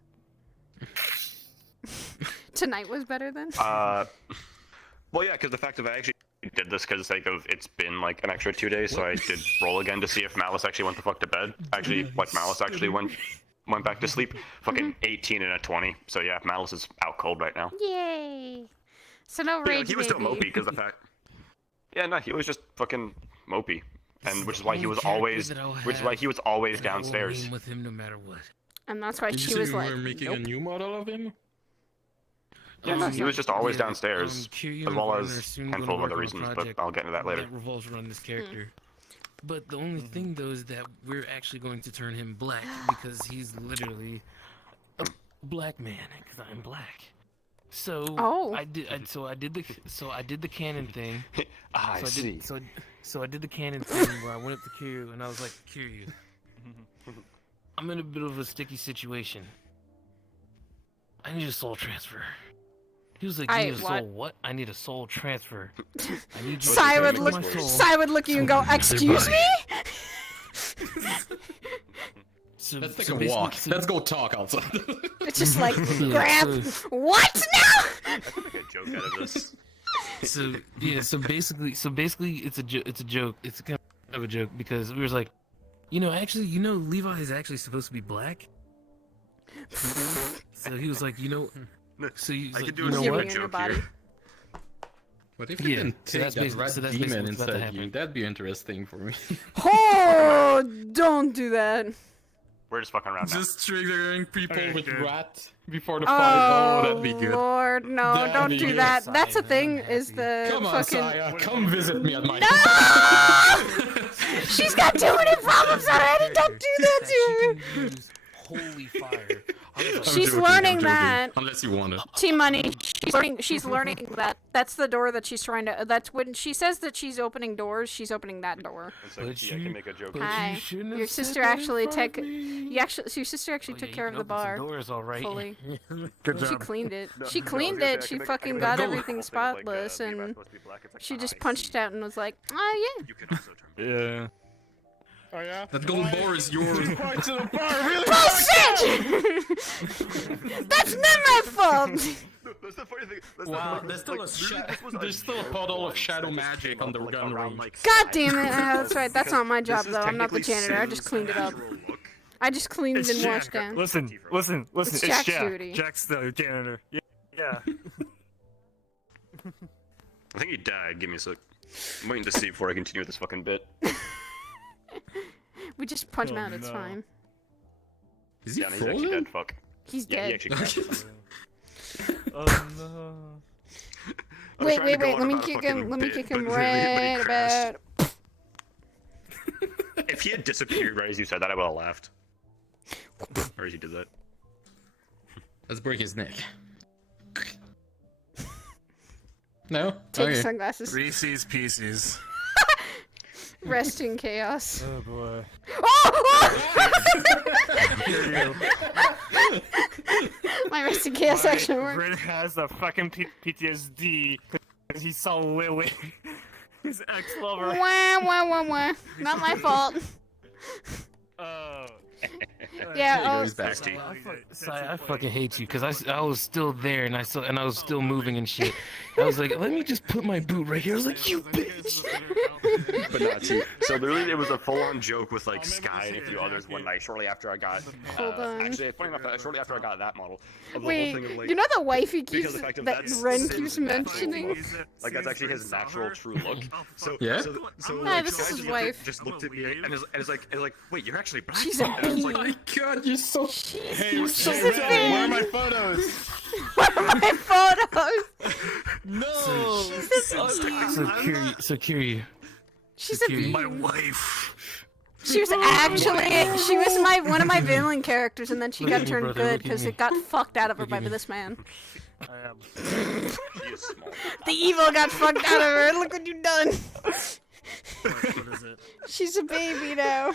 Tonight was better than. Well, yeah, because the fact of I actually did this because sake of it's been like an extra 2 days, so I did roll again to see if Malice actually went the fuck to bed. Actually, like Malice actually went back to sleep. Fucking 18 and a 20. So yeah, Malice is out cold right now. Yay! So no But, rage. he was still baby. mopey because the fact. Yeah, no, he was just fucking mopey, and which is why he was always, downstairs. With him no matter what. And that's why Did you she say was we like, were making nope. a new model of him? Yeah, no, he was just always yeah, downstairs, Kiryu as and well Varner are as soon a gonna handful of work other on a reasons, but project I'll get into that later. That revolves around this character. But the only thing though is that we're actually going to turn him black because he's literally a black man because I'm black. So Oh. I did the canon thing. I see. So I did the canon thing where I went up to Kiryu and I was like, Kiryu, I'm in a bit of a sticky situation. I need a soul transfer. He was like, you need a soul what? I need a soul transfer. I need you Sai to would take look. my soul. Sai would look at you and go, "Excuse me." So, Let's take so a basically- walk. so- Let's go talk outside. It's just like Yeah, grab. so- What now? I could make a joke out of this. So yeah, so basically, it's a joke. It's kind of a joke because we was like, actually, Levi is actually supposed to be black. So he was like, so he's I like, could do you a know stupid what? joke body. here. What if you Yeah, can so take that's that basically- red so that's demon basically what's about to inside you? happen. That'd be interesting for me. Oh, don't do that. We're just fucking around now. Just triggering people Okay, with good. rat before the fight. Oh, that'd be good. Lord, no, That'd don't be do good. that. That's the thing, is the Come on, fucking... Saya, come visit me at my... No! She's got too many problems already, don't do that to her! Holy fire. She's learning that. Unless you want it. T-Money, she's learning that. That's the door that she's trying to... That's when she says that she's opening doors, she's opening that door. It's like, yeah, I can make a joke. Hi. Your sister actually your sister actually took care of the bar. Doors, all right. Fully. Good She job. cleaned it. No, She no, I cleaned was gonna it. say, I She can make- fucking I can got make a everything whole thing like, spotless, be and supposed to be black. It's like, she just punched out and was like, "Oh yeah." You can also turn. Yeah. Oh yeah. That gold bar is yours. To the bar, really? Bullshit! That's not my fault. That's the funny thing. That's Wow, the, there's still like, a there's still a puddle of shadow magic on the gun range. God damn it! That's right. That's not my job though. I'm not the janitor. I just cleaned it up. I just cleaned It's and Jack. washed down. Listen. It's It's Jack's Jack. duty. Jack's the janitor. Yeah. I think he died. Give me a sec. I'm waiting to see before I continue with this fucking bit. We just punch him Oh, out. It's no. fine. Is he Yeah, he's actually dead. Fuck. He's Yeah, he dead. actually crashed. Oh no. Wait. Let me kick him. Let me kick him right about. If he had disappeared right as you said that, I would have laughed. Or as you did that. Let's break his neck. No? Take Okay. sunglasses. Reese's Pieces. Rest in chaos. Oh boy. My rest in chaos actually worked. Red has a fucking PTSD because he saw Lily, his ex-lover. Wah. Not my fault. Oh. Yeah. He's back. I fucking hate you because I was still there and I was still moving and shit. I was like, let me just put my boot right here. I was like, you bitch. But not too. So literally, it was a full-on joke with like Sky and a few others one night. Shortly after I got. Hold on. Actually, funny enough, shortly after I got that model. Of the Wait, whole thing of, like, you know the wifey because keeps the fact of that that's Ren Sid's keeps natural mentioning? look. Like that's actually his natural true look. So Yeah? So Nah, like, this is Sky his just wife. just looked at me and is like, wait, you're actually black. She's a And I was bee. like, Oh my god, you're so... Hey, so hey, Ren, sad. where are my photos? Where are my photos? No. So Curie. She's a bee. My wife. She was actually one of my villain characters, and then she Look got at me, turned brother, good look at because me. it got fucked out of her Look by at me. this man. I am. she is small. The evil got fucked out of her. Look what you've done. What is it? She's a baby now.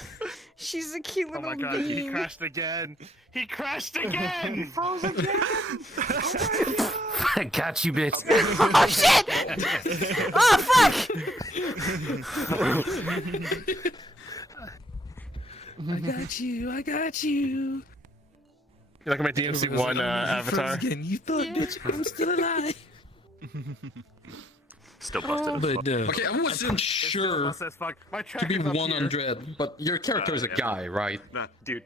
She's a cute Oh little my god, he bean. crashed again. He crashed again. He froze again. I got you, bitch. Oh shit! Oh fuck! I got you. You like my DMC1 avatar? Again. You thought, bitch, I'm still alive. Still busted. as But fuck. Okay, I wasn't sure Must as fuck. My to be tracker's up here. 100, but your character is a guy, right? Nah, dude.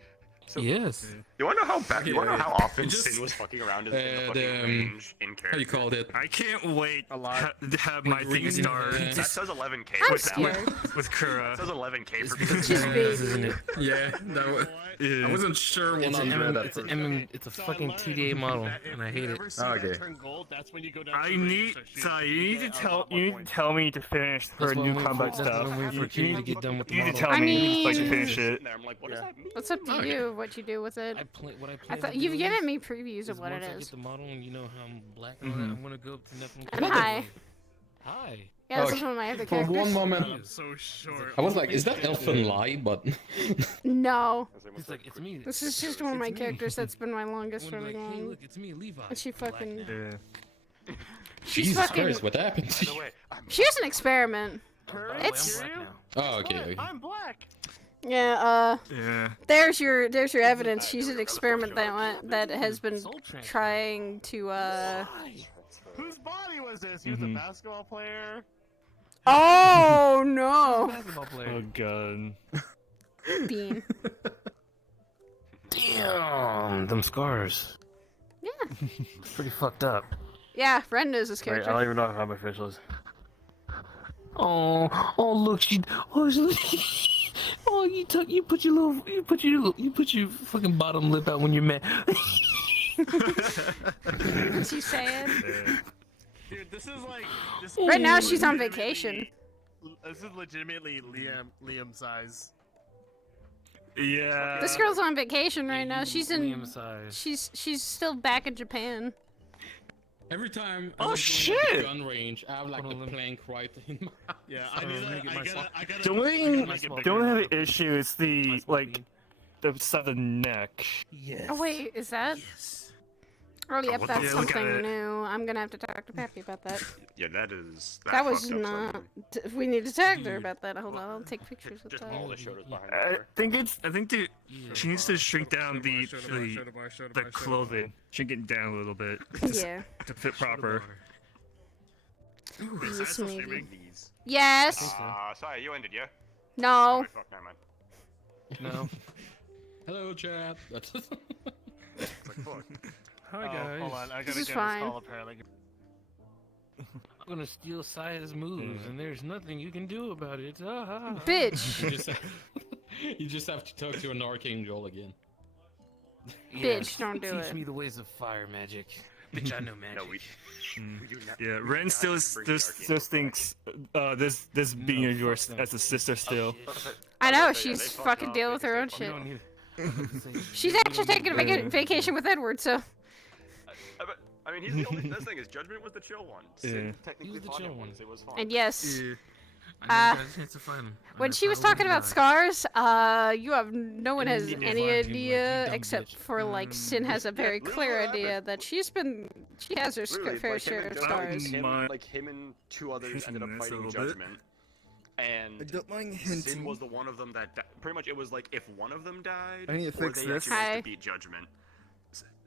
So, Yes. You wanna know how back? You wanna know how often Just- Sin was fucking around in the fucking the, range in character? How you called it? I can't wait A lot. to have my thing Green, start That says 11k. I'm with that one. scared. with Kura. That says 11k for She's a baby. Isn't it? Yeah, I wasn't sure 100 at first. It's a fucking TDA model, and I hate it. Okay. You need to tell me to finish her That's what new I'm waiting combat for. That's what stuff. I'm waiting for Curie to get done with the You need to model. tell I me like to mean- finish it. I'm like, what does that mean? What's up to you? What you do with it? What I I plan thought to you've do given me previews is of what it once I get is. the model, and you know how I'm black and all that, I'm gonna go up to Nephilim. And hi. Hi. Yeah, this is Okay. one of my other For characters. one moment, I'm so short. I was like, is that Elfin Lie? But No, He's like, it's me. this is just one of my It's me. characters that's been my longest I'm gonna be running like, hey, one. look, it's me, Levi. And she Black fucking- now. Yeah. She's Jesus fucking. Christ, what happened By to the you? way, I'm She was an experiment. By the way, I'm It's black now. Oh, okay. I'm black. yeah. Yeah. There's your evidence. She's an experiment that has been Soul transfer. trying to Whose body was this? He was a basketball player. Oh no, Basketball player. Oh god. Bean. Damn, them scars. Yeah. It's pretty fucked up. Yeah, Ren knows this Wait, I don't character. even know how my official is. Oh, look, oh, you put your fucking bottom lip out when you're mad. What's she saying? Dude, this is like. Right now she's on vacation. This is legitimately Liam size. Yeah. This girl's on vacation right now. She's in. Liam size. She's still back in Japan. Every time Oh, I shit! go to the gun range, I have like the plank right in my. Yeah, I gotta. The only issue is the southern neck. Yes. Oh wait, is that? Oh yep, what that's the- look at something it. new. I'm gonna have to talk to Pappy about that. Yeah, that is. That was fucked up not. something. We need to talk to her about that. Hold on, I'll take pictures of Just that. all the shoulders behind I her. think she needs to shrink down the clothing. Shrink it down a little bit. Yeah. To fit proper. Yes, maybe. These. Yes. Sorry, you ended, yeah? No. Oh, fuck, never mind. No. Hello, chat. It's like, fuck. Hi guys. Hold on, I gotta is get fine. this call apparently. I'm gonna steal Saya's moves, and there's nothing you can do about it. Bitch. You just have to talk to an archangel again. Bitch, don't do Teach it. me the ways of fire magic. Bitch, I know magic. No, we do not. Yeah, Ren still thinks this being yours as a sister still. I know she's fucking deal with her own shit. She's actually taking a vacation with Edward, so. I mean, he's the only. This thing is Judgment was the chill one. Yeah. Sid technically He was the fought chill him one. once. It was fine. And yes. I never got a chance to find him. When she was talking about scars, you have no one has any idea except for like Sin has a very clear idea that she has her fair share of scars. Him and two others ended up fighting Judgment. And I don't mind Sin hinting. was the one of them that pretty much it was like if one of them died, I need to or fix they this. actually managed Hi. to beat Judgment.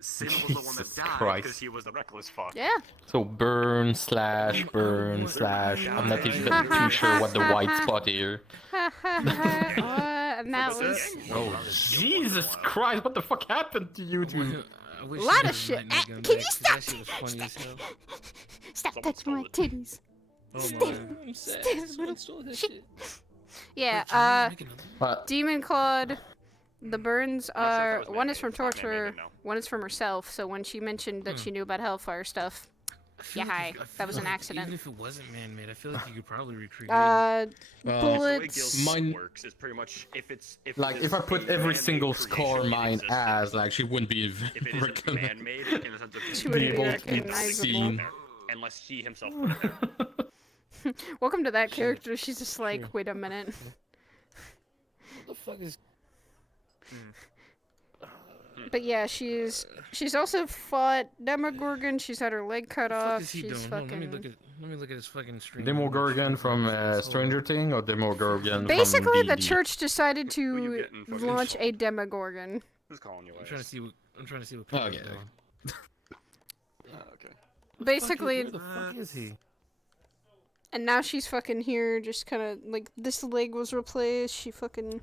Sin was the one that Jesus died Christ. because he was the reckless fuck. Yeah. So burn slash. I'm not even too sure what the white spot here. And that was Oh Jesus Christ! What the fuck happened to you two? a lot of shit. Can you stop? Stop touching my titties. Yeah, Demon Claude, the burns are, one is from torture, one is from herself, so when she mentioned that she knew about Hellfire stuff, yeah, hi, that was an accident. Even if it wasn't man-made, I feel like you could probably recreate bullets. Mine works is pretty much if I put every single scar mine as, like, she wouldn't be if it isn't man-made in the sense of She wouldn't be able to be recognizable. seen. unless he himself put it there. Welcome to that character, she's just like, wait a minute. What the fuck is... But yeah, she's also fought Demogorgon. She's had her leg cut What the fuck off. is he She's doing? Hold on, fucking. let me look at his fucking stream. Demogorgon from Stranger Thing or Demogorgon Basically, from the DD? church decided to getting fucking launch a Demogorgon. Who's calling you? I'm trying to see what Oh, Peter's yeah. doing. Okay. Basically, Where the fuck is he? and now she's fucking here, just kind of like this leg was replaced. She fucking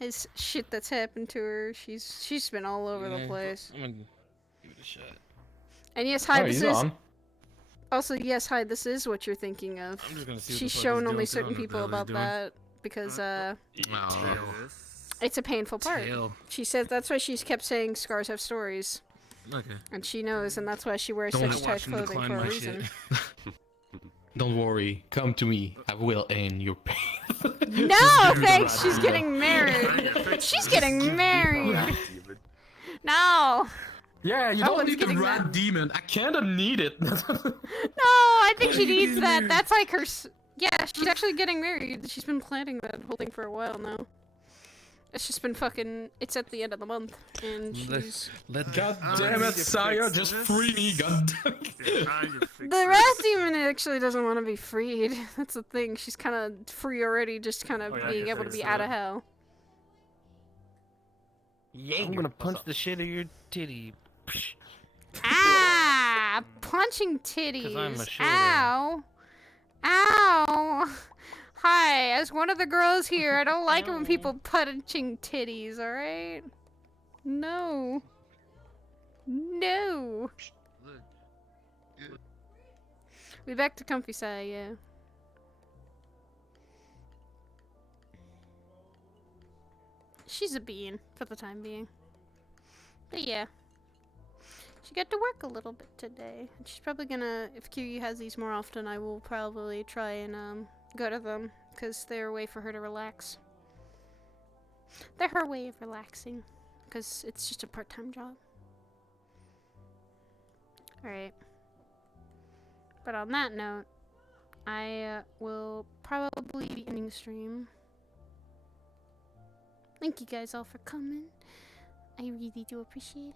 has shit that's happened to her. She's been all over the Yeah, place. I'm gonna give it a shot. And yes, hi, Oh, this he's is on. also yes, hi, this is what you're thinking of. I'm just gonna see what She's the fuck shown he's only doing, certain 'cause I people don't know what about the hell that because Oh. it's a painful part. Tail. She says that's why she's kept saying scars have stories. Okay. And she knows, and that's why she wears Don't such watch tight him clothing decline for a my reason. Don't worry, come to me. I will end your pain. No, thanks. She's getting married. She's getting married. No. Yeah, you Oh, don't it's need the getting rat that. demon. I kinda need it. No, I think she needs that. That's like her. Yeah, she's actually getting married. She's been planning that whole thing for a while now. It's just been fucking. It's at the end of the month, and she's. God damn it, Saya, just free me, god damn it. The rat demon actually doesn't want to be freed. That's the thing. She's kind of free already, just kind of being able to be out of hell. I'm gonna punch the shit out of your titty. Psh. Ah! Punching titties. I'm a showdown. Ow! Ow! Hi, as one of the girls here, I don't like it when people punching titties, alright? No. No. We back to comfy side, yeah. she's a bean for the time being. But yeah. She got to work a little bit today. She's probably gonna, if QU has these more often, I will probably try and go to them, because they're a way for her to relax. They're her way of relaxing, because it's just a part-time job. Alright. But on that note, I will probably be ending the stream. Thank you guys all for coming. I really do appreciate it.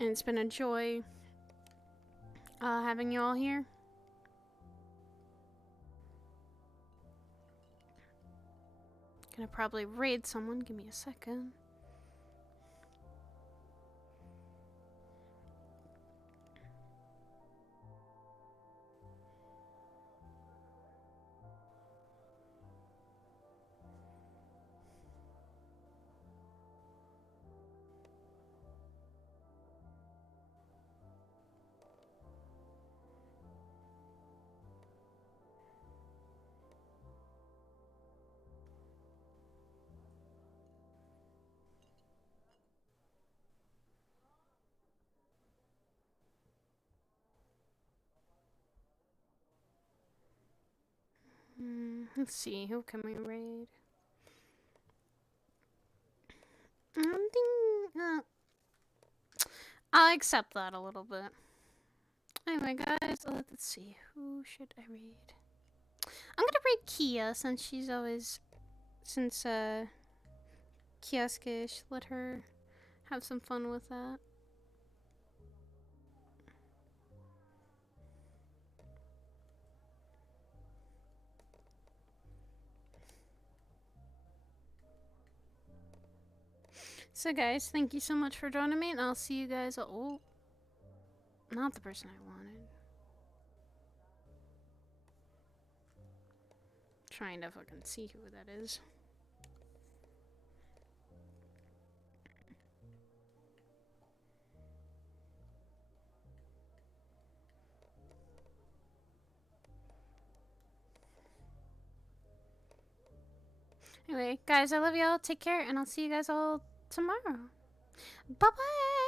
And it's been a joy having you all here. Gonna probably raid someone. Give me a second. Let's see, who can we raid? I'll accept that a little bit. Anyway, guys, let's see, who should I raid? I'm gonna raid Kia since she's always, Kioskish, let her have some fun with that. So guys, thank you so much for joining me, and I'll see you guys. Oh, not the person I wanted. Trying to fucking see who that is. Anyway, guys, I love y'all. Take care, and I'll see you guys all tomorrow. Bye-bye!